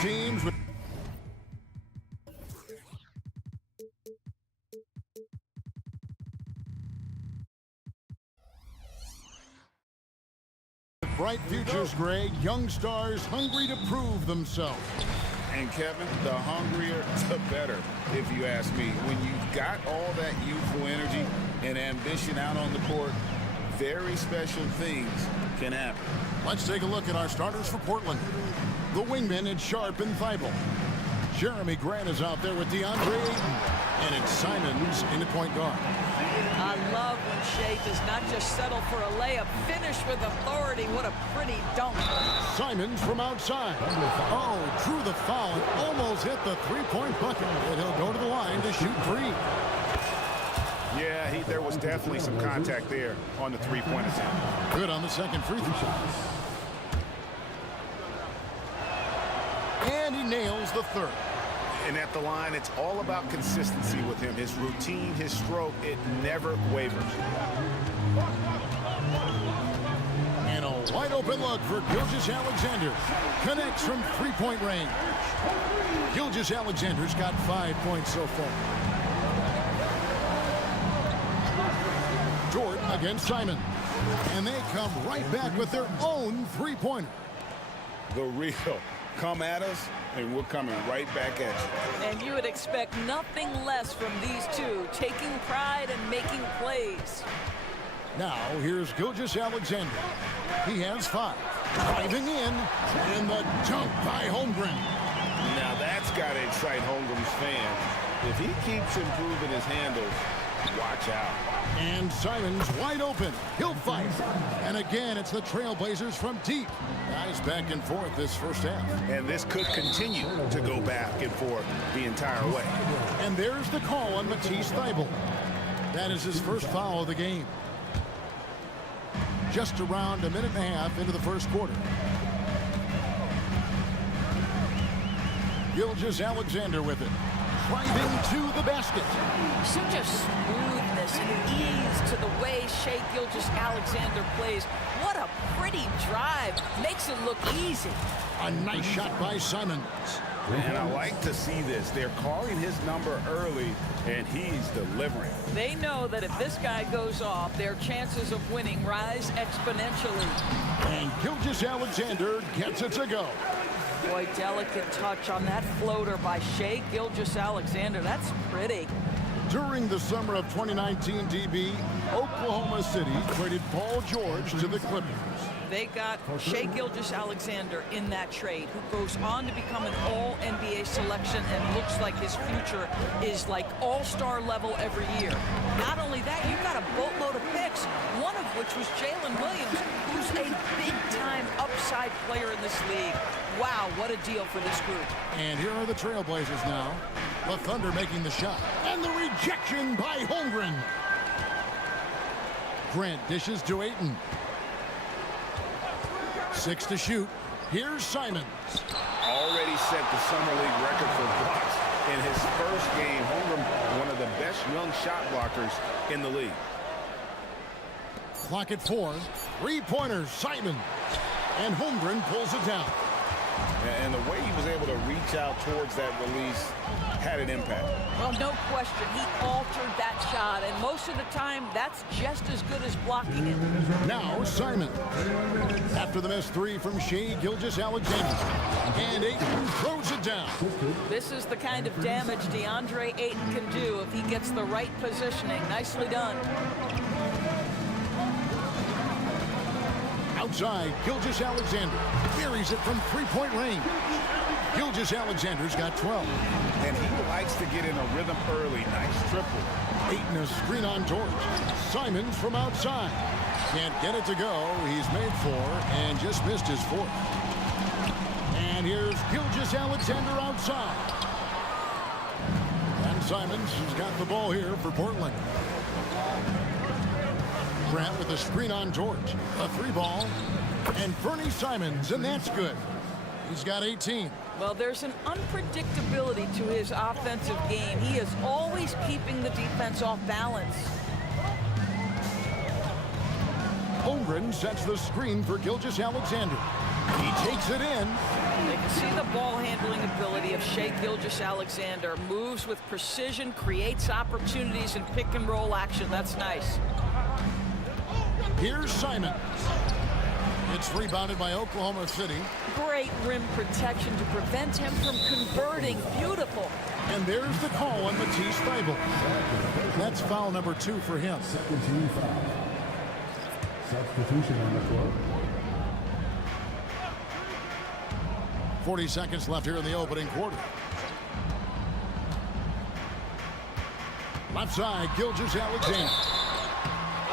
Teams with bright futures, Greg. Young stars hungry to prove themselves. And Kevin, the hungrier, the better, if you ask me. When you've got all that youthful energy and ambition out on the court, very special things can happen. Let's take a look at our starters for Portland. The wingmen in Sharp and Thibault. Jeremy Grant is out there with DeAndre Ayton. And it's Simons in the point guard. I love when Shea does not just settle for a layup, finish with authority. What a pretty dunk. Simons from outside. Oh, drew the foul and almost hit the three-point bucket. And he'll go to the line to shoot three. Yeah, there was definitely some contact there on the three-point attempt. Good on the second free throw shot. And he nails the third. And at the line, it's all about consistency with him. His routine, his stroke, it never wavers. And a wide open look for Gilgeous-Alexander. Connects from three-point range. Gilgeous-Alexander's got 5 points so far. Jordan against Simon. And they come right back with their own three-pointer. The real. Come at us, and we're coming right back at you. And you would expect nothing less from these two, taking pride and making plays. Now, here's Gilgeous-Alexander. He has 5. Driving in, and the dunk by Holmgren. Now that's got to excite Holmgren's fans. If he keeps improving his handles, watch out. And Simons wide open. He'll fight. And again, it's the Trailblazers from deep. Guys back and forth this first half. And this could continue to go back and forth the entire way. And there's the call on Matisse Thybulle. That is his first foul of the game. Just around a minute and a half into the first quarter. Gilgeous-Alexander with it. Driving to the basket. Such a smoothness and ease to the way Shea Gilgeous-Alexander plays. What a pretty drive. Makes it look easy. A nice shot by Simons. And I like to see this. They're calling his number early, and he's delivering. They know that if this guy goes off, their chances of winning rise exponentially. And Gilgeous-Alexander gets it to go. Boy, delicate touch on that floater by Shea Gilgeous-Alexander. That's pretty. During the summer of 2019, DB, Oklahoma City traded Paul George to the Clippers. They got Shea Gilgeous-Alexander in that trade, who goes on to become an all-NBA selection and looks like his future is like all-star level every year. Not only that, you've got a boatload of picks, one of which was Jalen Williams, who's a big-time upside player in this league. Wow, what a deal for this group. And here are the Trailblazers now. The Thunder making the shot. And the rejection by Holmgren. Grant dishes to Ayton. 6 to shoot. Here's Simons. Already set the summer league record for blocks in his first game. Holmgren, one of the best young shot blockers in the league. Clock at 4. Three-pointers, Simons. And Holmgren pulls it down. And the way he was able to reach out towards that release had an impact. Well, no question. He altered that shot, and most of the time, that's just as good as blocking it. Now, Simons. After the missed 3 from Shea Gilgeous-Alexander. And Ayton throws it down. This is the kind of damage DeAndre Ayton can do if he gets the right positioning. Nicely done. Outside, Gilgeous-Alexander buries it from three-point range. Gilgeous-Alexander's got 12. And he likes to get in a rhythm early. Nice triple. Aiton a screen on George. Simons from outside. Can't get it to go. He's made 4 and just missed his 4th. And here's Gilgeous-Alexander outside. And Simons has got the ball here for Portland. Grant with a screen on George. A 3-ball. And Bernie Simons, and that's good. He's got 18. Well, there's an unpredictability to his offensive game. He is always keeping the defense off balance. Holmgren sets the screen for Gilgeous-Alexander. He takes it in. They can see the ball handling ability of Shai Gilgeous-Alexander. Moves with precision, creates opportunities in pick and roll action. That's nice. Here's Simons. It's rebounded by Oklahoma City. Great rim protection to prevent him from converting. Beautiful. And there's the call on Matisse Thybulle. That's foul number 2 for him. Second team foul. Substitution on the floor. 40 seconds left here in the opening quarter. Left side, Gilgeous-Alexander.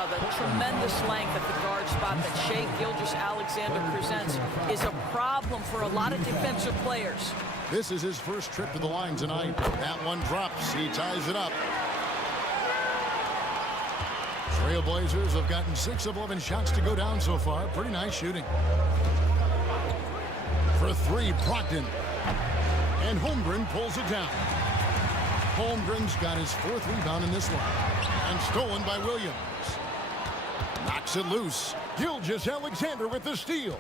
The tremendous length at the guard spot that Shai Gilgeous-Alexander presents is a problem for a lot of defensive players. This is his first trip to the line tonight. That one drops. He ties it up. Trailblazers have gotten 6 of 11 shots to go down so far. Pretty nice shooting. For 3, Brogdon. And Holmgren pulls it down. Holmgren's got his 4th rebound in this one. And stolen by Williams. Knocks it loose. Gilgeous-Alexander with the steal.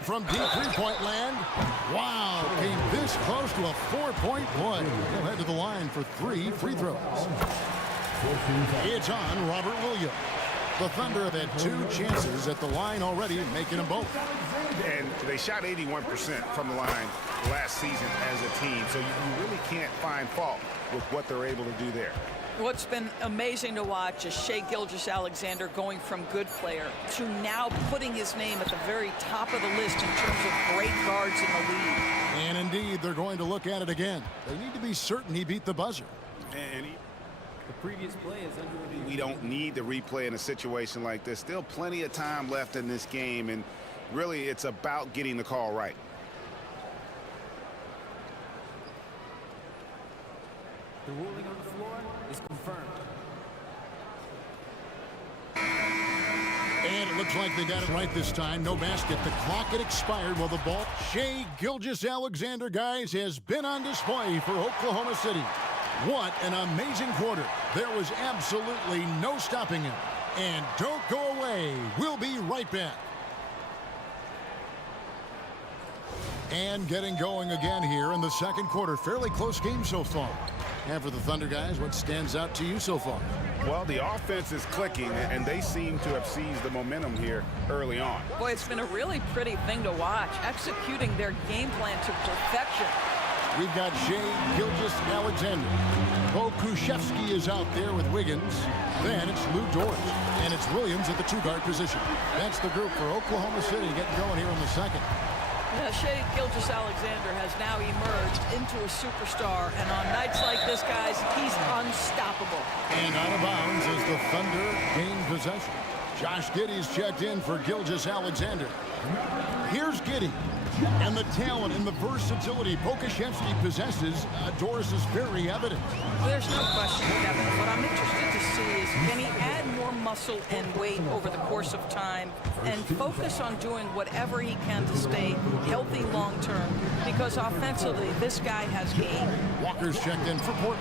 From deep 3-point land. Wow, came this close to a 4-point play. He'll head to the line for 3 free throws. It's on Robert Williams. The Thunder have had 2 chances at the line already, making them both. And they shot 81% from the line last season as a team, so you really can't find fault with what they're able to do there. What's been amazing to watch is Shai Gilgeous-Alexander going from good player to now putting his name at the very top of the list in terms of great guards in the league. And indeed, they're going to look at it again. They need to be certain he beat the buzzer. And the previous play is under. We don't need the replay in a situation like this. Still plenty of time left in this game, and really it's about getting the call right. The ruling on the floor is confirmed. And it looks like they got it right this time. No basket. The clock had expired while the ball. Shai Gilgeous-Alexander, guys, has been on display for Oklahoma City. What an amazing quarter. There was absolutely no stopping him. And don't go away. We'll be right back. And getting going again here in the second quarter. Fairly close game so far. And for the Thunder guys, what stands out to you so far? Well, the offense is clicking, and they seem to have seized the momentum here early on. Boy, it's been a really pretty thing to watch, executing their game plan to perfection. We've got Shai Gilgeous-Alexander. Bo Krzyzewski is out there with Wiggins. Then it's Lou Dort. And it's Williams at the 2-guard position. That's the group for Oklahoma City getting going here in the second. Shai Gilgeous-Alexander has now emerged into a superstar, and on nights like this, guys, he's unstoppable. And out of bounds as the Thunder gain possession. Josh Giddey's checked in for Gilgeous-Alexander. Here's Giddey. And the talent and the versatility Pokashevsky possesses, Doris, is very evident. There's no question, Kevin. What I'm interested to see is, can he add more muscle and weight over the course of time and focus on doing whatever he can to stay healthy long term? Because offensively, this guy has game. Walker's checked in for Portland.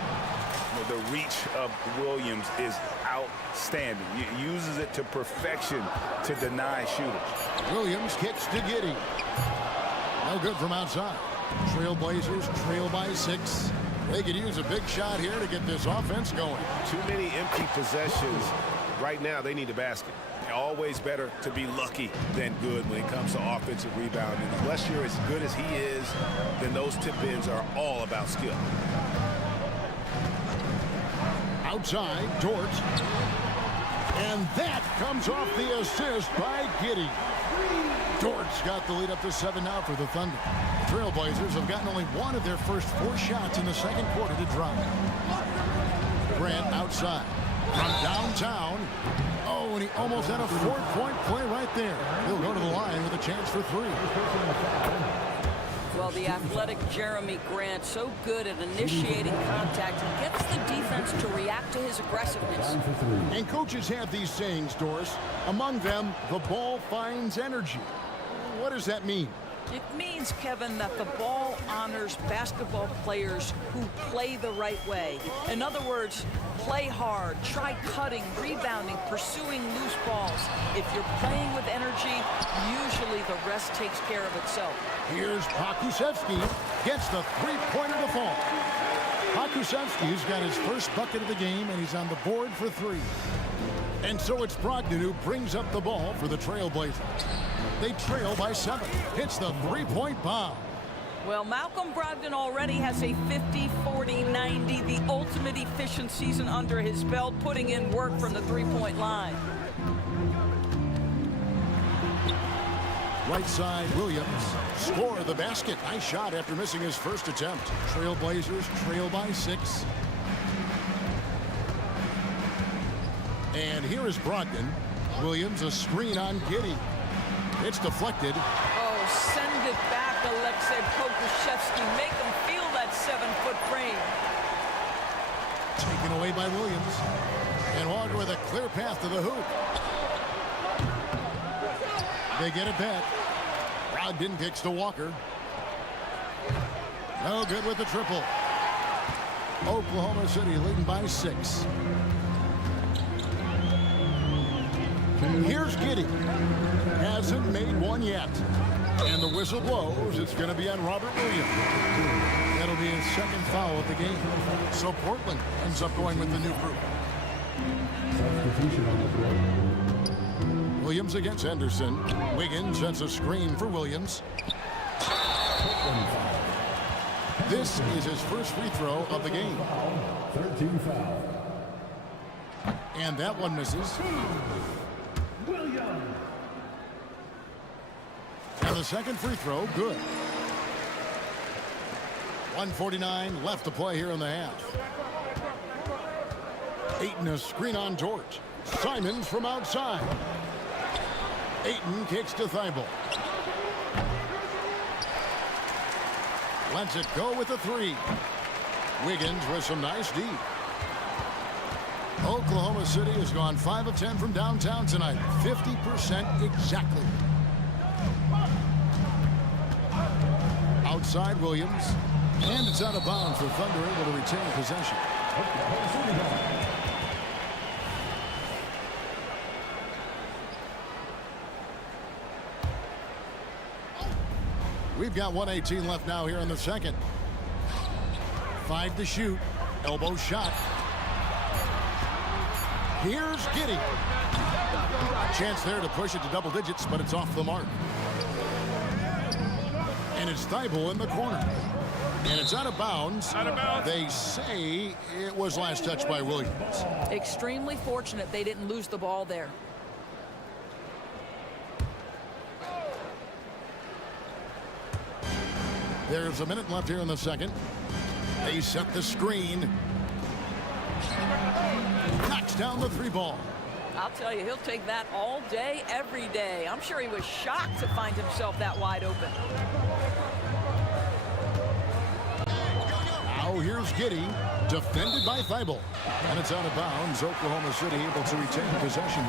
The reach of Williams is outstanding. He uses it to perfection to deny shooters. Williams kicks to Giddey. No good from outside. Trailblazers trail by 6. They could use a big shot here to get this offense going. Too many empty possessions. Right now, they need a basket. Always better to be lucky than good when it comes to offensive rebounding. Unless you're as good as he is, then those tip-ins are all about skill. Outside, Dort. And that comes off the assist by Giddey. George got the lead up to 7 now for the Thunder. The Trailblazers have gotten only one of their first 4 shots in the second quarter to drop. Grant outside. From downtown. Oh, and he almost had a 4-point play right there. He'll go to the line with a chance for 3. Well, the athletic Jeremy Grant, so good at initiating contact. He gets the defense to react to his aggressiveness. And coaches have these sayings, Doris. Among them, the ball finds energy. What does that mean? It means, Kevin, that the ball honors basketball players who play the right way. In other words, play hard, try cutting, rebounding, pursuing loose balls. If you're playing with energy, usually the rest takes care of itself. Here's Pakusevsky, gets the 3-pointer to fall. Pakusevsky's got his first bucket of the game, and he's on the board for 3. And so it's Brogdon who brings up the ball for the Trailblazers. They trail by 7. Hits the 3-point bomb. Well, Malcolm Brogdon already has a 50, 40, 90, the ultimate efficient season under his belt, putting in work from the 3-point line. Right side, Williams. Score the basket. Nice shot after missing his first attempt. Trailblazers trail by 6. And here is Brogdon. Williams, a screen on Giddey. It's deflected. Oh, send it back, Alexei Pokusevsky. Make him feel that 7-foot frame. Taken away by Williams. And Walker with a clear path to the hoop. They get it back. Brogdon kicks to Walker. No good with the triple. Oklahoma City leading by 6. Here's Giddey. Hasn't made one yet. And the whistle blows. It's going to be on Robert Williams. That'll be his second foul of the game. So Portland ends up going with the new group. Williams against Henderson. Wiggins sets a screen for Williams. This is his first free throw of the game. 13 foul. And that one misses. And the second free throw, good. 1:49 left to play here in the half. Ayton a screen on George. Simons from outside. Ayton kicks to Thibault. Lets it go with the 3. Wiggins with some nice D. Oklahoma City has gone 5 of 10 from downtown tonight. 50% exactly. Outside Williams. And it's out of bounds for Thunder, able to retain possession. We've got 1:18 left now here in the second. 5 to shoot. Elbow shot. Here's Giddey. Chance there to push it to double digits, but it's off the mark. And it's Thibault in the corner. And it's out of bounds. Out of bounds. They say it was last touched by Williams. Extremely fortunate they didn't lose the ball there. There's a minute left here in the second. They set the screen. Knocks down the 3 ball. I'll tell you, he'll take that all day, every day. I'm sure he was shocked to find himself that wide open. Now here's Giddey, defended by Thibault. And it's out of bounds. Oklahoma City able to retain possession.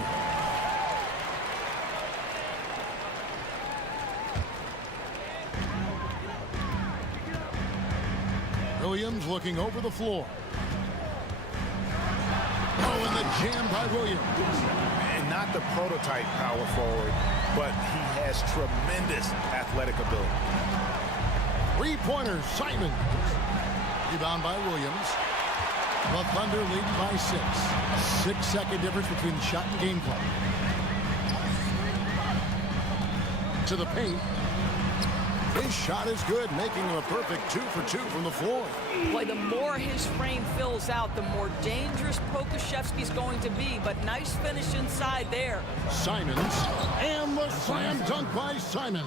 Williams looking over the floor. Oh, and the jam by Williams. And not the prototype power forward, but he has tremendous athletic ability. 3-pointer, Simon. Rebound by Williams. The Thunder lead by 6. 6-second difference between shot and game clock. To the paint. His shot is good, making him a perfect 2 for 2 from the floor. Boy, the more his frame fills out, the more dangerous Pokuševski's going to be, but nice finish inside there. Simons, and the slam dunk by Simons.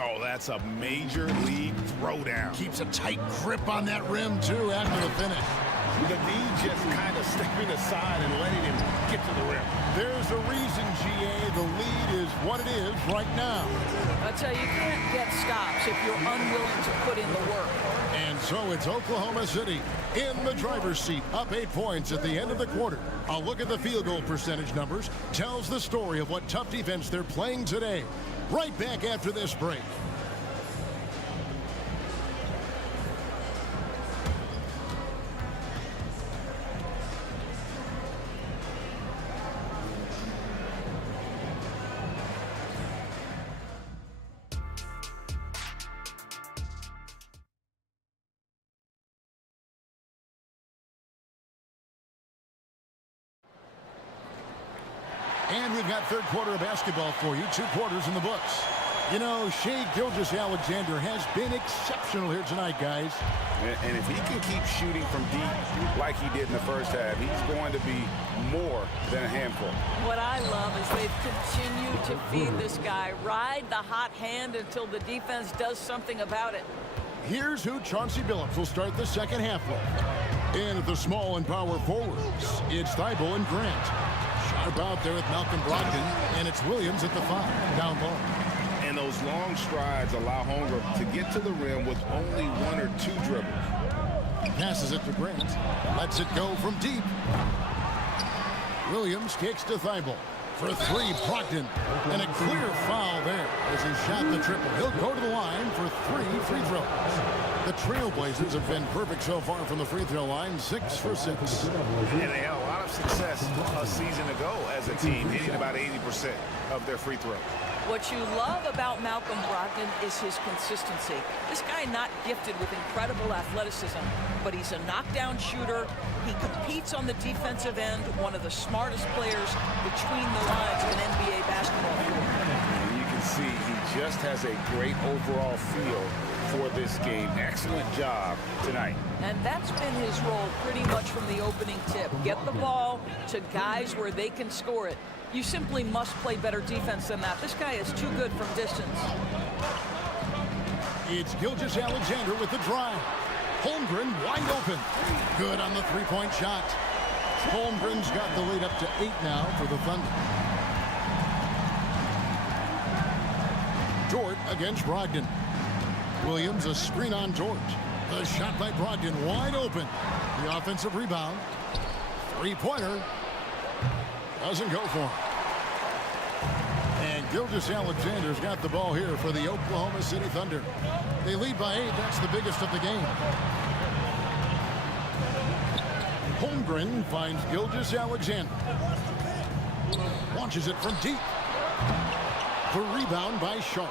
Oh, that's a major league throwdown. Keeps a tight grip on that rim, too, after the finish. The D just kind of stepping aside and letting him get to the rim. There's a reason, GA, the lead is what it is right now. I tell you, you can't get stops if you're unwilling to put in the work. And so it's Oklahoma City in the driver's seat, up 8 points at the end of the quarter. A look at the field goal percentage numbers tells the story of what tough defense they're playing today. Right back after this break. And we've got third quarter of basketball for you. 2 quarters in the books. You know, Shai Gilgeous-Alexander has been exceptional here tonight, guys. And if he can keep shooting from deep like he did in the first half, he's going to be more than a handful. What I love is they've continued to feed this guy. Ride the hot hand until the defense does something about it. Here's who Chauncey Billups will start the second half with. And at the small and power forwards, it's Thibault and Grant. Sharp out there with Malcolm Brogdon, and it's Williams at the 5, down low. And those long strides allow Holmgren to get to the rim with only 1 or 2 dribbles. Passes it to Grant. Lets it go from deep. Williams kicks to Thibault. For 3, Brogdon. And a clear foul there as he shot the triple. He'll go to the line for 3 free throws. The Trailblazers have been perfect so far from the free throw line, 6 for 6. And they had a lot of success a season ago as a team, hitting about 80% of their free throws. What you love about Malcolm Brogdon is his consistency. This guy not gifted with incredible athleticism, but he's a knockdown shooter. He competes on the defensive end, one of the smartest players between the lines in NBA basketball. And you can see he just has a great overall feel for this game. Excellent job tonight. And that's been his role pretty much from the opening tip. Get the ball to guys where they can score it. You simply must play better defense than that. This guy is too good from distance. It's Gilgeous-Alexander with the drive. Holmgren wide open. Good on the three-point shot. Holmgren's got the lead up to 8 now for the Thunder. Dort against Brogdon. Williams a screen on Dort. The shot by Brogdon wide open. The offensive rebound. Three-pointer. Doesn't go for him. And Gilgeous-Alexander's got the ball here for the Oklahoma City Thunder. They lead by 8. That's the biggest of the game. Holmgren finds Gilgeous-Alexander. Launches it from deep. The rebound by Sharp.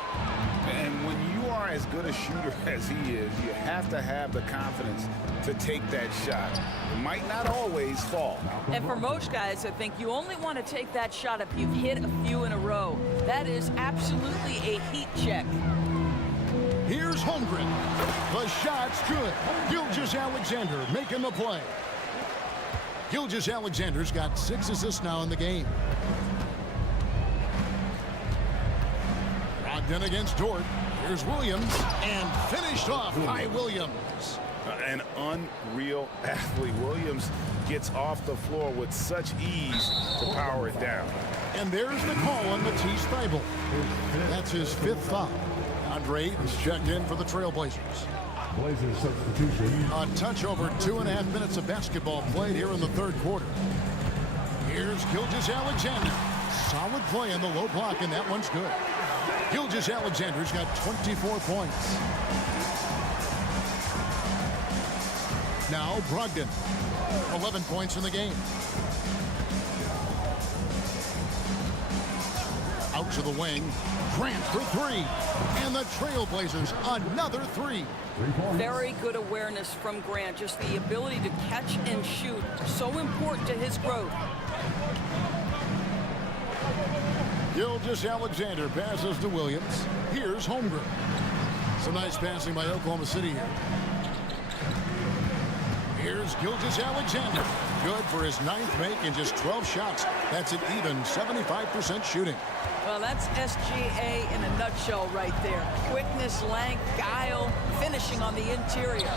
And when you are as good a shooter as he is, you have to have the confidence to take that shot. It might not always fall. And for most guys, I think you only want to take that shot if you've hit a few in a row. That is absolutely a heat check. Here's Holmgren. The shot's good. Gilgeous-Alexander making the play. Gilgeous-Alexander's got 6 assists now in the game. Brogdon against Dort. Here's Williams, and finished off by Williams. An unreal athlete. Williams gets off the floor with such ease to power it down. And there's the call on Matisse Thybulle. That's his 5th foul. Andre Ayton's checked in for the Trailblazers. Blazers substitution. A touch over 2.5 minutes of basketball played here in the third quarter. Here's Gilgeous-Alexander. Solid play on the low block, and that one's good. Gilgeous-Alexander's got 24 points. Now Brogdon, 11 points in the game. Out to the wing, Grant for 3. And the Trailblazers, another 3. Very good awareness from Grant. Just the ability to catch and shoot. So important to his growth. Gilgeous-Alexander passes to Williams. Here's Holmgren. Some nice passing by Oklahoma City here. Here's Gilgeous-Alexander. Good for his 9th make in just 12 shots. That's an even 75% shooting. Well, that's SGA in a nutshell right there. Quickness, length, guile, finishing on the interior.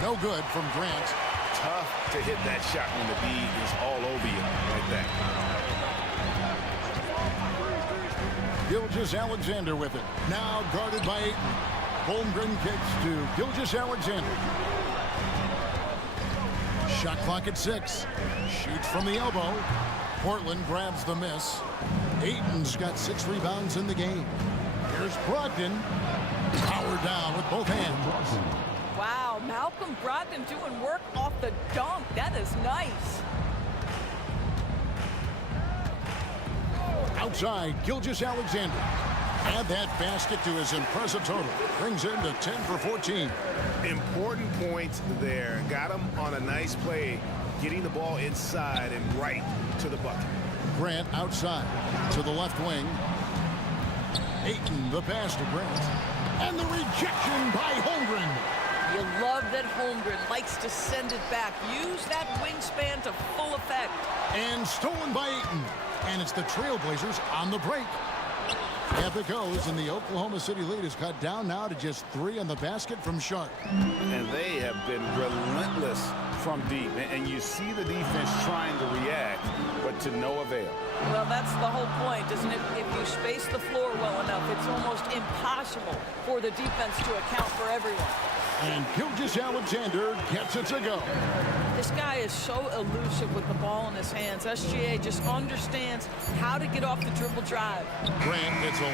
No good from Grant. Tough to hit that shot when the D is all over you like that. Gilgeous-Alexander with it. Now guarded by Ayton. Holmgren kicks to Gilgeous-Alexander. Shot clock at 6. Shoots from the elbow. Portland grabs the miss. Ayton's got 6 rebounds in the game. Here's Brogdon. Powered down with both hands. Wow, Malcolm Brogdon doing work off the dunk. That is nice. Outside, Gilgeous-Alexander. Add that basket to his impressive total. Brings him to 10 for 14. Important points there. Got him on a nice play, getting the ball inside and right to the bucket. Grant outside to the left wing. Ayton, the pass to Grant. And the rejection by Holmgren. You love that Holmgren likes to send it back. Use that wingspan to full effect. And stolen by Ayton. And it's the Trailblazers on the break. Up it goes, and the Oklahoma City lead is cut down now to just 3 on the basket from Sharp. And they have been relentless from deep. And you see the defense trying to react, but to no avail. Well, that's the whole point, isn't it? If you space the floor well enough, it's almost impossible for the defense to account for everyone. And Gilgeous-Alexander gets it to go. This guy is so elusive with the ball in his hands. SGA just understands how to get off the dribble drive. Grant gets home.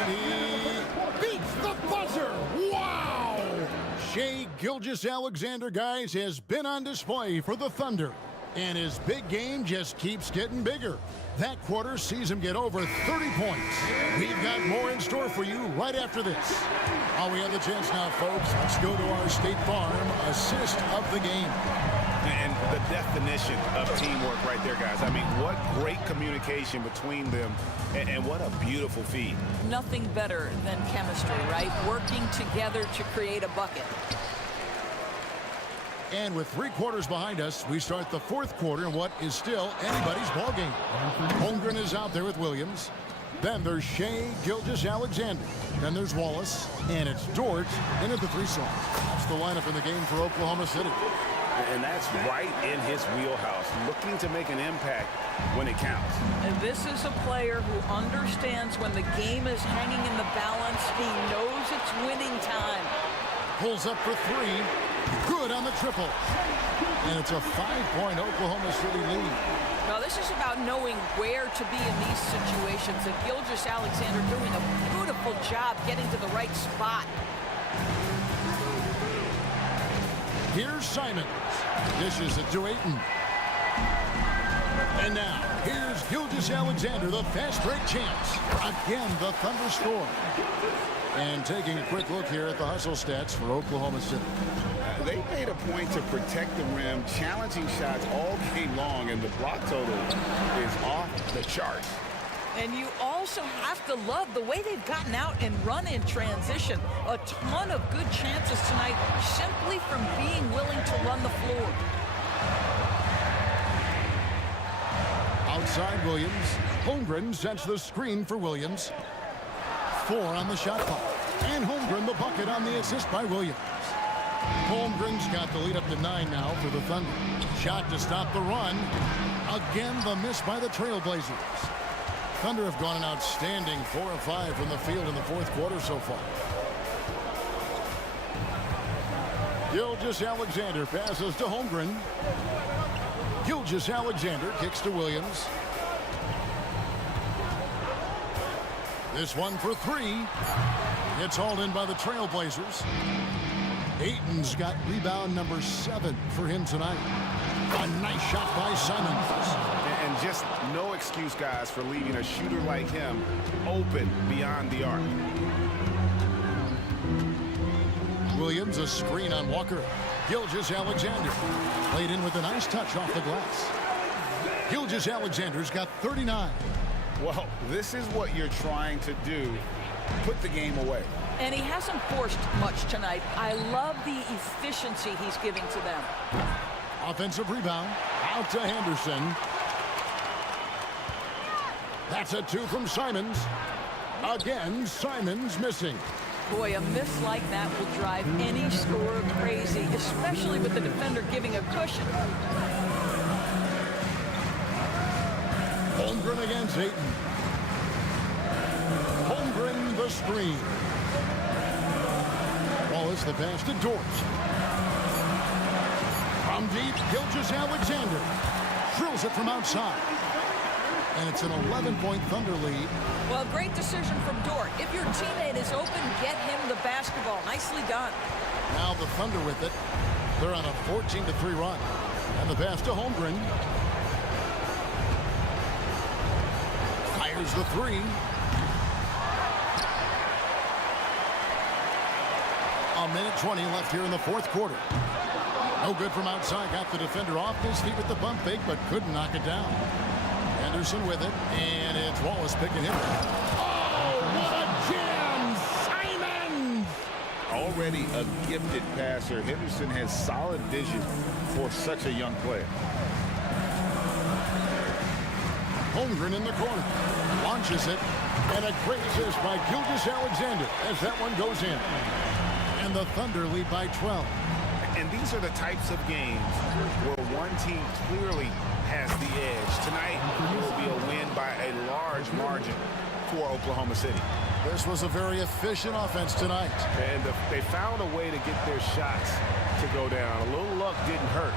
And he beats the buzzer. Wow! Shai Gilgeous-Alexander, guys, has been on display for the Thunder. And his big game just keeps getting bigger. That quarter sees him get over 30 points. We've got more in store for you right after this. We have the chance now, folks. Let's go to our State Farm assist of the game. And the definition of teamwork right there, guys. I mean, what great communication between them, and what a beautiful feed. Nothing better than chemistry, right? Working together to create a bucket. And with 3 quarters behind us, we start the 4th quarter in what is still anybody's ballgame. Holmgren is out there with Williams. Then there's Shai Gilgeous-Alexander. Then there's Wallace. And it's Dort into the 3 slot. That's the lineup in the game for Oklahoma City. And that's right in his wheelhouse, looking to make an impact when it counts. And this is a player who understands when the game is hanging in the balance. He knows it's winning time. Pulls up for 3. Good on the triple. And it's a 5-point Oklahoma City lead. Now, this is about knowing where to be in these situations. And Gilgeous-Alexander doing a beautiful job getting to the right spot. Here's Simons. Dishes it to Ayton. And now, here's Gilgeous-Alexander, the fast break champs. Again, the Thunder score. And taking a quick look here at the hustle stats for Oklahoma City. They made a point to protect the rim, challenging shots all game long, and the block total is off the charts. And you also have to love the way they've gotten out and run in transition. A ton of good chances tonight simply from being willing to run the floor. Outside Williams. Holmgren sets the screen for Williams. 4 on the shot clock. And Holmgren the bucket on the assist by Williams. Holmgren's got the lead up to 9 now for the Thunder. Shot to stop the run. Again, the miss by the Trailblazers. Thunder have gone an outstanding 4 of 5 from the field in the 4th quarter so far. Gilgeous-Alexander passes to Holmgren. Gilgeous-Alexander kicks to Williams. This one for 3. It's hauled in by the Trailblazers. Ayton's got rebound number 7 for him tonight. A nice shot by Simons. And just no excuse, guys, for leaving a shooter like him open beyond the arc. Williams, a screen on Walker. Gilgeous-Alexander played in with a nice touch off the glass. Gilgeous-Alexander's got 39. Well, this is what you're trying to do put the game away. And he hasn't forced much tonight. I love the efficiency he's giving to them. Offensive rebound. Out to Henderson. That's a 2 from Simons. Again, Simons missing. Boy, a miss like that will drive any scorer crazy, especially with the defender giving a cushion. Holmgren against Ayton. Holmgren the screen. Wallace the pass to Dort. From deep, Gilgeous-Alexander drills it from outside. And it's an 11-point Thunder lead. Well, great decision from Dort. If your teammate is open, get him the basketball. Nicely done. Now the Thunder with it. They're on a 14-3 run. And the pass to Holmgren. Fires the 3. A minute 20 left here in the fourth quarter. No good from outside. Got the defender off his feet with the bump fake, but couldn't knock it down. Henderson with it, and it's Wallace picking him. Oh, what a jam! Simons! Already a gifted passer, Henderson has solid vision for such a young player. Holmgren in the corner. Launches it, and a great assist by Gilgeous-Alexander as that one goes in. And the Thunder lead by 12. And these are the types of games where one team clearly has the edge. Tonight, it will be a win by a large margin for Oklahoma City. This was a very efficient offense tonight. And they found a way to get their shots to go down. A little luck didn't hurt.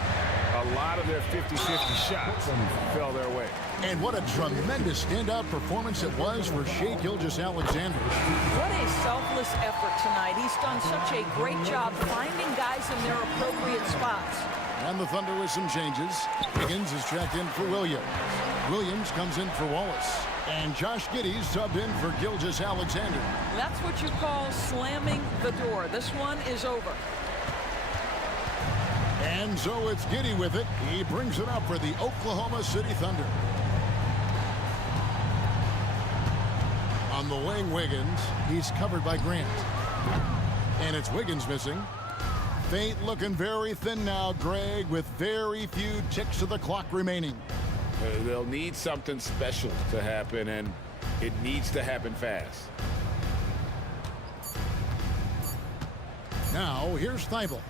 A lot of their 50-50 shots fell their way. And what a tremendous standout performance it was for Shai Gilgeous-Alexander. What a selfless effort tonight. He's done such a great job finding guys in their appropriate spots. And the Thunder with some changes. Higgins is checked in for Williams. Williams comes in for Wallace. And Josh Giddey subbed in for Gilgeous-Alexander. That's what you call slamming the door. This one is over. And so it's Giddey with it. He brings it up for the Oklahoma City Thunder. On the wing, Wiggins. He's covered by Grant. And it's Wiggins missing. Fate looking very thin now, Greg, with very few ticks of the clock remaining. They'll need something special to happen, and it needs to happen fast. Now, here's Thibault.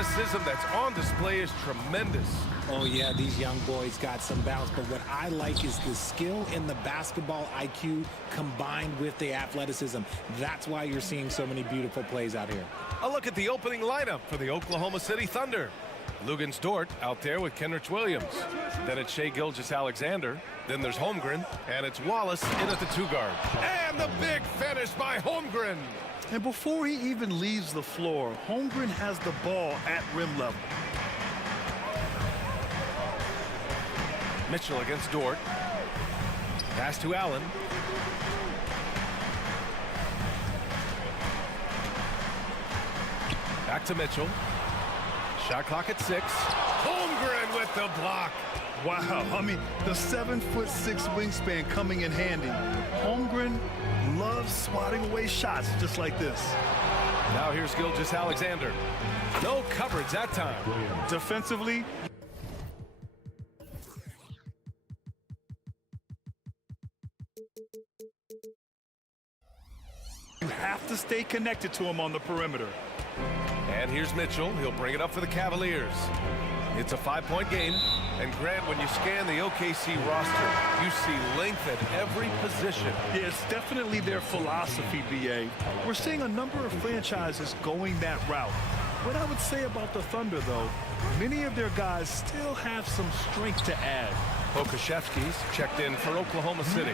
athleticism that's on display is tremendous. Oh, yeah, these young boys got some bounce, but what I like is the skill and the basketball IQ combined with the athleticism. That's why you're seeing so many beautiful plays out here. A look at the opening lineup for the Oklahoma City Thunder. Lugans Dort out there with Kenrich Williams. Then it's Shai Gilgeous-Alexander. Then there's Holmgren, and it's Wallace in at the 2 guard. And the big finish by Holmgren. And before he even leaves the floor, Holmgren has the ball at rim level. Mitchell against Dort. Pass to Allen. Back to Mitchell. Shot clock at 6. Holmgren with the block. Wow, I mean, the 7'6" wingspan coming in handy. Holmgren loves swatting away shots just like this. Now here's Gilgeous-Alexander. No coverage that time. Defensively, you have to stay connected to him on the perimeter. And here's Mitchell. He'll bring it up for the Cavaliers. It's a 5-point game. And Grant, when you scan the OKC roster, you see length at every position. Yeah, it's definitely their philosophy, BA. We're seeing a number of franchises going that route. What I would say about the Thunder, though, many of their guys still have some strength to add. Pokashevsky's checked in for Oklahoma City.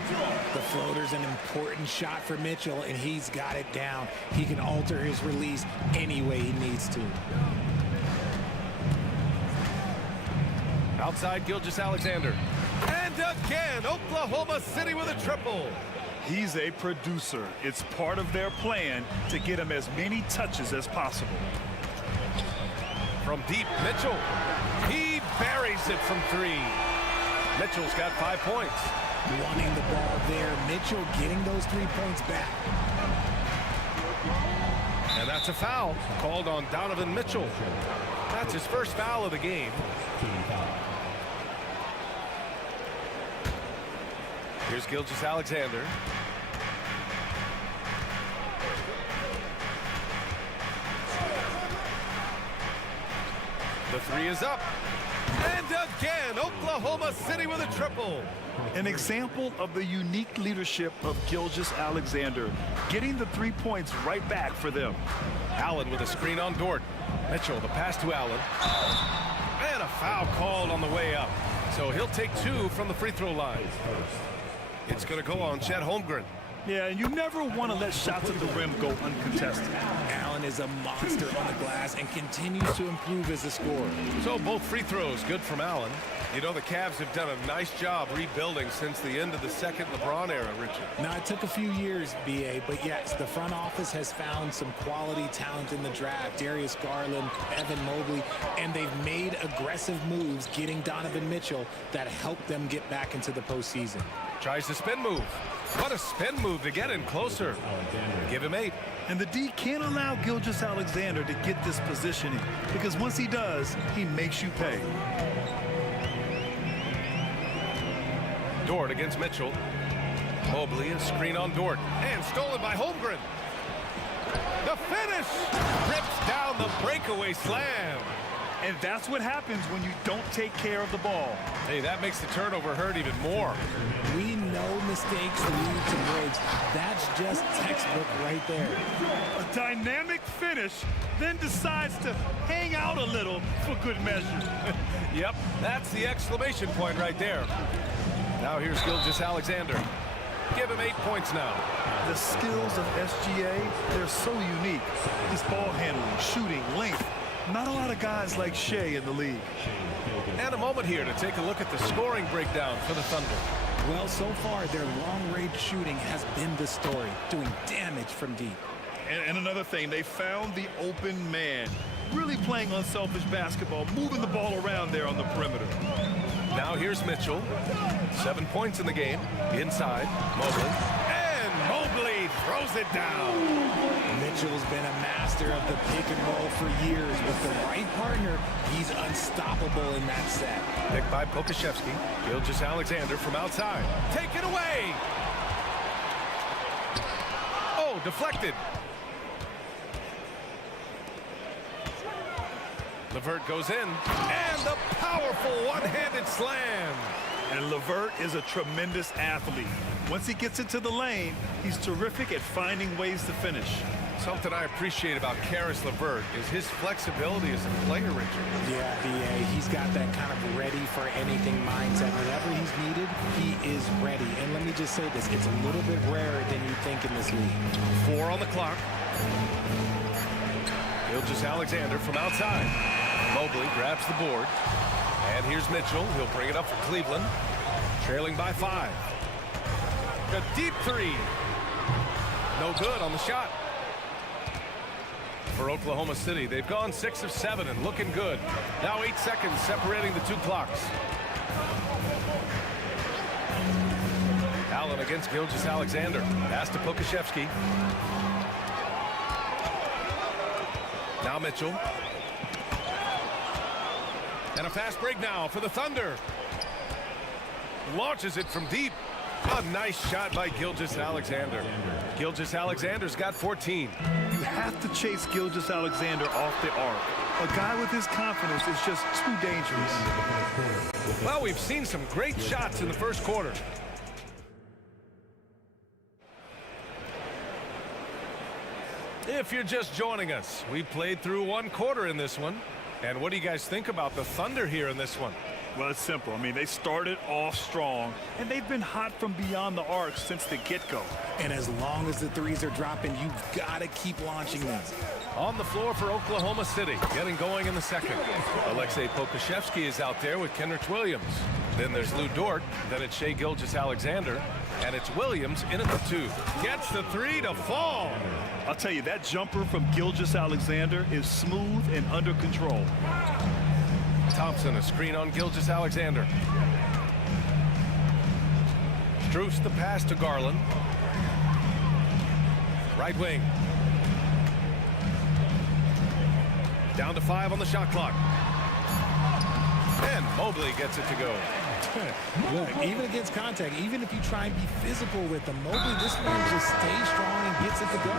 The floater's an important shot for Mitchell, and he's got it down. He can alter his release any way he needs to. Outside Gilgeous-Alexander. And again, Oklahoma City with a triple. He's a producer. It's part of their plan to get him as many touches as possible. From deep, Mitchell. He buries it from 3. Mitchell's got 5 points. Wanting the ball there. Mitchell getting those 3 points back. And that's a foul called on Donovan Mitchell. That's his first foul of the game. Here's Gilgeous-Alexander. The 3 is up. And again, Oklahoma City with a triple. An example of the unique leadership of Gilgeous-Alexander, getting the 3 points right back for them. Allen with a screen on Dort. Mitchell, the pass to Allen. And a foul called on the way up. So he'll take 2 from the free throw line. It's going to go on Chet Holmgren. Yeah, and you never want to let shots at the rim go uncontested. Allen is a monster on the glass and continues to improve as a scorer. So both free throws good from Allen. You know, the Cavs have done a nice job rebuilding since the end of the second LeBron era, Richard. Now, it took a few years, BA, but yes, the front office has found some quality talent in the draft. Darius Garland, Evan Mobley, and they've made aggressive moves getting Donovan Mitchell that helped them get back into the postseason. Tries the spin move. What a spin move to get in closer. Give him 8. And the D can't allow Gilgeous-Alexander to get this positioning, because once he does, he makes you pay. Dort against Mitchell. Mobley, a screen on Dort. And stolen by Holmgren. The finish! Rips down the breakaway slam. And that's what happens when you don't take care of the ball. Hey, that makes the turnover hurt even more. We know mistakes lead to breaks. That's just textbook right there. A dynamic finish, then decides to hang out a little for good measure. Yep, that's the exclamation point right there. Now here's Gilgeous-Alexander. Give him 8 points now. The skills of SGA, they're so unique. His ball handling, shooting, length. Not a lot of guys like Shai in the league. And a moment here to take a look at the scoring breakdown for the Thunder. Well, so far, their long-range shooting has been the story, doing damage from deep. And another thing, they found the open man. Really playing unselfish basketball, moving the ball around there on the perimeter. Now here's Mitchell. 7 points in the game. Inside, Mobley. And Mobley throws it down. Mitchell's been a master of the pick and roll for years. With the right partner, he's unstoppable in that set. Picked by Pokashevsky. Gilgeous-Alexander from outside. Take it away. Oh, deflected. LeVert goes in, and the powerful one-handed slam. And LeVert is a tremendous athlete. Once he gets into the lane, he's terrific at finding ways to finish. Something I appreciate about Caris LeVert is his flexibility as a player, Richard. Yeah, BA, he's got that kind of ready for anything mindset. Whenever he's needed, he is ready. And let me just say this, it's a little bit rarer than you think in this league. 4 on the clock. Gilgeous-Alexander from outside. Mobley grabs the board. And here's Mitchell. He'll bring it up for Cleveland. Trailing by 5. A deep 3. No good on the shot. For Oklahoma City, they've gone 6 of 7 and looking good. Now 8 seconds separating the 2 clocks. Allen against Gilgeous-Alexander. Pass to Pokashevsky. Now Mitchell. And a fast break now for the Thunder. Launches it from deep. A nice shot by Gilgeous-Alexander. Gilgeous-Alexander's got 14. You have to chase Gilgeous-Alexander off the arc. A guy with his confidence is just too dangerous. Well, we've seen some great shots in the first quarter. If you're just joining us, we played through 1 quarter in this one. And what do you guys think about the Thunder here in this one? Well, it's simple. I mean, they started off strong, and they've been hot from beyond the arc since the get-go. And as long as the threes are dropping, you've got to keep launching them. On the floor for Oklahoma City, getting going in the second. Alexei Pokashevsky is out there with Kenrich Williams. Then there's Lou Dort, then it's Shai Gilgeous-Alexander, and it's Williams in at the 2. Gets the 3 to fall. I'll tell you, that jumper from Gilgeous-Alexander is smooth and under control. Thompson, a screen on Gilgeous-Alexander. Strus the pass to Garland. Right wing. Down to 5 on the shot clock. And Mobley gets it to go. Look, even against contact, even if you try and be physical with them, Mobley, this one just stays strong and gets it to go.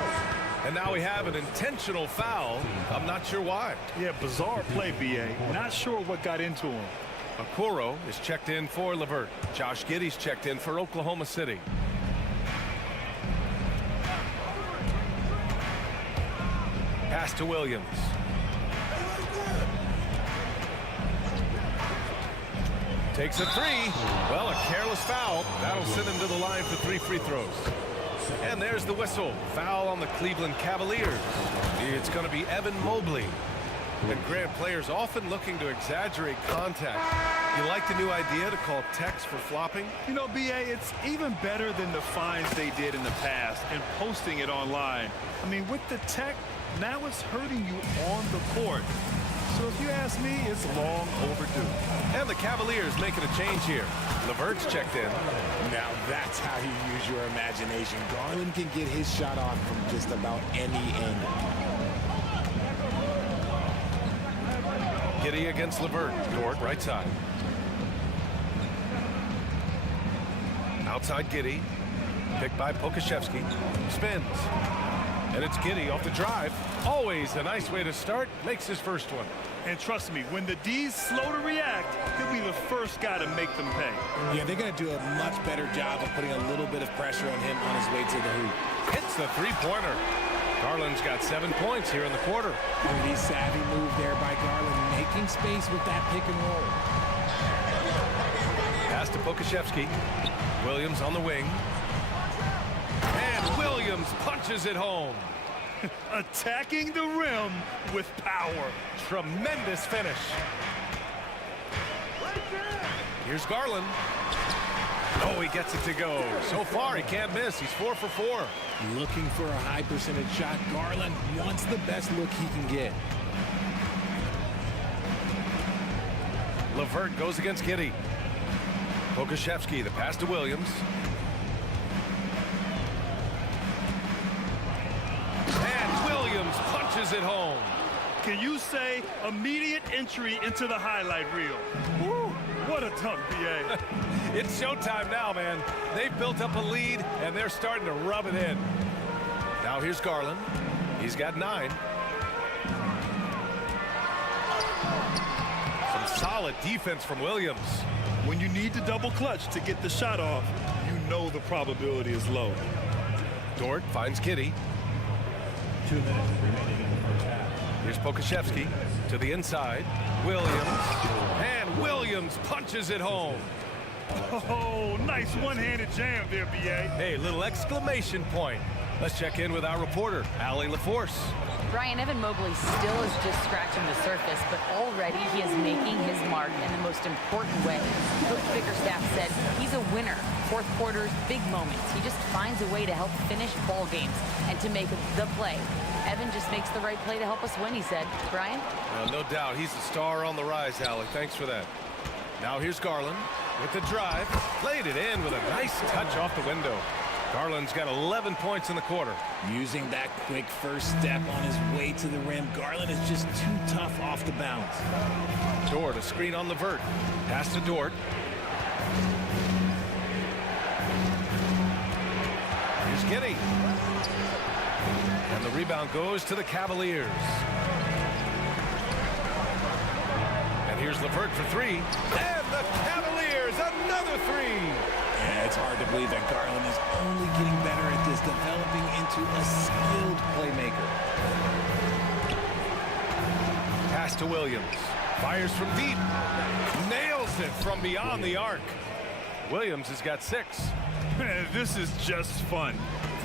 And now we have an intentional foul. I'm not sure why. Yeah, bizarre play, BA. Not sure what got into him. Okoro is checked in for LeVert. Josh Giddey's checked in for Oklahoma City. Pass to Williams. Takes a 3. Well, a careless foul. That'll send him to the line for 3 free throws. And there's the whistle. Foul on the Cleveland Cavaliers. It's going to be Evan Mobley. And Grant, players often looking to exaggerate contact. You like the new idea to call techs for flopping? You know, BA, it's even better than the fines they did in the past and posting it online. I mean, with the tech, now it's hurting you on the court. So if you ask me, it's long overdue. And the Cavaliers making a change here. LeVert's checked in. Now that's how you use your imagination. Garland can get his shot off from just about any angle. Giddey against LeVert. Dort right side. Outside Giddey. Picked by Pokashevsky. Spins. And it's Giddey off the drive. Always a nice way to start. Makes his first one. And trust me, when the D's slow to react, he'll be the first guy to make them pay. Yeah, they're going to do a much better job of putting a little bit of pressure on him on his way to the hoop. Hits the 3-pointer. Garland's got 7 points here in the quarter. Pretty savvy move there by Garland, making space with that pick and roll. Pass to Pokashevsky. Williams on the wing. And Williams punches it home. Attacking the rim with power. Tremendous finish. Here's Garland. Oh, he gets it to go. So far, he can't miss. He's 4 for 4. Looking for a high percentage shot. Garland wants the best look he can get. LeVert goes against Giddey. Pokashevsky, the pass to Williams. And Williams punches it home. Can you say immediate entry into the highlight reel? Woo, what a dunk, BA. It's showtime now, man. They've built up a lead, and they're starting to rub it in. Now here's Garland. He's got 9. Solid defense from Williams. When you need to double clutch to get the shot off, you know the probability is low. Dort finds Kitty. 2 minutes remaining in the first half. Here's Pokashevsky to the inside. Williams. And Williams punches it home. Oh, nice one-handed jam there, B.A. Hey, little exclamation point. Let's check in with our reporter, Allie LaForce. Brian, Evan Mobley still is just scratching the surface, but already he is making his mark in the most important way. Coach Bickerstaff said he's a winner. Fourth quarters, big moments. He just finds a way to help finish ball games and to make the play. Evan just makes the right play to help us win, he said. Brian? No doubt. He's a star on the rise, Allie. Thanks for that. Now here's Garland with the drive. Played it in with a nice touch off the window. Garland's got 11 points in the quarter. Using that quick first step on his way to the rim, Garland is just too tough off the bounce. Dort, a screen on Levert. Pass to Dort. Here's Giddy. And the rebound goes to the Cavaliers. And here's Levert for three. And the Cavaliers, another three. Yeah, it's hard to believe that Garland is only getting better at this, developing into a skilled playmaker. Pass to Williams. Fires from deep. Nails it from beyond the arc. Williams has got 6. Man, this is just fun.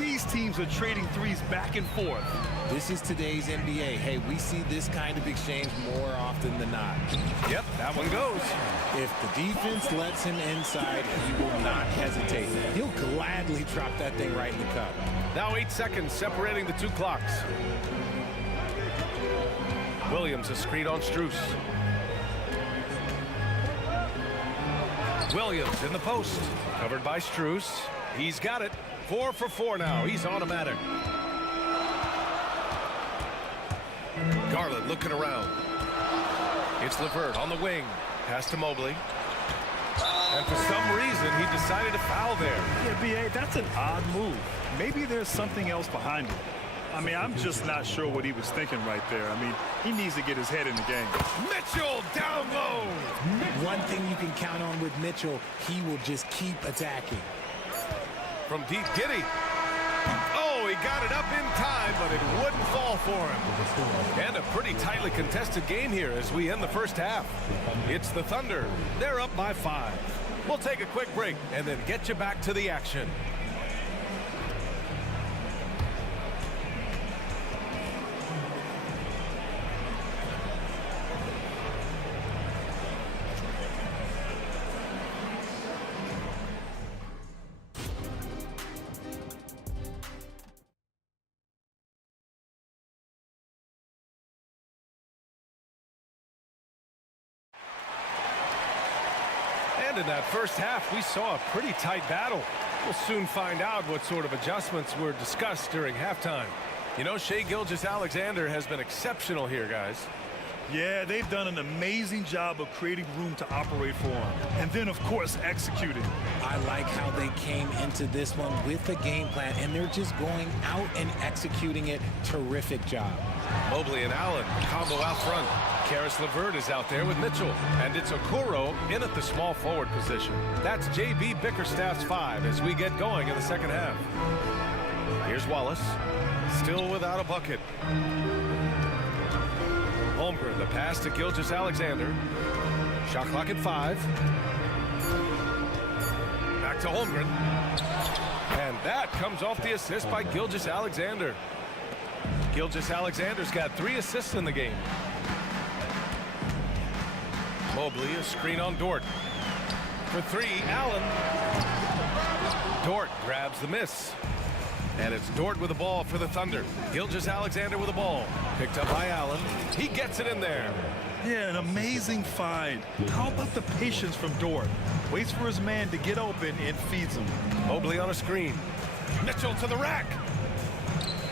These teams are trading threes back and forth. This is today's NBA. Hey, we see this kind of exchange more often than not. Yep, that one goes. If the defense lets him inside, he will not hesitate. He'll gladly drop that thing right in the cup. Now 8 seconds separating the two clocks. Williams a screen on Strus. Williams in the post. Covered by Strus. He's got it. 4 for 4 now. He's automatic. Garland looking around. It's Levert on the wing. Pass to Mobley. And for some reason, he decided to foul there. Yeah, B.A., that's an odd move. Maybe there's something else behind it. I mean, I'm just not sure what he was thinking right there. I mean, he needs to get his head in the game. Mitchell down low. One thing you can count on with Mitchell, he will just keep attacking. From deep, Giddy. Oh, he got it up in time, but it wouldn't fall for him. And a pretty tightly contested game here as we end the first half. It's the Thunder. They're up by 5. We'll take a quick break and then get you back to the action. And in that first half, we saw a pretty tight battle. We'll soon find out what sort of adjustments were discussed during halftime. You know, Shai Gilgeous-Alexander has been exceptional here, guys. Yeah, they've done an amazing job of creating room to operate for him. And then, of course, executing. I like how they came into this one with a game plan, and they're just going out and executing it. Terrific job. Mobley and Allen, combo out front. Karis LeVert is out there with Mitchell. And it's Okoro in at the small forward position. That's J.B. Bickerstaff's 5 as we get going in the second half. Here's Wallace, still without a bucket. Holmgren, the pass to Gilgeous-Alexander. Shot clock at 5. Back to Holmgren. And that comes off the assist by Gilgeous-Alexander. Gilgeous-Alexander's got 3 assists in the game. Mobley, a screen on Dort. For 3, Allen. Dort grabs the miss. And it's Dort with the ball for the Thunder. Gilgeous-Alexander with the ball. Picked up by Allen. He gets it in there. Yeah, an amazing find. How about the patience from Dort? Waits for his man to get open and feeds him. Mobley on a screen. Mitchell to the rack.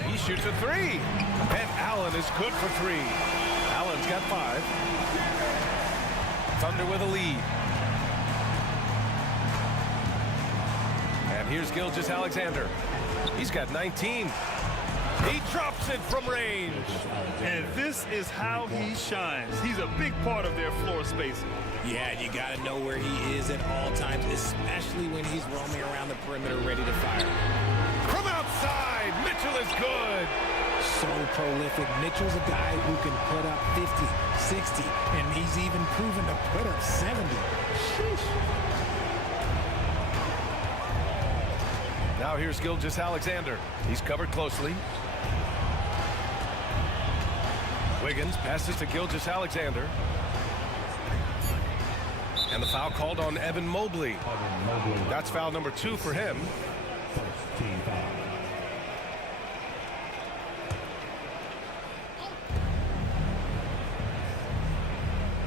He shoots a 3. And Allen is good for 3. Allen's got 5. Thunder with a lead. And here's Gilgeous-Alexander. He's got 19. He drops it from range. And this is how he shines. He's a big part of their floor spacing. Yeah, you got to know where he is at all times, especially when he's roaming around the perimeter ready to fire. From outside, Mitchell is good. So prolific. Mitchell's a guy who can put up 50, 60, and he's even proven to put up 70. Sheesh. Now here's Gilgeous-Alexander. He's covered closely. Wiggins passes to Gilgeous-Alexander. And the foul called on Evan Mobley. That's foul number 2 for him. Team foul.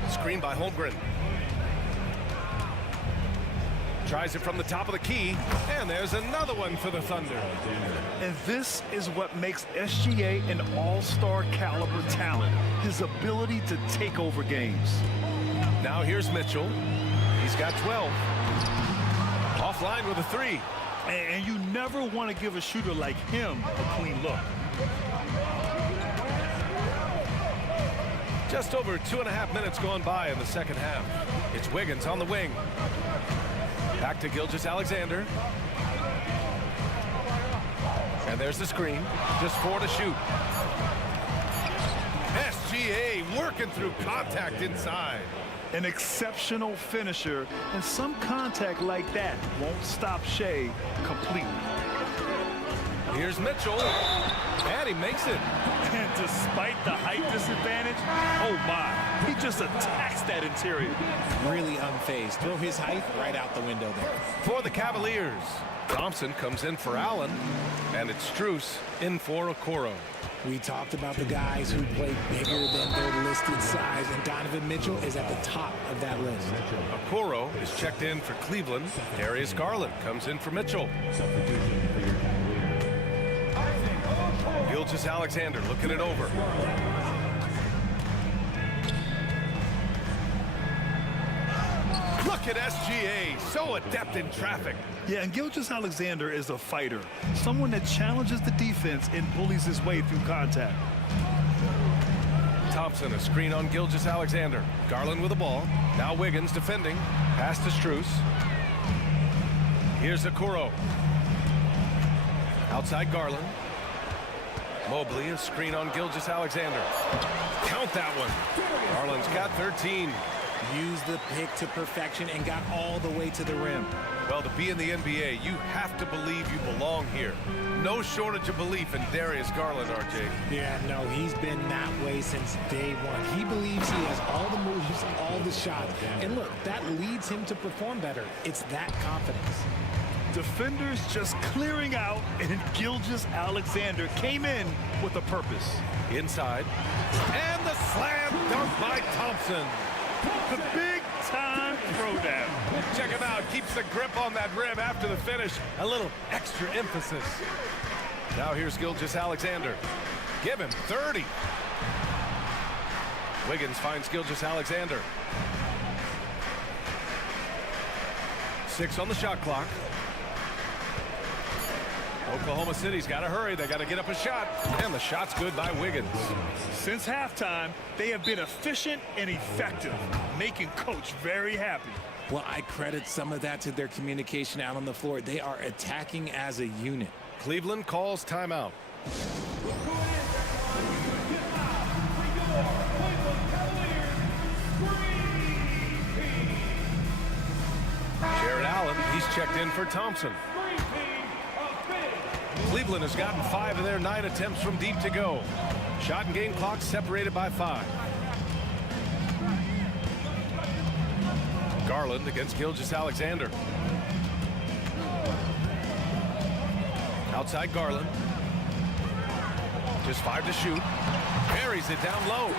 Screen by Holmgren. Tries it from the top of the key, and there's another one for the Thunder. And this is what makes SGA an all-star caliber talent, his ability to take over games. Now here's Mitchell. He's got 12. Offline with a 3. And you never want to give a shooter like him a clean look. Just over 2.5 minutes gone by in the second half. It's Wiggins on the wing. Back to Gilgeous-Alexander. And there's the screen. Just 4 to shoot. SGA working through contact inside. An exceptional finisher, and some contact like that won't stop Shea completely. Here's Mitchell, and he makes it. And despite the height disadvantage, oh my, he just attacks that interior. Really unfazed. Throw his height right out the window there. For the Cavaliers, Thompson comes in for Allen, and it's Strus in for Okoro. We talked about the guys who play bigger than their listed size, and Donovan Mitchell is at the top of that list. Okoro is checked in for Cleveland. Darius Garland comes in for Mitchell. Gilgeous-Alexander looking it over. Look at SGA, so adept in traffic. Yeah, and Gilgeous-Alexander is a fighter, someone that challenges the defense and bullies his way through contact. Thompson, a screen on Gilgeous-Alexander. Garland with the ball. Now Wiggins defending. Pass to Strus. Here's Okoro. Outside Garland. Mobley, a screen on Gilgeous-Alexander. Count that one. Garland's got 13. Used the pick to perfection and got all the way to the rim. Well, to be in the NBA, you have to believe you belong here. No shortage of belief in Darius Garland, RJ. Yeah, no, he's been that way since day one. He believes he has all the moves, all the shots. And look, that leads him to perform better. It's that confidence. Defenders just clearing out, and Gilgeous-Alexander came in with a purpose. Inside. And the slam dunk by Thompson. The big-time throwdown. Check him out. Keeps the grip on that rim after the finish. A little extra emphasis. Now here's Gilgeous-Alexander. Give him 30. Wiggins finds Gilgeous-Alexander. 6 on the shot clock. Oklahoma City's got to hurry. They got to get up a shot. And the shot's good by Wiggins. Since halftime, they have been efficient and effective, making Coach very happy. Well, I credit some of that to their communication out on the floor. They are attacking as a unit. Cleveland calls timeout. Jared Allen, he's checked in for Thompson. Cleveland has gotten 5 of their 9 attempts from deep to go. Shot and game clock separated by 5. Garland against Gilgeous-Alexander. Outside Garland. Just 5 to shoot. Buries it down low.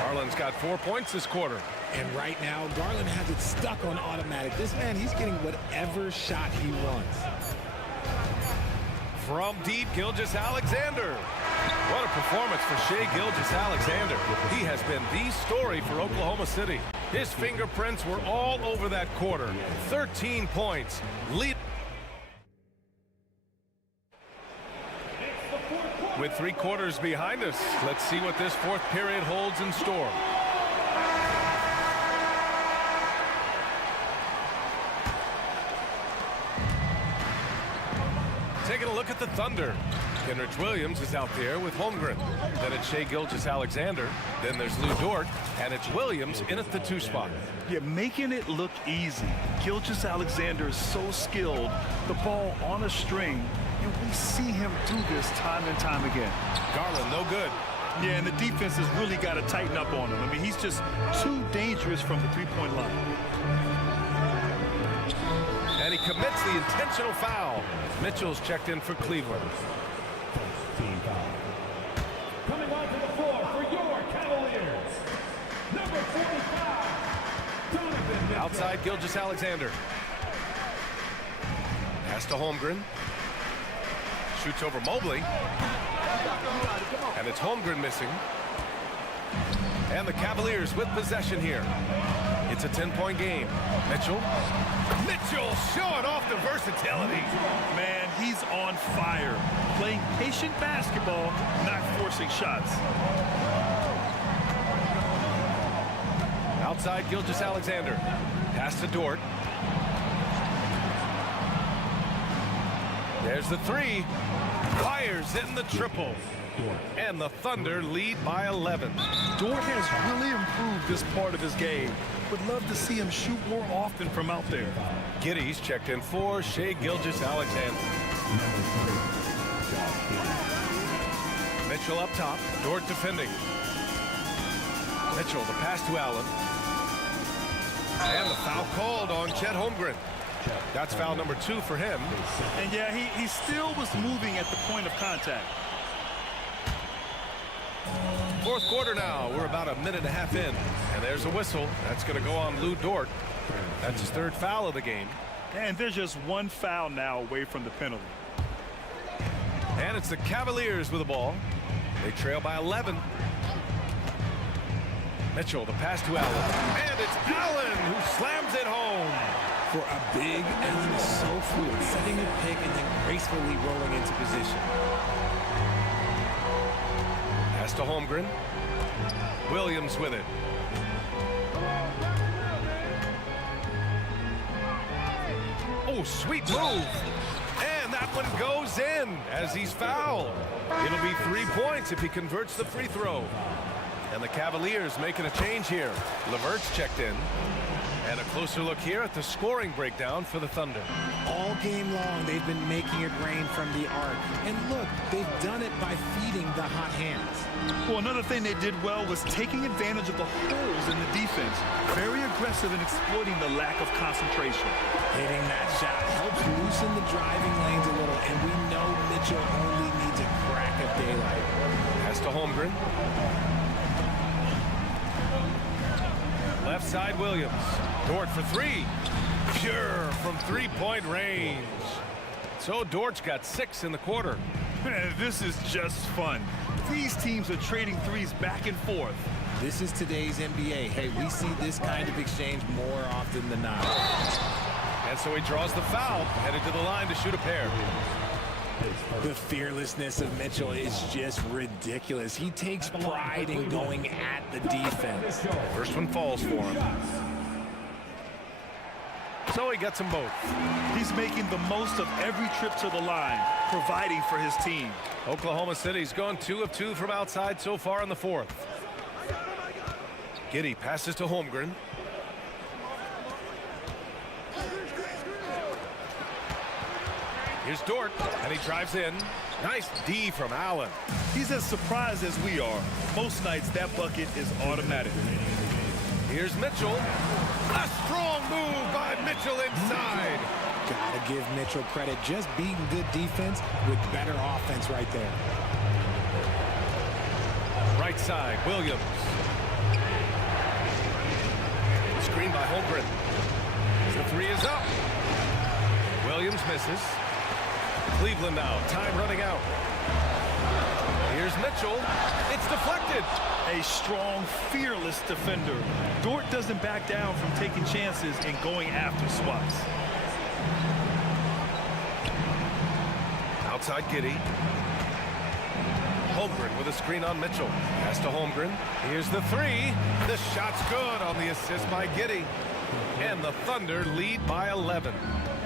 Garland's got 4 points this quarter. And right now, Garland has it stuck on automatic. This man, he's getting whatever shot he wants. From deep, Gilgeous-Alexander. What a performance for Shai Gilgeous-Alexander. He has been the story for Oklahoma City. His fingerprints were all over that quarter. 13 points. With 3 quarters behind us, let's see what this fourth period holds in store. Taking a look at the Thunder. Kenrich Williams is out there with Holmgren. Then it's Shai Gilgeous-Alexander. Then there's Lou Dort, and it's Williams in at the 2 spot. Yeah, making it look easy. Gilgeous-Alexander is so skilled. The ball on a string, and we see him do this time and time again. Garland, no good. Yeah, and the defense has really got to tighten up on him. I mean, he's just too dangerous from the three-point line. And he commits the intentional foul. Mitchell's checked in for Cleveland. Coming onto the floor for your Cavaliers, number 45, Donovan Mitchell. Outside Gilgeous-Alexander. Pass to Holmgren. Shoots over Mobley. And it's Holmgren missing. And the Cavaliers with possession here. It's a 10-point game. Mitchell showing off the versatility. Man, he's on fire. Playing patient basketball, not forcing shots. Outside Gilgeous-Alexander. Pass to Dort. There's the 3. Fires in the triple. And the Thunder lead by 11. Dort has really improved this part of his game. Would love to see him shoot more often from out there. Giddy's checked in for Shai Gilgeous-Alexander. Mitchell up top. Dort defending. Mitchell, the pass to Allen. And the foul called on Chet Holmgren. That's foul number 2 for him. And yeah, he still was moving at the point of contact. Fourth quarter now. We're about a minute and a half in. And there's a whistle. That's going to go on Lou Dort. That's his 3rd foul of the game. And there's just 1 foul now away from the penalty. And it's the Cavaliers with the ball. They trail by 11. Mitchell, the pass to Allen. And it's Allen who slams it home. For a big, Allen is so fluid, setting a pick and then gracefully rolling into position. Pass to Holmgren. Williams with it. Oh, sweet move. And that one goes in as he's fouled. It'll be 3 points if he converts the free throw. And the Cavaliers making a change here. Levert's checked in. And a closer look here at the scoring breakdown for the Thunder. All game long, they've been making it rain from the arc. And look, they've done it by feeding the hot hands. Well, another thing they did well was taking advantage of the holes in the defense. Very aggressive in exploiting the lack of concentration. Hitting that shot helps loosen the driving lanes a little, and we know Mitchell only needs a crack of daylight. Pass to Holmgren. Left side Williams. Dort for 3. Pure from 3-point range. So Dort's got 6 in the quarter. Man, this is just fun. These teams are trading threes back and forth. This is today's NBA. Hey, we see this kind of exchange more often than not. And so he draws the foul, headed to the line to shoot a pair. The fearlessness of Mitchell is just ridiculous. He takes pride in going at the defense. First one falls for him. So he gets them both. He's making the most of every trip to the line, providing for his team. Oklahoma City's gone 2 of 2 from outside so far in the 4th. Giddey passes to Holmgren. Here's Dort, and he drives in. Nice D from Allen. He's as surprised as we are. Most nights, that bucket is automatic. Here's Mitchell. A strong move by Mitchell inside. Gotta give Mitchell credit. Just beating good defense with better offense right there. Right side, Williams. Screen by Holmgren. The 3 is up. Williams misses. Cleveland now, time running out. Here's Mitchell. It's deflected. A strong, fearless defender. Dort doesn't back down from taking chances and going after swats. Outside Giddey. Holmgren with a screen on Mitchell. Pass to Holmgren. Here's the three. The shot's good on the assist by Giddey. And the Thunder lead by 11.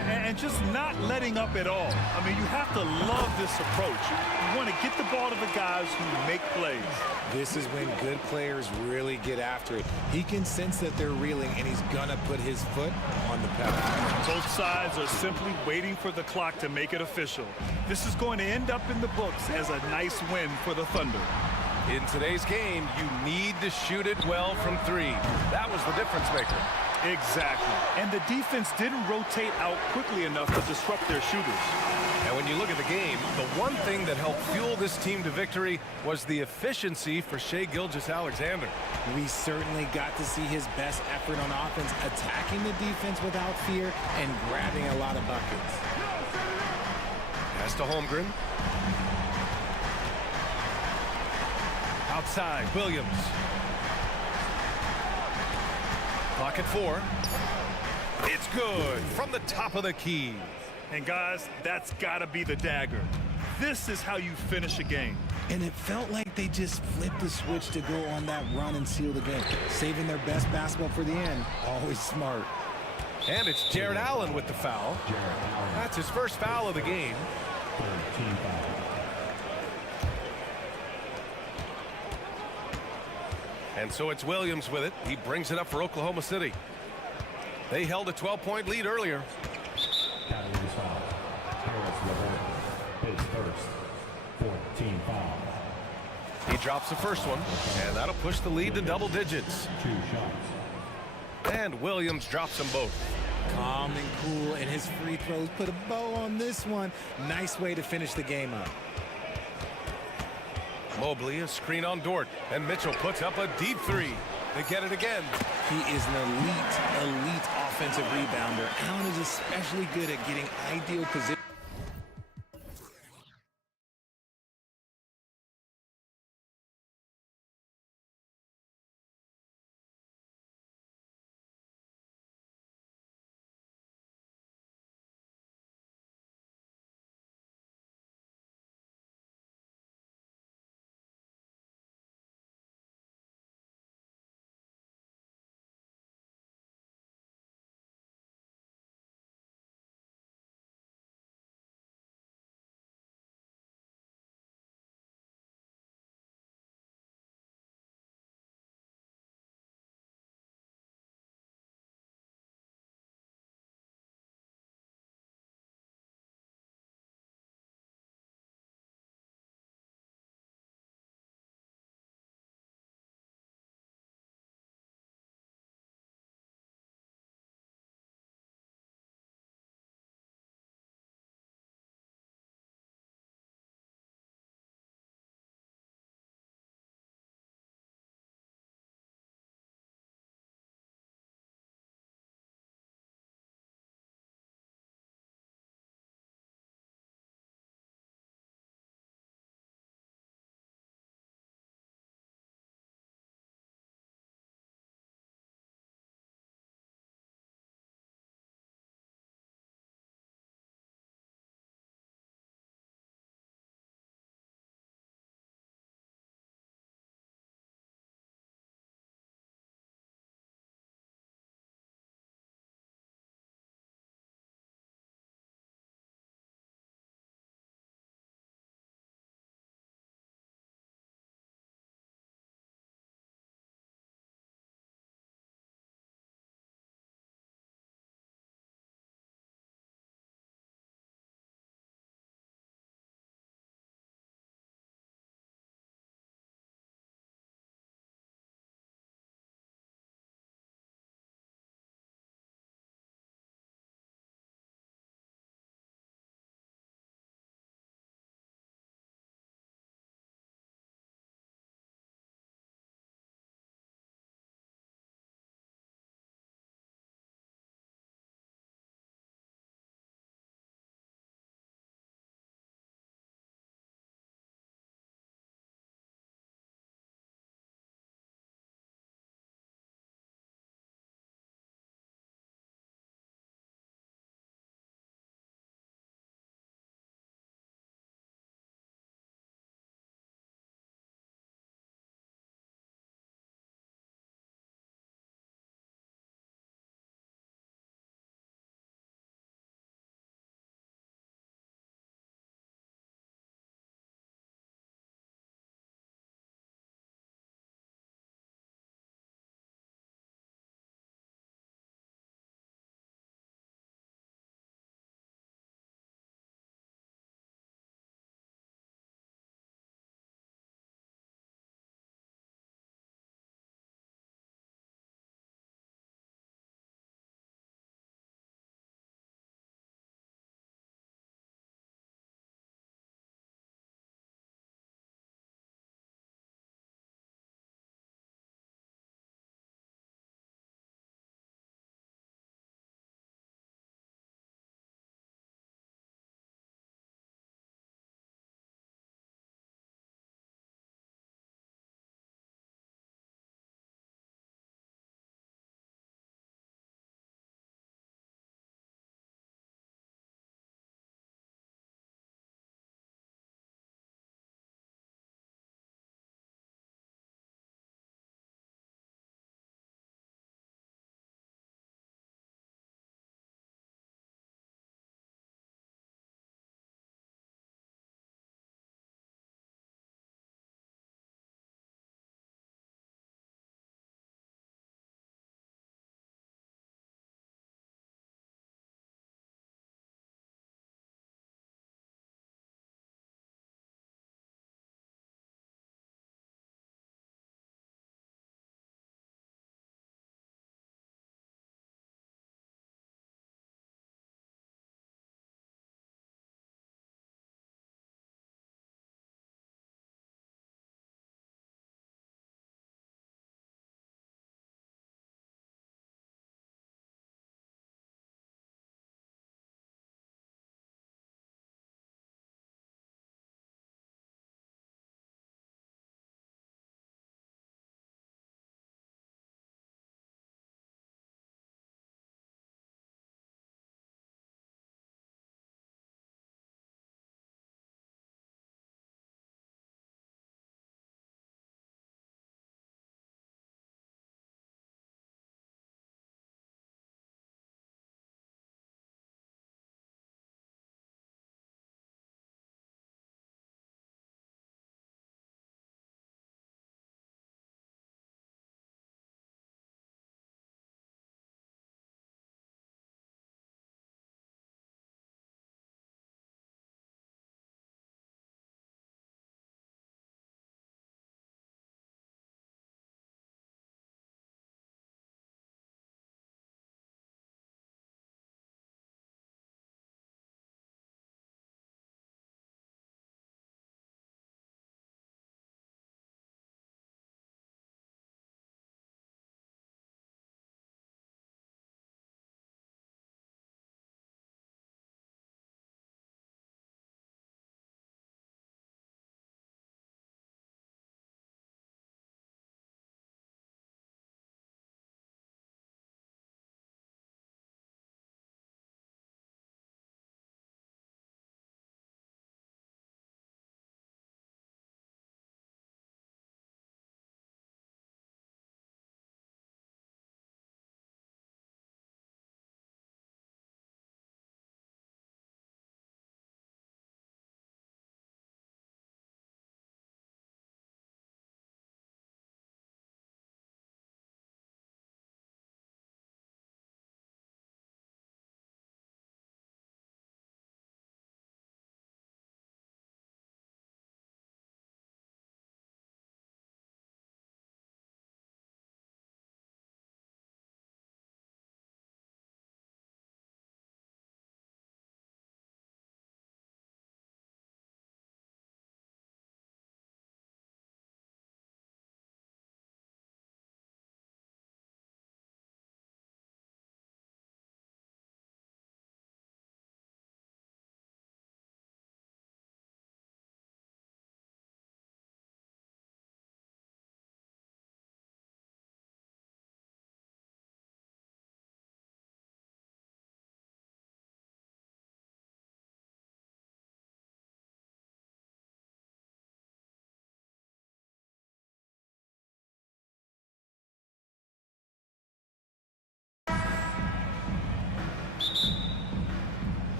And just not letting up at all. I mean, you have to love this approach. You want to get the ball to the guys who make plays. This is when good players really get after it. He can sense that they're reeling, and he's going to put his foot on the pedal. Both sides are simply waiting for the clock to make it official. This is going to end up in the books as a nice win for the Thunder. In today's game, you need to shoot it well from three. That was the difference maker. Exactly. And the defense didn't rotate out quickly enough to disrupt their shooters. And when you look at the game, the one thing that helped fuel this team to victory was the efficiency for Shai Gilgeous-Alexander. We certainly got to see his best effort on offense, attacking the defense without fear and grabbing a lot of buckets. Pass to Holmgren. Outside, Williams. Clock at 4. It's good from the top of the key. And guys, that's got to be the dagger. This is how you finish a game. And it felt like they just flipped the switch to go on that run and seal the game. Saving their best basketball for the end. Always smart. And it's Jared Allen with the foul. That's his first foul of the game. And so it's Williams with it. He brings it up for Oklahoma City. They held a 12-point lead earlier. He drops the first one, and that'll push the lead to double digits. And Williams drops them both. Calm and cool, and his free throws put a bow on this one. Nice way to finish the game up. Mobley, a screen on Dort, and Mitchell puts up a deep three. They get it again. He is an elite offensive rebounder. Allen is especially good at getting ideal position.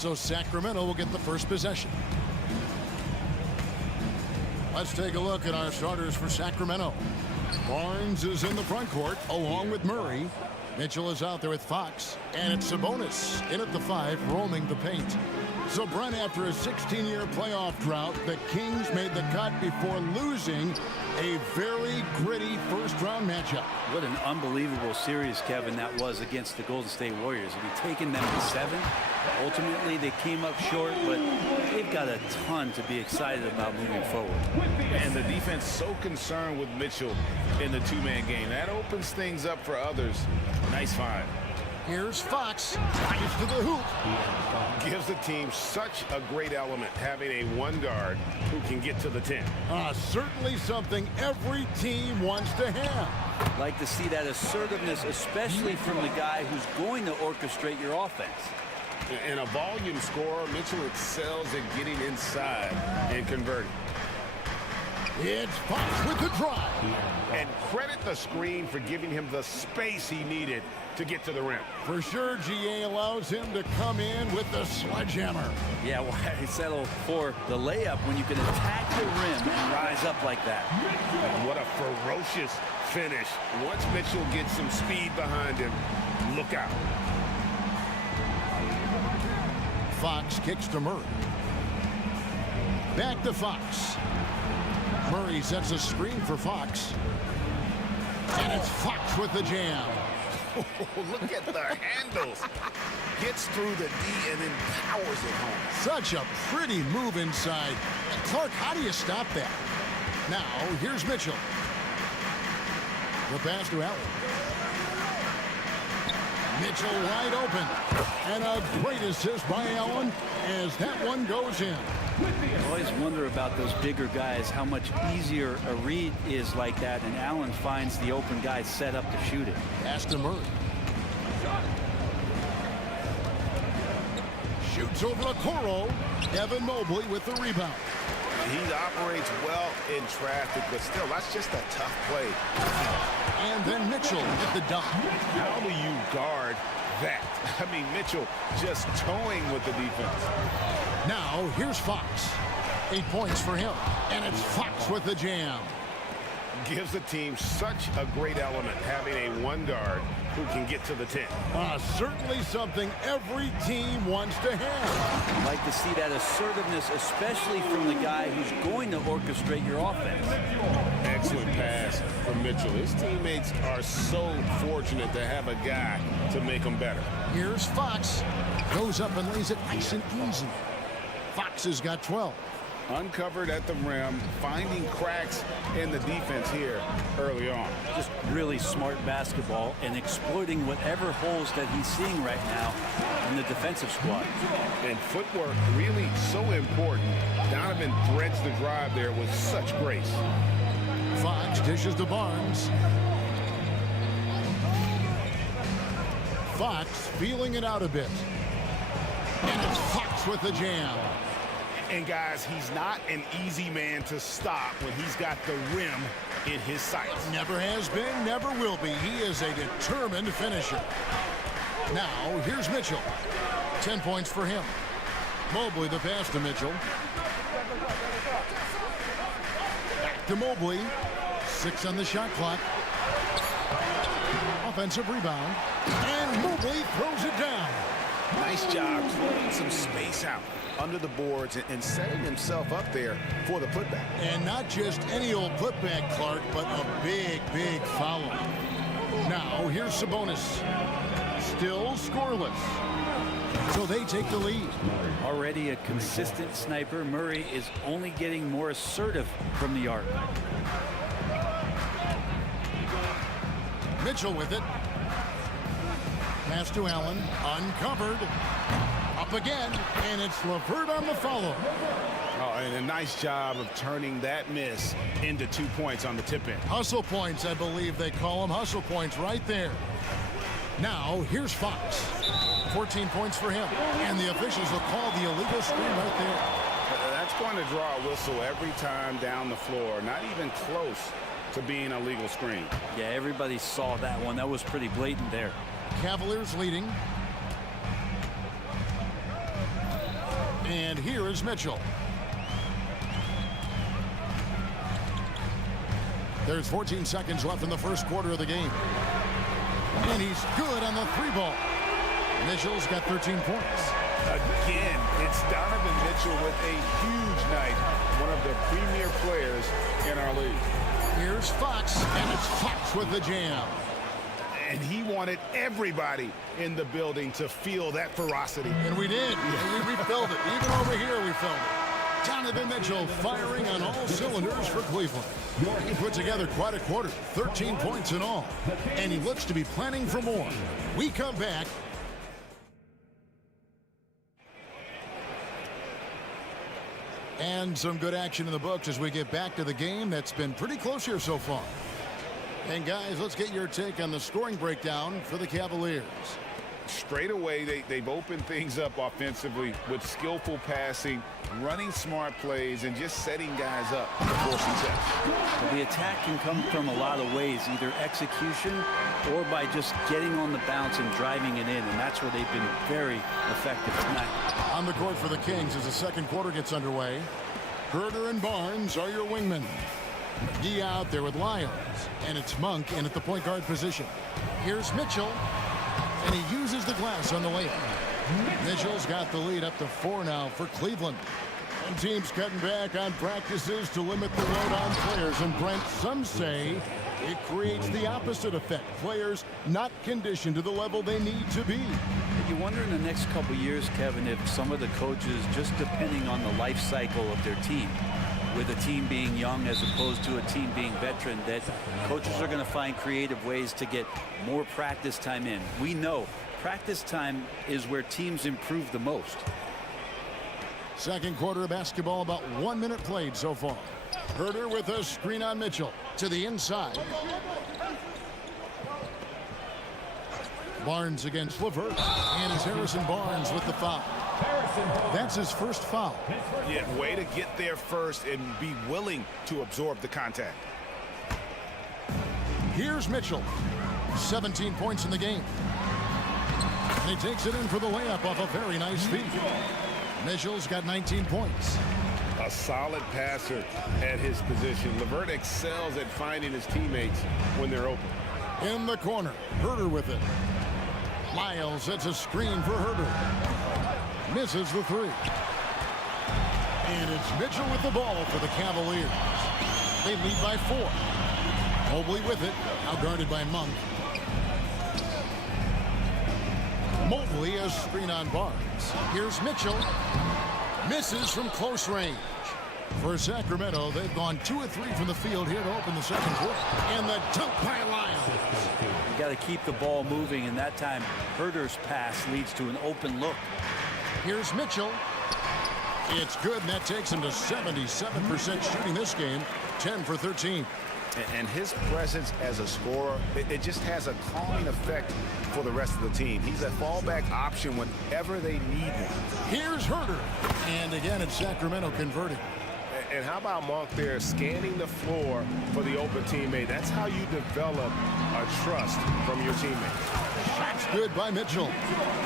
So Sacramento will get the first possession. Let's take a look at our starters for Sacramento. Barnes is in the front court along with Murray. Mitchell is out there with Fox, and it's Sabonis in at the 5, roaming the paint. So, Brent, after a 16-year playoff drought, the Kings made the cut before losing a very gritty first-round matchup. What an unbelievable series, Kevin, that was against the Golden State Warriors. I mean, taking them to 7, ultimately they came up short, but they've got a ton to be excited about moving forward. And the defense so concerned with Mitchell in the two-man game. That opens things up for others. Nice find. Here's Fox, drives to the hoop. Gives the team such a great element, having a one guard who can get to the 10. Certainly something every team wants to have. Like to see that assertiveness, especially from the guy who's going to orchestrate your offense. And a volume scorer, Mitchell excels at getting inside and converting. It's Fox with the drive. And credit the screen for giving him the space he needed to get to the rim. For sure, GA allows him to come in with the sledgehammer. Yeah, why settle for the layup when you can attack the rim and rise up like that? And what a ferocious finish. Once Mitchell gets some speed behind him, look out. Fox kicks to Murray. Back to Fox. Murray sets a screen for Fox. And it's Fox with the jam. Oh, look at the handles. Gets through the D and then powers it home. Such a pretty move inside. Clark, how do you stop that? Now, here's Mitchell. The pass to Allen. Mitchell wide open. And a great assist by Allen as that one goes in. I always wonder about those bigger guys, how much easier a read is like that, and Allen finds the open guy set up to shoot it. Pass to Murray. Shoots over to Coro. Evan Mobley with the rebound. He operates well in traffic, but still, that's just a tough play. And then Mitchell with the dunk. How do you guard that? I mean, Mitchell just towing with the defense. Now, here's Fox. 8 points for him. And it's Fox with the jam. Gives the team such a great element, having a one guard who can get to the 10. Certainly something every team wants to have. Like to see that assertiveness, especially from the guy who's going to orchestrate your offense. Excellent pass from Mitchell. His teammates are so fortunate to have a guy to make them better. Here's Fox. Goes up and lays it nice and easy. Fox has got 12. Uncovered at the rim, finding cracks in the defense here early on. Just really smart basketball and exploiting whatever holes that he's seeing right now in the defensive squad. And footwork really so important. Donovan threads the drive there with such grace. Fox dishes to Barnes. Fox feeling it out a bit. And it's Fox with the jam. And guys, he's not an easy man to stop when he's got the rim in his sights. Never has been, never will be. He is a determined finisher. Now, here's Mitchell. 10 points for him. Mobley the pass to Mitchell. Back to Mobley. 6 on the shot clock. Offensive rebound. And Mobley throws it down. Nice job clearing some space out under the boards and setting himself up there for the putback. And not just any old putback, Clark, but a big, big foul. Now, here's Sabonis. Still scoreless. So they take the lead. Already a consistent sniper, Murray is only getting more assertive from the arc. Mitchell with it. Pass to Allen. Uncovered. Up again. And it's LeVert on the follow. Oh, and a nice job of turning that miss into 2 points on the tip-in. Hustle points, I believe they call them. Hustle points right there. Now, here's Fox. 14 points for him. And the officials will call the illegal screen right there. That's going to draw a whistle every time down the floor. Not even close to being a legal screen. Yeah, everybody saw that one. That was pretty blatant there. Cavaliers leading. And here is Mitchell. There's 14 seconds left in the first quarter of the game. And he's good on the three ball. Mitchell's got 13 points. Again, it's Donovan Mitchell with a huge night. One of the premier players in our league. Here's Fox, and it's Fox with the jam. And he wanted everybody in the building to feel that ferocity. And we did. We felt it. Even over here, we felt it. Donovan Mitchell firing on all cylinders for Cleveland. He put together quite a quarter, 13 points in all. And he looks to be planning for more. We come back. And some good action in the books as we get back to the game that's been pretty close here so far. And guys, let's get your take on the scoring breakdown for the Cavaliers. Straight away, they've opened things up offensively with skillful passing, running smart plays, and just setting guys up for success. The attack can come from a lot of ways, either execution or by just getting on the bounce and driving it in, and that's where they've been very effective tonight. On the court for the Kings as the second quarter gets underway. Herder and Barnes are your wingmen. Gee out there with Lyles, and it's Monk in at the point guard position. Here's Mitchell, and he uses the glass on the layup. Mitchell's got the lead up to 4 now for Cleveland. And teams cutting back on practices to limit the load on players. And Brent, some say it creates the opposite effect. Players not conditioned to the level they need to be. You wonder in the next couple years, Kevin, if some of the coaches, just depending on the life cycle of their team, with a team being young as opposed to a team being veteran, that coaches are going to find creative ways to get more practice time in. We know practice time is where teams improve the most. Second quarter of basketball, about 1 minute played so far. Herder with a screen on Mitchell to the inside. Barnes against LeVert, and it's Harrison Barnes with the foul. That's his first foul. Yeah, way to get there first and be willing to absorb the contact. Here's Mitchell. 17 points in the game. And he takes it in for the layup off a very nice feed. Mitchell's got 19 points. A solid passer at his position. LeVert excels at finding his teammates when they're open. In the corner, Herder with it. Lyles sets a screen for Herder. Misses the three. And it's Mitchell with the ball for the Cavaliers. They lead by 4. Mobley with it, now guarded by Monk. Mobley a screen on Barnes. Here's Mitchell. Misses from close range. For Sacramento, they've gone 2 of 3 from the field here to open the second quarter. And the dunk by Lyles. You got to keep the ball moving, and that time Herder's pass leads to an open look. Here's Mitchell. It's good, and that takes him to 77% shooting this game, 10 for 13. And his presence as a scorer, it just has a calming effect for the rest of the team. He's a fallback option whenever they need him. Here's Herder. And again, it's Sacramento converting. And how about Monk there scanning the floor for the open teammate? That's how you develop a trust from your teammate. Shots good by Mitchell.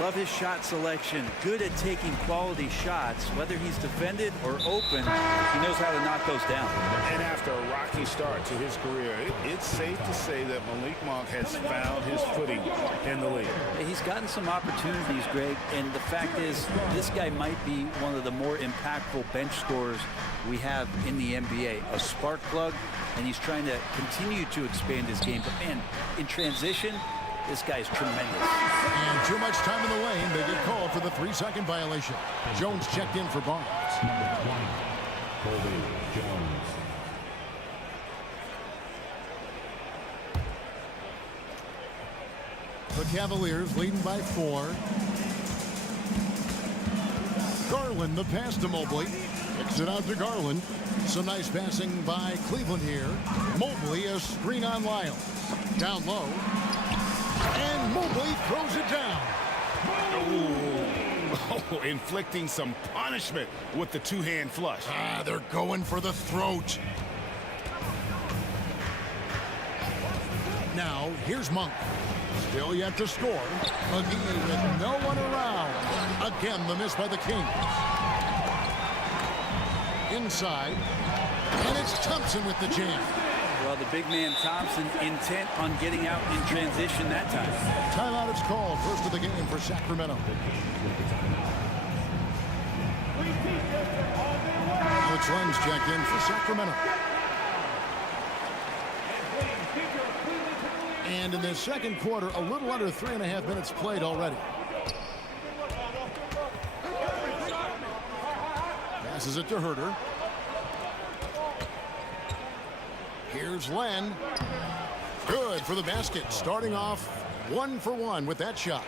Love his shot selection. Good at taking quality shots. Whether he's defended or open, he knows how to knock those down. And after a rocky start to his career, it's safe to say that Malik Monk has found his footing in the league. He's gotten some opportunities, Greg, and the fact is this guy might be one of the more impactful bench scorers we have in the NBA. A spark plug, and he's trying to continue to expand his game. But man, in transition, this guy's tremendous. And too much time in the lane. They get called for the 3-second violation. Jones checked in for Barnes. Jones. The Cavaliers leading by 4. Garland the pass to Mobley. Kicks it out to Garland. Some nice passing by Cleveland here. Mobley a screen on Lyles. Down low. And Mobley throws it down. Oh, inflicting some punishment with the two-hand flush. They're going for the throat. Now, here's Monk. Still yet to score. McGee with no one around. Again, the miss by the Kings. Inside. And it's Thompson with the jam. Well, the big man Thompson intent on getting out in transition that time. Timeout is called. First of the game for Sacramento. Alex Len's checked in for Sacramento. And in the second quarter, a little under 3.5 minutes played already. Passes it to Herder. Here's Len. Good for the basket. Starting off 1 for 1 with that shot.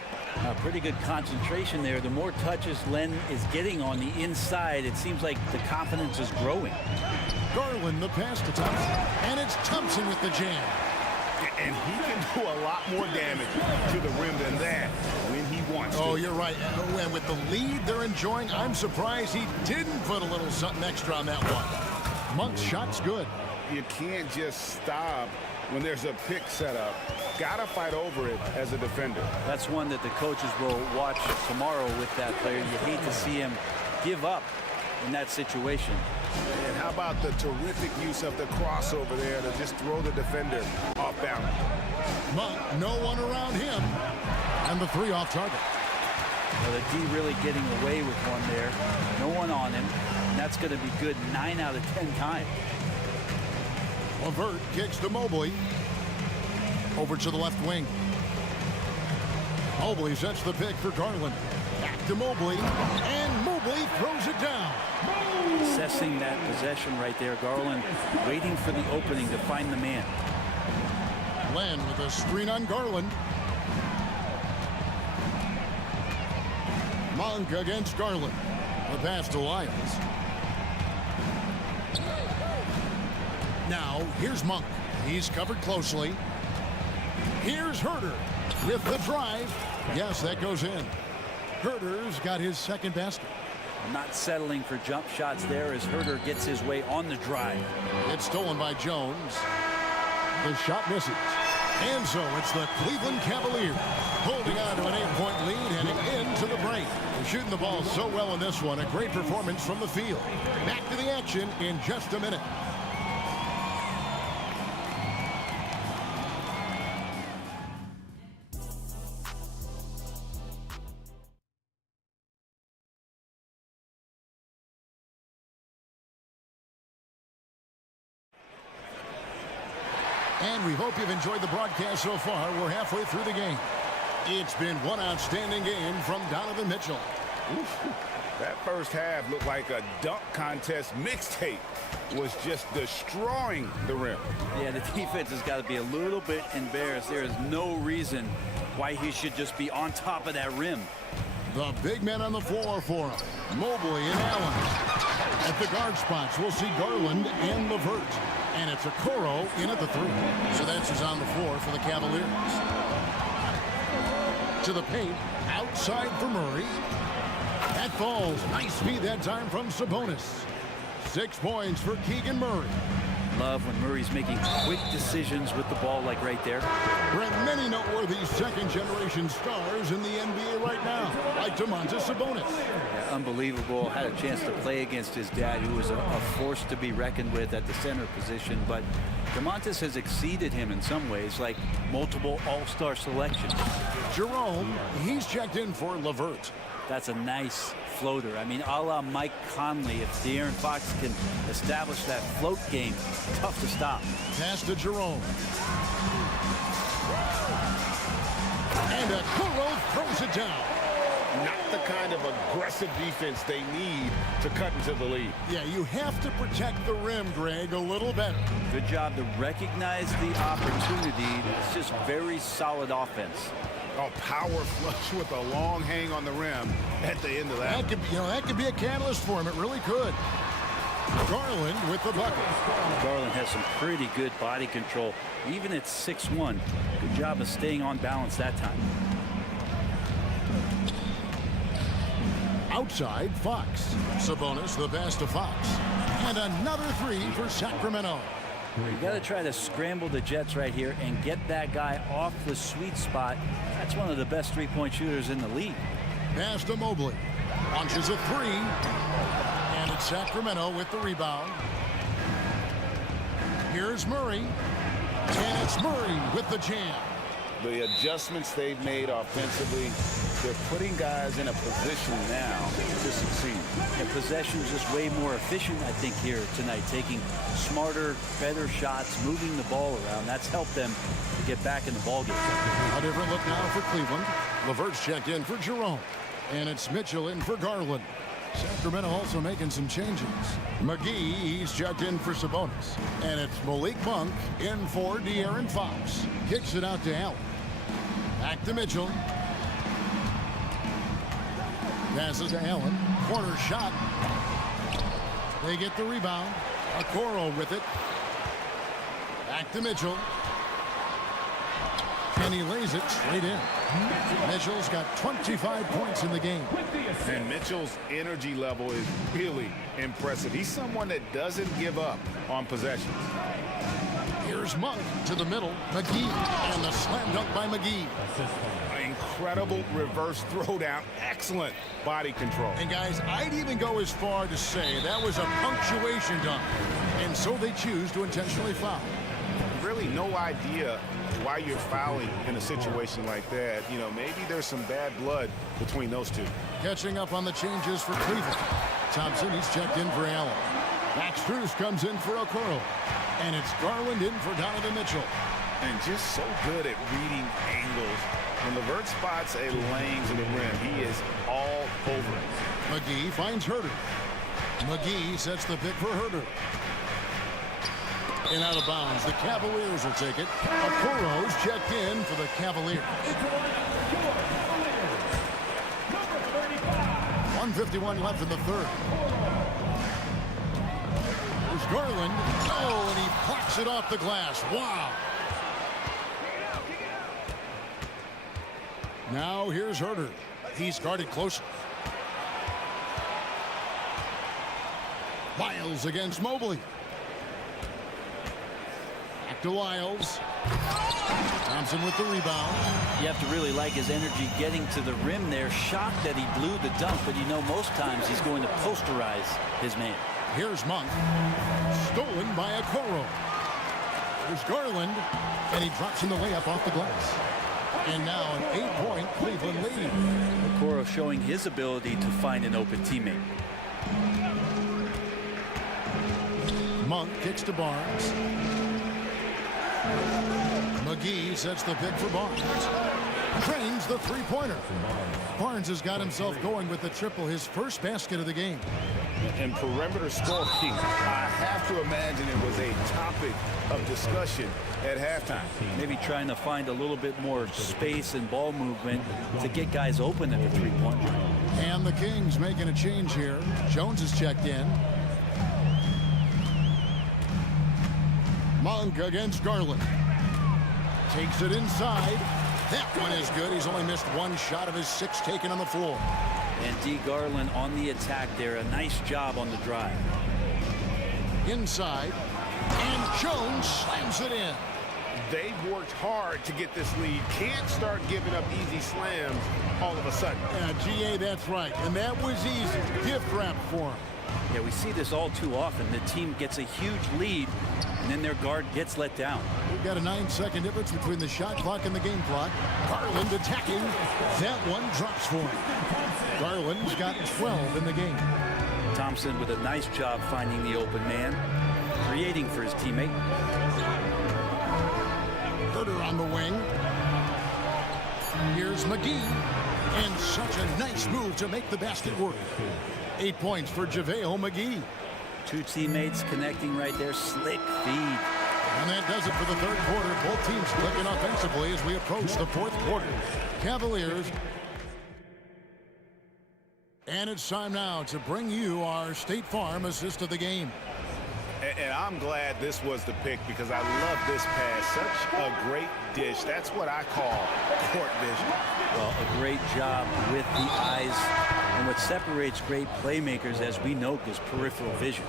Pretty good concentration there. The more touches Len is getting on the inside, it seems like the confidence is growing. Garland, the pass to Thompson. And it's Thompson with the jam. And he can do a lot more damage to the rim than that when he wants to. Oh, you're right. And with the lead they're enjoying, I'm surprised he didn't put a little something extra on that one. Monk's shot's good. You can't just stop when there's a pick set up. Gotta fight over it as a defender. That's one that the coaches will watch tomorrow with that player. You hate to see him give up in that situation. And how about the terrific use of the crossover there to just throw the defender off balance. Monk, no one around him. And the three off target. Well, the D really getting away with one there. No one on him. And that's going to be good 9 out of 10 times. Levert kicks to Mobley. Over to the left wing. Mobley sets the pick for Garland. Back to Mobley. And Mobley throws it down. Assessing that possession right there. Garland waiting for the opening to find the man. Len with a screen on Garland. Monk against Garland. The pass to Lyles. Now, here's Monk. He's covered closely. Here's Herder with the drive. Yes, that goes in. Herder's got his second basket. Not settling for jump shots there as Herder gets his way on the drive. It's stolen by Jones. The shot misses. And so it's the Cleveland Cavaliers holding on to an 8-point lead heading into the break. They're shooting the ball so well in this one. A great performance from the field. Back to the action in just a minute. And we hope you've enjoyed the broadcast so far. We're halfway through the game. It's been one outstanding game from Donovan Mitchell. Oof. That first half looked like a dunk contest mixtape. Was just destroying the rim. Yeah, the defense has got to be a little bit embarrassed. There is no reason why he should just be on top of that rim. The big men on the floor for him. Mobley and Allen. At the guard spots, we'll see Garland and Levert. And it's Okoro in at the three. So that's who's on the floor for the Cavaliers. To the paint, outside for Murray. That falls. Nice speed that time from Sabonis. 6 points for Keegan Murray. Love when Murray's making quick decisions with the ball like right there. Brent, many noteworthy second-generation stars in the NBA right now, like Domantas Sabonis. Yeah, unbelievable. Had a chance to play against his dad, who was a force to be reckoned with at the center position. But Domantas has exceeded him in some ways, like multiple all-star selections. Jerome, he's checked in for Levert. That's a nice floater. I mean, a la Mike Conley. If De'Aaron Fox can establish that float game, tough to stop. Pass to Jerome. And Okoro throws it down. Not the kind of aggressive defense they need to cut into the lead. Yeah, you have to protect the rim, Greg, a little better. Good job to recognize the opportunity. It's just very solid offense. Oh, power flush with a long hang on the rim at the end of that. That could be a catalyst for him. It really could. Garland with the bucket. Garland has some pretty good body control, even at 6'1". Good job of staying on balance that time. Outside, Fox. Sabonis, the pass to Fox. And another three for Sacramento. You got to try to scramble the Jets right here and get that guy off the sweet spot. That's one of the best three-point shooters in the league. Pass to Mobley. Launches a three. And it's Sacramento with the rebound. Here's Murray. And it's Murray with the jam. The adjustments they've made offensively, they're putting guys in a position now to succeed. And possession's just way more efficient, I think, here tonight. Taking smarter, better shots, moving the ball around. That's helped them to get back in the ballgame. A different look now for Cleveland. LeVert's checked in for Jerome. And it's Mitchell in for Garland. Sacramento also making some changes. McGee, he's checked in for Sabonis. And it's Malik Monk in for De'Aaron Fox. Kicks it out to Allen. Back to Mitchell. Passes to Allen. Corner shot. They get the rebound. Okoro with it. Back to Mitchell. And he lays it straight in. Mitchell's got 25 points in the game. And Mitchell's energy level is really impressive. He's someone that doesn't give up on possessions. Here's Monk to the middle. McGee. And the slam dunk by McGee. Incredible reverse throwdown. Excellent body control. And guys, I'd even go as far to say that was a punctuation dunk. And so they choose to intentionally foul. Really no idea why you're fouling in a situation like that. You know, maybe there's some bad blood between those two. Catching up on the changes for Cleveland. Thompson, he's checked in for Allen. Max Strus comes in for Okoro. And it's Garland in for Donovan Mitchell. And just so good at reading angles. When LeVert spots a lane to the rim, he is all over it. McGee finds Herter. McGee sets the pick for Herter. And out of bounds, the Cavaliers will take it. Okoro's checked in for the Cavaliers. 1:51 left in the third. There's Garland. Oh, and he plucks it off the glass. Wow. Now here's Herter. He's guarded close. Miles against Mobley. Back to Lyles. Thompson with the rebound. You have to really like his energy getting to the rim there. Shocked that he blew the dunk, but you know most times he's going to posterize his man. Here's Monk. Stolen by Okoro. There's Garland. And he drops in the layup off the glass. And now an 8-point Cleveland lead. Okoro showing his ability to find an open teammate. Monk kicks to Barnes. McGee sets the pick for Barnes. Cranes the three-pointer. Barnes has got himself going with the triple, his first basket of the game. And perimeter scoring, I have to imagine it was a topic of discussion at halftime. Maybe trying to find a little bit more space and ball movement to get guys open at the three-point line. And the Kings making a change here. Jones is checked in. Monk against Garland. Takes it inside. That one is good. He's only missed one shot of his 6 taken on the floor. And D. Garland on the attack there. A nice job on the drive. Inside. And Jones slams it in. They've worked hard to get this lead. Can't start giving up easy slams all of a sudden. Yeah, GA, that's right. And that was easy. Gift wrap for him. Yeah, we see this all too often. The team gets a huge lead, and then their guard gets let down. We've got a 9-second difference between the shot clock and the game clock. Garland attacking. That one drops for him. Garland's got 12 in the game. Thompson with a nice job finding the open man, creating for his teammate. Herter on the wing. Here's McGee. And such a nice move to make the basket work. 8 points for JaVale McGee. Two teammates connecting right there. Slick feed. And that does it for the third quarter. Both teams clicking offensively as we approach the fourth quarter. Cavaliers. And it's time now to bring you our State Farm assist of the game. And I'm glad this was the pick because I love this pass. Such a great dish. That's what I call court vision. Well, a great job with the eyes. And what separates great playmakers, as we note, is peripheral vision.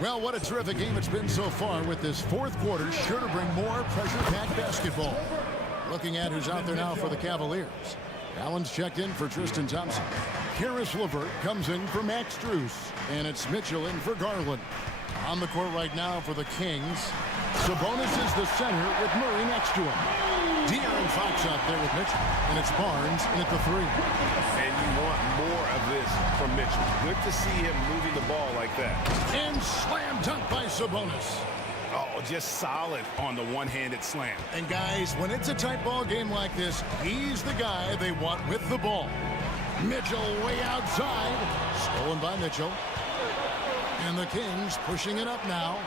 Well, what a terrific game it's been so far with this fourth quarter. Sure to bring more pressure-packed basketball. Looking at who's out there now for the Cavaliers. Allen's checked in for Tristan Thompson. Karis LeVert comes in for Max Strus. And it's Mitchell in for Garland. On the court right now for the Kings. Sabonis is the center with Murray next to him. De'Aaron Fox out there with Mitchell. And it's Barnes in at the 3. And you want more of this from Mitchell. Good to see him moving the ball like that. And slam dunk by Sabonis. Oh, just solid on the one-handed slam. And guys, when it's a tight ball game like this, he's the guy they want with the ball. Mitchell way outside. Stolen by Mitchell. And the Kings pushing it up now.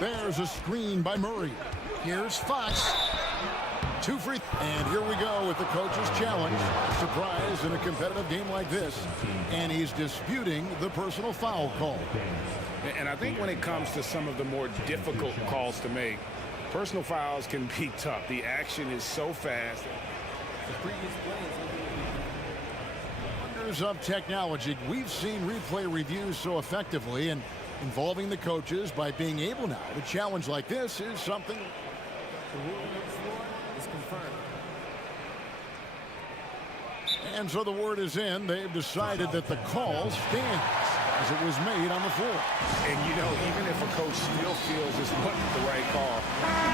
There's a screen by Murray. Here's Fox. 2 free. And here we go with the coach's challenge. Surprise in a competitive game like this. And he's disputing the personal foul call. And I think when it comes to some of the more difficult calls to make, personal fouls can be tough. The action is so fast. Wonders of technology. We've seen replay reviews so effectively, and involving the coaches by being able now to challenge like this is something. The ruling on the floor is confirmed. And so the word is in. They've decided that the call stands as it was made on the floor. And you know, even if a coach still feels this wasn't the right call,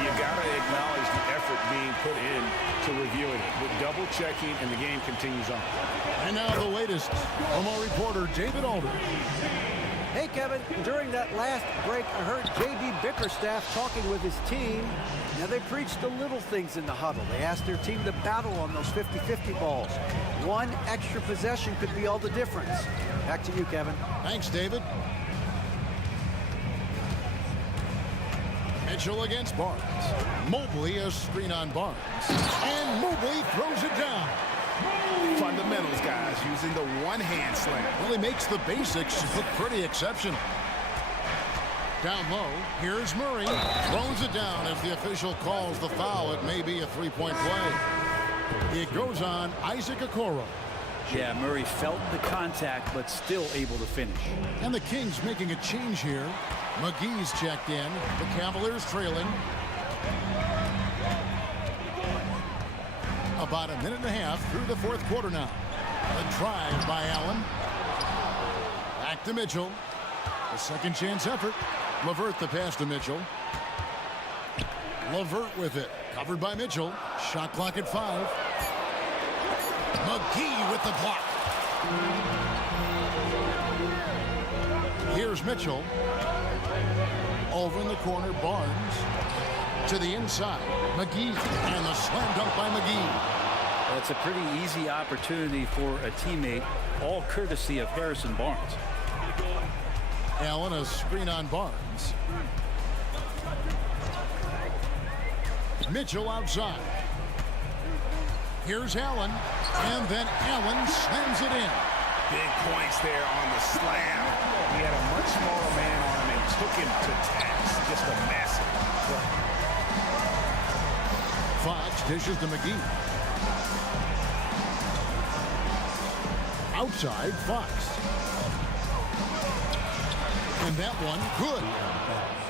you got to acknowledge the effort being put in to reviewing it. With double checking, and the game continues on. And now the latest from our reporter, David Aldridge. Hey, Kevin, during that last break, I heard J.D. Bickerstaff talking with his team. Now, they preached the little things in the huddle. They asked their team to battle on those 50-50 balls. One extra possession could be all the difference. Back to you, Kevin. Thanks, David. Mitchell against Barnes. Mobley a screen on Barnes. And Mobley throws it down. Fundamentals, guys, using the one-hand slam. Well, he makes the basics look pretty exceptional. Down low, here's Murray. Throws it down as the official calls the foul. It may be a three-point play. It goes on Isaac Okoro. Yeah, Murray felt the contact, but still able to finish. And the Kings making a change here. McGee's checked in. The Cavaliers trailing. About a minute and a half through the fourth quarter now. A drive by Allen. Back to Mitchell. A second chance effort. LeVert the pass to Mitchell. LeVert with it. Covered by Mitchell. Shot clock at 5. McGee with the block. Here's Mitchell. Over in the corner, Barnes. To the inside, McGee. And the slam dunk by McGee. That's a pretty easy opportunity for a teammate, all courtesy of Harrison Barnes. Allen a screen on Barnes. Mitchell outside. Here's Allen, and then Allen slams it in. Big points there on the slam. He had a much smaller man on him and took him to task. Just a massive play. Fox dishes to McGee. Outside, Fox. And that one, good.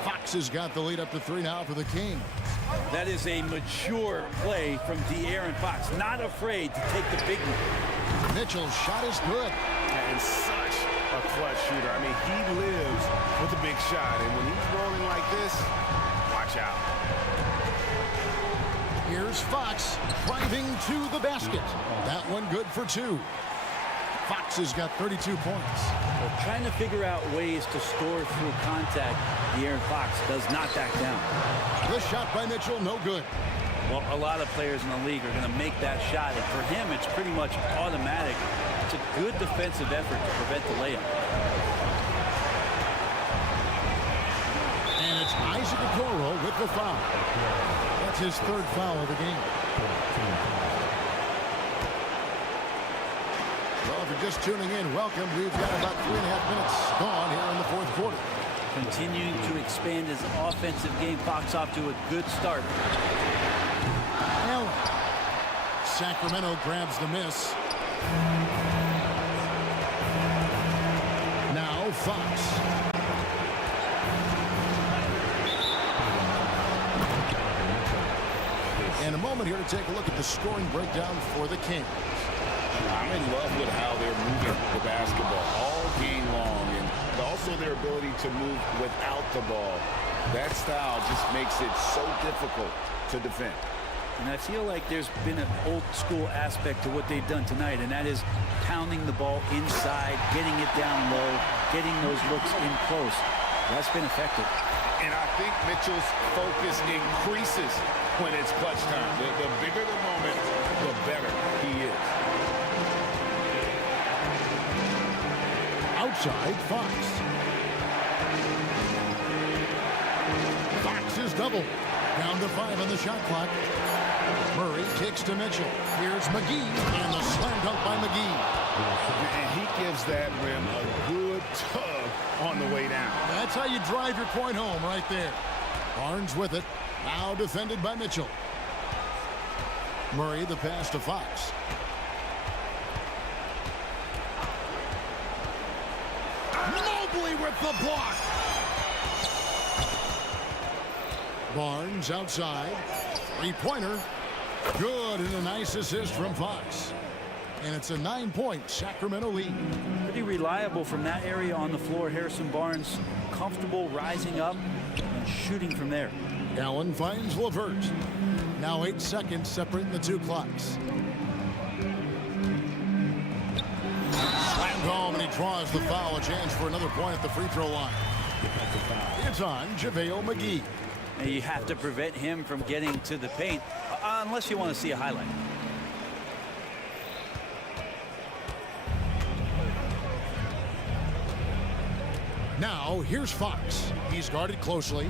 Fox has got the lead up to 3 now for the Kings. That is a mature play from De'Aaron Fox. Not afraid to take the big one. Mitchell's shot is good. And such a clutch shooter. I mean, he lives with a big shot. And when he's rolling like this, watch out. Here's Fox driving to the basket. That one good for 2. Fox has got 32 points. Well, trying to figure out ways to score through contact, De'Aaron Fox does not back down. The shot by Mitchell, no good. Well, a lot of players in the league are going to make that shot, and for him, it's pretty much automatic. It's a good defensive effort to prevent the layup. And it's Isaac Okoro with the foul. That's his 3rd foul of the game. Well, if you're just tuning in, welcome. We've got about 3.5 minutes gone here in the fourth quarter. Continuing to expand his offensive game. Fox off to a good start. Allen. Sacramento grabs the miss. Now Fox. And a moment here to take a look at the scoring breakdown for the Kings. I'm in love with how they're moving the basketball all game long, and also their ability to move without the ball. That style just makes it so difficult to defend. And I feel like there's been an old school aspect to what they've done tonight, and that is pounding the ball inside, getting it down low, getting those looks in close. That's been effective. And I think Mitchell's focus increases when it's clutch time. The bigger the moment, the better he is. Outside, Fox. Fox is double. Down to 5 on the shot clock. Murray kicks to Mitchell. Here's McGee, and the slam dunk by McGee. And he gives that rim a good tug on the way down. That's how you drive your point home right there. Barnes with it. Now defended by Mitchell. Murray the pass to Fox. Mobley with the block. Barnes outside. Three-pointer. Good, and a nice assist from Fox. And it's a 9-point Sacramento lead. Pretty reliable from that area on the floor. Harrison Barnes comfortable rising up and shooting from there. Allen finds LeVert. Now 8 seconds separating the two clocks. Slammed home, and he draws the foul. A chance for another point at the free throw line. It's on JaVale McGee. And you have to prevent him from getting to the paint, unless you want to see a highlight. Now, here's Fox. He's guarded closely.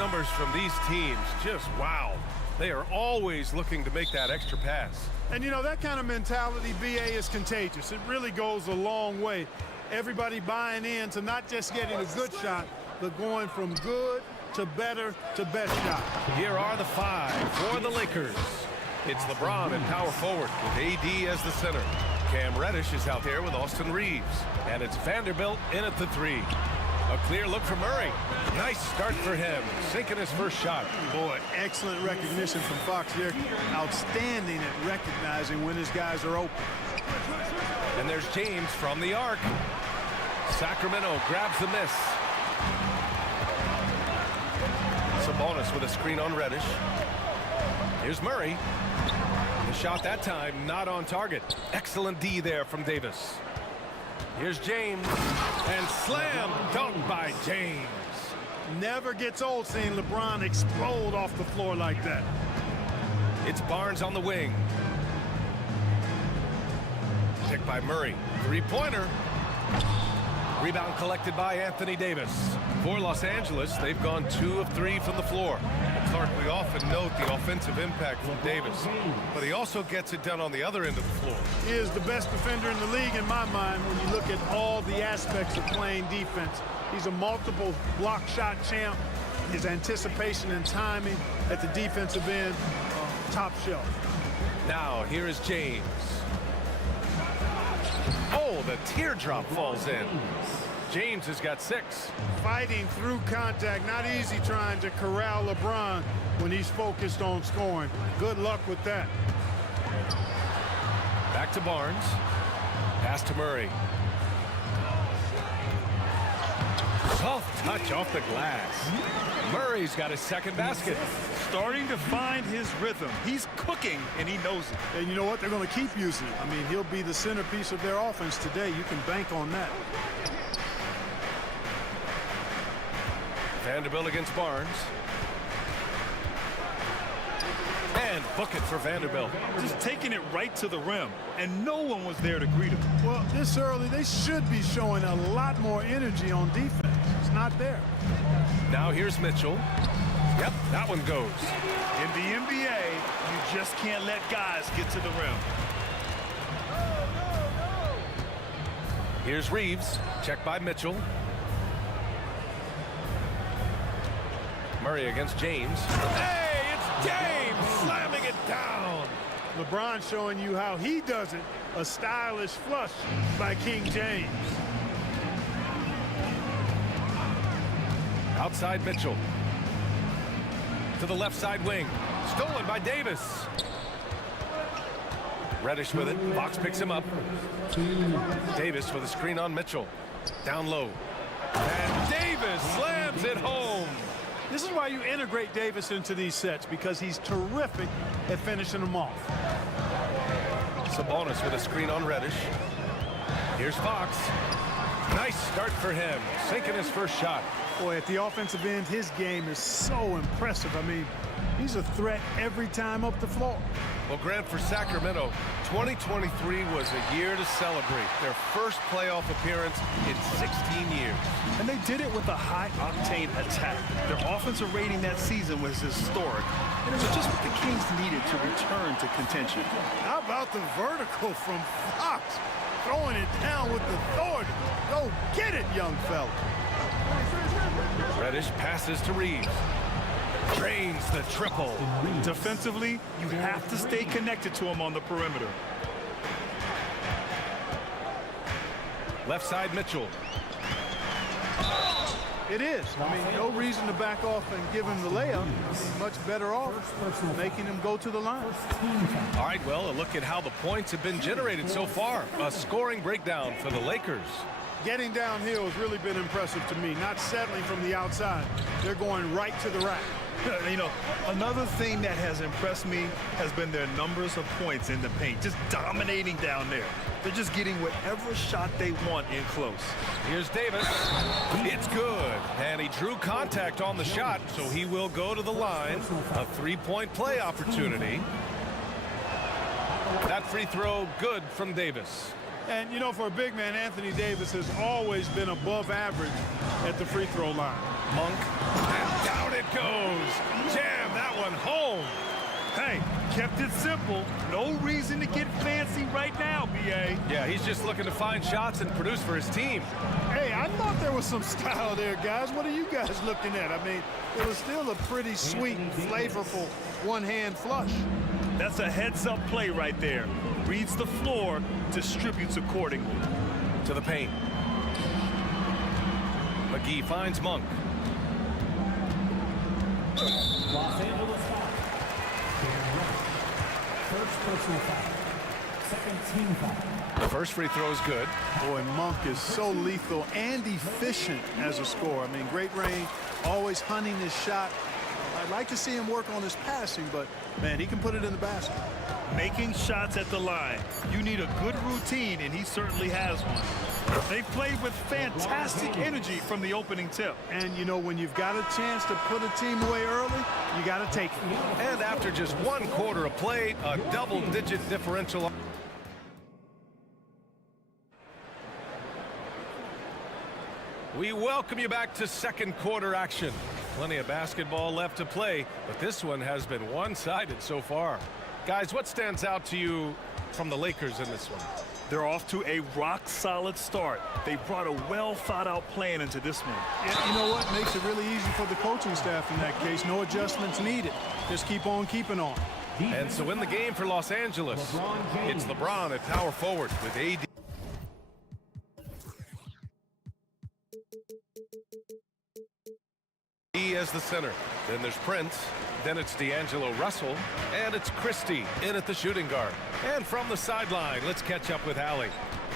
numbers from these teams, just wow. They are always looking to make that extra pass. And you know, that kind of mentality, BA, is contagious. It really goes a long way. Everybody buying in to not just getting a good shot, but going from good to better to best shot. Here are the 5 for the Lakers. It's LeBron in power forward with AD as the center. Cam Reddish is out there with Austin Reeves. And it's Vanderbilt in at the 3. A clear look for Murray. Nice start for him, sinking his first shot. Boy, excellent recognition from Fox there. Outstanding at recognizing when his guys are open. And there's James from the arc. Sacramento grabs the miss. Sabonis with a screen on Reddish. Here's Murray. The shot that time not on target. Excellent D there from Davis. Here's James, and slam dunk by James. Never gets old seeing LeBron explode off the floor like that. It's Barnes on the wing. Picked by Murray. Three-pointer. Rebound collected by Anthony Davis. For Los Angeles, they've gone 2 of 3 from the floor. Clark, we often note the offensive impact from Davis, but he also gets it done on the other end of the floor. He is the best defender in the league in my mind when you look at all the aspects of playing defense. He's a multiple block shot champ. His anticipation and timing at the defensive end, top shelf. Now, here is James. Oh, the teardrop falls in. James has got 6. Fighting through contact, not easy trying to corral LeBron when he's focused on scoring. Good luck with that. Back to Barnes. Pass to Murray. Soft touch off the glass. Murray's got his second basket. Starting to find his rhythm. He's cooking, and he knows it. And you know what? They're going to keep using it. I mean, he'll be the centerpiece of their offense today. You can bank on that. Vanderbilt against Barnes. And book it for Vanderbilt. Just taking it right to the rim, and no one was there to greet him. Well, this early, they should be showing a lot more energy on defense. It's not there. Now here's Mitchell. Yep, that one goes. In the NBA, you just can't let guys get to the rim. Here's Reeves. Checked by Mitchell. Murray against James. Hey, it's James slamming it down. LeBron showing you how he does it. A stylish flush by King James. Outside Mitchell. To the left side wing. Stolen by Davis. Reddish with it. Fox picks him up. Davis with a screen on Mitchell. Down low. And Davis slams it home. This is why you integrate Davis into these sets, because he's terrific at finishing them off. Sabonis with a screen on Reddish. Here's Fox. Nice start for him, sinking his first shot. Boy, at the offensive end, his game is so impressive. I mean, he's a threat every time up the floor. Well, Grant, for Sacramento, 2023 was a year to celebrate. Their first playoff appearance in 16 years. And they did it with a high-octane attack. Their offensive rating that season was historic. And it was just what the Kings needed to return to contention. How about the vertical from Fox? Throwing it down with authority. Go get it, young fella. Reddish passes to Reeves. Drains the triple. Defensively, you have to stay connected to him on the perimeter. Left side Mitchell. It is. I mean, no reason to back off and give him the layup. He's much better off making him go to the line. All right, well, a look at how the points have been generated so far. A scoring breakdown for the Lakers. Getting downhill has really been impressive to me. Not settling from the outside. They're going right to the rack. You know, another thing that has impressed me has been their numbers of points in the paint, just dominating down there. They're just getting whatever shot they want in close. Here's Davis. It's good. And he drew contact on the shot, so he will go to the line. A three-point play opportunity. That free throw good from Davis. And, you know, for a big man, Anthony Davis has always been above average at the free throw line. Monk. And down it goes. Jam that one home. Hey, kept it simple. No reason to get fancy right now, B.A. Yeah, he's just looking to find shots and produce for his team. Hey, I thought there was some style there, guys. What are you guys looking at? I mean, it was still a pretty sweet, flavorful one-hand flush. That's a heads-up play right there. Reads the floor, distributes accordingly. To the paint. McGee finds Monk. Los Angeles foul. First personal foul. Second team foul. The first free throw is good. Boy, Monk is so lethal and efficient as a scorer. I mean, great range, always hunting his shot. I'd like to see him work on his passing, but, man, he can put it in the basket. Making shots at the line. You need a good routine, and he certainly has one. They played with fantastic energy from the opening tip. And, you know, when you've got a chance to put a team away early, you got to take it. And after just 1 quarter of play, a double-digit differential. We welcome you back to second quarter action. Plenty of basketball left to play, but this one has been one-sided so far. Guys, what stands out to you from the Lakers in this one? They're off to a rock-solid start. They brought a well-thought-out plan into this one. Yeah, you know what? Makes it really easy for the coaching staff in that case. No adjustments needed. Just keep on keeping on. And so in the game for Los Angeles, it's LeBron at power forward with AD. As the center. Then there's Prince. Then it's D'Angelo Russell. And it's Christie in at the shooting guard. And from the sideline, let's catch up with Allie.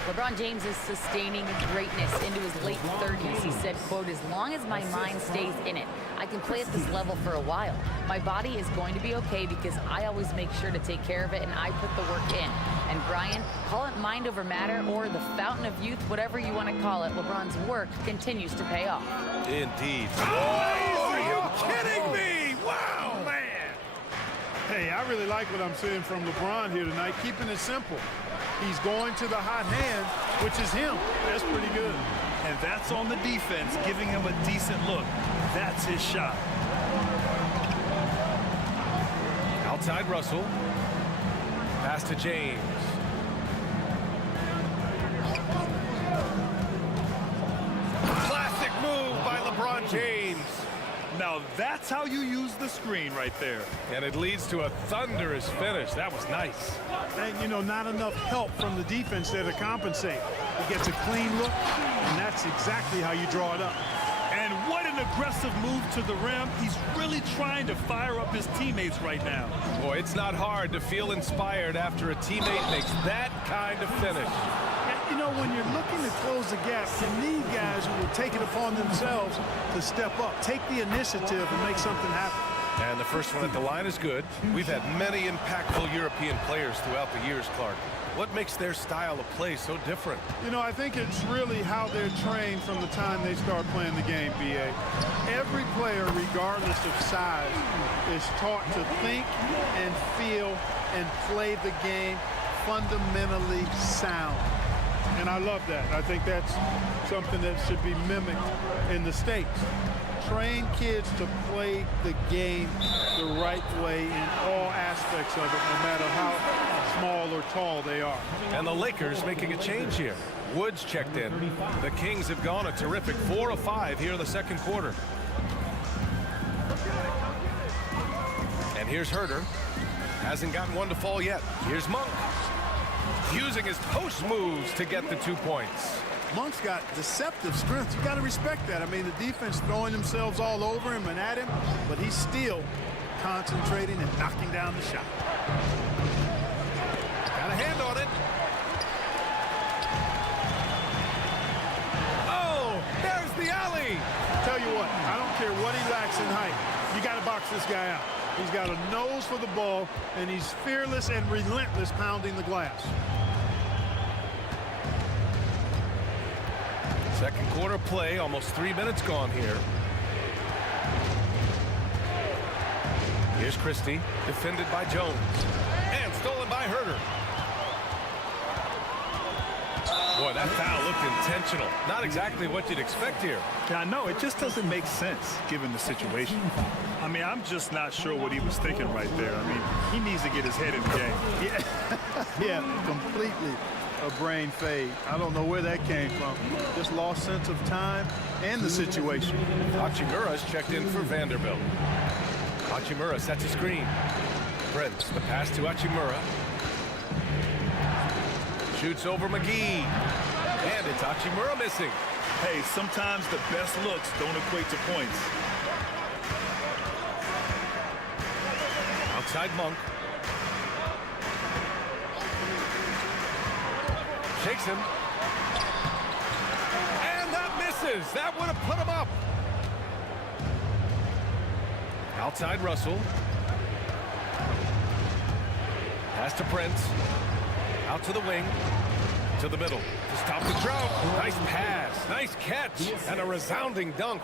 LeBron James is sustaining greatness into his late 30s. He said, quote, "As long as my mind stays in it, I can play at this level for a while. My body is going to be okay because I always make sure to take care of it and I put the work in." And Brian, call it mind over matter or the fountain of youth, whatever you want to call it, LeBron's work continues to pay off. Indeed. Oh, are you kidding me? Wow, man. Hey, I really like what I'm seeing from LeBron here tonight, keeping it simple. He's going to the hot hand, which is him. That's pretty good. And that's on the defense, giving him a decent look. That's his shot. Outside Russell. Pass to James. Classic move by LeBron James. Now that's how you use the screen right there. And it leads to a thunderous finish. That was nice. And, you know, not enough help from the defense there to compensate. He gets a clean look, and that's exactly how you draw it up. And what an aggressive move to the rim. He's really trying to fire up his teammates right now. Boy, it's not hard to feel inspired after a teammate makes that kind of finish. You know, when you're looking to close the gap, you need guys who will take it upon themselves to step up, take the initiative, and make something happen. And the first one at the line is good. We've had many impactful European players throughout the years, Clark. What makes their style of play so different? You know, I think it's really how they're trained from the time they start playing the game, B.A. Every player, regardless of size, is taught to think and feel and play the game fundamentally sound. And I love that. I think that's something that should be mimicked in the States. Train kids to play the game the right way in all aspects of it, no matter how small or tall they are. And the Lakers making a change here. Woods checked in. The Kings have gone a terrific 4 of 5 here in the second quarter. And here's Herter. Hasn't gotten one to fall yet. Here's Monk. Using his post moves to get the 2 points. Monk's got deceptive strength. You got to respect that. I mean, the defense throwing themselves all over him and at him, but he's still concentrating and knocking down the shot. Got a hand on it. Oh, there's the alley. Tell you what, I don't care what he lacks in height. You got to box this guy out. He's got a nose for the ball, and he's fearless and relentless pounding the glass. Second quarter play, almost 3 minutes gone here. Here's Christie, defended by Jones. And stolen by Herter. Boy, that foul looked intentional. Not exactly what you'd expect here. Yeah, I know. It just doesn't make sense given the situation. I mean, I'm just not sure what he was thinking right there. I mean, he needs to get his head in the game. Yeah, completely a brain fade. I don't know where that came from. Just lost sense of time and the situation. Hachimura's checked in for Vanderbilt. Hachimura sets a screen. Prince, the pass to Hachimura. Shoots over McGee. And it's Hachimura missing. Hey, sometimes the best looks don't equate to points. Outside Monk. Shakes him. And that misses. That would have put him up. Outside Russell. Pass to Prince. Out to the wing. To the middle. To stop the drought. Nice pass. Nice catch. And a resounding dunk.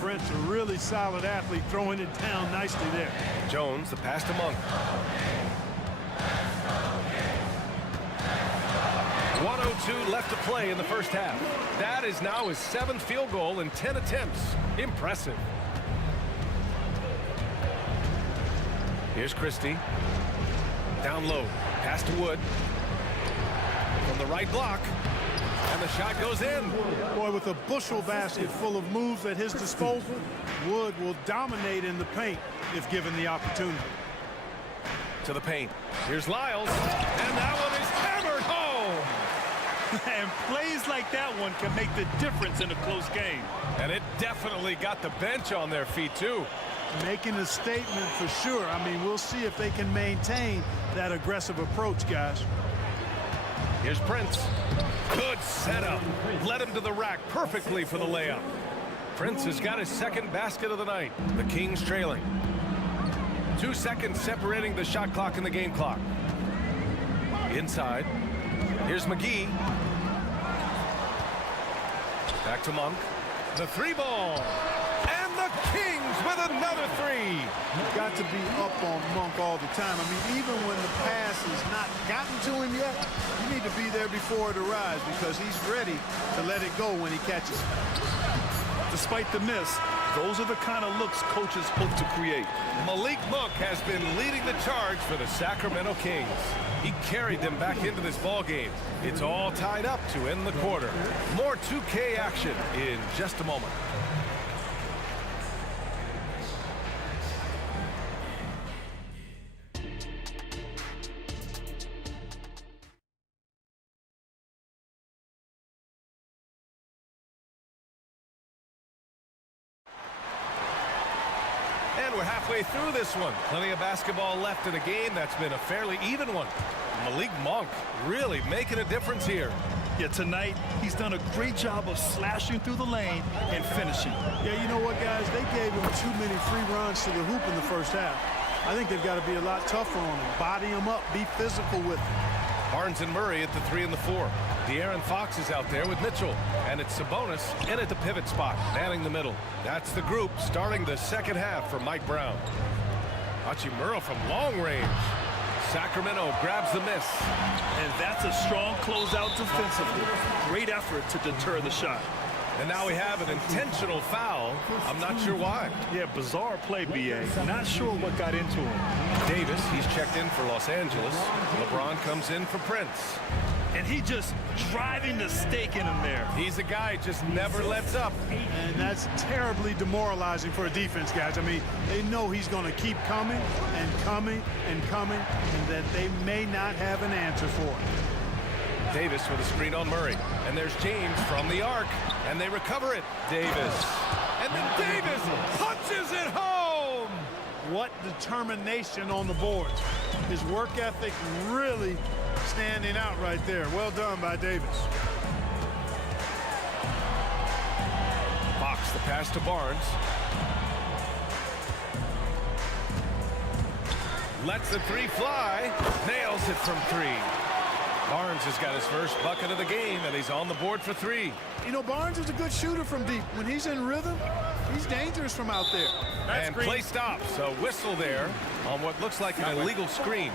Prince, a really solid athlete, throwing it down nicely there. Jones, the pass to Monk. 1:02 left to play in the first half. That is now his 7th field goal in 10 attempts. Impressive. Here's Christie. Down low. Pass to Wood. From the right block. And the shot goes in. Boy, with a bushel basket full of moves at his disposal, Wood will dominate in the paint if given the opportunity. To the paint. Here's Lyles. And that one is hammered home. And plays like that one can make the difference in a close game. And it definitely got the bench on their feet, too. Making a statement for sure. I mean, we'll see if they can maintain that aggressive approach, guys. Here's Prince. Good setup. Led him to the rack perfectly for the layup. Prince has got his 2nd basket of the night. The Kings trailing. 2 seconds separating the shot clock and the game clock. Inside. Here's McGee. Back to Monk. The 3-ball. And the Kings with another 3. You've got to be up on Monk all the time. I mean, even when the pass has not gotten to him yet, you need to be there before it arrives because he's ready to let it go when he catches it. Despite the miss, those are the kind of looks coaches hope to create. Malik Monk has been leading the charge for the Sacramento Kings. He carried them back into this ball game. It's all tied up to end the quarter. More 2K action in just a moment. We're halfway through this one. Plenty of basketball left in a game that's been a fairly even one. Malik Monk really making a difference here. Yeah, tonight he's done a great job of slashing through the lane and finishing. Yeah, you know what, guys? They gave him too many free runs to the hoop in the first half. I think they've got to be a lot tougher on him. Body him up, be physical with him. Barnes and Murray at the 3 and the 4. De'Aaron Fox is out there with Mitchell. And it's Sabonis in at the pivot spot, manning the middle. That's the group starting the second half for Mike Brown. Hachimura from long range. Sacramento grabs the miss. And that's a strong closeout defensively. Great effort to deter the shot. And now we have an intentional foul. I'm not sure why. Yeah, bizarre play, B.A. Not sure what got into him. Davis, he's checked in for Los Angeles. LeBron comes in for Prince. And he just driving the stake in him there. He's a guy just never lets up. And that's terribly demoralizing for a defense, guys. I mean, they know he's going to keep coming and coming and coming, and that they may not have an answer for it. Davis with a screen on Murray. And there's James from the arc. And they recover it. Davis. And then Davis punches it home. What determination on the boards. His work ethic really standing out right there. Well done by Davis. Fox, the pass to Barnes. Lets the 3 fly. Nails it from 3. Barnes has got his first bucket of the game, and he's on the board for 3. You know, Barnes is a good shooter from deep. When he's in rhythm, he's dangerous from out there. And play stops. A whistle there on what looks like an illegal screen.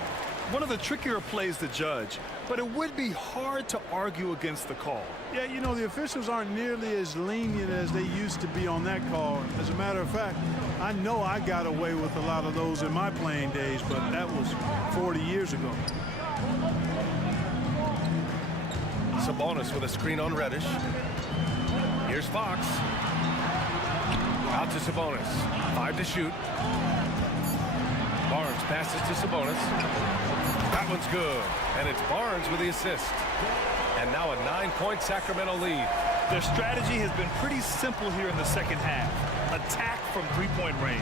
One of the trickier plays to judge, but it would be hard to argue against the call. Yeah, you know, the officials aren't nearly as lenient as they used to be on that call. As a matter of fact, I know I got away with a lot of those in my playing days, but that was 40 years ago. Sabonis with a screen on Reddish. Here's Fox. Out to Sabonis. 5 to shoot. Barnes passes to Sabonis. That one's good. And it's Barnes with the assist. And now a 9-point Sacramento lead. Their strategy has been pretty simple here in the second half. Attack from three-point range.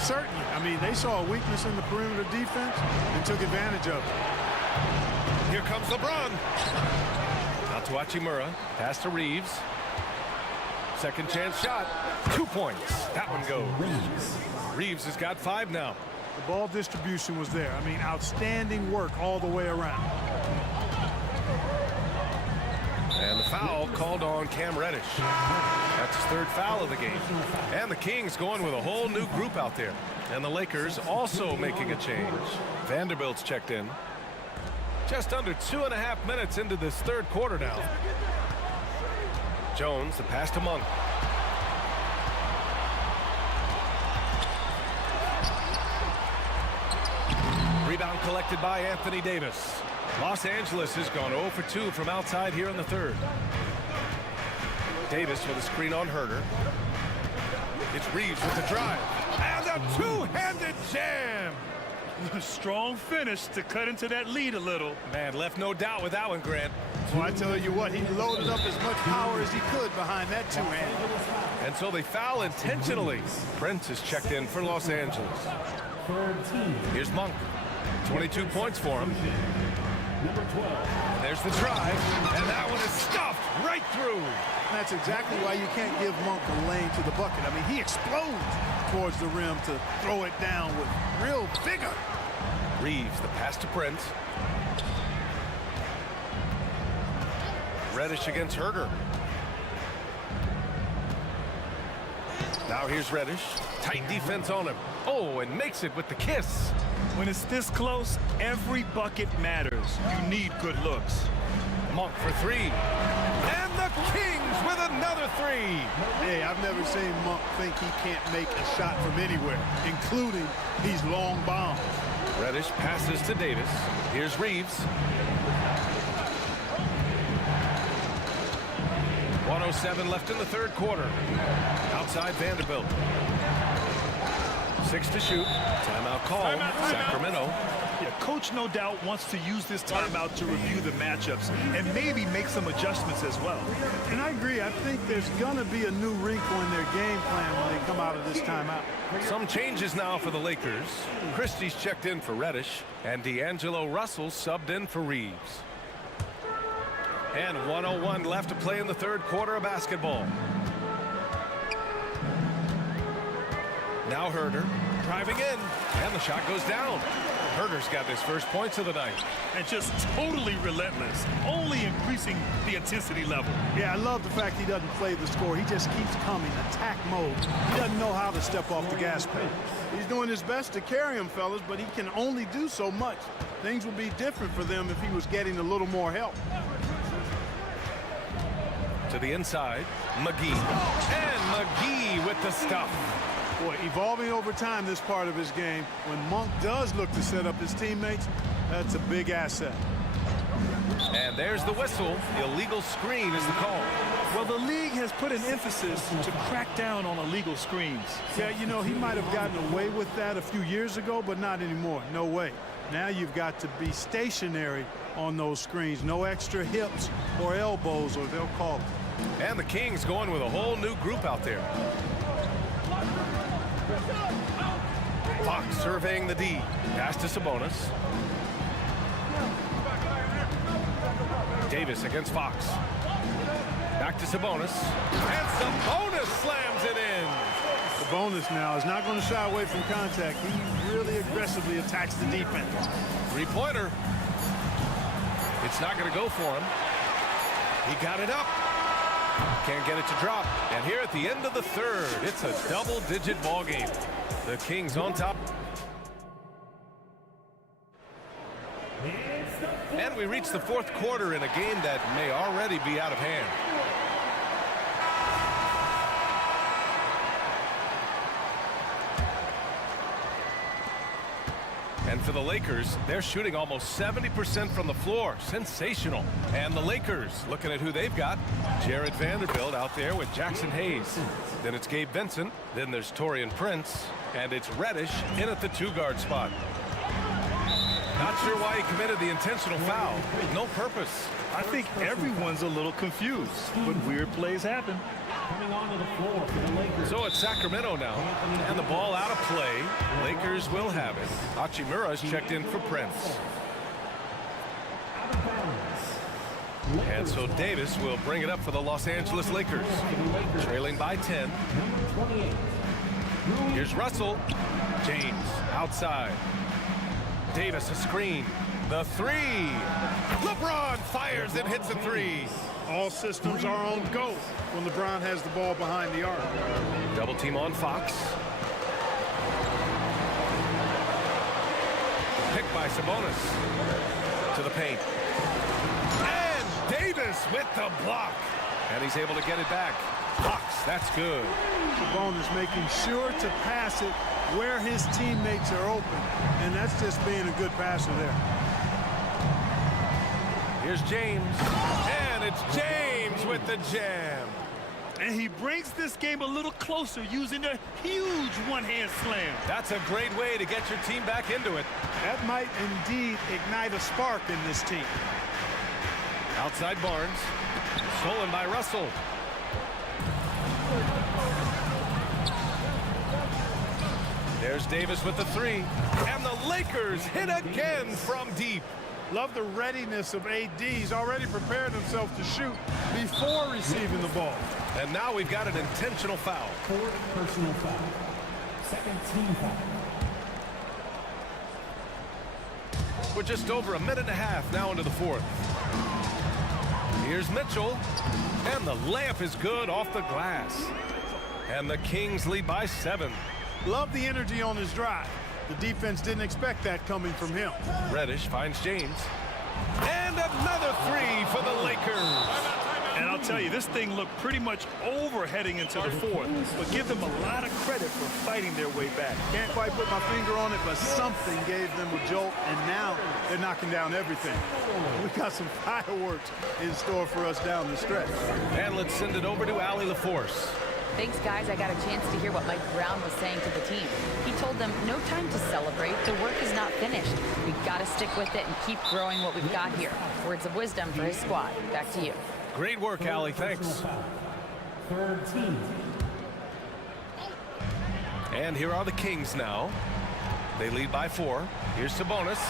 Certainly. I mean, they saw a weakness in the perimeter defense and took advantage of it. Here comes LeBron. Out to Hachimura. Pass to Reeves. Second chance shot. 2 points. That one goes. Reeves has got 5 now. The ball distribution was there. I mean, outstanding work all the way around. And the foul called on Cam Reddish. That's his 3rd foul of the game. And the Kings going with a whole new group out there. And the Lakers also making a change. Vanderbilt's checked in. Just under 2.5 minutes into this 3rd quarter now. Jones, the pass to Monk. Rebound collected by Anthony Davis. Los Angeles has gone 0 for 2 from outside here in the 3rd. Davis with a screen on Herter. It's Reeves with the drive. And a two-handed jam. Strong finish to cut into that lead a little. Man, left no doubt with that one, Grant. Well, I tell you what, he loaded up as much power as he could behind that two-handed. And so they foul intentionally. Prince is checked in for Los Angeles. Here's Monk. 22 points for him. There's the drive, and that one is stuffed right through. That's exactly why you can't give Monk a lane to the bucket. I mean, he explodes towards the rim to throw it down with real vigor. Reeves, the pass to Prince. Reddish against Herter. Now here's Reddish. Tight defense on him. Oh, and makes it with the kiss. When it's this close, every bucket matters. You need good looks. Monk for 3. And the Kings with another 3. Hey, I've never seen Monk think he can't make a shot from anywhere, including these long bombs. Reddish passes to Davis. Here's Reeves. 1:07 left in the 3rd quarter. Outside Vanderbilt. 6 to shoot. Timeout call. Sacramento. Yeah, coach no doubt wants to use this timeout to review the matchups and maybe make some adjustments as well. And I agree. I think there's going to be a new wrinkle in their game plan when they come out of this timeout. Some changes now for the Lakers. Christie's checked in for Reddish, and D'Angelo Russell subbed in for Reeves. And 1:01 left to play in the 3rd quarter of basketball. Now Herter driving in, and the shot goes down. Herter's got his first points of the night. And just totally relentless, only increasing the intensity level. Yeah, I love the fact he doesn't play the score. He just keeps coming, attack mode. He doesn't know how to step off the gas pedal. He's doing his best to carry him, fellas, but he can only do so much. Things would be different for them if he was getting a little more help. To the inside, McGee. And McGee with the stuff. Boy, evolving over time, this part of his game. When Monk does look to set up his teammates, that's a big asset. And there's the whistle. Illegal screen is the call. Well, the league has put an emphasis to crack down on illegal screens. Yeah, you know, he might have gotten away with that a few years ago, but not anymore. No way. Now you've got to be stationary on those screens. No extra hips or elbows, or they'll call it. And the Kings going with a whole new group out there. Fox surveying the D. Pass to Sabonis. Davis against Fox. Back to Sabonis. And Sabonis slams it in. Sabonis now is not going to shy away from contact. He really aggressively attacks the defense. Three-pointer. It's not going to go for him. He got it up. Can't get it to drop. And here at the end of the 3rd, it's a double-digit ball game. The Kings on top. And we reach the fourth quarter in a game that may already be out of hand. And for the Lakers, they're shooting almost 70% from the floor. Sensational. And the Lakers, looking at who they've got. Jared Vanderbilt out there with Jackson Hayes. Then it's Gabe Vincent. Then there's Taurean Prince. And it's Reddish in at the two-guard spot. Not sure why he committed the intentional foul. No purpose. I think everyone's a little confused, but weird plays happen. Coming onto the floor for the Lakers. So it's Sacramento now, and the ball out of play. Lakers will have it. Hachimura's checked in for Prince. And so Davis will bring it up for the Los Angeles Lakers, trailing by 10. Here's Russell. James outside. Davis a screen. The three. LeBron fires and hits a three. All systems are on go when LeBron has the ball behind the arc. Double team on Fox. Picked by Sabonis. To the paint. And Davis with the block. And he's able to get it back. Fox, that's good. Sabonis making sure to pass it where his teammates are open. And that's just being a good passer there. Here's James. And it's James with the jam. And he brings this game a little closer using a huge one-hand slam. That's a great way to get your team back into it. That might indeed ignite a spark in this team. Outside Barnes. Stolen by Russell. There's Davis with the three. And the Lakers hit again from deep. Love the readiness of AD. He's already prepared himself to shoot before receiving the ball. And now we've got an intentional foul. Fourth personal foul. Second team foul. We're just over a minute and a half now into the fourth. Here's Mitchell. And the layup is good off the glass. And the Kings lead by 7. Love the energy on his drive. The defense didn't expect that coming from him. Reddish finds James. And another three for the Lakers. And I'll tell you, this thing looked pretty much over heading into the fourth, but give them a lot of credit for fighting their way back. Can't quite put my finger on it, but something gave them a jolt, and now they're knocking down everything. We've got some fireworks in store for us down the stretch. And let's send it over to Allie LaForce. Thanks, guys. I got a chance to hear what Mike Brown was saying to the team. He told them, no time to celebrate. The work is not finished. We've got to stick with it and keep growing what we've got here. Words of wisdom for his squad. Back to you. Great work, Allie. Thanks. Third team. And here are the Kings now. They lead by 4. Here's Sabonis.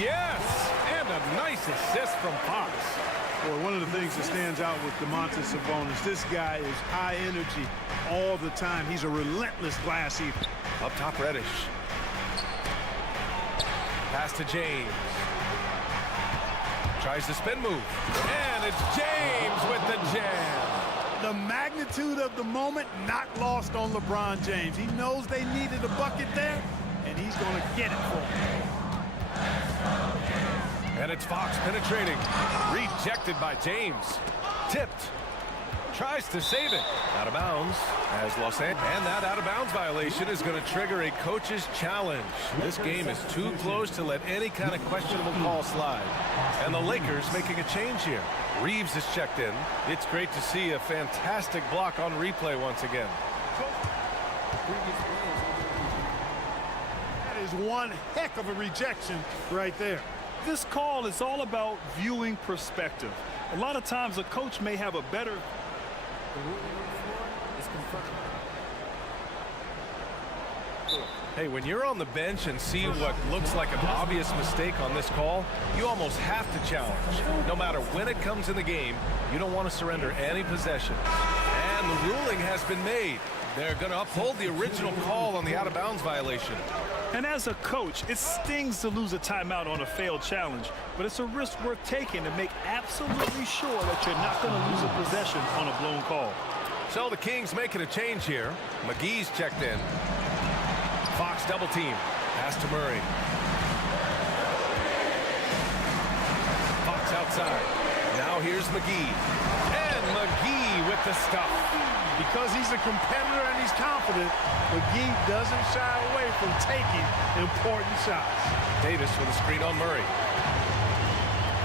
Yes! And a nice assist from Fox. Boy, one of the things that stands out with Domantas Sabonis, this guy is high energy all the time. He's a relentless glass eater. Up top, Reddish. Pass to James. Tries the spin move. And it's James with the jam. The magnitude of the moment not lost on LeBron James. He knows they needed a bucket there, and he's going to get it for them. And it's Fox penetrating. Rejected by James. Tipped. Tries to save it. Out of bounds as Los Angeles. And that out of bounds violation is going to trigger a coach's challenge. This game is too close to let any kind of questionable call slide. And the Lakers making a change here. Reeves is checked in. It's great to see a fantastic block on replay once again. That is one heck of a rejection right there. This call is all about viewing perspective. A lot of times a coach may have a better... The ruling on the floor is confirmed. Hey, when you're on the bench and see what looks like an obvious mistake on this call, you almost have to challenge. No matter when it comes in the game, you don't want to surrender any possession. And the ruling has been made. They're going to uphold the original call on the out-of-bounds violation. And as a coach, it stings to lose a timeout on a failed challenge, but it's a risk worth taking to make absolutely sure that you're not going to lose a possession on a blown call. So the Kings making a change here. McGee's checked in. Fox double team. Pass to Murray. It's outside. Now here's McGee. And McGee with the stuff. Because he's a competitor and he's confident, McGee doesn't shy away from taking important shots. Davis with a screen on Murray.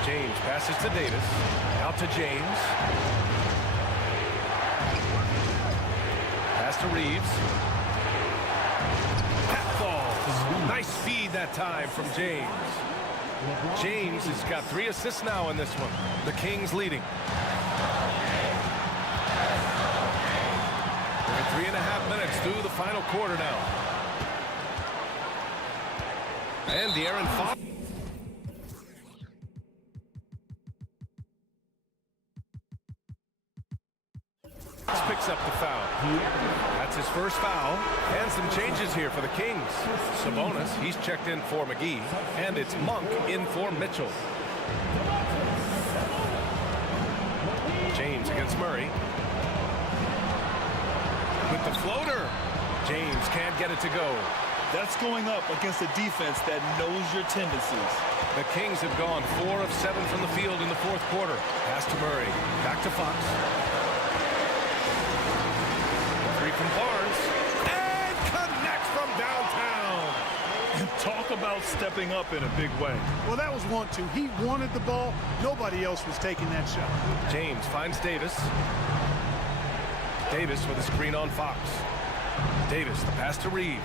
James passes to Davis. Out to James. Pass to Reeves. Pat falls. Nice feed that time from James. James has got 3 assists now in this one. The Kings leading. 3.5 minutes through the final quarter now. And De'Aaron Fox picks up the foul. That's his first foul. And some changes here for the Kings. Sabonis, he's checked in for McGee. And it's Monk in for Mitchell. James against Murray. With the floater. James can't get it to go. That's going up against a defense that knows your tendencies. The Kings have gone 4 of 7 from the field in the fourth quarter. Pass to Murray. Back to Fox. Three from Barnes. And connects from downtown. And talk about stepping up in a big way. Well, that was 1-2. He wanted the ball. Nobody else was taking that shot. James finds Davis. Davis with a screen on Fox. Davis, the pass to Reeves.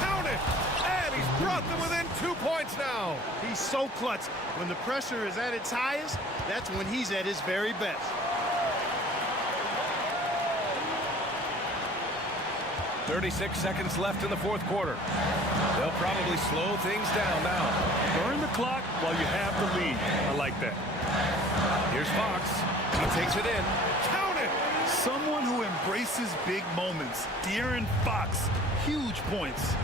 Count it! And he's brought them within 2 points now. He's so clutch. When the pressure is at its highest, that's when he's at his very best. .36 seconds left in the fourth quarter. They'll probably slow things down now. Burn the clock while you have the lead. I like that. Here's Fox. He takes it in. Count it! Someone who embraces big moments. De'Aaron Fox. Huge points.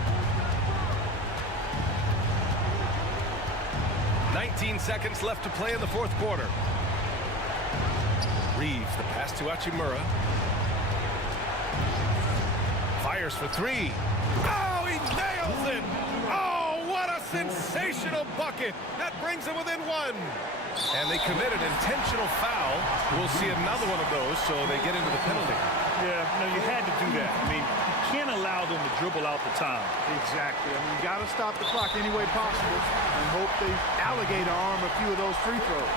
19 seconds left to play in the fourth quarter. Reeves, the pass to Achimura. Fires for 3. Oh, he nails it! Oh, what a sensational bucket! That brings them within 1. And they committed intentional foul. We'll see another one of those, so they get into the penalty. Yeah, no, you had to do that. I mean, you can't allow them to dribble out the time. Exactly. I mean, you got to stop the clock any way possible and hope they alligator arm a few of those free throws.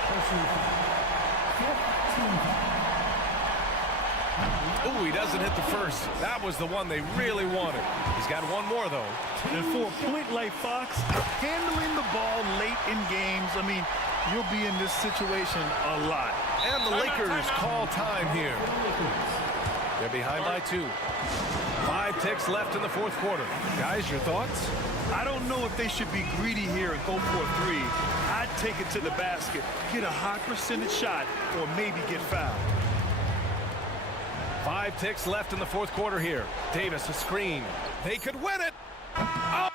Oh, he doesn't hit the first. That was the one they really wanted. He's got one more, though. And for a point like Fox, handling the ball late in games, I mean, you'll be in this situation a lot. And the Lakers call time here. They're behind by 2. 5 ticks left in the fourth quarter. Guys, your thoughts? I don't know if they should be greedy here and go for a 3. I'd take it to the basket, get a high percentage shot, or maybe get fouled. 5 ticks left in the fourth quarter here. Davis, a screen. They could win it. Oh!